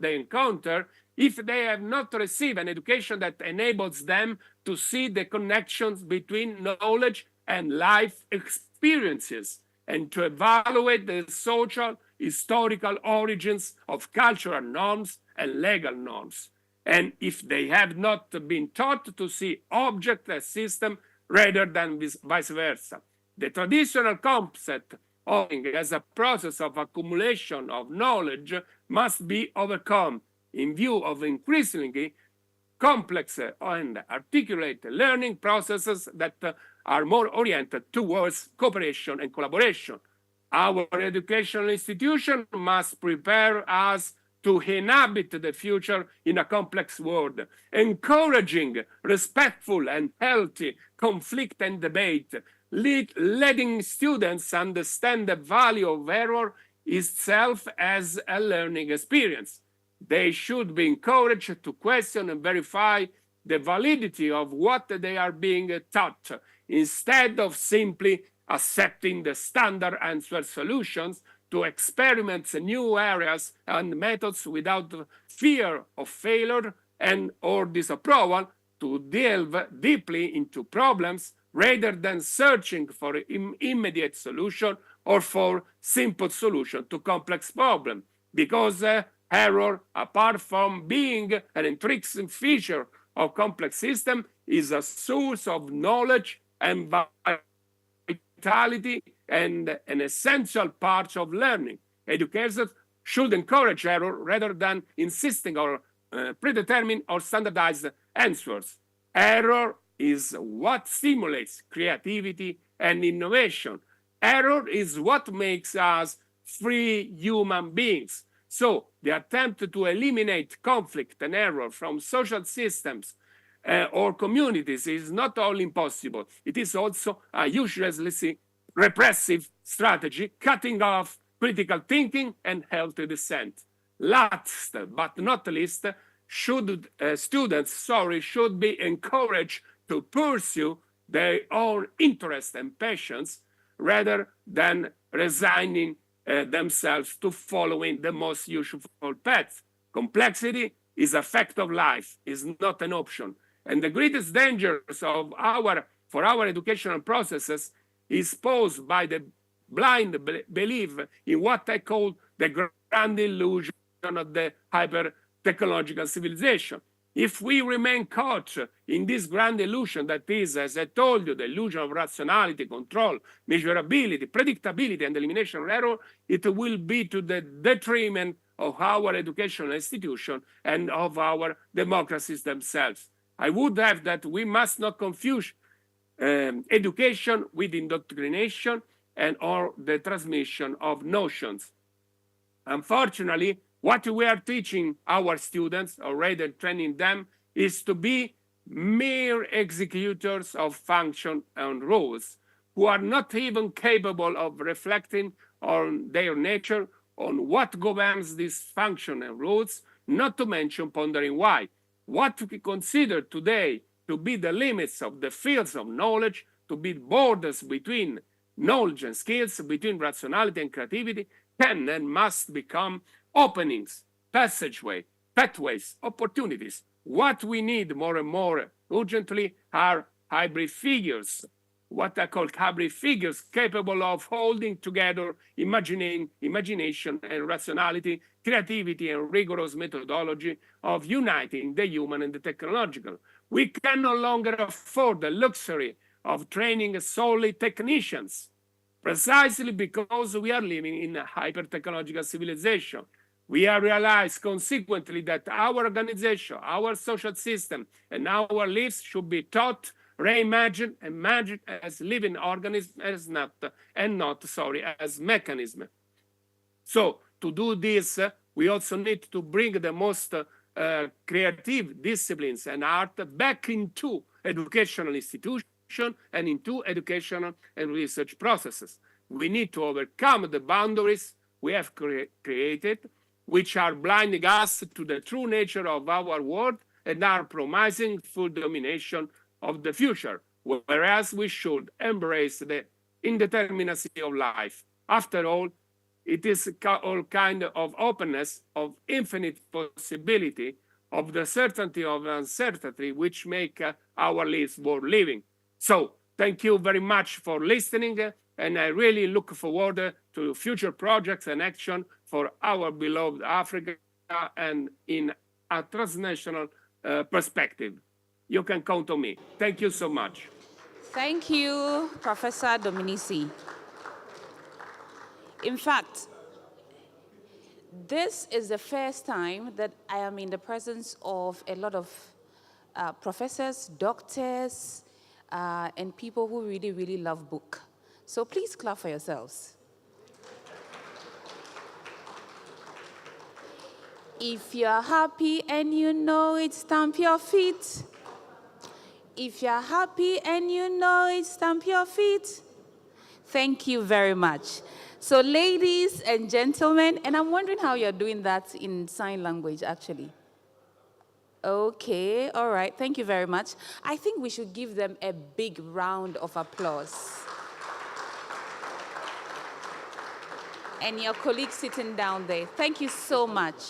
they encounter, if they have not received an education that enables them to see the connections between knowledge and life experiences, and to evaluate the social, historical origins of cultural norms and legal norms. And if they have not been taught to see object as system rather than vice versa. The traditional concept of learning as a process of accumulation of knowledge must be overcome in view of increasingly complex and articulate learning processes that are more oriented towards cooperation and collaboration. Our educational institution must prepare us to inhabit the future in a complex world, encouraging respectful and healthy conflict and debate, letting students understand the value of error itself as a learning experience. They should be encouraged to question and verify the validity of what they are being taught, instead of simply accepting the standard answer solutions, to experiment new areas and methods without fear of failure and or disapproval, to delve deeply into problems rather than searching for immediate solution or for simple solution to complex problems. Because error, apart from being an intrinsic feature of complex system, is a source of knowledge and vitality and an essential part of learning. Educators should encourage error rather than insisting on predetermined or standardized answers. Error is what stimulates creativity and innovation. Error is what makes us free human beings. So the attempt to eliminate conflict and error from social systems or communities is not only impossible, it is also a uselessly repressive strategy, cutting off critical thinking and healthy dissent. Last but not least, students should be encouraged to pursue their own interests and passions rather than resigning themselves to following the most useful path. Complexity is a fact of life, is not an option. And the greatest dangers of for our educational processes is posed by the blind belief in what I call the grand illusion of the hyper-technological civilization. If we remain caught in this grand illusion that is, as I told you, the illusion of rationality, control, measurability, predictability, and elimination of error, it will be to the detriment of our educational institution and of our democracies themselves. I would have that we must not confuse education with indoctrination and or the transmission of notions. Unfortunately, what we are teaching our students, or rather training them, is to be mere executors of function and rules, who are not even capable of reflecting on their nature, on what governs these function and rules, not to mention pondering why. What we consider today to be the limits of the fields of knowledge, to be borders between knowledge and skills, between rationality and creativity, can and must become openings, passageway, pathways, opportunities. What we need more and more urgently are hybrid figures, what I call hybrid figures, capable of holding together imagination and rationality, creativity and rigorous methodology, of uniting the human and the technological. We can no longer afford the luxury of training solely technicians, precisely because we are living in a hyper-technological civilization. We have realized consequently that our organization, our social system, and our lives should be taught, reimagined, and imagined as living organisms, as not as mechanisms. So to do this, we also need to bring the most creative disciplines and art back into educational institutions and into educational and research processes. We need to overcome the boundaries we have created, which are blinding us to the true nature of our world and are promising full domination of the future, whereas we should embrace the indeterminacy of life. After all, it is all kind of openness, of infinite possibility, of the certainty of uncertainty, which make our lives worth living. So thank you very much for listening, and I really look forward to future projects and action for our beloved Africa and in a transnational perspective. You can count on me. Thank you so much. Thank you, Professor Dominici. In fact, this is the first time that I am in the presence of a lot of professors, doctors, and people who really, really love book. So please clap for yourselves. If you're happy and you know it, stamp your feet. If you're happy and you know it, stamp your feet. Thank you very much. So ladies and gentlemen, and I'm wondering how you're doing that in sign language, actually. Okay, all right, thank you very much. I think we should give them a big round of applause. And your colleagues sitting down there, thank you so much.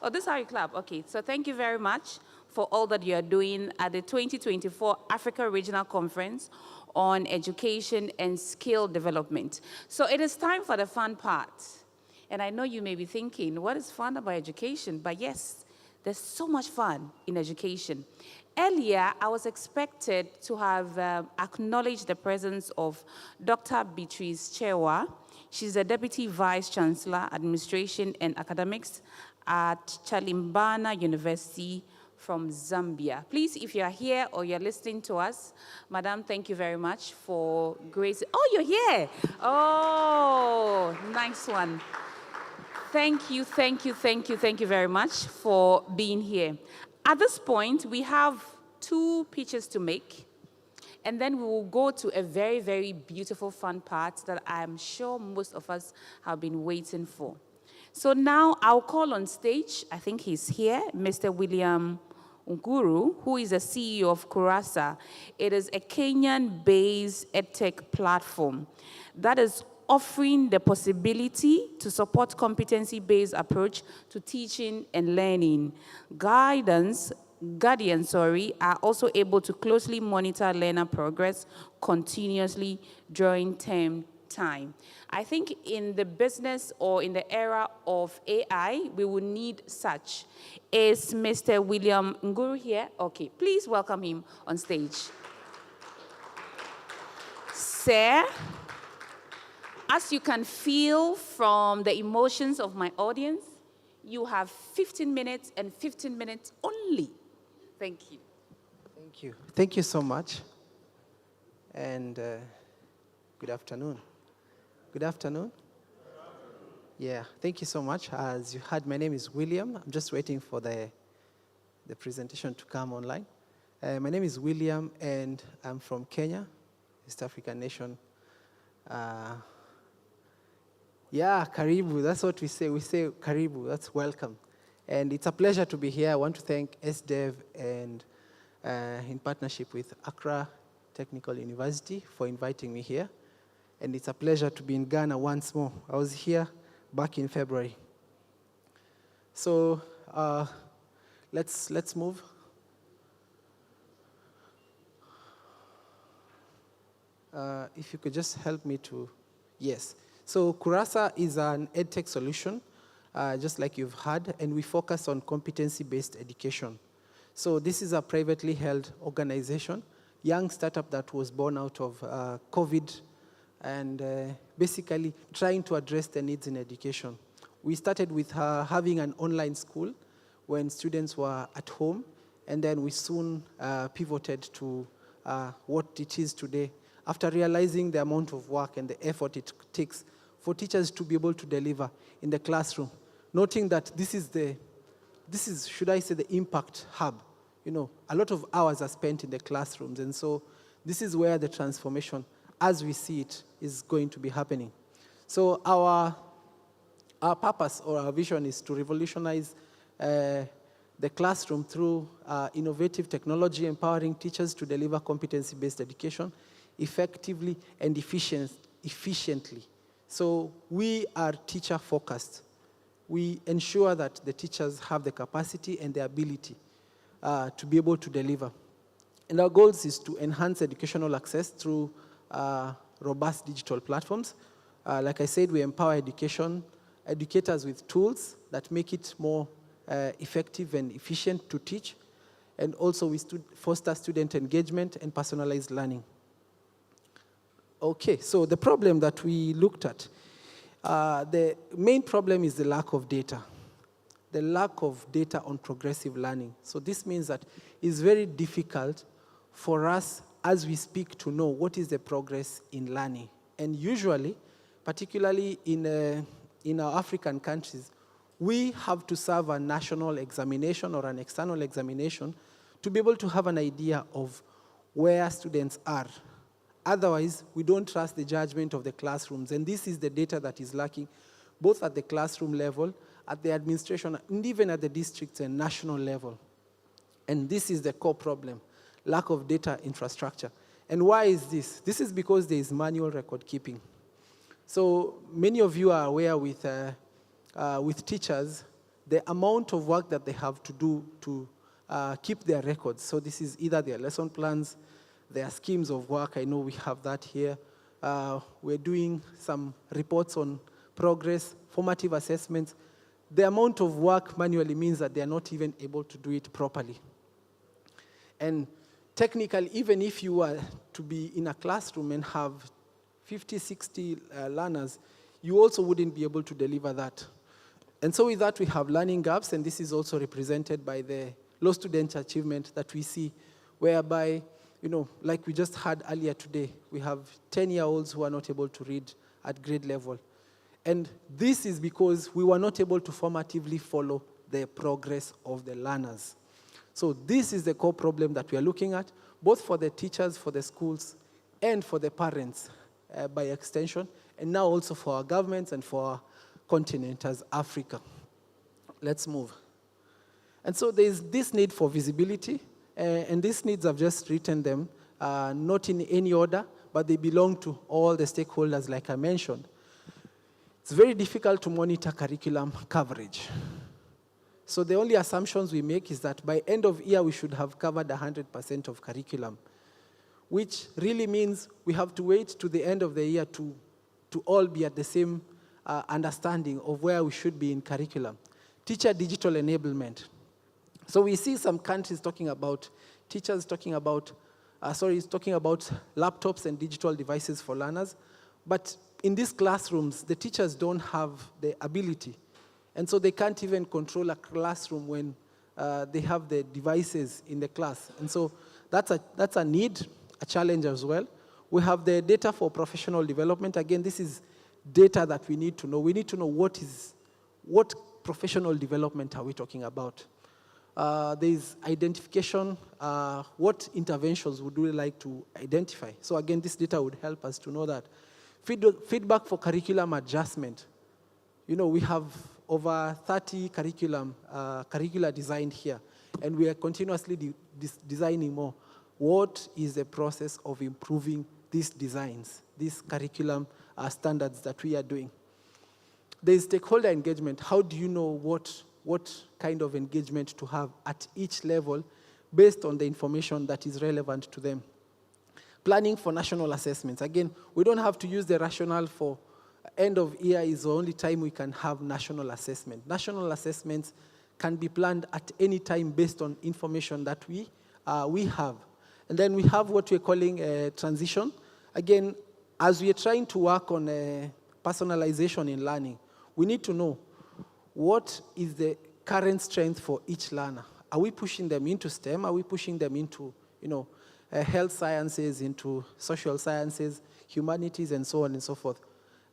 Oh, this is how you clap, okay. So thank you very much for all that you are doing at the 2024 Africa Regional Conference on Education and Skill Development. So it is time for the fun part. And I know you may be thinking, what is fun about education? But yes, there's so much fun in education. Earlier, I was expected to have acknowledged the presence of Dr. Beatrice Chewa. She's the Deputy Vice Chancellor, Administration and Academics at Chalimbana University from Zambia. Please, if you're here or you're listening to us, Madam, thank you very much for grace. Oh, you're here. Oh, nice one. Thank you, thank you, thank you, thank you very much for being here. At this point, we have 2 pitches to make, and then we will go to a very, very beautiful fun part that I'm sure most of us have been waiting for. So now I'll call on stage, I think he's here, Mr. William Nguru, who is the CEO of Kurasa. It is a Kenyan-based edtech platform that is offering the possibility to support competency-based approach to teaching and learning. Guardians are also able to closely monitor learner progress continuously during term time. I think in the business or in the era of AI, we will need such. Is Mr. William Nguru here? Okay, please welcome him on stage. Sir, as you can feel from the emotions of my audience, you have 15 minutes and 15 minutes only. Thank you. Thank you. Thank you so much. And good afternoon. Good afternoon. Yeah, thank you so much. As you heard, my name is William. I'm just waiting for the presentation to come online. My name is William, and I'm from Kenya, East African nation. Yeah, karibu, that's what we say. We say karibu, that's welcome. And it's a pleasure to be here. I want to thank SDEV and in partnership with Accra Technical University for inviting me here. And it's a pleasure to be in Ghana once more. I was here back in February. So let's move. If you could just help me to, yes. So Kurasa is an edtech solution, just like you've heard, and we focus on competency-based education. So this is a privately held organization, young startup that was born out of COVID, and basically trying to address the needs in education. We started with having an online school when students were at home, and then we soon pivoted to what it is today, after realizing the amount of work and the effort it takes for teachers to be able to deliver in the classroom, noting that this is, should I say, the impact hub. You know, a lot of hours are spent in the classrooms, and so this is where the transformation, as we see it, is going to be happening. So our purpose or our vision is to revolutionize the classroom through innovative technology, empowering teachers to deliver competency-based education effectively and efficiently. So we are teacher-focused. We ensure that the teachers have the capacity and the ability to be able to deliver. And our goals is to enhance educational access through robust digital platforms. Like I said, we empower educators with tools that make it more effective and efficient to teach. And also we foster student engagement and personalized learning. Okay, so the problem that we looked at, the main problem is the lack of data. The lack of data on progressive learning. So this means that it's very difficult for us as we speak to know what is the progress in learning. And usually, particularly in our African countries, we have to serve a national examination or an external examination to be able to have an idea of where students are. Otherwise, we don't trust the judgment of the classrooms. And this is the data that is lacking, both at the classroom level, at the administration, and even at the district and national level. And this is the core problem, lack of data infrastructure. And why is this? This is because there is manual record keeping. So many of you are aware with teachers, the amount of work that they have to do to keep their records. So this is either their lesson plans, their schemes of work. I know we have that here. We're doing some reports on progress, formative assessments. The amount of work manually means that they're not even able to do it properly. And technically, even if you were to be in a classroom and have 50, 60 learners, you also wouldn't be able to deliver that. And so with that, we have learning gaps, and this is also represented by the low student achievement that we see, whereby, you know, like we just had earlier today, we have 10-year-olds who are not able to read at grade level. And this is because we were not able to formatively follow the progress of the learners. So this is the core problem that we are looking at, both for the teachers, for the schools, and for the parents by extension, and now also for our governments and for our continent as Africa. Let's move. And so there's this need for visibility, and these needs, I've just written them, not in any order, but they belong to all the stakeholders like I mentioned. It's very difficult to monitor curriculum coverage. So the only assumptions we make is that by end of year, we should have covered 100% of curriculum, which really means we have to wait to the end of the year to all be at the same understanding of where we should be in curriculum. Teacher digital enablement. So we see some countries talking about, teachers talking about, talking about laptops and digital devices for learners, but in these classrooms, the teachers don't have the ability, and so they can't even control a classroom when they have the devices in the class. And so that's a need, a challenge as well. We have the data for professional development. Again, this is data that we need to know. We need to know what professional development are we talking about. There's identification, what interventions would we like to identify. So again, this data would help us to know that. Feedback for curriculum adjustment. You know, we have over 30 curricula designed here, and we are continuously designing more. What is the process of improving these designs, these curriculum standards that we are doing? There's stakeholder engagement. How do you know what kind of engagement to have at each level based on the information that is relevant to them? Planning for national assessments. Again, we don't have to use the rationale for end of year is the only time we can have national assessment. National assessments can be planned at any time based on information that we have. And then we have what we're calling a transition. Again, as we are trying to work on personalization in learning, we need to know what is the current strength for each learner. Are we pushing them into STEM? Are we pushing them into, health sciences, into social sciences, humanities, and so on and so forth?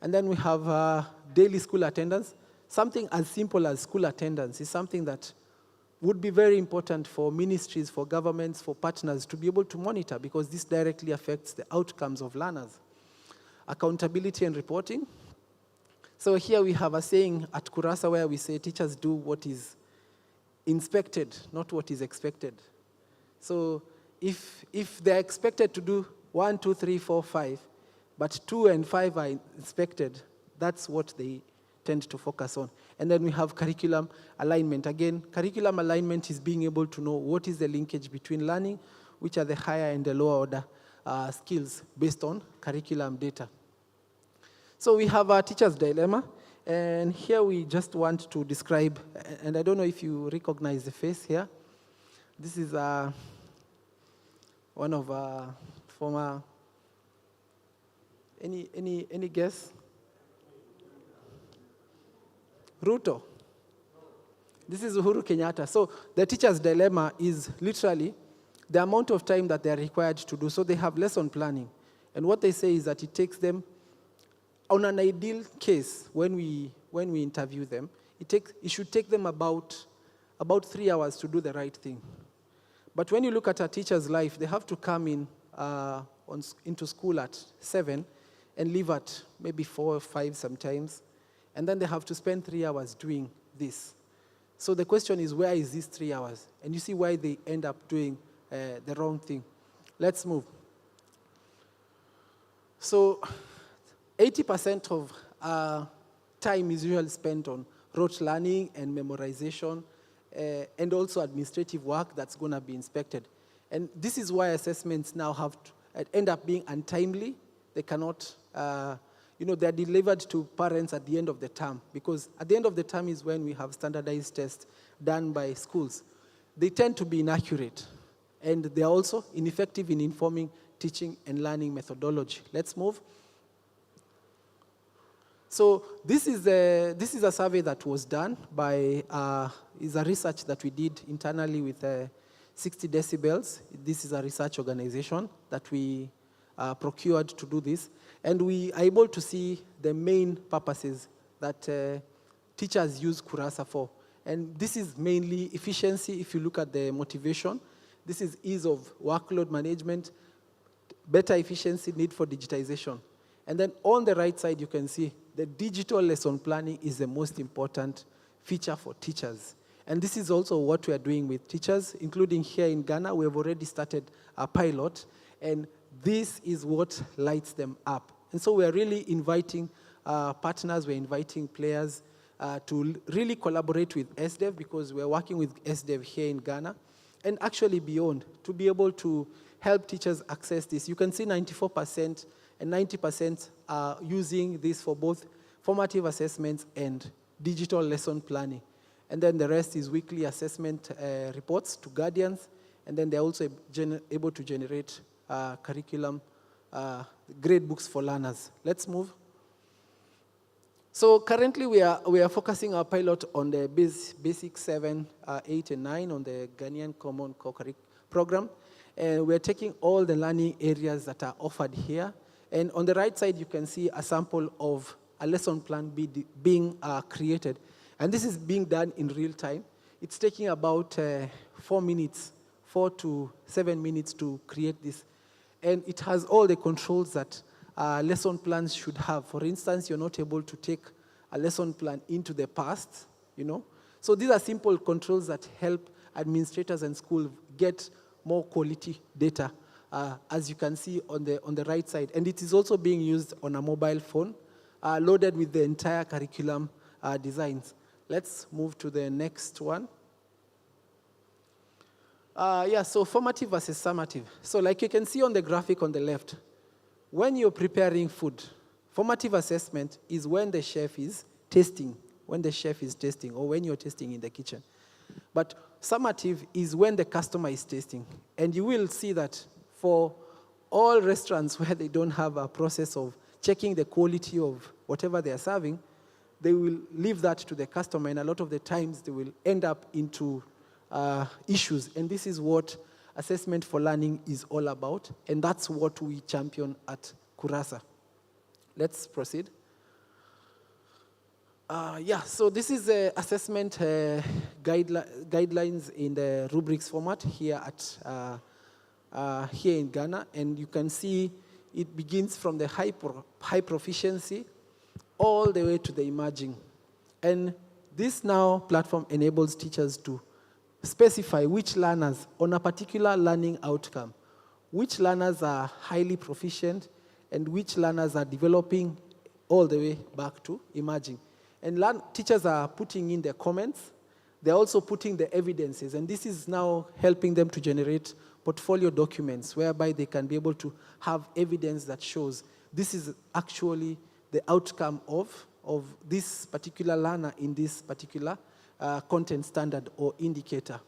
And then we have daily school attendance. Something as simple as school attendance is something that would be very important for ministries, for governments, for partners to be able to monitor, because this directly affects the outcomes of learners. Accountability and reporting. So here we have a saying at Kurasa where we say teachers do what is inspected, not what is expected. So if they're expected to do 1, 2, 3, 4, 5, but 2 and 5 are inspected, that's what they tend to focus on. And then we have curriculum alignment. Again, curriculum alignment is being able to know what is the linkage between learning, which are the higher and the lower order skills based on curriculum data. So we have our teacher's dilemma, and here we just want to describe, and I don't know if you recognize the face here. This is one of our former, any guess? Ruto. This is Uhuru Kenyatta. So the teacher's dilemma is literally the amount of time that they're required to do. So they have lesson planning. And what they say is that it takes them, on an ideal case, when we interview them, it should take them about 3 hours to do the right thing. But when you look at a teacher's life, they have to come in into school at 7 and leave at maybe 4 or 5 sometimes. And then they have to spend 3 hours doing this. So the question is, where is these 3 hours? And you see why they end up doing the wrong thing. Let's move. So 80% of time is usually spent on rote learning and memorization, and also administrative work that's going to be inspected. And this is why assessments now have to end up being untimely. They cannot, they're delivered to parents at the end of the term, because at the end of the term is when we have standardized tests done by schools. They tend to be inaccurate, and they're also ineffective in informing teaching and learning methodology. Let's move. So this is a survey that was done by, is a research that we did internally with 60 Decibels. This is a research organization that we procured to do this. And we are able to see the main purposes that teachers use Kurasa for. And this is mainly efficiency. If you look at the motivation, this is ease of workload management, better efficiency, need for digitization. And then on the right side, you can see the digital lesson planning is the most important feature for teachers. And this is also what we are doing with teachers, including here in Ghana. We have already started a pilot, and this is what lights them up. And so we are really inviting partners, we're inviting players to really collaborate with SDEV, because we're working with SDEV here in Ghana, and actually beyond, to be able to help teachers access this. You can see 94% and 90% are using this for both formative assessments and digital lesson planning. And then the rest is weekly assessment reports to guardians, and then they're also able to generate curriculum, grade books for learners. Let's move. So currently we are focusing our pilot on the basic 7, 8, and 9 on the Ghanaian Common Core Program. And we're taking all the learning areas that are offered here. And on the right side, you can see a sample of a lesson plan being created. And this is being done in real time. It's taking about 4 to 7 minutes to create this. And it has all the controls that lesson plans should have. For instance, you're not able to take a lesson plan into the past, So these are simple controls that help administrators and schools get more quality data, as you can see on the right side. And it is also being used on a mobile phone, loaded with the entire curriculum designs. Let's move to the next one. So formative versus summative. So like you can see on the graphic on the left, when you're preparing food, formative assessment is when the chef is tasting, or when you're tasting in the kitchen. But summative is when the customer is tasting. And you will see that for all restaurants where they don't have a process of checking the quality of whatever they are serving, they will leave that to the customer, and a lot of the times they will end up into issues. And this is what assessment for learning is all about, and that's what we champion at Kurasa. Let's proceed. So this is the assessment guidelines in the rubrics format here here in Ghana, and you can see it begins from the high proficiency all the way to the emerging. And this now platform enables teachers to specify which learners on a particular learning outcome, which learners are highly proficient, and which learners are developing all the way back to emerging. And teachers are putting in their comments. They're also putting the evidences, and this is now helping them to generate portfolio documents whereby they can be able to have evidence that shows this is actually the outcome of this particular learner in this particular content standard or indicator.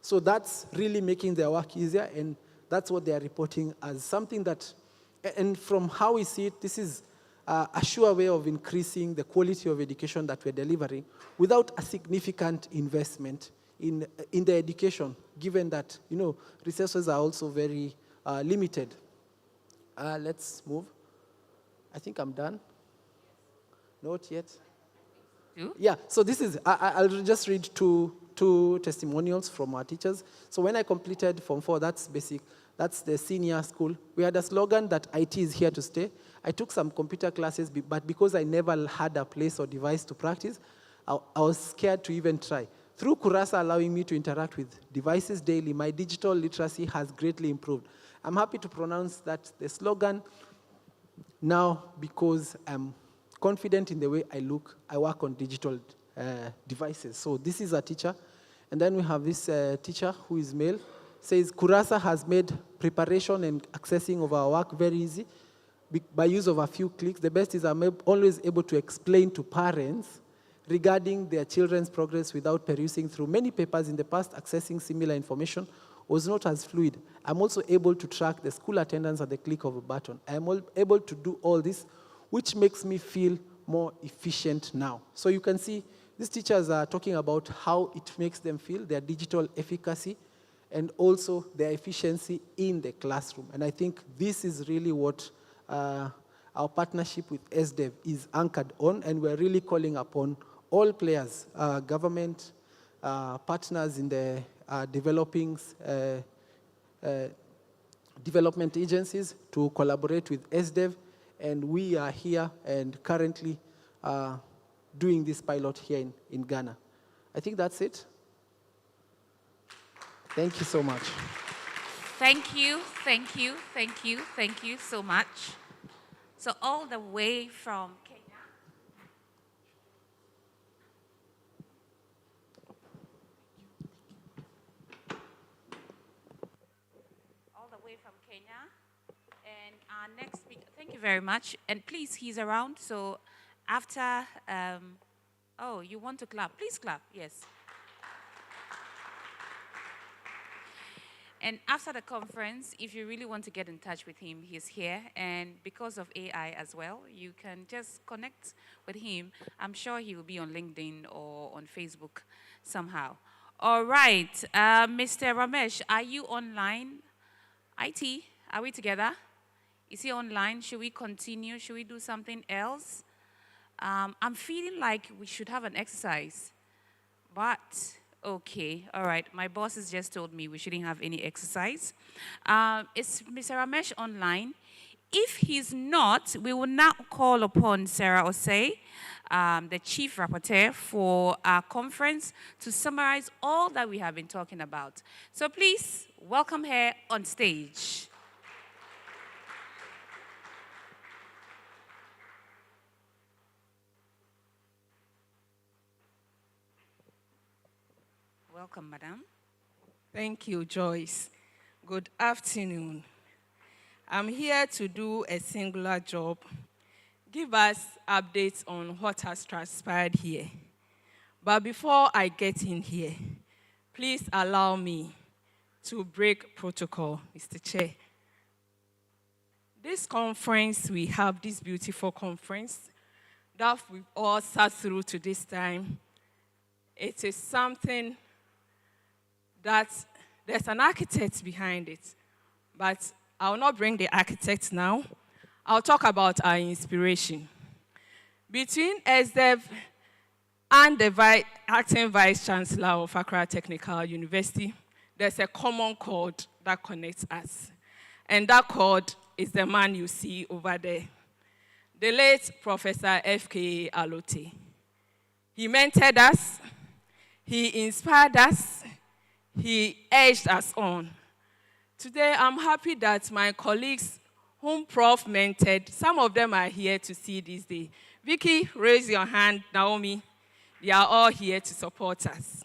So that's really making their work easier, and that's what they are reporting as something that, and from how we see it, this is a sure way of increasing the quality of education that we're delivering without a significant investment in the education, given that, resources are also very limited. Let's move. I think I'm done. Not yet. Yeah, so this is, I'll just read two testimonials from our teachers. So when I completed Form 4, that's basic. That's the senior school. We had a slogan that IT is here to stay. I took some computer classes, but because I never had a place or device to practice, I was scared to even try. Through Kurasa allowing me to interact with devices daily, my digital literacy has greatly improved. I'm happy to pronounce that the slogan now because I'm confident in the way I work on digital devices. So this is a teacher. And then we have this teacher who is male, says Kurasa has made preparation and accessing of our work very easy by use of a few clicks. The best is I'm always able to explain to parents regarding their children's progress without perusing through many papers in the past. Accessing similar information was not as fluid. I'm also able to track the school attendance at the click of a button. I'm able to do all this, which makes me feel more efficient now. So you can see these teachers are talking about how it makes them feel, their digital efficacy, and also their efficiency in the classroom. And I think this is really what our partnership with SDEV is anchored on, and we're really calling upon all players, government, partners in the development agencies to collaborate with SDEV, and we are here and currently doing this pilot here in Ghana. I think that's it. Thank you so much. Thank you so much. So all the way from Kenya. All the way from Kenya. And our next speaker, thank you very much. And please, he's around, so after, oh, you want to clap? Please clap, yes. And after the conference, if you really want to get in touch with him, he's here. And because of AI as well, you can just connect with him. I'm sure he will be on LinkedIn or on Facebook somehow. All right, Mr. Ramesh, are you online? IT, are we together? Is he online? Should we continue? Should we do something else? I'm feeling like we should have an exercise, but okay, all right. My boss has just told me we shouldn't have any exercise. Is Mr. Ramesh online? If he's not, we will now call upon Sarah Osei, the Chief Rapporteur for our conference, to summarize all that we have been talking about. So please welcome her on stage. Welcome, madam. Thank you, Joyce. Good afternoon. I'm here to do a singular job. Give us updates on what has transpired here. But before I get in here, please allow me to break protocol, Mr. Chair. This conference, we have this beautiful conference that we've all sat through to this time. It is something that there's an architect behind it, but I'll not bring the architect now. I'll talk about our inspiration. Between SDEV and the acting Vice Chancellor of Accra Technical University, there's a common cord that connects us. And that cord is the man you see over there, the late Professor F.K. Alote. He mentored us, he inspired us, he urged us on. Today, I'm happy that my colleagues whom Prof mentored, some of them are here to see this day. Vicky, raise your hand. Naomi, they are all here to support us.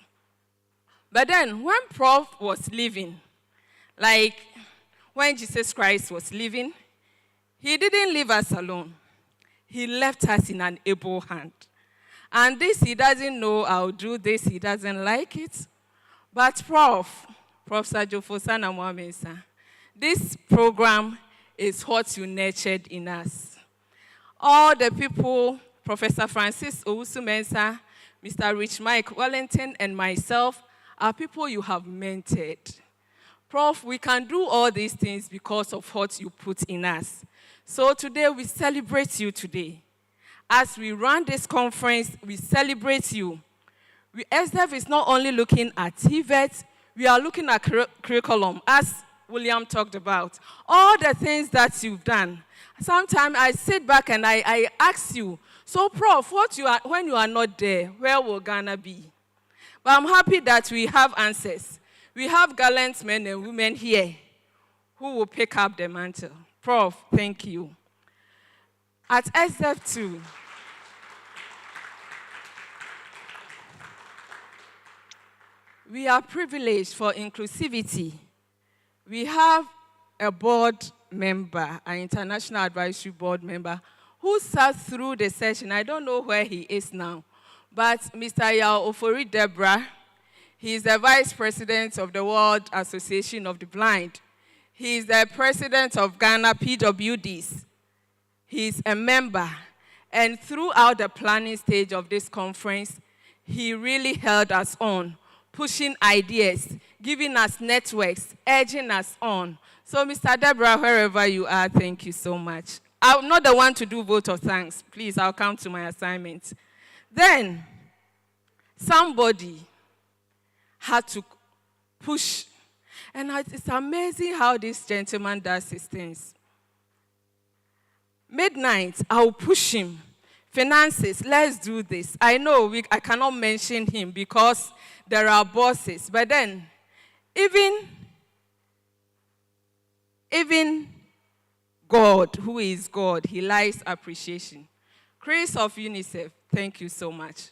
But then, when Prof was leaving, like when Jesus Christ was leaving, he didn't leave us alone. He left us in an able hand. And this, he doesn't know I'll do this, he doesn't like it. But Professor Jofosana Mwamensa, this program is what you nurtured in us. All the people, Professor Francis Owusu-Mensah, Mr. Rich Mike Wellington, and myself, are people you have mentored. Prof, we can do all these things because of what you put in us. So today, we celebrate you today. As we run this conference, we celebrate you. SDEF is not only looking at TVET, we are looking at curriculum, as William talked about. All the things that you've done. Sometimes I sit back and I ask you, so Prof, when you are not there, where will Ghana be? But I'm happy that we have answers. We have gallant men and women here who will pick up the mantle. Prof, thank you. At SDEF 2, we are privileged for inclusivity. We have a board member, an international advisory board member, who sat through the session. I don't know where he is now, but Mr. Yao Ofori Deborah, he is the vice president of the World Association of the Blind. He is the president of Ghana PWDs. He is a member, and throughout the planning stage of this conference, he really held us on, pushing ideas, giving us networks, urging us on. So, Mr. Deborah, wherever you are, thank you so much. I'm not the one to do vote of thanks. Please, I'll come to my assignment. Then, somebody had to push. And it's amazing how this gentleman does his things. Midnight, I'll push him. Finances, let's do this. I know I cannot mention him because there are bosses. But then, even God, who is God, he likes appreciation. Chris of UNICEF, thank you so much.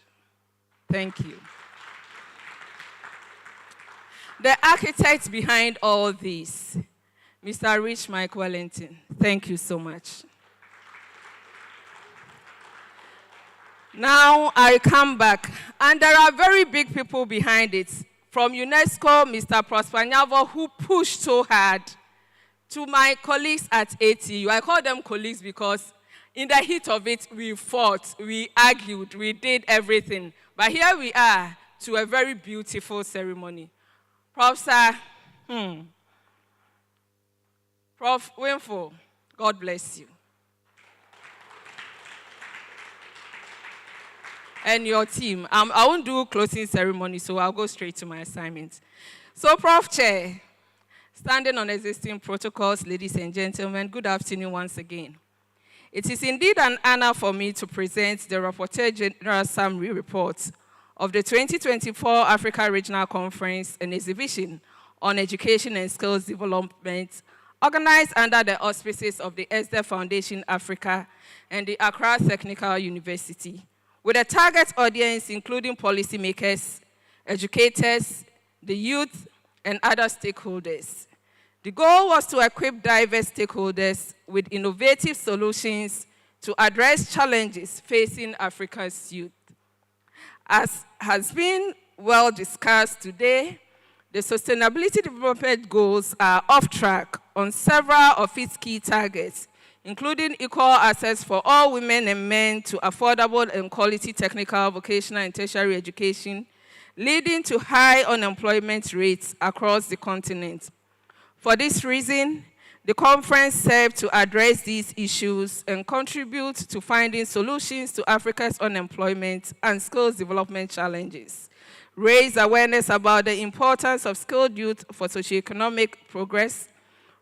Thank you. The architect behind all this, Mr. Rich Mike Wellington, thank you so much. Now I come back, and there are very big people behind it. From UNESCO, Mr. Prosper Nyavo, who pushed so hard, to my colleagues at ATU. I call them colleagues because in the heat of it, we fought, we argued, we did everything. But here we are to a very beautiful ceremony. Prof. Prof. Winfo, God bless you. And your team. I won't do closing ceremony, so I'll go straight to my assignment. So, Prof. Chair, standing on existing protocols, ladies and gentlemen, good afternoon once again. It is indeed an honor for me to present the Rapporteur General Summary Report of the 2024 Africa Regional Conference and Exhibition on Education and Skills Development, organized under the auspices of the SDEF Foundation Africa and the Accra Technical University, with a target audience including policymakers, educators, the youth, and other stakeholders. The goal was to equip diverse stakeholders with innovative solutions to address challenges facing Africa's youth. As has been well discussed today, the Sustainability Development Goals are off track on several of its key targets, including equal access for all women and men to affordable and quality technical, vocational, and tertiary education, leading to high unemployment rates across the continent. For this reason, the conference served to address these issues and contribute to finding solutions to Africa's unemployment and skills development challenges, raise awareness about the importance of skilled youth for socioeconomic progress,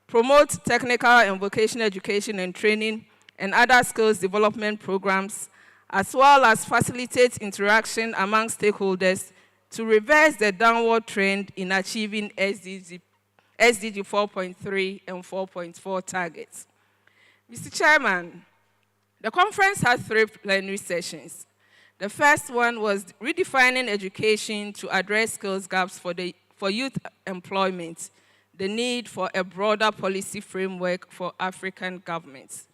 promote technical and vocational education and training and other skills development programs, as well as facilitate interaction among stakeholders to reverse the downward trend in achieving SDG 4.3 and 4.4 targets. Mr. Chairman, the conference had 3 plenary sessions. The first one was redefining education to address skills gaps for youth employment, the need for a broader policy framework for African governments.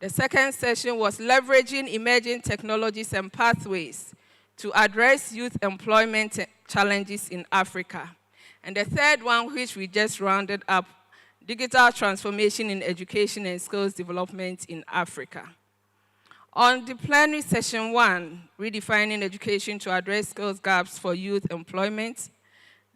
The second session was leveraging emerging technologies and pathways to address youth employment challenges in Africa. And the third one, which we just rounded up, digital transformation in education and skills development in Africa. On the plenary session 1, redefining education to address skills gaps for youth employment,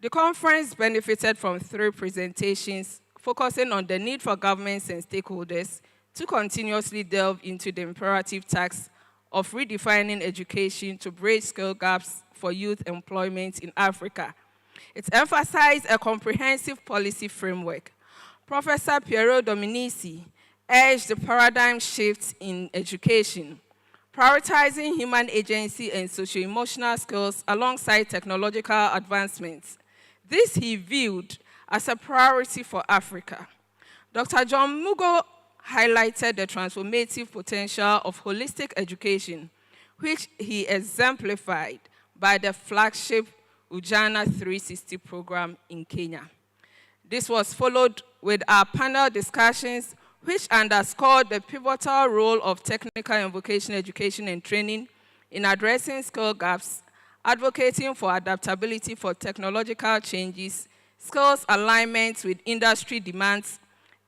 the conference benefited from 3 presentations focusing on the need for governments and stakeholders to continuously delve into the imperative task of redefining education to bridge skill gaps for youth employment in Africa. It emphasized a comprehensive policy framework. Professor Piero Dominici urged the paradigm shift in education, prioritizing human agency and socio-emotional skills alongside technological advancements. This he viewed as a priority for Africa. Dr. John Mugo highlighted the transformative potential of holistic education, which he exemplified by the flagship Ujana 360 program in Kenya. This was followed with our panel discussions, which underscored the pivotal role of technical and vocational education and training in addressing skill gaps, advocating for adaptability for technological changes, skills alignment with industry demands,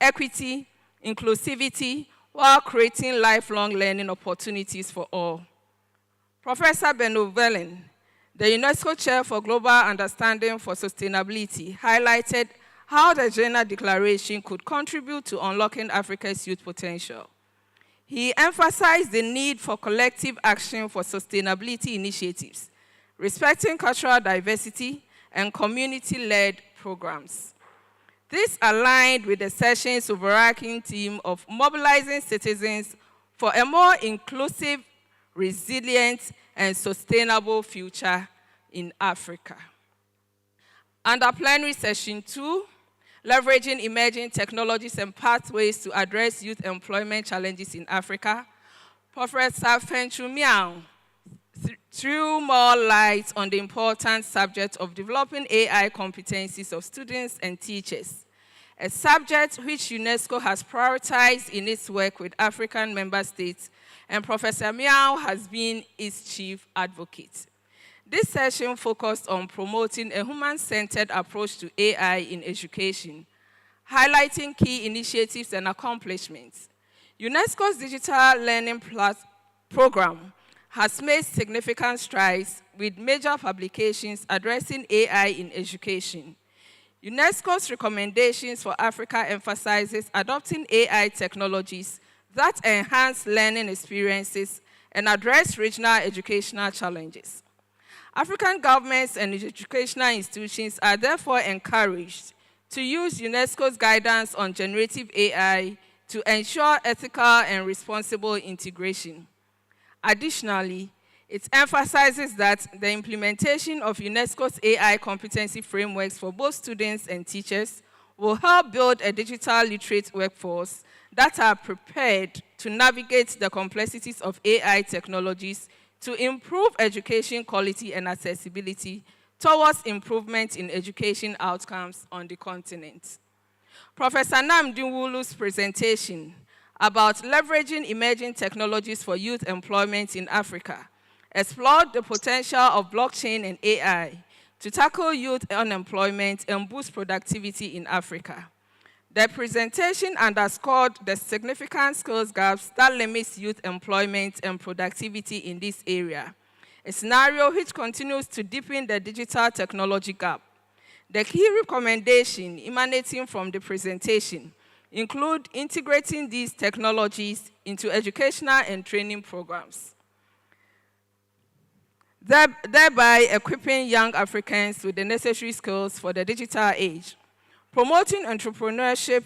equity, inclusivity, while creating lifelong learning opportunities for all. Professor Benovellen, the UNESCO Chair for Global Understanding for Sustainability, highlighted how the General Declaration could contribute to unlocking Africa's youth potential. He emphasized the need for collective action for sustainability initiatives, respecting cultural diversity, and community-led programs. This aligned with the session's overarching theme of mobilizing citizens for a more inclusive, resilient, and sustainable future in Africa. Under plenary session 2, leveraging emerging technologies and pathways to address youth employment challenges in Africa, Professor Fenchu Miao threw more light on the important subject of developing AI competencies of students and teachers, a subject which UNESCO has prioritized in its work with African member states, and Professor Miao has been its chief advocate. This session focused on promoting a human-centered approach to AI in education, highlighting key initiatives and accomplishments. UNESCO's Digital Learning Program has made significant strides with major publications addressing AI in education. UNESCO's recommendations for Africa emphasizes adopting AI technologies that enhance learning experiences and address regional educational challenges. African governments and educational institutions are therefore encouraged to use UNESCO's guidance on generative AI to ensure ethical and responsible integration. Additionally, it emphasizes that the implementation of UNESCO's AI competency frameworks for both students and teachers will help build a digital literate workforce that are prepared to navigate the complexities of AI technologies to improve education quality and accessibility towards improvement in education outcomes on the continent. Professor Nam Dinwulu's presentation about leveraging emerging technologies for youth employment in Africa explored the potential of blockchain and AI to tackle youth unemployment and boost productivity in Africa. The presentation underscored the significant skills gaps that limits youth employment and productivity in this area, a scenario which continues to deepen the digital technology gap. The key recommendation emanating from the presentation include integrating these technologies into educational and training programs, thereby equipping young Africans with the necessary skills for the digital age. Promoting entrepreneurship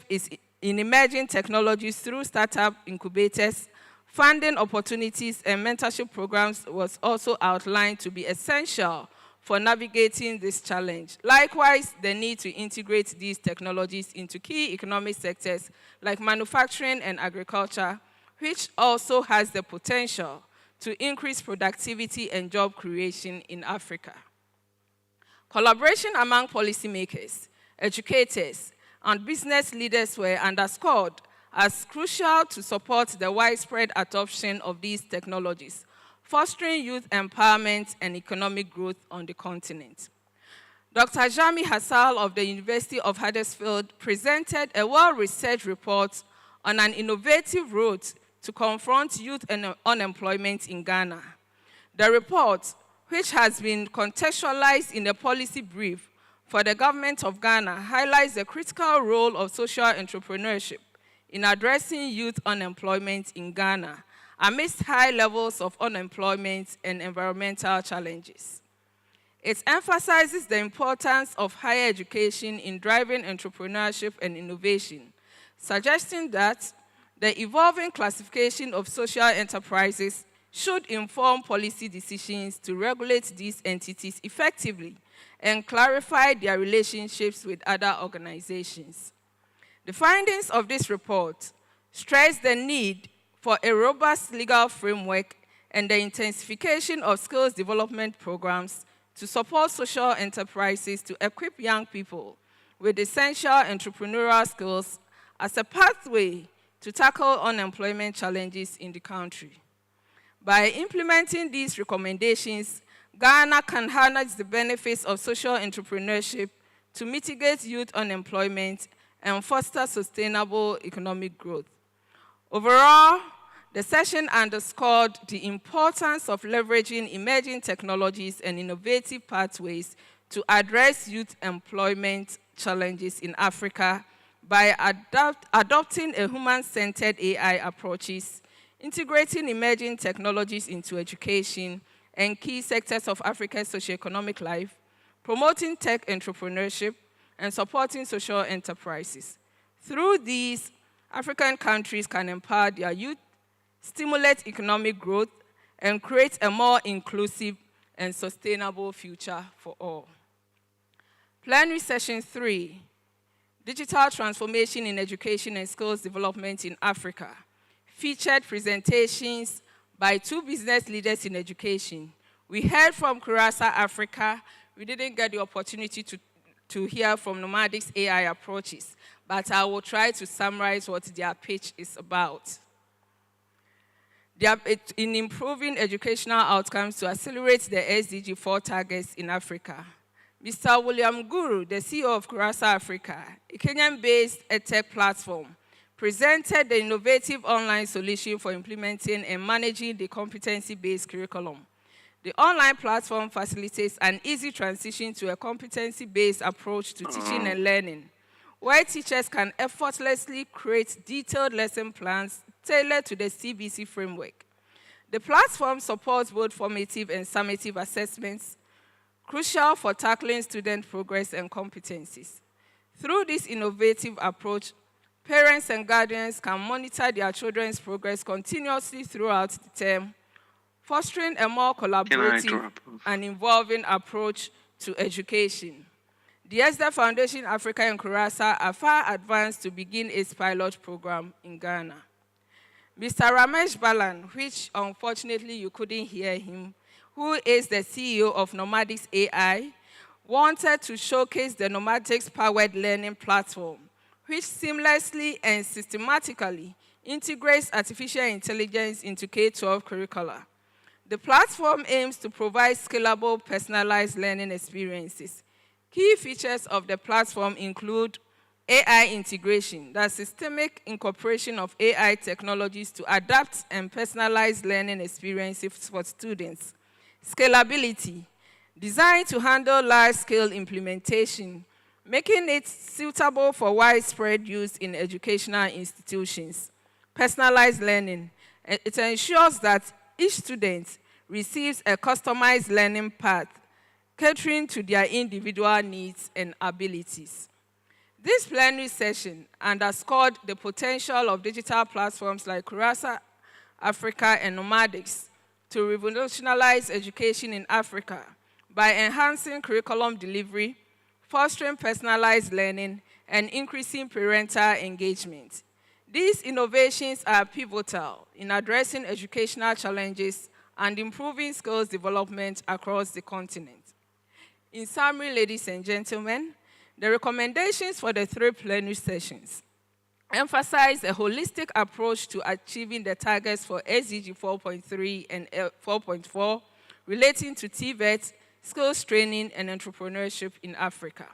in emerging technologies through startup incubators, funding opportunities, and mentorship programs was also outlined to be essential for navigating this challenge. Likewise, the need to integrate these technologies into key economic sectors like manufacturing and agriculture, which also has the potential to increase productivity and job creation in Africa. Collaboration among policymakers, educators, and business leaders were underscored as crucial to support the widespread adoption of these technologies, fostering youth empowerment and economic growth on the continent. Dr. Jami Hassal of the University of Huddersfield presented a well-researched report on an innovative route to confront youth unemployment in Ghana. The report, which has been contextualized in a policy brief for the government of Ghana, highlights the critical role of social entrepreneurship in addressing youth unemployment in Ghana amidst high levels of unemployment and environmental challenges. It emphasizes the importance of higher education in driving entrepreneurship and innovation, suggesting that the evolving classification of social enterprises should inform policy decisions to regulate these entities effectively and clarify their relationships with other organizations. The findings of this report stress the need for a robust legal framework and the intensification of skills development programs to support social enterprises to equip young people with essential entrepreneurial skills as a pathway to tackle unemployment challenges in the country. By implementing these recommendations, Ghana can harness the benefits of social entrepreneurship to mitigate youth unemployment and foster sustainable economic growth. Overall, the session underscored the importance of leveraging emerging technologies and innovative pathways to address youth employment challenges in Africa by adopting a human-centered AI approaches, integrating emerging technologies into education and key sectors of Africa's socioeconomic life, promoting tech entrepreneurship, and supporting social enterprises. Through these, African countries can empower their youth, stimulate economic growth, and create a more inclusive and sustainable future for all. Plenary Session 3, Digital Transformation in Education and Skills Development in Africa, featured presentations by two business leaders in education. We heard from Curasa Africa. We didn't get the opportunity to hear from Nomadic's AI approaches, but I will try to summarize what their pitch is about. In improving educational outcomes to accelerate the SDG 4 targets in Africa. Mr. William Guru, the CEO of Curasa Africa, a Kenyan-based edtech platform, presented the innovative online solution for implementing and managing the competency-based curriculum. The online platform facilitates an easy transition to a competency-based approach to teaching and learning, where teachers can effortlessly create detailed lesson plans tailored to the CBC framework. The platform supports both formative and summative assessments, crucial for tackling student progress and competencies. Through this innovative approach, parents and guardians can monitor their children's progress continuously throughout the term, fostering a more collaborative and involving approach to education. The ESDA Foundation Africa and Curasa are far advanced to begin its pilot program in Ghana. Mr. Ramesh Balan, which unfortunately you couldn't hear him, who is the CEO of Nomadics AI, wanted to showcase the Nomadics-powered learning platform, which seamlessly and systematically integrates artificial intelligence into K-12 curricula. The platform aims to provide scalable, personalized learning experiences. Key features of the platform include AI integration, the systemic incorporation of AI technologies to adapt and personalize learning experiences for students. Scalability, designed to handle large-scale implementation, making it suitable for widespread use in educational institutions. Personalized learning, it ensures that each student receives a customized learning path, catering to their individual needs and abilities. This plenary session underscored the potential of digital platforms like Curasa Africa and Nomadics to revolutionize education in Africa by enhancing curriculum delivery, fostering personalized learning, and increasing parental engagement. These innovations are pivotal in addressing educational challenges and improving skills development across the continent. In summary, ladies and gentlemen, the recommendations for the 3 plenary sessions emphasize a holistic approach to achieving the targets for SDG 4.3 and 4.4 relating to TVET, skills training, and entrepreneurship in Africa.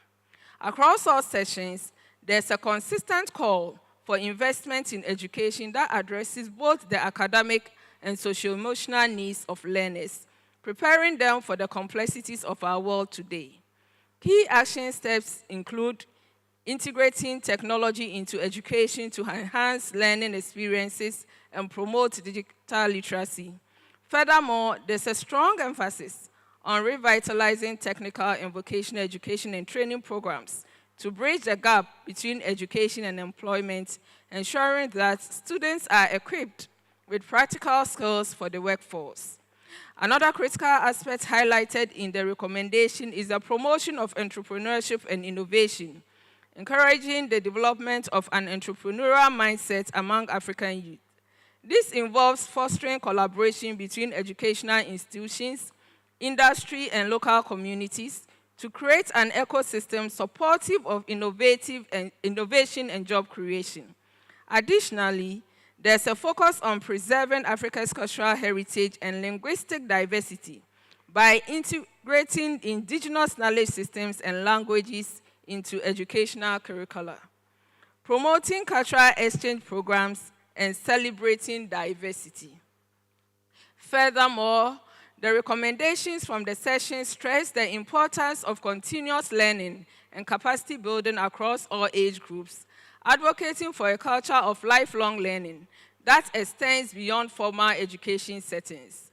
Across all sessions, there's a consistent call for investment in education that addresses both the academic and socio-emotional needs of learners, preparing them for the complexities of our world today. Key action steps include integrating technology into education to enhance learning experiences and promote digital literacy. Furthermore, there's a strong emphasis on revitalizing technical and vocational education and training programs to bridge the gap between education and employment, ensuring that students are equipped with practical skills for the workforce. Another critical aspect highlighted in the recommendation is the promotion of entrepreneurship and innovation, encouraging the development of an entrepreneurial mindset among African youth. This involves fostering collaboration between educational institutions, industry, and local communities to create an ecosystem supportive of innovation and job creation. Additionally, there's a focus on preserving Africa's cultural heritage and linguistic diversity by integrating indigenous knowledge systems and languages into educational curricula, promoting cultural exchange programs, and celebrating diversity. Furthermore, the recommendations from the session stress the importance of continuous learning and capacity building across all age groups, advocating for a culture of lifelong learning that extends beyond formal education settings.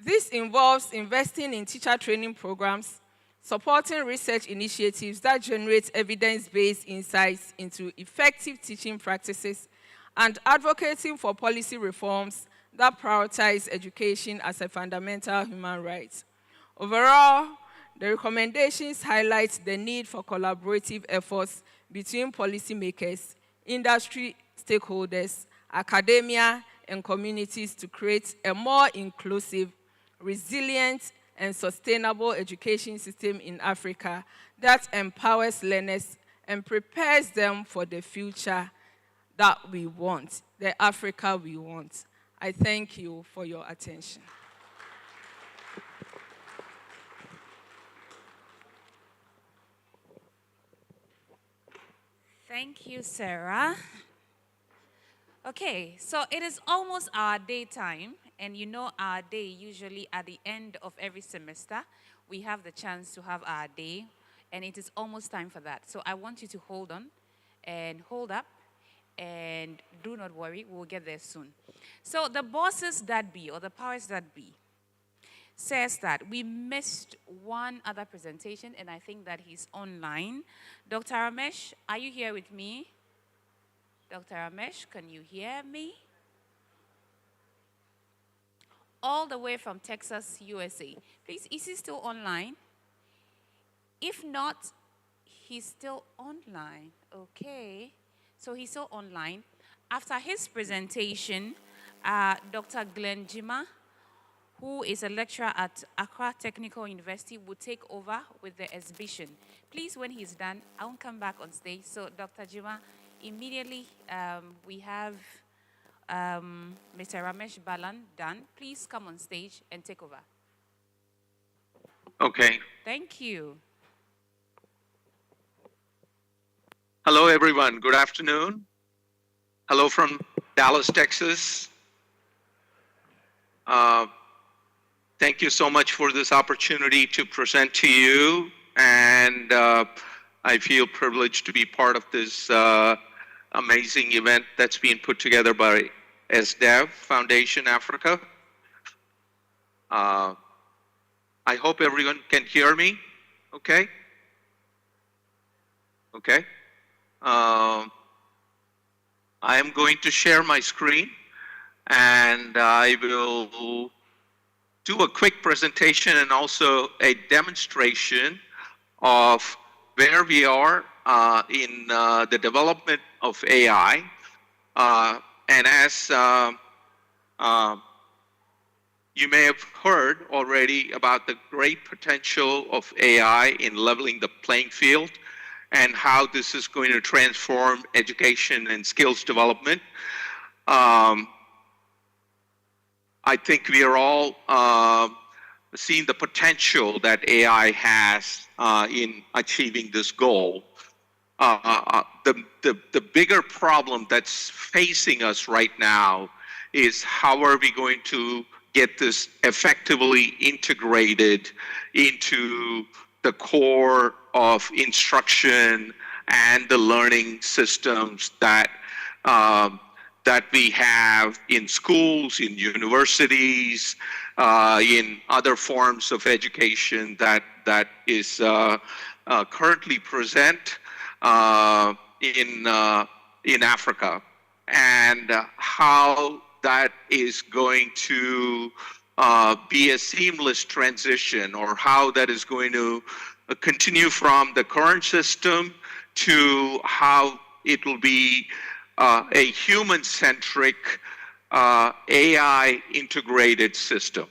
This involves investing in teacher training programs, supporting research initiatives that generate evidence-based insights into effective teaching practices, and advocating for policy reforms that prioritize education as a fundamental human right. Overall, the recommendations highlight the need for collaborative efforts between policymakers, industry stakeholders, academia, and communities to create a more inclusive, resilient, and sustainable education system in Africa that empowers learners and prepares them for the future that we want, the Africa we want. I thank you for your attention. Thank you, Sarah. Okay, so it is almost our daytime, and you know our day usually at the end of every semester, we have the chance to have our day, and it is almost time for that. So I want you to hold on and hold up, and do not worry, we'll get there soon. So the bosses that be, or the powers that be, says that we missed one other presentation, and I think that he's online. Dr. Ramesh, are you here with me? Dr. Ramesh, can you hear me? All the way from Texas, USA. Please, is he still online? If not, he's still online. Okay. So he's still online. After his presentation, Dr. Glenn Jima, who is a lecturer at Accra Technical University, will take over with the exhibition. Please, when he's done, I won't come back on stage. So, Dr. Jima, immediately we have Mr. Ramesh Balan done. Please come on stage and take over. Okay. Thank you. Hello, everyone. Good afternoon. Hello from Dallas, Texas. Thank you so much for this opportunity to present to you, and I feel privileged to be part of this amazing event that's being put together by SDEV Foundation Africa. I hope everyone can hear me, okay? Okay. I am going to share my screen, and I will do a quick presentation and also a demonstration of where we are in the development of AI. And as you may have heard already about the great potential of AI in leveling the playing field and how this is going to transform education and skills development. I think we are all seeing the potential that AI has in achieving this goal. The bigger problem that's facing us right now is how are we going to get this effectively integrated into the core of instruction and the learning systems that that we have in schools, in universities, in other forms of education that is currently present in Africa, and how that is going to be a seamless transition, or how that is going to continue from the current system to how it will be a human-centric AI integrated system.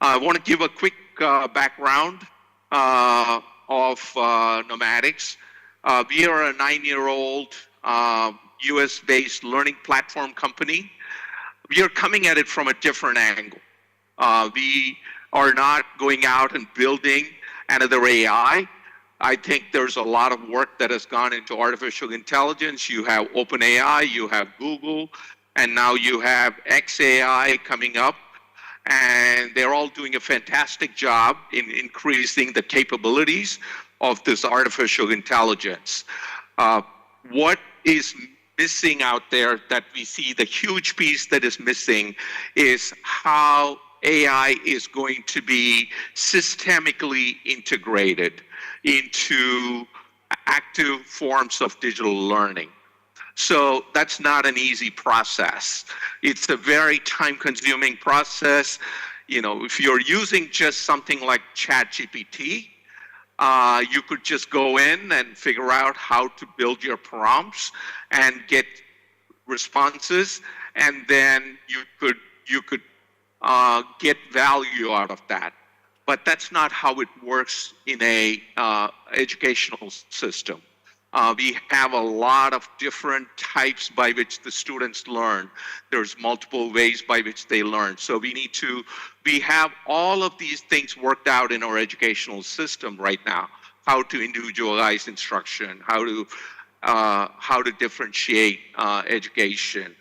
I want to give a quick background of Nomadics. We are a 9-year-old US-based learning platform company. We are coming at it from a different angle. We are not going out and building another AI. I think there's a lot of work that has gone into artificial intelligence. You have OpenAI, you have Google, and now you have XAI coming up. And they're all doing a fantastic job in increasing the capabilities of this artificial intelligence. What is missing out there that we see, the huge piece that is missing, is how AI is going to be systemically integrated into active forms of digital learning. So that's not an easy process. It's a very time-consuming process. You know, if you're using just something like ChatGPT, you could just go in and figure out how to build your prompts and get responses, and then you could get value out of that. But that's not how it works in a educational system. We have a lot of different types by which the students learn. There's multiple ways by which they learn. So we have all of these things worked out in our educational system right now. How to individualize instruction, how to differentiate education.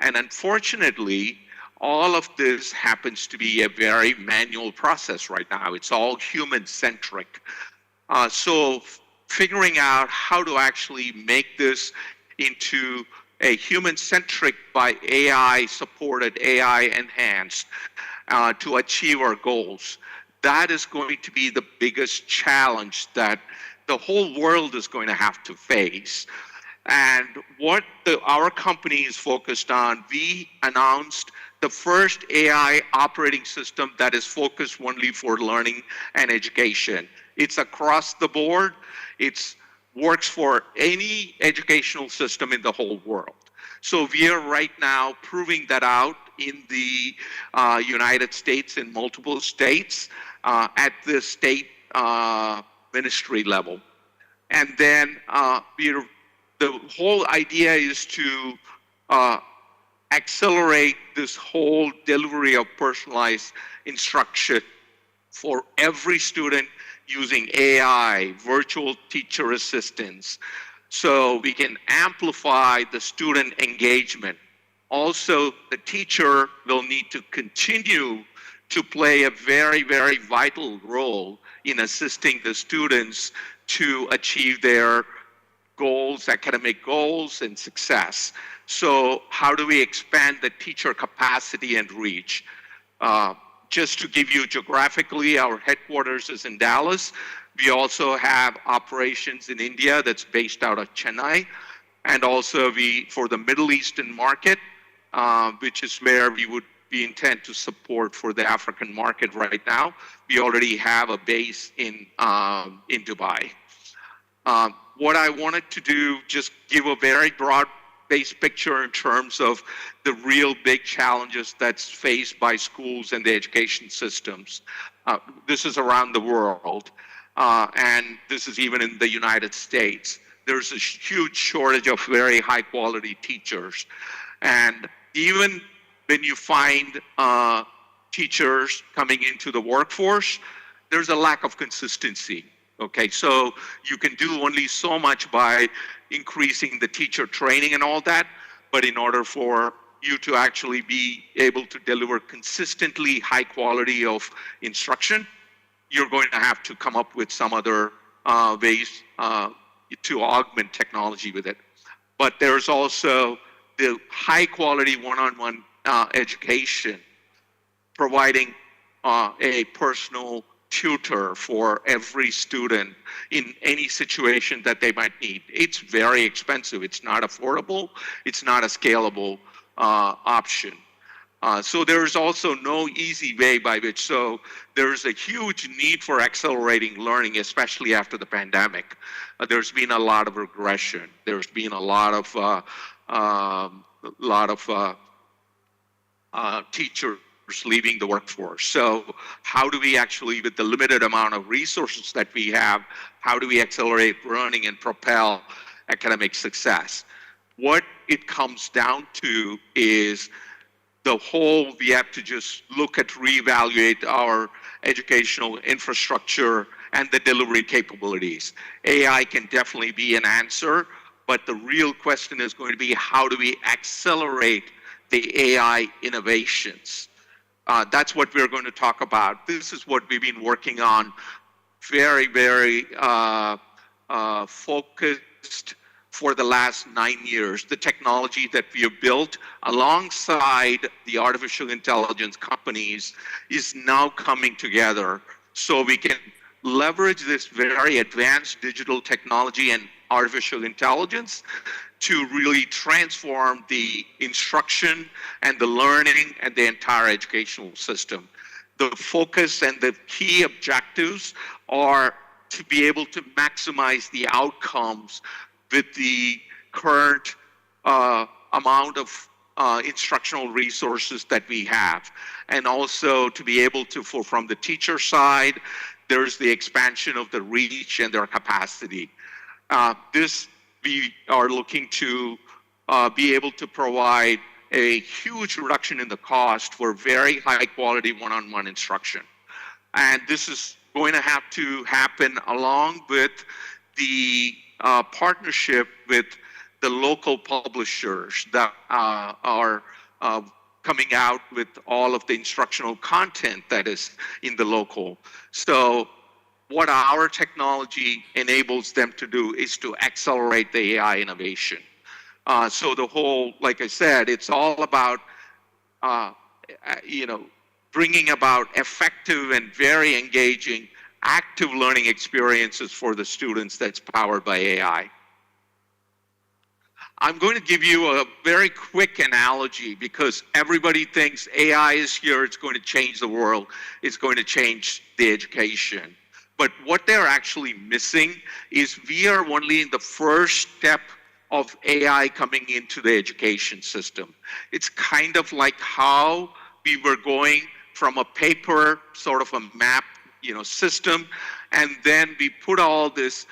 And unfortunately, all of this happens to be a very manual process right now. It's all human-centric. So figuring out how to actually make this into a human-centric by AI-supported, AI-enhanced to achieve our goals, that is going to be the biggest challenge that the whole world is going to have to face. And what our company is focused on, we announced the first AI operating system that is focused only for learning and education. It's across the board. It works for any educational system in the whole world. So we are right now proving that out in the United States, in multiple states, at the state ministry level. And then the whole idea is to accelerate this whole delivery of personalized instruction for every student using AI, virtual teacher assistants, so we can amplify the student engagement. Also, the teacher will need to continue to play a very, very vital role in assisting the students to achieve their goals, academic goals, and success. So how do we expand the teacher capacity and reach? Just to give you geographically, our headquarters is in Dallas. We also have operations in India that's based out of Chennai. And also for the Middle Eastern market, which is where we would we intend to support for the African market right now. We already have a base in Dubai. What I wanted to do, just give a very broad-based picture in terms of the real big challenges that's faced by schools and the education systems. This is around the world, and this is even in the United States. There's a huge shortage of very high-quality teachers. And even when you find teachers coming into the workforce, there's a lack of consistency. Okay, so you can do only so much by increasing the teacher training and all that, but in order for you to actually be able to deliver consistently high quality of instruction, you're going to have to come up with some other ways to augment technology with it. But there's also the high quality one-on-one education, providing a personal tutor for every student in any situation that they might need. It's very expensive. It's not affordable. It's not a scalable option. So there's also no easy way by which, so there's a huge need for accelerating learning, especially after the pandemic. There's been a lot of regression. There's been a lot of teachers leaving the workforce. So how do we actually, with the limited amount of resources that we have, how do we accelerate learning and propel academic success? What it comes down to is we have to just look at reevaluate our educational infrastructure and the delivery capabilities. AI can definitely be an answer, but the real question is going to be, how do we accelerate the AI innovations? That's what we're going to talk about. This is what we've been working on, very, very focused for the last 9 years. The technology that we have built alongside the artificial intelligence companies is now coming together so we can leverage this very advanced digital technology and artificial intelligence to really transform the instruction and the learning and the entire educational system. The focus and the key objectives are to be able to maximize the outcomes with the current amount of instructional resources that we have. And also to be able to, from the teacher side, there's the expansion of the reach and their capacity. We are looking to be able to provide a huge reduction in the cost for very high quality one-on-one instruction. And this is going to have to happen along with the partnership with the local publishers that are coming out with all of the instructional content that is in the local. So what our technology enables them to do is to accelerate the AI innovation. So the whole, like I said, it's all about, bringing about effective and very engaging active learning experiences for the students that's powered by AI. I'm going to give you a very quick analogy because everybody thinks AI is here, it's going to change the world, it's going to change the education. But what they're actually missing is we are only in the first step of AI coming into the education system. It's kind of like how we were going from a paper sort of a map, system, and then we put all this,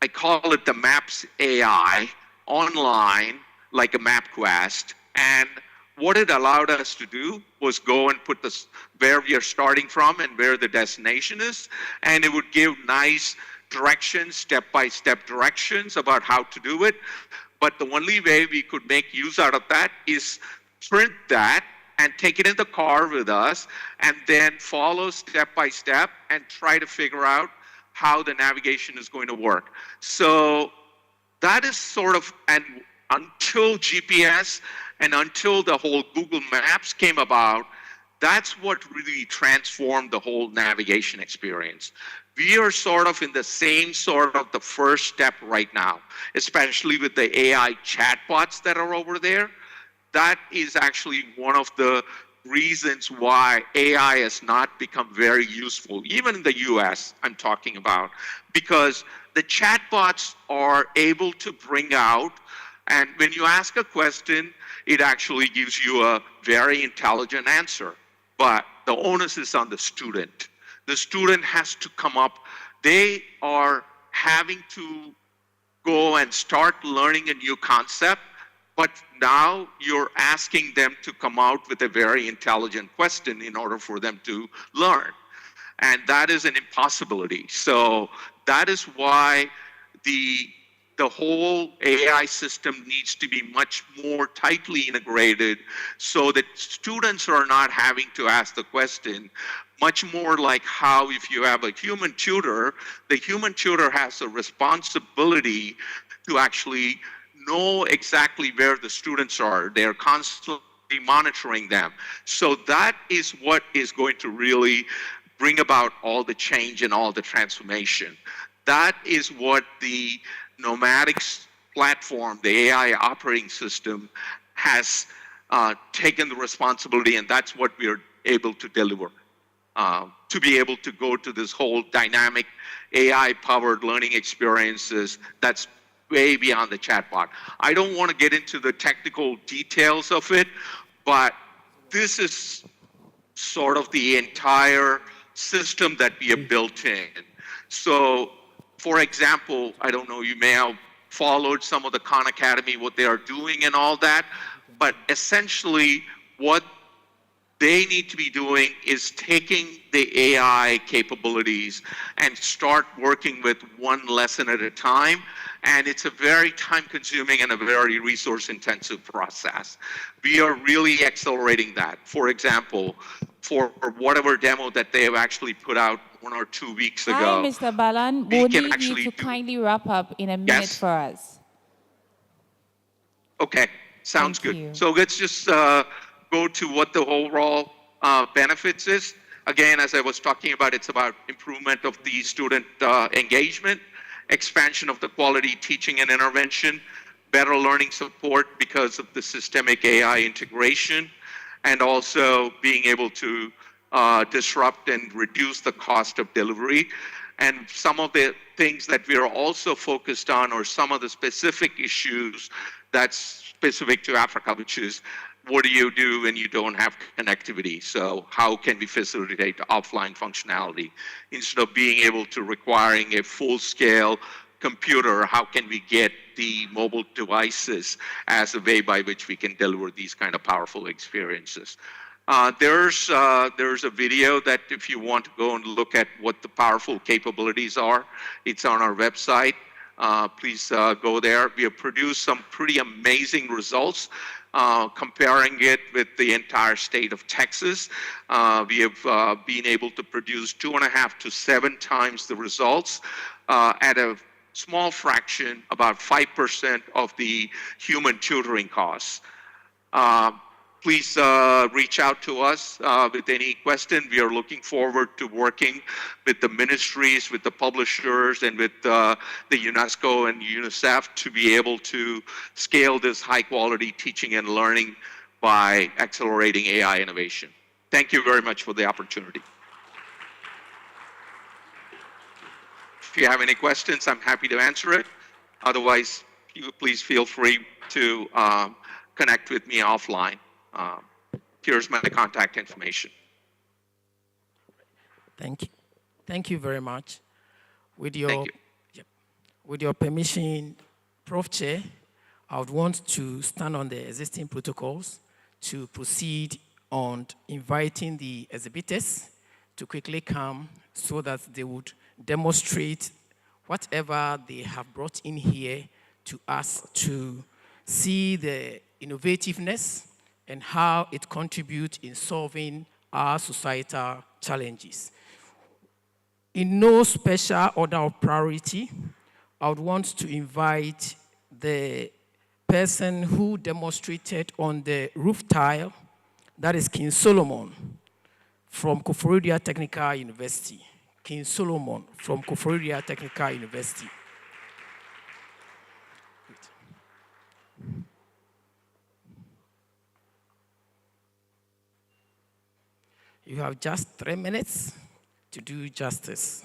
I call it the Maps AI, online, like a MapQuest, and what it allowed us to do was go and put this where we are starting from and where the destination is, and it would give nice directions, step-by-step directions about how to do it. But the only way we could make use out of that is print that and take it in the car with us and then follow step-by-step and try to figure out how the navigation is going to work. So that is sort of, and until GPS and until the whole Google Maps came about, that's what really transformed the whole navigation experience. We are sort of in the same sort of the first step right now, especially with the AI chatbots that are over there. That is actually one of the reasons why AI has not become very useful, even in the US, I'm talking about, because the chatbots are able to bring out, and when you ask a question, it actually gives you a very intelligent answer. But the onus is on the student. The student has to come up. They are having to go and start learning a new concept, but now you're asking them to come out with a very intelligent question in order for them to learn. And that is an impossibility. So that is why the whole AI system needs to be much more tightly integrated so that students are not having to ask the question, much more like how if you have a human tutor, the human tutor has a responsibility to actually know exactly where the students are. They're constantly monitoring them. So that is what is going to really bring about all the change and all the transformation. That is what the Nomadics platform, the AI operating system, has taken the responsibility, and that's what we are able to deliver. To be able to go to this whole dynamic AI-powered learning experiences that's way beyond the chatbot. I don't want to get into the technical details of it, but this is sort of the entire system that we have built in. So, for example, I don't know, you may have followed some of the Khan Academy, what they are doing and all that, but essentially what they need to be doing is taking the AI capabilities and start working with one lesson at a time. And it's a very time-consuming and a very resource-intensive process. We are really accelerating that. For example, for whatever demo that they have actually put out 1 or 2 weeks ago. Hi, Mr. Balan. We'll need you to kindly wrap up in a minute for us. Okay, sounds good. So let's just go to what the overall benefits is. Again, as I was talking about, it's about improvement of the student engagement, expansion of the quality teaching and intervention, better learning support because of the systemic AI integration, and also being able to disrupt and reduce the cost of delivery. And some of the things that we are also focused on are some of the specific issues that's specific to Africa, which is what do you do when you don't have connectivity? So how can we facilitate offline functionality? Instead of being able to requiring a full-scale computer, how can we get the mobile devices as a way by which we can deliver these kind of powerful experiences? There's a video that if you want to go and look at what the powerful capabilities are, it's on our website. Please go there. We have produced some pretty amazing results. Comparing it with the entire state of Texas, we have been able to produce 2.5 to 7 times the results at a small fraction, about 5% of the human tutoring costs. Please reach out to us with any question. We are looking forward to working with the ministries, with the publishers, and with the UNESCO and UNICEF to be able to scale this high-quality teaching and learning by accelerating AI innovation. Thank you very much for the opportunity. If you have any questions, I'm happy to answer it. Otherwise, please feel free to connect with me offline. Here's my contact information. Thank you. Thank you very much. With your permission, Prof. Chair, I would want to stand on the existing protocols to proceed on inviting the exhibitors to quickly come so that they would demonstrate whatever they have brought in here to us to see the innovativeness and how it contributes in solving our societal challenges. In no special order of priority, I would want to invite the person who demonstrated on the roof tile, that is King Solomon from Koforidua Technical University. King Solomon from Koforidua Technical University. You have just 3 minutes to do justice.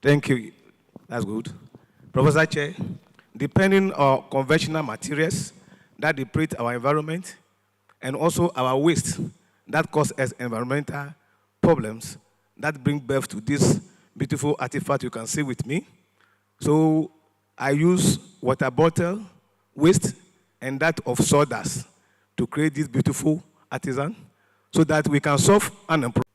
Thank you. That's good. Professor Chair, depending on conventional materials that deplete our environment and also our waste that cause us environmental problems that bring birth to this beautiful artifact you can see with me. So I use water bottle, waste, and that of sawdust to create this beautiful artisan so that we can solve unemployment.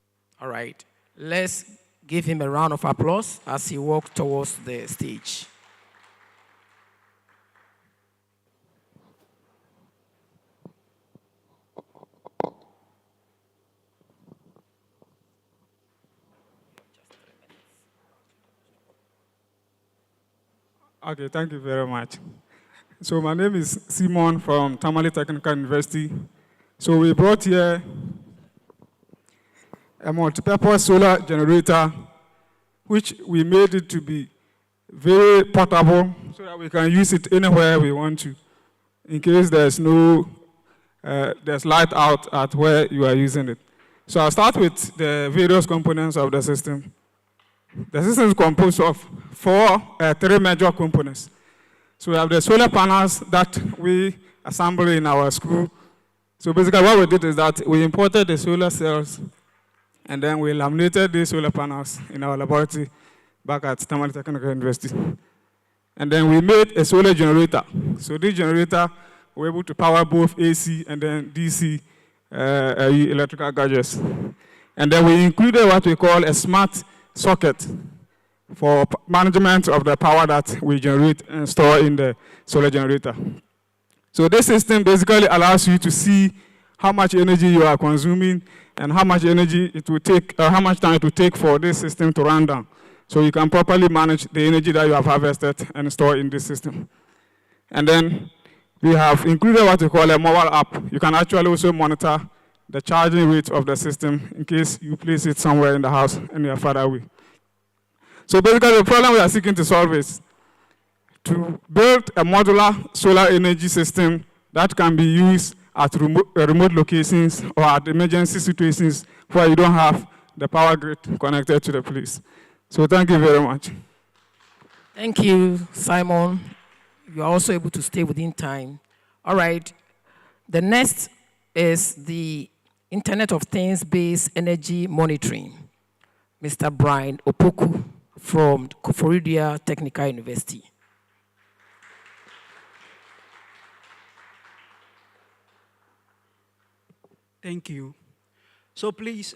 All right. Let's give him a round of applause as he walks towards the stage. Okay, thank you very much. So my name is Simon from Tamale Technical University. So we brought here a multi-purpose solar generator, which we made it to be very portable so that we can use it anywhere we want to, in case there's there's light out at where you are using it. So I'll start with the various components of the system. The system is composed of three major components. So we have the solar panels that we assemble in our school. So basically what we did is that we imported the solar cells and then we laminated the solar panels in our laboratory back at Tamale Technical University. And then we made a solar generator. So this generator, we're able to power both AC and then DC electrical gadgets. And then we included what we call a smart socket for management of the power that we generate and store in the solar generator. So this system basically allows you to see how much energy you are consuming and how much energy it will take, or how much time it will take for this system to run down. So you can properly manage the energy that you have harvested and store in this system. And then we have included what we call a mobile app. You can actually also monitor the charging rate of the system in case you place it somewhere in the house and you are far away. So basically the problem we are seeking to solve is to build a modular solar energy system that can be used at remote locations or at emergency situations where you don't have the power grid connected to the place. So thank you very much. Thank you, Simon. You are also able to stay within time. All right. The next is the Internet of Things-based energy monitoring. Mr. Brian Opoku from Koforidua Technical University. Thank you. So please,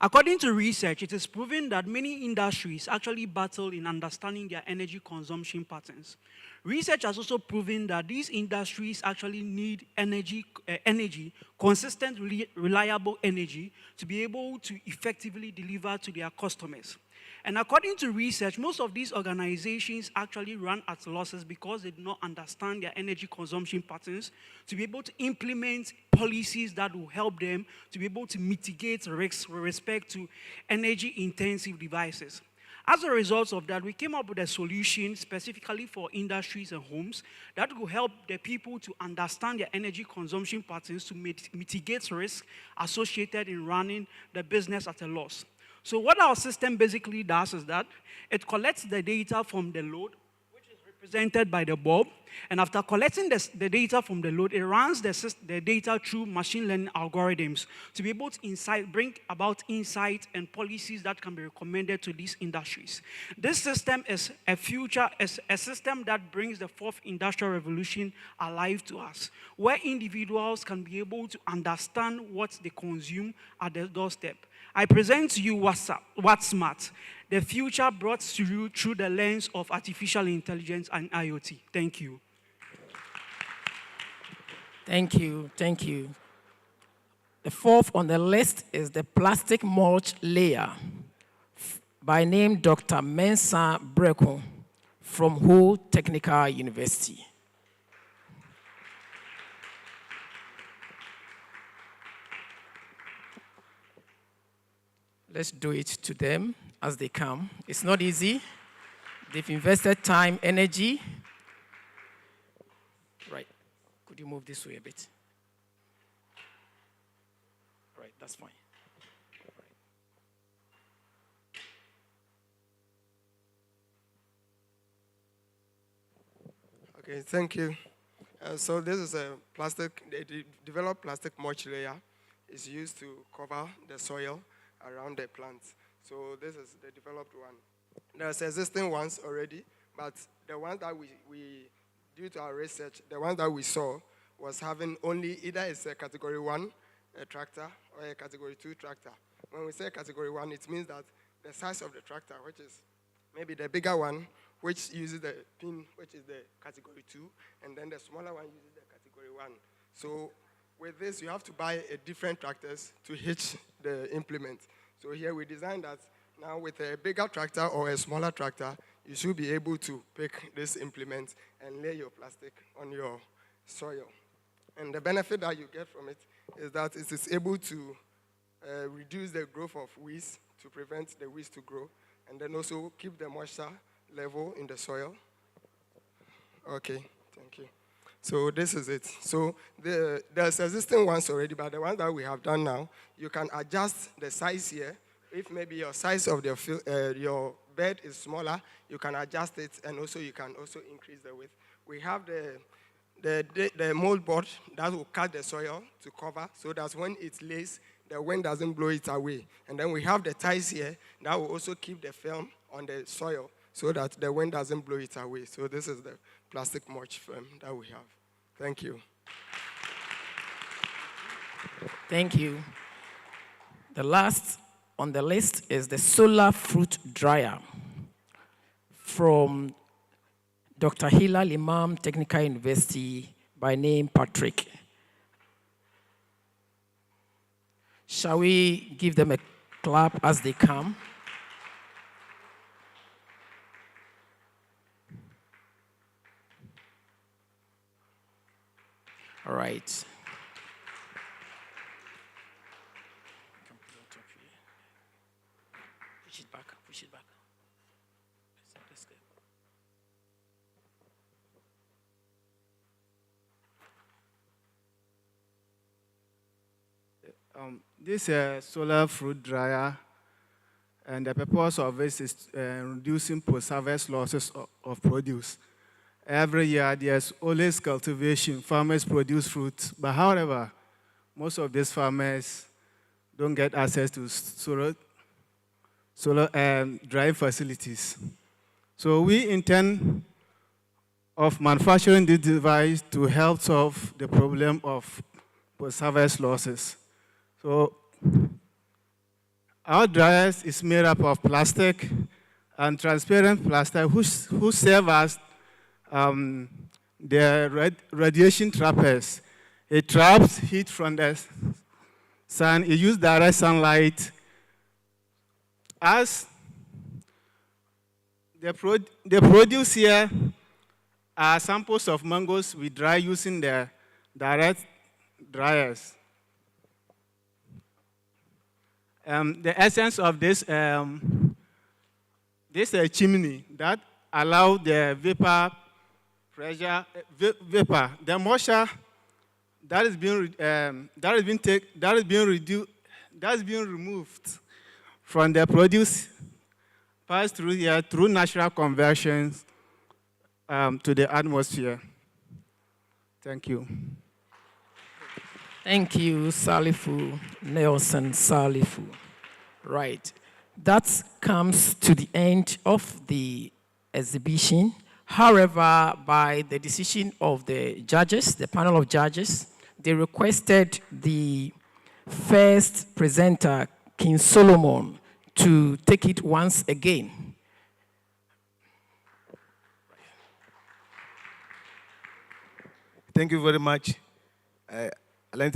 according to research, it is proven that many industries actually battle in understanding their energy consumption patterns. Research has also proven that these industries actually need energy, consistent, reliable energy to be able to effectively deliver to their customers. And according to research, most of these organizations actually run at losses because they do not understand their energy consumption patterns to be able to implement policies that will help them to be able to mitigate risks with respect to energy-intensive devices. As a result of that, we came up with a solution specifically for industries and homes that will help the people to understand their energy consumption patterns to mitigate risks associated in running the business at a loss. So what our system basically does is that it collects the data from the load, which is represented by the bulb, and after collecting the data from the load, it runs the data through machine learning algorithms to be able to bring about insight and policies that can be recommended to these industries. This system is a system that brings the fourth industrial revolution alive to us, where individuals can be able to understand what they consume at their doorstep. I present to you What's Smart, the future brought to you through the lens of artificial intelligence and IoT. Thank you. Thank you, thank you. The fourth on the list is the plastic mulch layer, by name Dr. Mensa Breko from Ho Technical University. let's do it to them as they come. It's not easy. They've invested time, energy. Right. Could you move this way a bit? Right, that's fine. Okay, thank you. So this is a plastic, they developed plastic mulch layer. It's used to cover the soil around the plants. So this is the developed one. There's existing ones already, but the ones that we due to our research, the ones that we saw was having only either it's a category 1 tractor or a category 2 tractor. When we say category 1, it means that the size of the tractor, which is maybe the bigger one, which uses the pin, which is the category 2, and then the smaller one uses the category 1. So with this, you have to buy a different tractors to hitch the implement. So here we designed that now with a bigger tractor or a smaller tractor, you should be able to pick this implement and lay your plastic on your soil. And the benefit that you get from it is that it is able to reduce the growth of weeds to prevent the weeds to grow, and then also keep the moisture level in the soil. Okay, thank you. So this is it. So there's existing ones already, but the ones that we have done now, you can adjust the size here. If maybe your size of your bed is smaller, you can adjust it, and also you can also increase the width. We have the mold board that will cut the soil to cover, so that when it lays, the wind doesn't blow it away. And then we have the ties here that will also keep the film on the soil so that the wind doesn't blow it away. So this is the plastic mulch film that we have. Thank you. Thank you. The last on the list is the solar fruit dryer from Dr. Hilal Imam Technical University, by name Patrick. Shall we give them a clap as they come? All right. Push it back, push it back. Let's go. This solar fruit dryer, and the purpose of this is reducing post-harvest losses of produce. Every year, there's always cultivation. Farmers produce fruit, but however, most of these farmers don't get access to solar drying facilities. So we intend of manufacturing this device to help solve the problem of post-harvest losses. So our dryers is made up of plastic and transparent plastic, who serve as the radiation trappers. It traps heat from the sun. It uses direct sunlight. As the produce here are samples of mangoes we dry using the direct dryers. The essence of this, this is a chimney that allows the vapor pressure, the moisture that is being removed from the produce, pass through here through natural conversions to the atmosphere. Thank you. Thank you, Salifu, Nelson Salifu. Right. That comes to the end of the exhibition. However, by the decision of the judges, the panel of judges, they requested the first presenter, King Solomon, to take it once again. Thank you very much.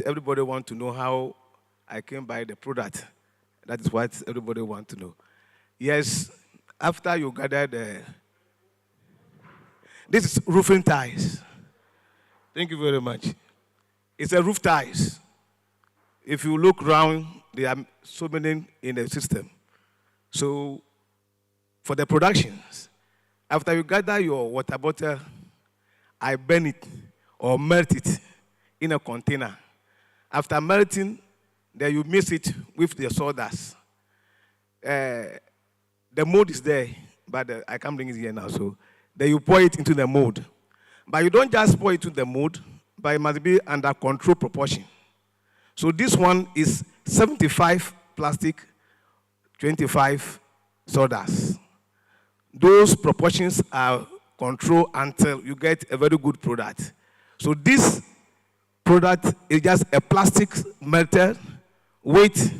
Everybody wants to know how I came by the product. That is what everybody wants to know. Yes, after you gather this is roofing ties. Thank you very much. It's a roof ties. if you look around, there are so many in the system. So for the productions, after you gather your water bottle, I burn it or melt it in a container. After melting, then you mix it with the sawdust. The mold is there, but I can't bring it here now. So then you pour it into the mold. But you don't just pour it into the mold, but it must be under control proportion. So this one is 75 plastic, 25 sawdust. Those proportions are controlled until you get a very good product. So this product is just a plastic melted with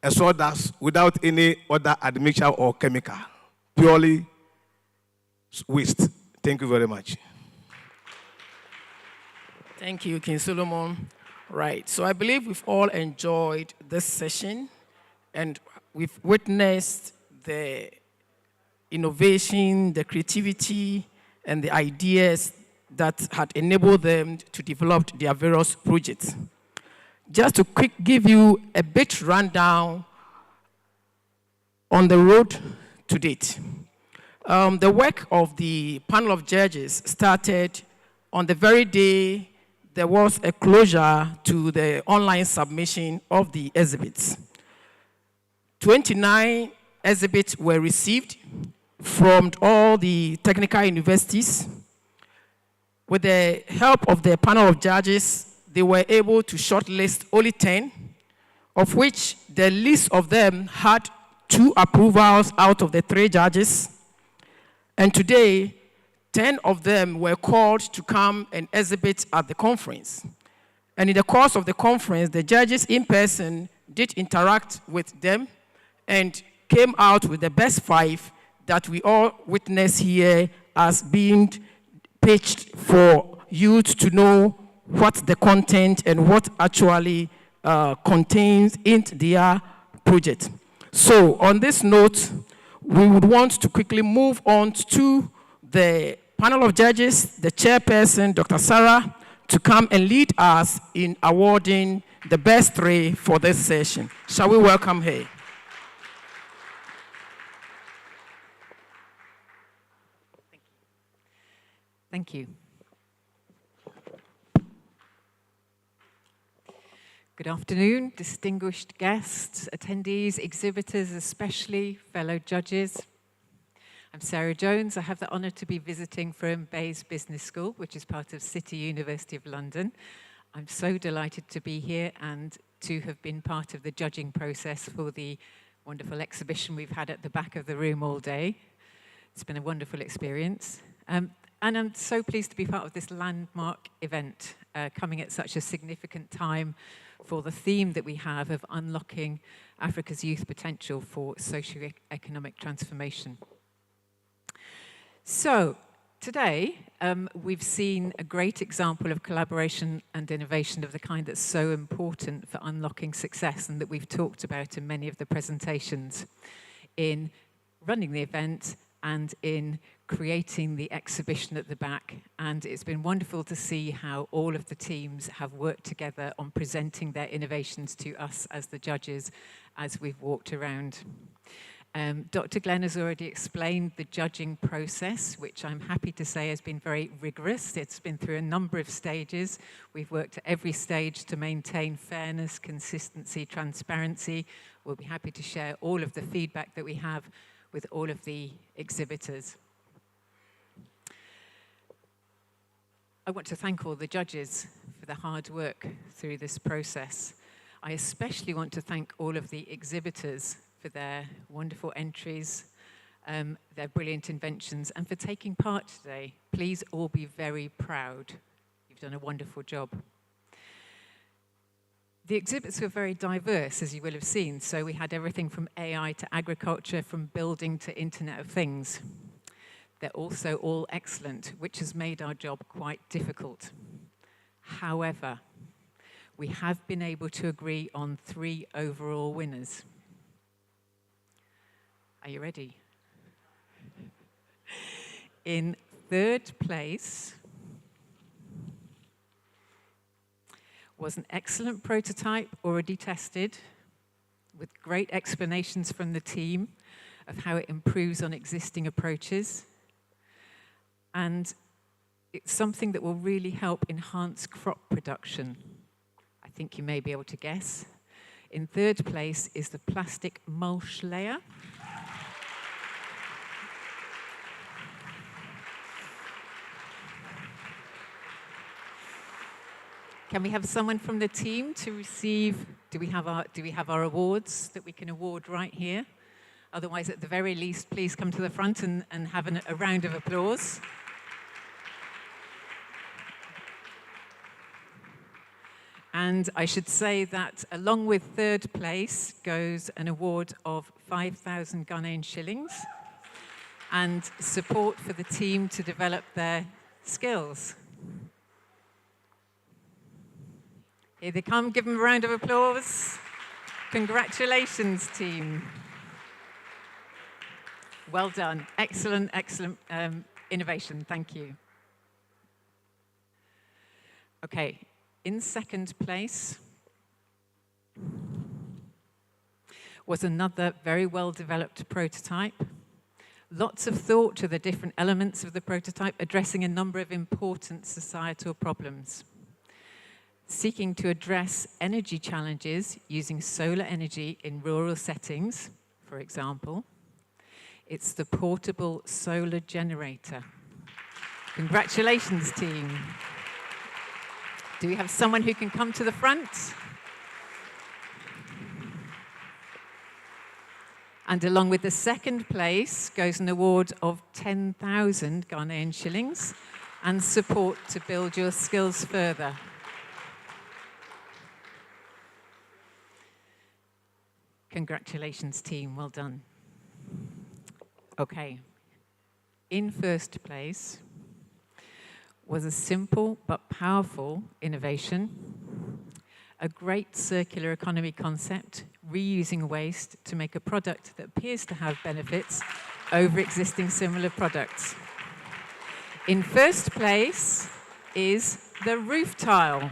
a sawdust without any other admixture or chemical. Purely waste. Thank you very much. Thank you, King Solomon. Right, so I believe we've all enjoyed this session and we've witnessed the innovation, the creativity, and the ideas that had enabled them to develop their various projects. Just to give you a bit rundown on the road to date. The work of the panel of judges started on the very day there was a closure to the online submission of the exhibits. 29 exhibits were received from all the technical universities. With the help of the panel of judges, they were able to shortlist only 10, of which the least of them had 2 approvals out of the 3 judges. And today, 10 of them were called to come and exhibit at the conference. And in the course of the conference, the judges in person did interact with them and came out with the best 5 that we all witness here as being pitched for youth to know what the content and what actually contains in their project. So on this note, we would want to quickly move on to the panel of judges, the chairperson, Dr. Sarah, to come and lead us in awarding the best 3 for this session. Shall we welcome her? Thank you. Good afternoon, distinguished guests, attendees, exhibitors, especially fellow judges. I'm Sarah Jones. I have the honor to be visiting from Bayes Business School, which is part of City University of London. I'm so delighted to be here and to have been part of the judging process for the wonderful exhibition we've had at the back of the room all day. It's been a wonderful experience. And I'm so pleased to be part of this landmark event, coming at such a significant time for the theme that we have of unlocking Africa's youth potential for socio-economic transformation. So today, we've seen a great example of collaboration and innovation of the kind that's so important for unlocking success and that we've talked about in many of the presentations in running the event and in creating the exhibition at the back. And it's been wonderful to see how all of the teams have worked together on presenting their innovations to us as the judges as we've walked around. Dr. Glenn has already explained the judging process, which I'm happy to say has been very rigorous. It's been through a number of stages. We've worked at every stage to maintain fairness, consistency, transparency. We'll be happy to share all of the feedback that we have with all of the exhibitors. I want to thank all the judges for the hard work through this process. I especially want to thank all of the exhibitors for their wonderful entries, their brilliant inventions, and for taking part today. Please all be very proud. You've done a wonderful job. The exhibits were very diverse, as you will have seen. So we had everything from AI to agriculture, from building to Internet of Things. They're also all excellent, which has made our job quite difficult. However, we have been able to agree on 3 overall winners. Are you ready? In 3rd place was an excellent prototype already tested with great explanations from the team of how it improves on existing approaches. And it's something that will really help enhance crop production. I think you may be able to guess. In third place is the plastic mulch layer. Can we have someone from the team to receive, do we have our awards that we can award right here? Otherwise, at the very least, please come to the front and have a round of applause. And I should say that along with third place goes an award of 5,000 Ghanaian shillings and support for the team to develop their skills. Here they come, give them a round of applause. Congratulations, team. Well done, excellent, excellent innovation, thank you. Okay, in second place was another very well-developed prototype. Lots of thought to the different elements of the prototype, addressing a number of important societal problems. Seeking to address energy challenges using solar energy in rural settings, for example. It's the portable solar generator. Congratulations, team. Do we have someone who can come to the front? And along with the second place goes an award of 10,000 Ghanaian shillings and support to build your skills further. Congratulations, team. Well done. Okay. In first place was a simple but powerful innovation, a great circular economy concept, reusing waste to make a product that appears to have benefits over existing similar products. In first place is the roof tile.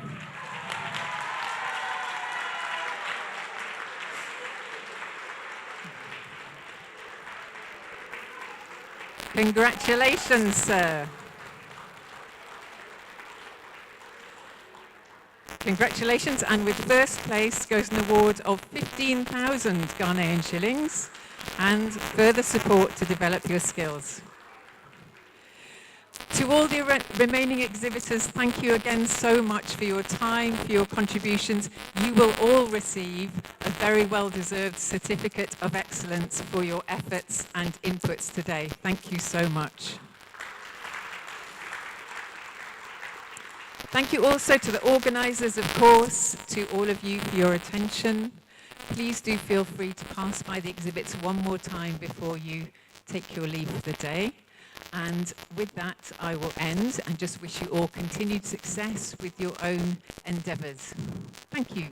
Congratulations, sir. Congratulations, and with first place goes an award of 15,000 Ghanaian shillings and further support to develop your skills. To all the remaining exhibitors, thank you again so much for your time, for your contributions. You will all receive a very well-deserved certificate of excellence for your efforts and inputs today. Thank you so much. Thank you also to the organisers, of course, to all of you for your attention. Please do feel free to pass by the exhibits one more time before you take your leave for the day. And with that, I will end and just wish you all continued success with your own endeavours. Thank you.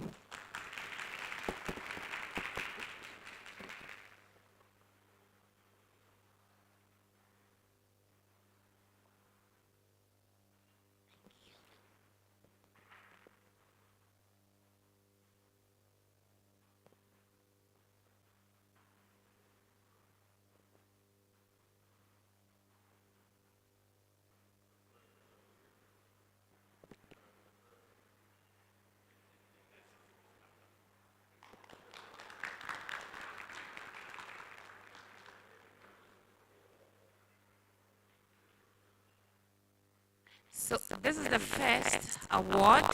So this is the first award.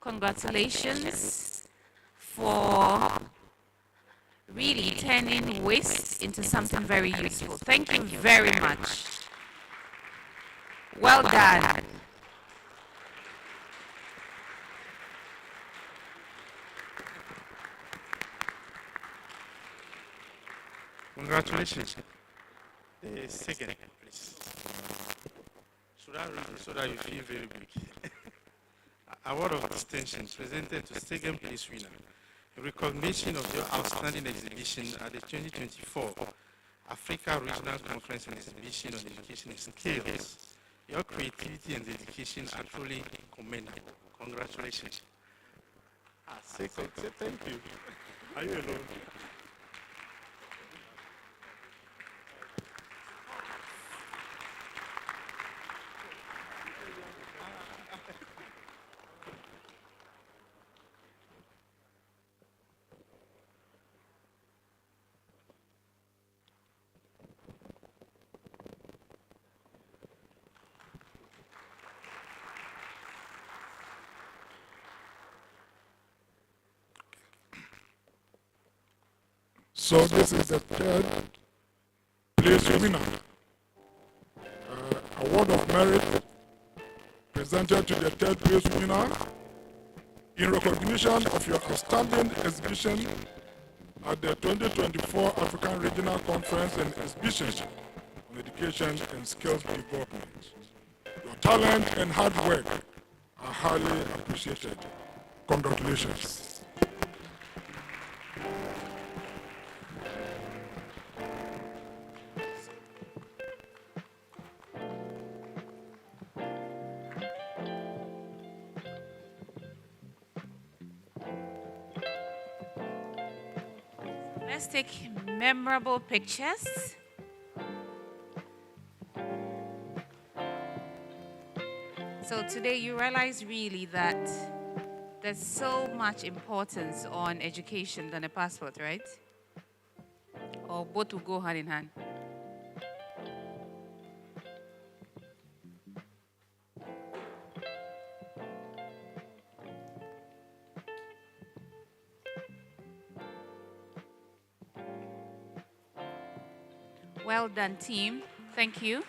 Congratulations for really turning waste into something very useful. Thank you very much. Well done. Congratulations. The second, please. Should I read it so that you feel very big? Award of distinction presented to second place winner in recognition of your outstanding exhibition at the 2024 Africa Regional Conference and Exhibition on Education and Skills. Your creativity and dedication are truly commendable. Congratulations. Say thank you. Are you alone? So this is the third place winner. Award of merit presented to the third place winner in recognition of your outstanding exhibition at the 2024 African Regional Conference and Exhibition on Education and Skills Development. Your talent and hard work are highly appreciated. Congratulations. Let's take memorable pictures. So today you realize really that there's so much importance on education than a passport, right? Or both will go hand in hand. Well done, team. Thank you.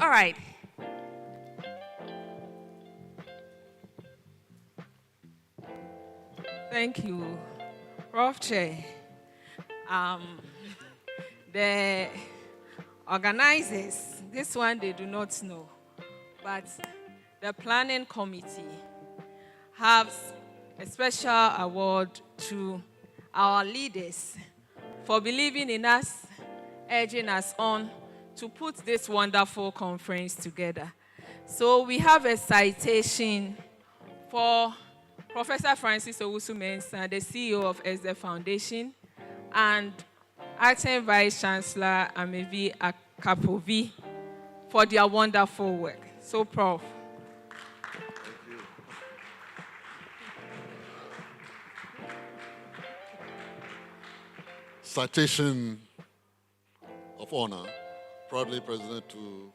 All right. Thank you, Prof. Che. The organizers, this one they do not know, but the planning committee has a special award to our leaders for believing in us, urging us on to put this wonderful conference together. So we have a citation for Professor Francis Owusu-Mensah, the CEO of ASDE Foundation, and Acting Vice Chancellor Amevi Akapovi for their wonderful work. So, Prof. Citation of honor, proudly presented to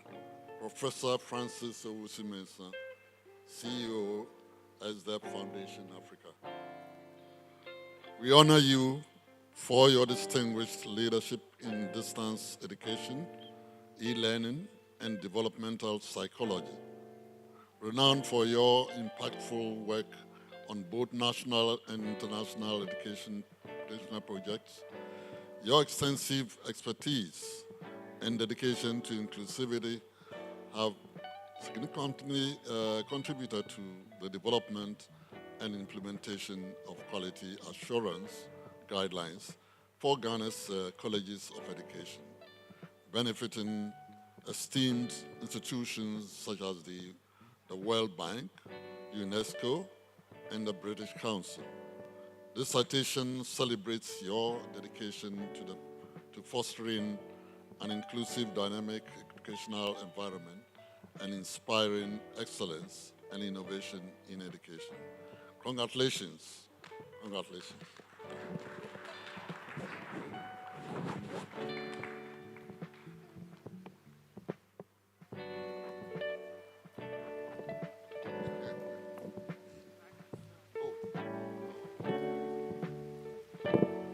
Professor Francis Owusu-Mensah, CEO, ASDE Foundation Africa. We honor you for your distinguished leadership in distance education, e-learning, and developmental psychology. Renowned for your impactful work on both national and international educational projects, your extensive expertise and dedication to inclusivity have significantly contributed to the development and implementation of quality assurance guidelines for Ghana's colleges of education, benefiting esteemed institutions such as the World Bank, UNESCO, and the British Council. This citation celebrates your dedication to fostering an inclusive, dynamic educational environment and inspiring excellence and innovation in education. Congratulations. Congratulations.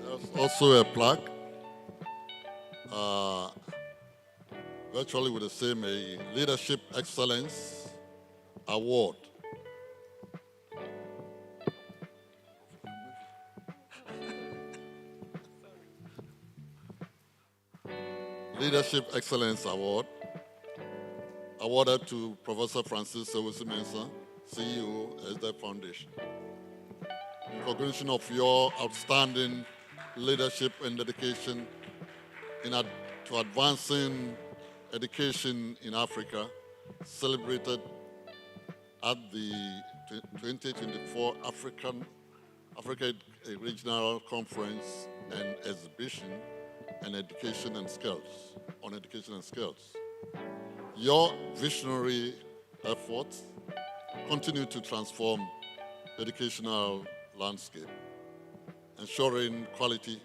There's also a plaque, virtually with the same, a Leadership Excellence Award. Leadership Excellence Award, awarded to Professor Francis Owusu-Mensah, CEO, ASDE Foundation. In recognition of your outstanding leadership and dedication to advancing education in Africa, celebrated at the 2024 Africa Regional Conference and Exhibition on Education and Skills. Your visionary efforts continue to transform the educational landscape, ensuring quality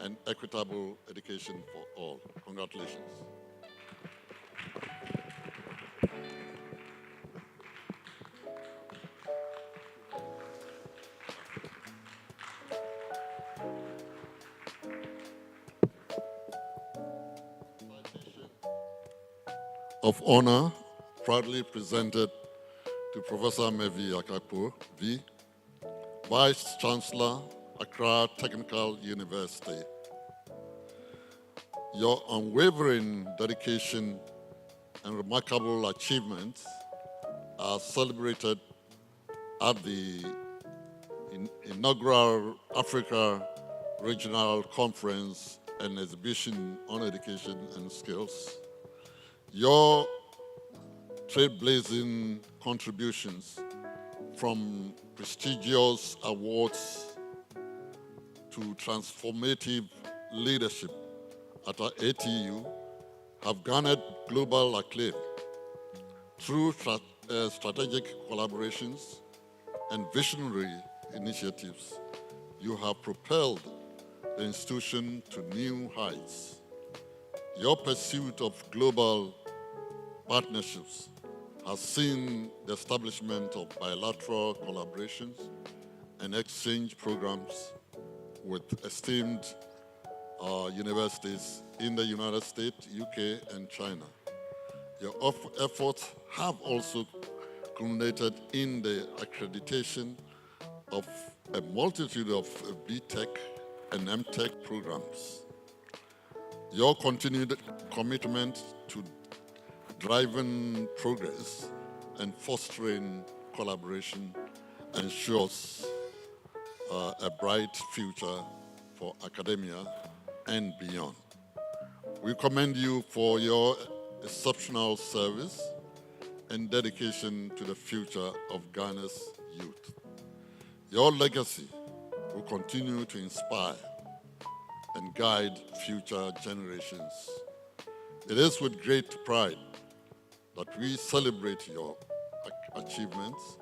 and equitable education for all. Congratulations. Of honor, proudly presented to Professor Mevi Akapo, V, Vice Chancellor, Accra Technical University. Your unwavering dedication and remarkable achievements are celebrated at the inaugural Africa Regional Conference and Exhibition on Education and Skills. Your trailblazing contributions from prestigious awards to transformative leadership at our ATU have garnered global acclaim. Through strategic collaborations and visionary initiatives, you have propelled the institution to new heights. Your pursuit of global partnerships has seen the establishment of bilateral collaborations and exchange programs with esteemed universities in the United States, UK, and China. Your efforts have also culminated in the accreditation of a multitude of BTech and MTech programs. Your continued commitment to driving progress and fostering collaboration ensures a bright future for academia and beyond. We commend you for your exceptional service and dedication to the future of Ghana's youth. Your legacy will continue to inspire and guide future generations. It is with great pride that we celebrate your achievements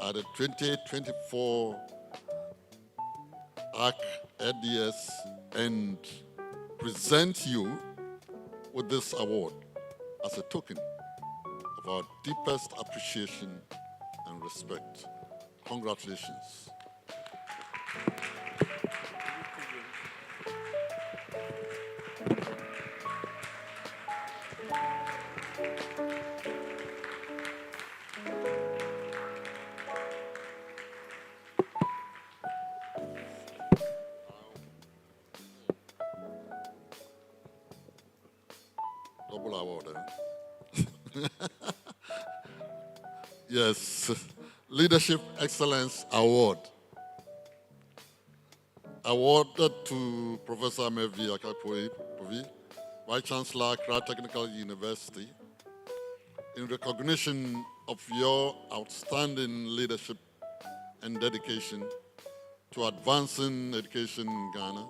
at the 2024 ARC-EDS and present you with this award as a token of our deepest appreciation and respect. Congratulations. Double award, eh? Yes, Leadership Excellence Award. Awarded to Professor Mevi Akapoe, Vice Chancellor, Accra Technical University, in recognition of your outstanding leadership and dedication to advancing education in Ghana,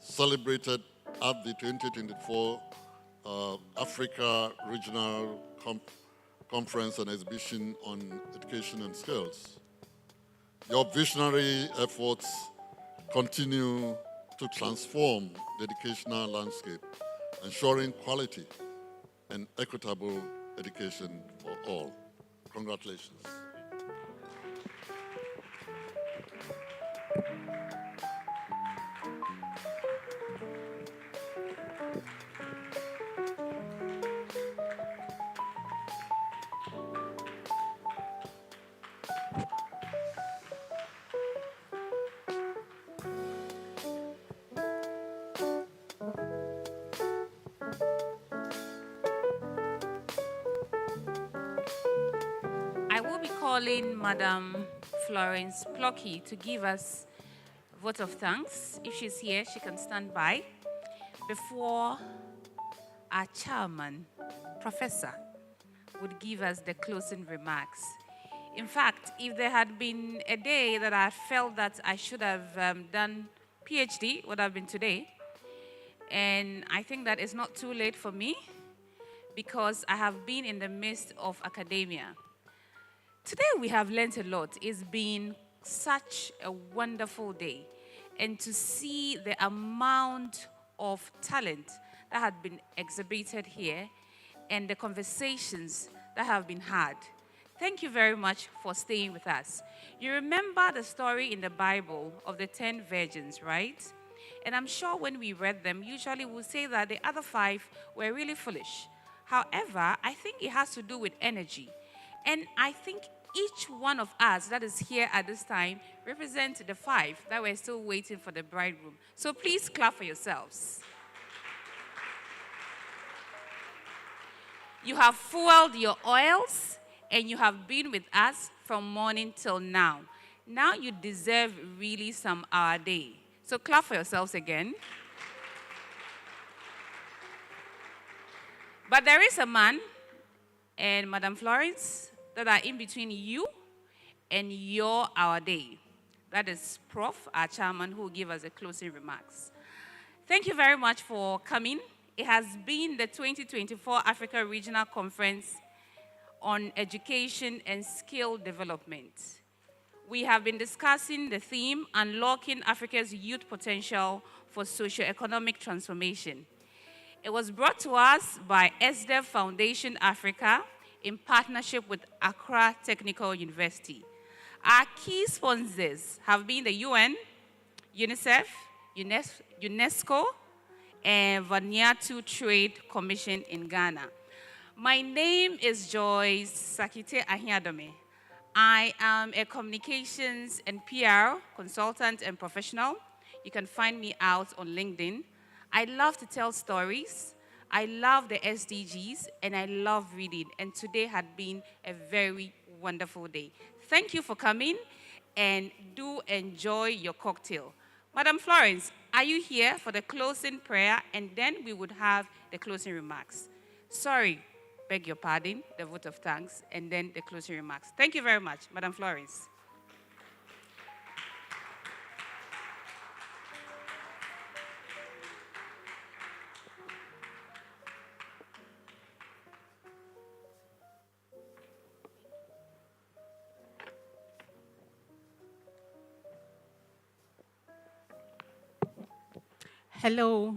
celebrated at the 2024 Africa Regional Conference and Exhibition on Education and Skills. Your visionary efforts continue to transform the educational landscape, ensuring quality and equitable education for all. Congratulations. I will be calling Madam Florence Plocky to give us a vote of thanks. If she's here, she can stand by. Before our chairman, Professor, would give us the closing remarks. In fact, if there had been a day that I felt that I should have done PhD, would have been today. And I think that it's not too late for me because I have been in the midst of academia. Today we have learned a lot. It's been such a wonderful day. And to see the amount of talent that had been exhibited here and the conversations that have been had. Thank you very much for staying with us. You remember the story in the Bible of the 10 virgins, right? And I'm sure when we read them, usually we'll say that the other 5 were really foolish. However, I think it has to do with energy. And I think each one of us that is here at this time represents the 5 that were still waiting for the bridegroom. So please clap for yourselves. You have fueled your oils and you have been with us from morning till now. Now you deserve really some our day. So clap for yourselves again. But there is a man and Madam Florence that are in between you and your our day. That is Prof, our chairman, who will give us the closing remarks. Thank you very much for coming. It has been the 2024 Africa Regional Conference on Education and Skill Development. We have been discussing the theme, Unlocking Africa's Youth Potential for Socio-Economic Transformation. It was brought to us by SDEV Foundation Africa in partnership with Accra Technical University. Our key sponsors have been the UN, UNICEF, UNESCO, and Vanuatu Trade Commission in Ghana. My name is Joyce Sakite Ahiadome. I am a communications and PR consultant and professional. You can find me out on LinkedIn. I love to tell stories. I love the SDGs, and I love reading. And today had been a very wonderful day. Thank you for coming, and do enjoy your cocktail. Madam Florence, are you here for the closing prayer? And then we would have the closing remarks. Sorry, beg your pardon, the vote of thanks, and then the closing remarks. Thank you very much, Madam Florence. Hello.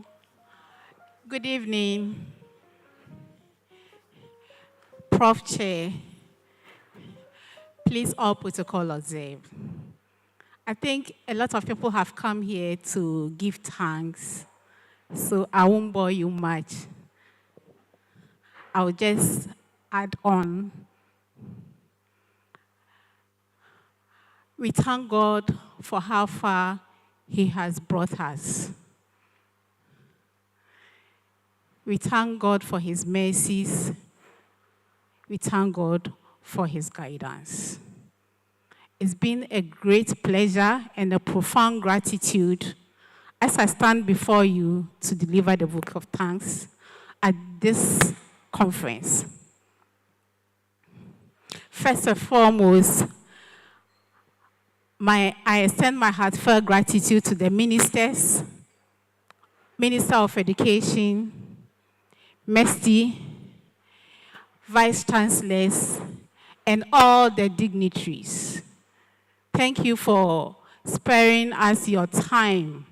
Good evening. Prof. Chair, please all protocol observed. I think a lot of people have come here to give thanks, so I won't bore you much. I'll just add on. We thank God for how far He has brought us. We thank God for His mercies. We thank God for His guidance. It's been a great pleasure and a profound gratitude as I stand before you to deliver the vote of thanks at this conference. First and foremost, I extend my heartfelt gratitude to the ministers, Minister of Education, MESTI, Vice Chancellors, and all the dignitaries. Thank you for sparing us your time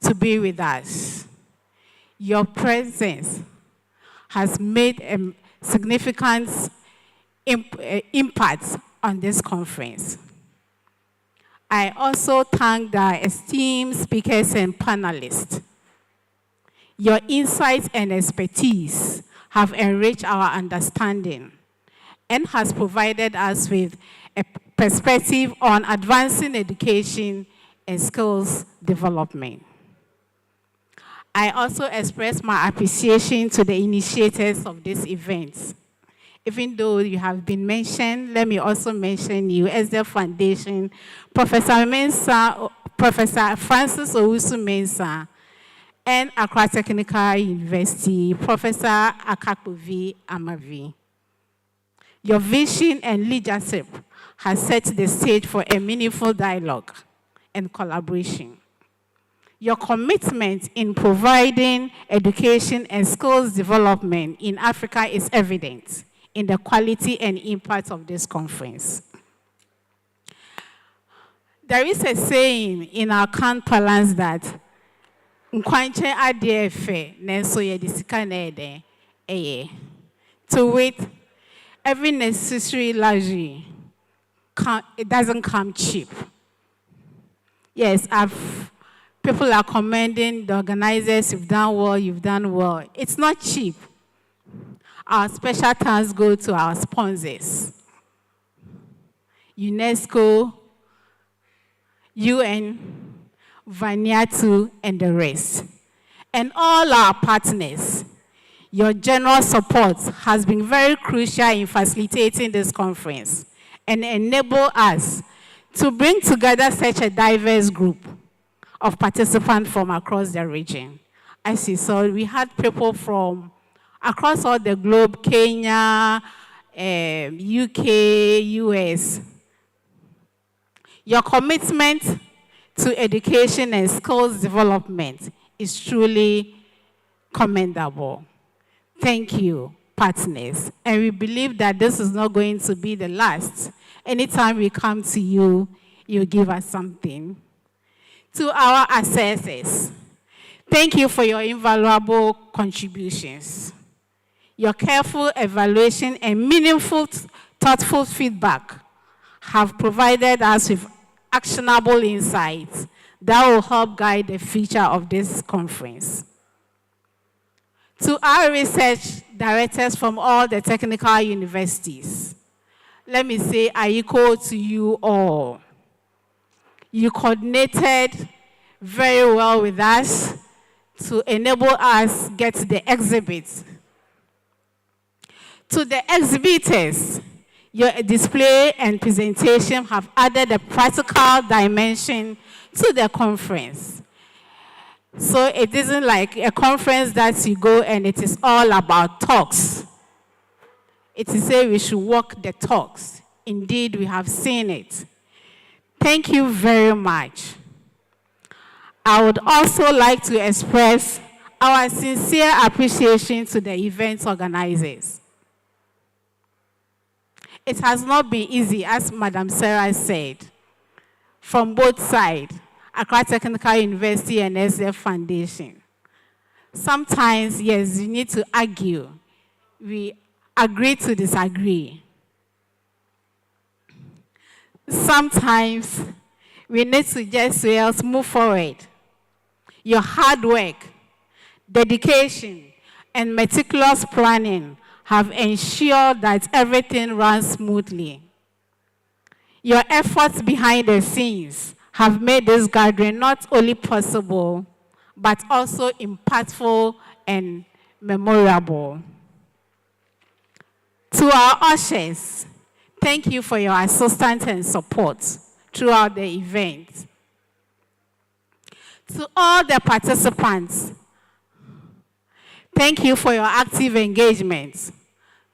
to be with us. Your presence has made a significant impact on this conference. I also thank the esteemed speakers and panelists. Your insights and expertise have enriched our understanding and has provided us with a perspective on advancing education and skills development. I also express my appreciation to the initiators of this event. Even though you have been mentioned, let me also mention you as the foundation, Professor Francis Owusu Mensah, and Accra Technical University, Professor Akakpovi Amavi. Your vision and leadership has set the stage for a meaningful dialogue and collaboration. Your commitment in providing education and skills development in Africa is evident in the quality and impact of this conference. There is a saying in our account parlance that nkwanche adie fe nenso ye disika na ede to wait every necessary luxury it doesn't come cheap. Yes, people are commending the organizers, you've done well, you've done well. It's not cheap. Our special thanks go to our sponsors, UNESCO, UN, Vanuatu, and the rest. And all our partners. Your general support has been very crucial in facilitating this conference and enable us to bring together such a diverse group of participants from across the region. As you saw, we had people from across all the globe, Kenya, UK, US. Your commitment to education and skills development is truly commendable. Thank you, partners. And we believe that this is not going to be the last. Anytime we come to you, you give us something. To our assessors, thank you for your invaluable contributions. Your careful evaluation and meaningful, thoughtful feedback have provided us with actionable insights that will help guide the future of this conference. To our research directors from all the technical universities, let me say I equal to you all. You coordinated very well with us to enable us get the exhibits. To the exhibitors, your display and presentation have added a practical dimension to the conference. So it isn't like a conference that you go and it is all about talks. It is say we should walk the talks. Indeed, we have seen it. Thank you very much. I would also like to express our sincere appreciation to the event organizers. It has not been easy, as Madam Sarah said, from both sides, Accra Technical University and SF Foundation. Sometimes, yes, you need to argue. We agree to disagree. Sometimes, we need to just move forward. Your hard work, dedication, and meticulous planning have ensured that everything runs smoothly. Your efforts behind the scenes have made this gathering not only possible, but also impactful and memorable. To our ushers, thank you for your assistance and support throughout the event. To all the participants, thank you for your active engagement,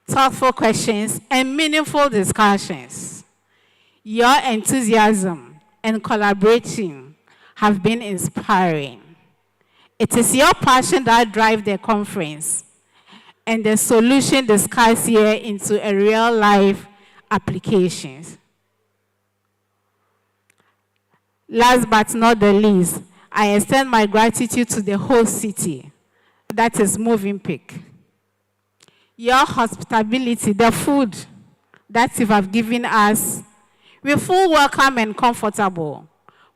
thoughtful questions, and meaningful discussions. Your enthusiasm and collaborating have been inspiring. It is your passion that drives the conference and the solution discussed here into a real-life applications. Last but not the least, I extend my gratitude to the host city, that is Movenpick. Your hospitality, the food that you have given us, we feel welcome and comfortable,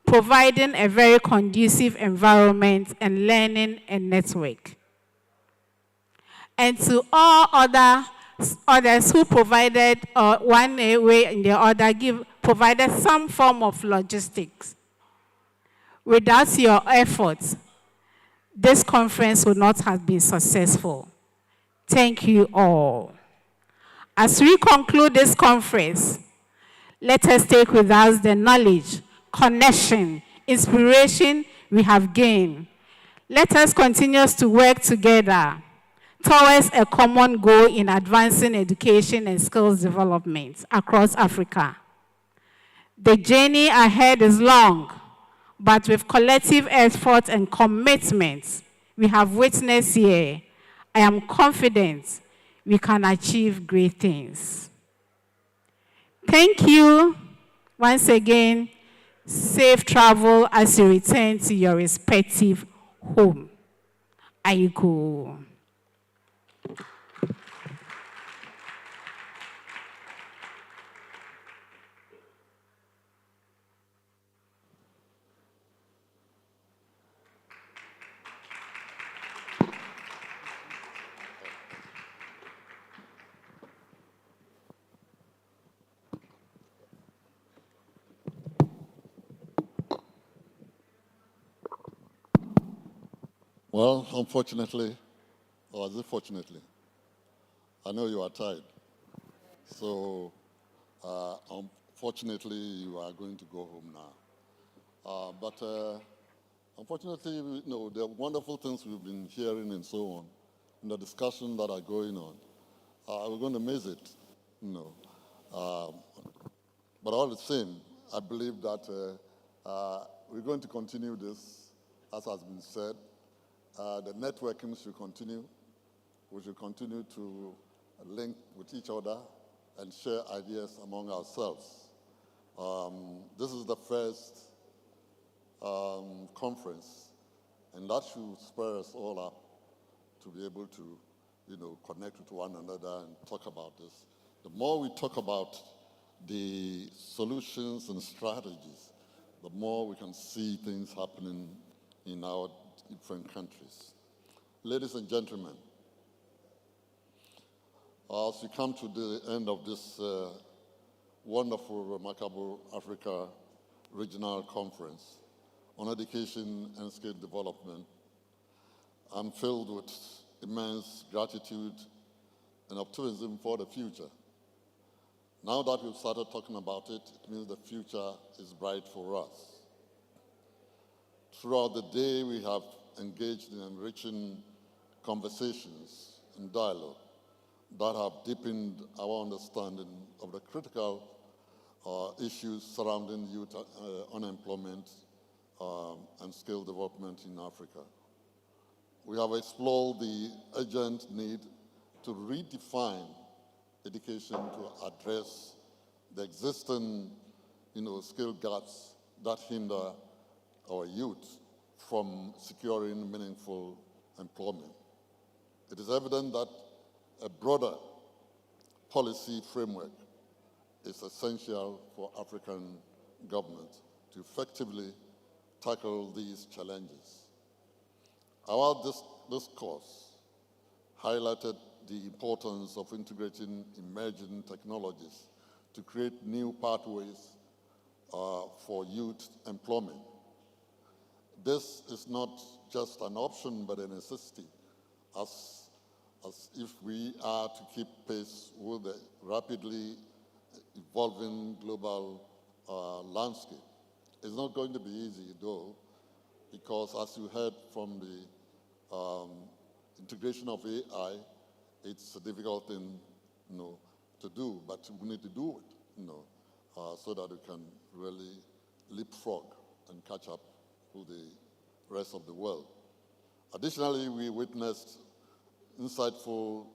providing a very conducive environment and learning and network. And to all others who provided one way and the other, provided some form of logistics. Without your efforts, this conference would not have been successful. Thank you all. As we conclude this conference, let us take with us the knowledge, connection, inspiration we have gained. Let us continue to work together towards a common goal in advancing education and skills development across Africa. The journey ahead is long, but with collective effort and commitment we have witnessed here, I am confident we can achieve great things. Thank you once again. Safe travel as you return to your respective home. Aiko. Well, unfortunately, or is it fortunately? I know you are tired. So, unfortunately, you are going to go home now. But unfortunately, you know, the wonderful things we've been hearing and so on, and the discussion that are going on, we're going to miss it, you know. But all the same, I believe that we're going to continue this, as has been said. The networking should continue. We should continue to link with each other and share ideas among ourselves. This is the first conference, and that should spur us all up to be able to, you know, connect with one another and talk about this. The more we talk about the solutions and strategies, the more we can see things happening in our different countries. Ladies and gentlemen, as we come to the end of this wonderful, remarkable Africa Regional Conference on Education and Skill Development, I'm filled with immense gratitude and optimism for the future. Now that we've started talking about it, it means the future is bright for us. Throughout the day, we have engaged in enriching conversations and dialogue that have deepened our understanding of the critical issues surrounding youth unemployment and skill development in Africa. We have explored the urgent need to redefine education to address the existing, you know, skill gaps that hinder our youth from securing meaningful employment. It is evident that a broader policy framework is essential for African governments to effectively tackle these challenges. Our discourse highlighted the importance of integrating emerging technologies to create new pathways for youth employment. This is not just an option, but a necessity, as if we are to keep pace with the rapidly evolving global landscape. It's not going to be easy, though, because as you heard from the integration of AI, it's a difficult thing, you know, to do, but we need to do it, you know, so that we can really leapfrog and catch up with the rest of the world. Additionally, we witnessed insightful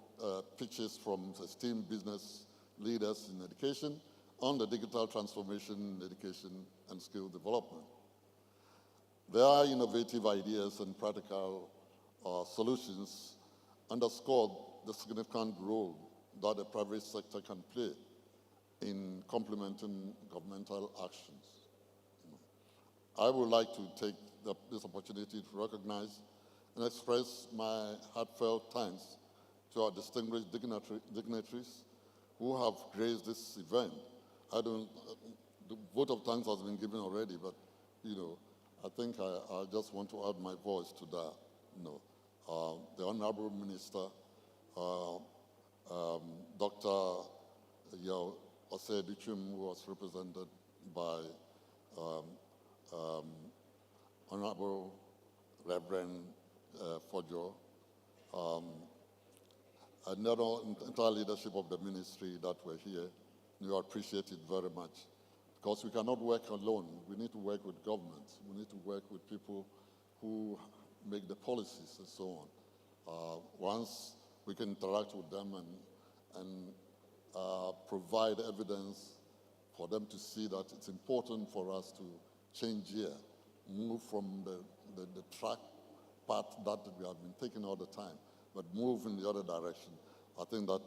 pitches from esteemed business leaders in education on the digital transformation in education and skill development. Their innovative ideas and practical solutions underscored the significant role that the private sector can play in complementing governmental actions. I would like to take this opportunity to recognize and express my heartfelt thanks to our distinguished dignitaries who have graced this event. The vote of thanks has been given already, but, you know, I think I just want to add my voice to that. You know, the Honorable Minister, Dr. Yao Osei-Duchim, who was represented by Honorable Reverend for Joe. And the entire leadership of the ministry that were here, you appreciate it very much. Because we cannot work alone. We need to work with governments. We need to work with people who make the policies and so on. Once we can interact with them and provide evidence for them to see that it's important for us to change here, move from the track path that we have been taking all the time, but move in the other direction. I think that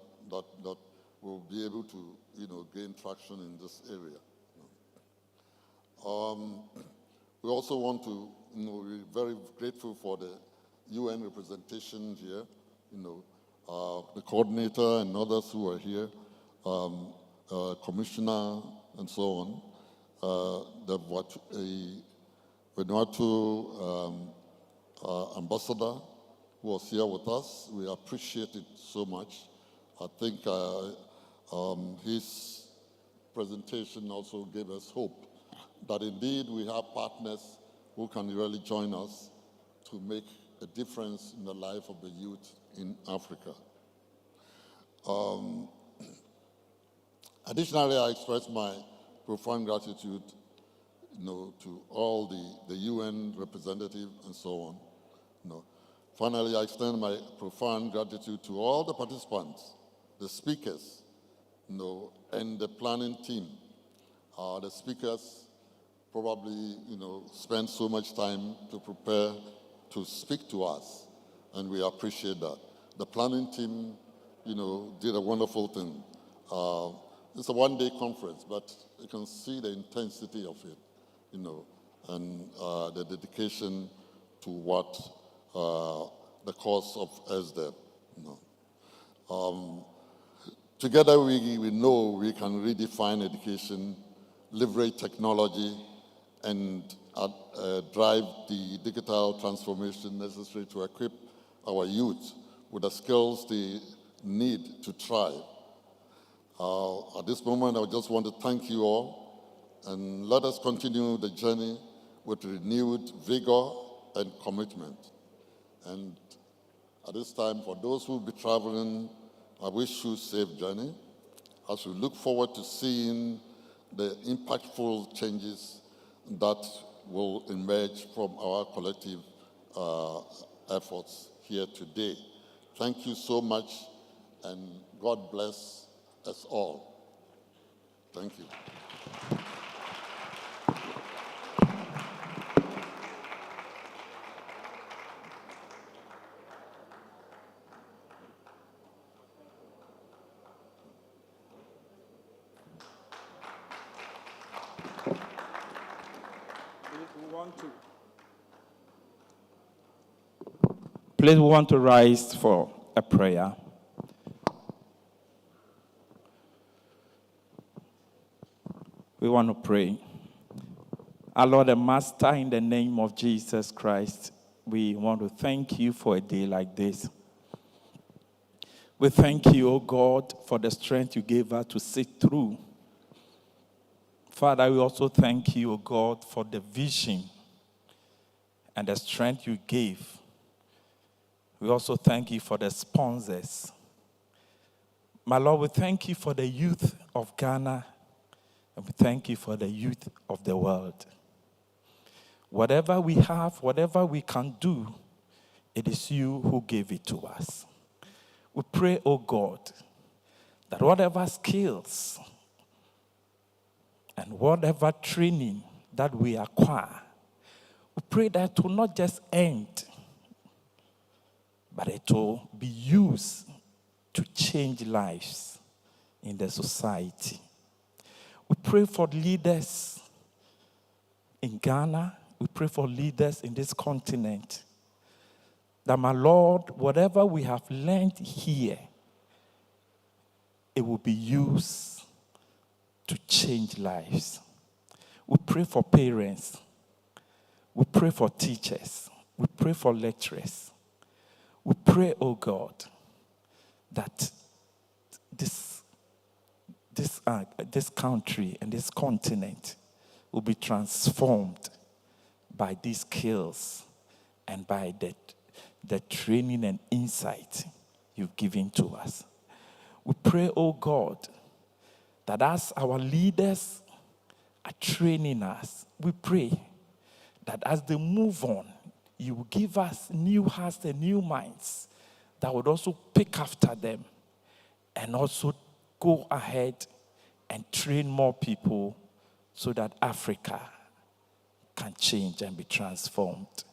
we'll be able to, gain traction in this area. We also want to, we're very grateful for the UN representation here, the coordinator and others who are here, commissioner and so on, the Vanuatu ambassador who was here with us. We appreciate it so much. I think his presentation also gave us hope that indeed we have partners who can really join us to make a difference in the life of the youth in Africa. Additionally, I express my profound gratitude to all the UN representatives and so on. Finally, I extend my profound gratitude to all the participants, the speakers, and the planning team. The speakers probably, spend so much time to prepare to speak to us, and we appreciate that. The planning team, did a wonderful thing. It's a one-day conference, but you can see the intensity of it, and the dedication to what the cause of ASDEP. Together, we know we can redefine education, leverage technology, and drive the digital transformation necessary to equip our youth with the skills they need to thrive. At this moment, I just want to thank you all, and let us continue the journey with renewed vigor and commitment. And at this time, for those who will be traveling, I wish you a safe journey, as we look forward to seeing the impactful changes that will emerge from our collective efforts here today. Thank you so much, and God bless us all. Thank you. Please, we want to rise for a prayer. We want to pray. Our Lord and Master, in the name of Jesus Christ, we want to thank you for a day like this. We thank you, O God, for the strength you gave us to sit through. Father, we also thank you, O God, for the vision and the strength you gave. We also thank you for the sponsors. My Lord, we thank you for the youth of Ghana, and we thank you for the youth of the world. Whatever we have, whatever we can do, it is you who gave it to us. We pray, O God, that whatever skills and whatever training that we acquire, we pray that it will not just end, but it will be used to change lives in the society. We pray for leaders in Ghana. We pray for leaders in this continent. That, my Lord, whatever we have learned here, it will be used to change lives. We pray for parents. We pray for teachers. We pray for lecturers. We pray, oh God, that this country and this continent will be transformed by these skills and by the the training and insight you've given to us. We pray, oh God, that as our leaders are training us, we pray that as they move on, you will give us new hearts and new minds that would also pick after them and also go ahead and train more people so that Africa can change and be transformed.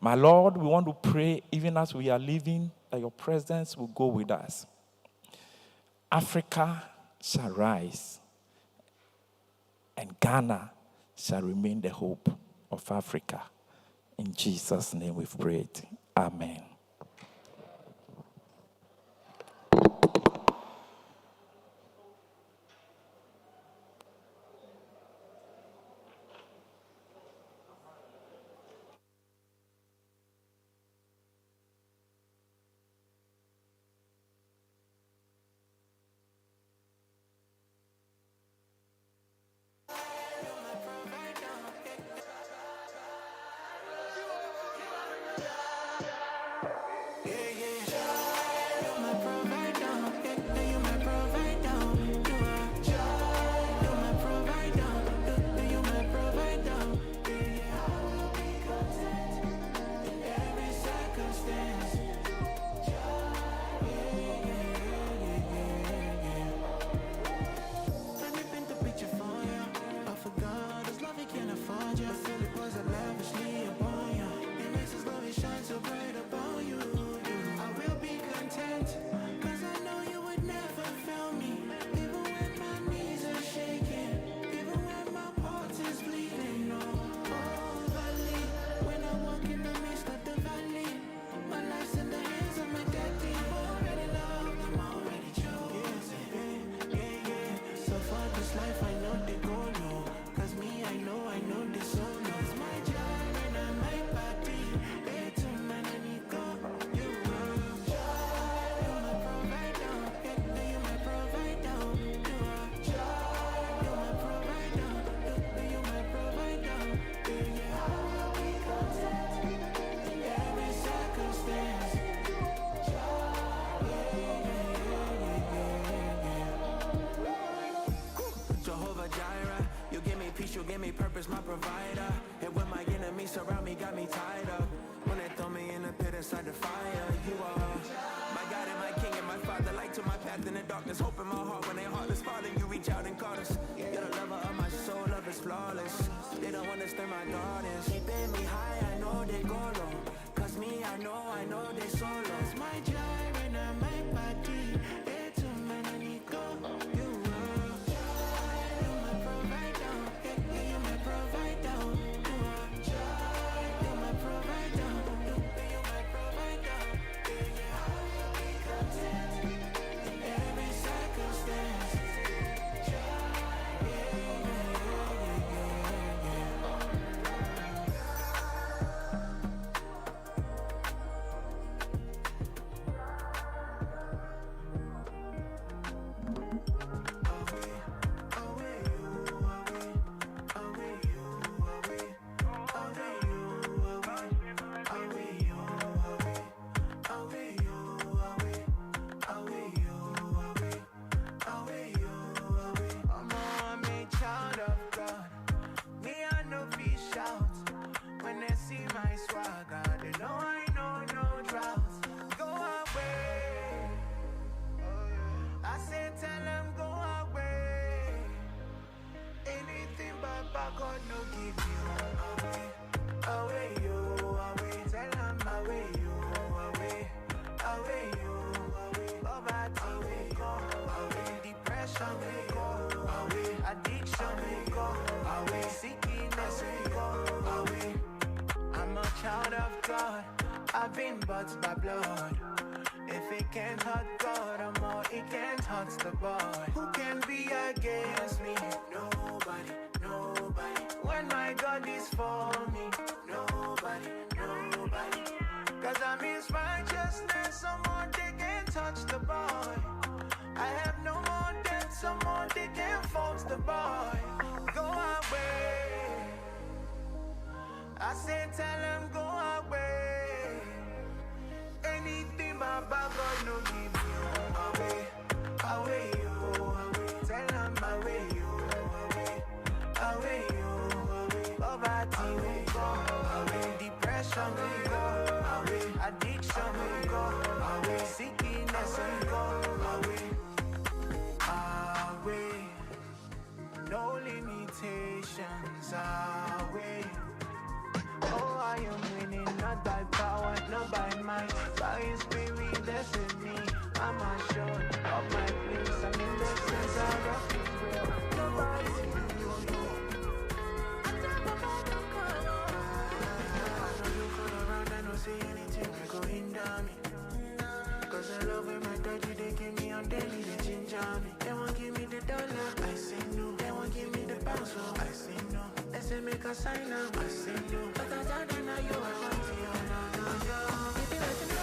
My Lord, we want to pray, even as we are leaving, that your presence will go with us. Africa shall rise, and Ghana shall remain the hope of Africa. In Jesus' name we've prayed. Amen. You give me purpose, my provider. And when my enemies surround me, got me tied up. When they throw me in the pit inside the fire, you are my God and my King and my Father. Light to my path in the darkness, hope in my heart when they heartless falling. You reach out and caught us. You're the lover of my soul, love is flawless. They don't understand my gardens. Keeping me high, I know they go low. Cause me, I know they so low. It's my gyre and I make my key. It's a man and he go. You God no give you away you, away. Tell them away you, away, away you, poverty away, go away, depression away, go away, addiction away, go away, sickness away, go away. I'm a child of God, I've been bought by blood. If it can't hurt God, it can't hurt the boy. Who can be against me? Nobody. When my God is for me, nobody. Cause I'm his righteousness, someone they can't touch the boy. I have no more debt, someone they can't fault the boy. Go away. I say tell him go away. no limitations away. Oh, I am winning, not by power, not by might, by His Spirit that's in me. I'm assured of my place. I'm in the center of His will. Nobody I know you come around, I don't see anything that go hinder me. Cause I love when my daddy, they give me on daily, they ginger me. They won't give me the dollar, I say no. They won't give me the pounds, I say no. They say make a sign up, I say no. But I don't know you, I want you, no. If you want to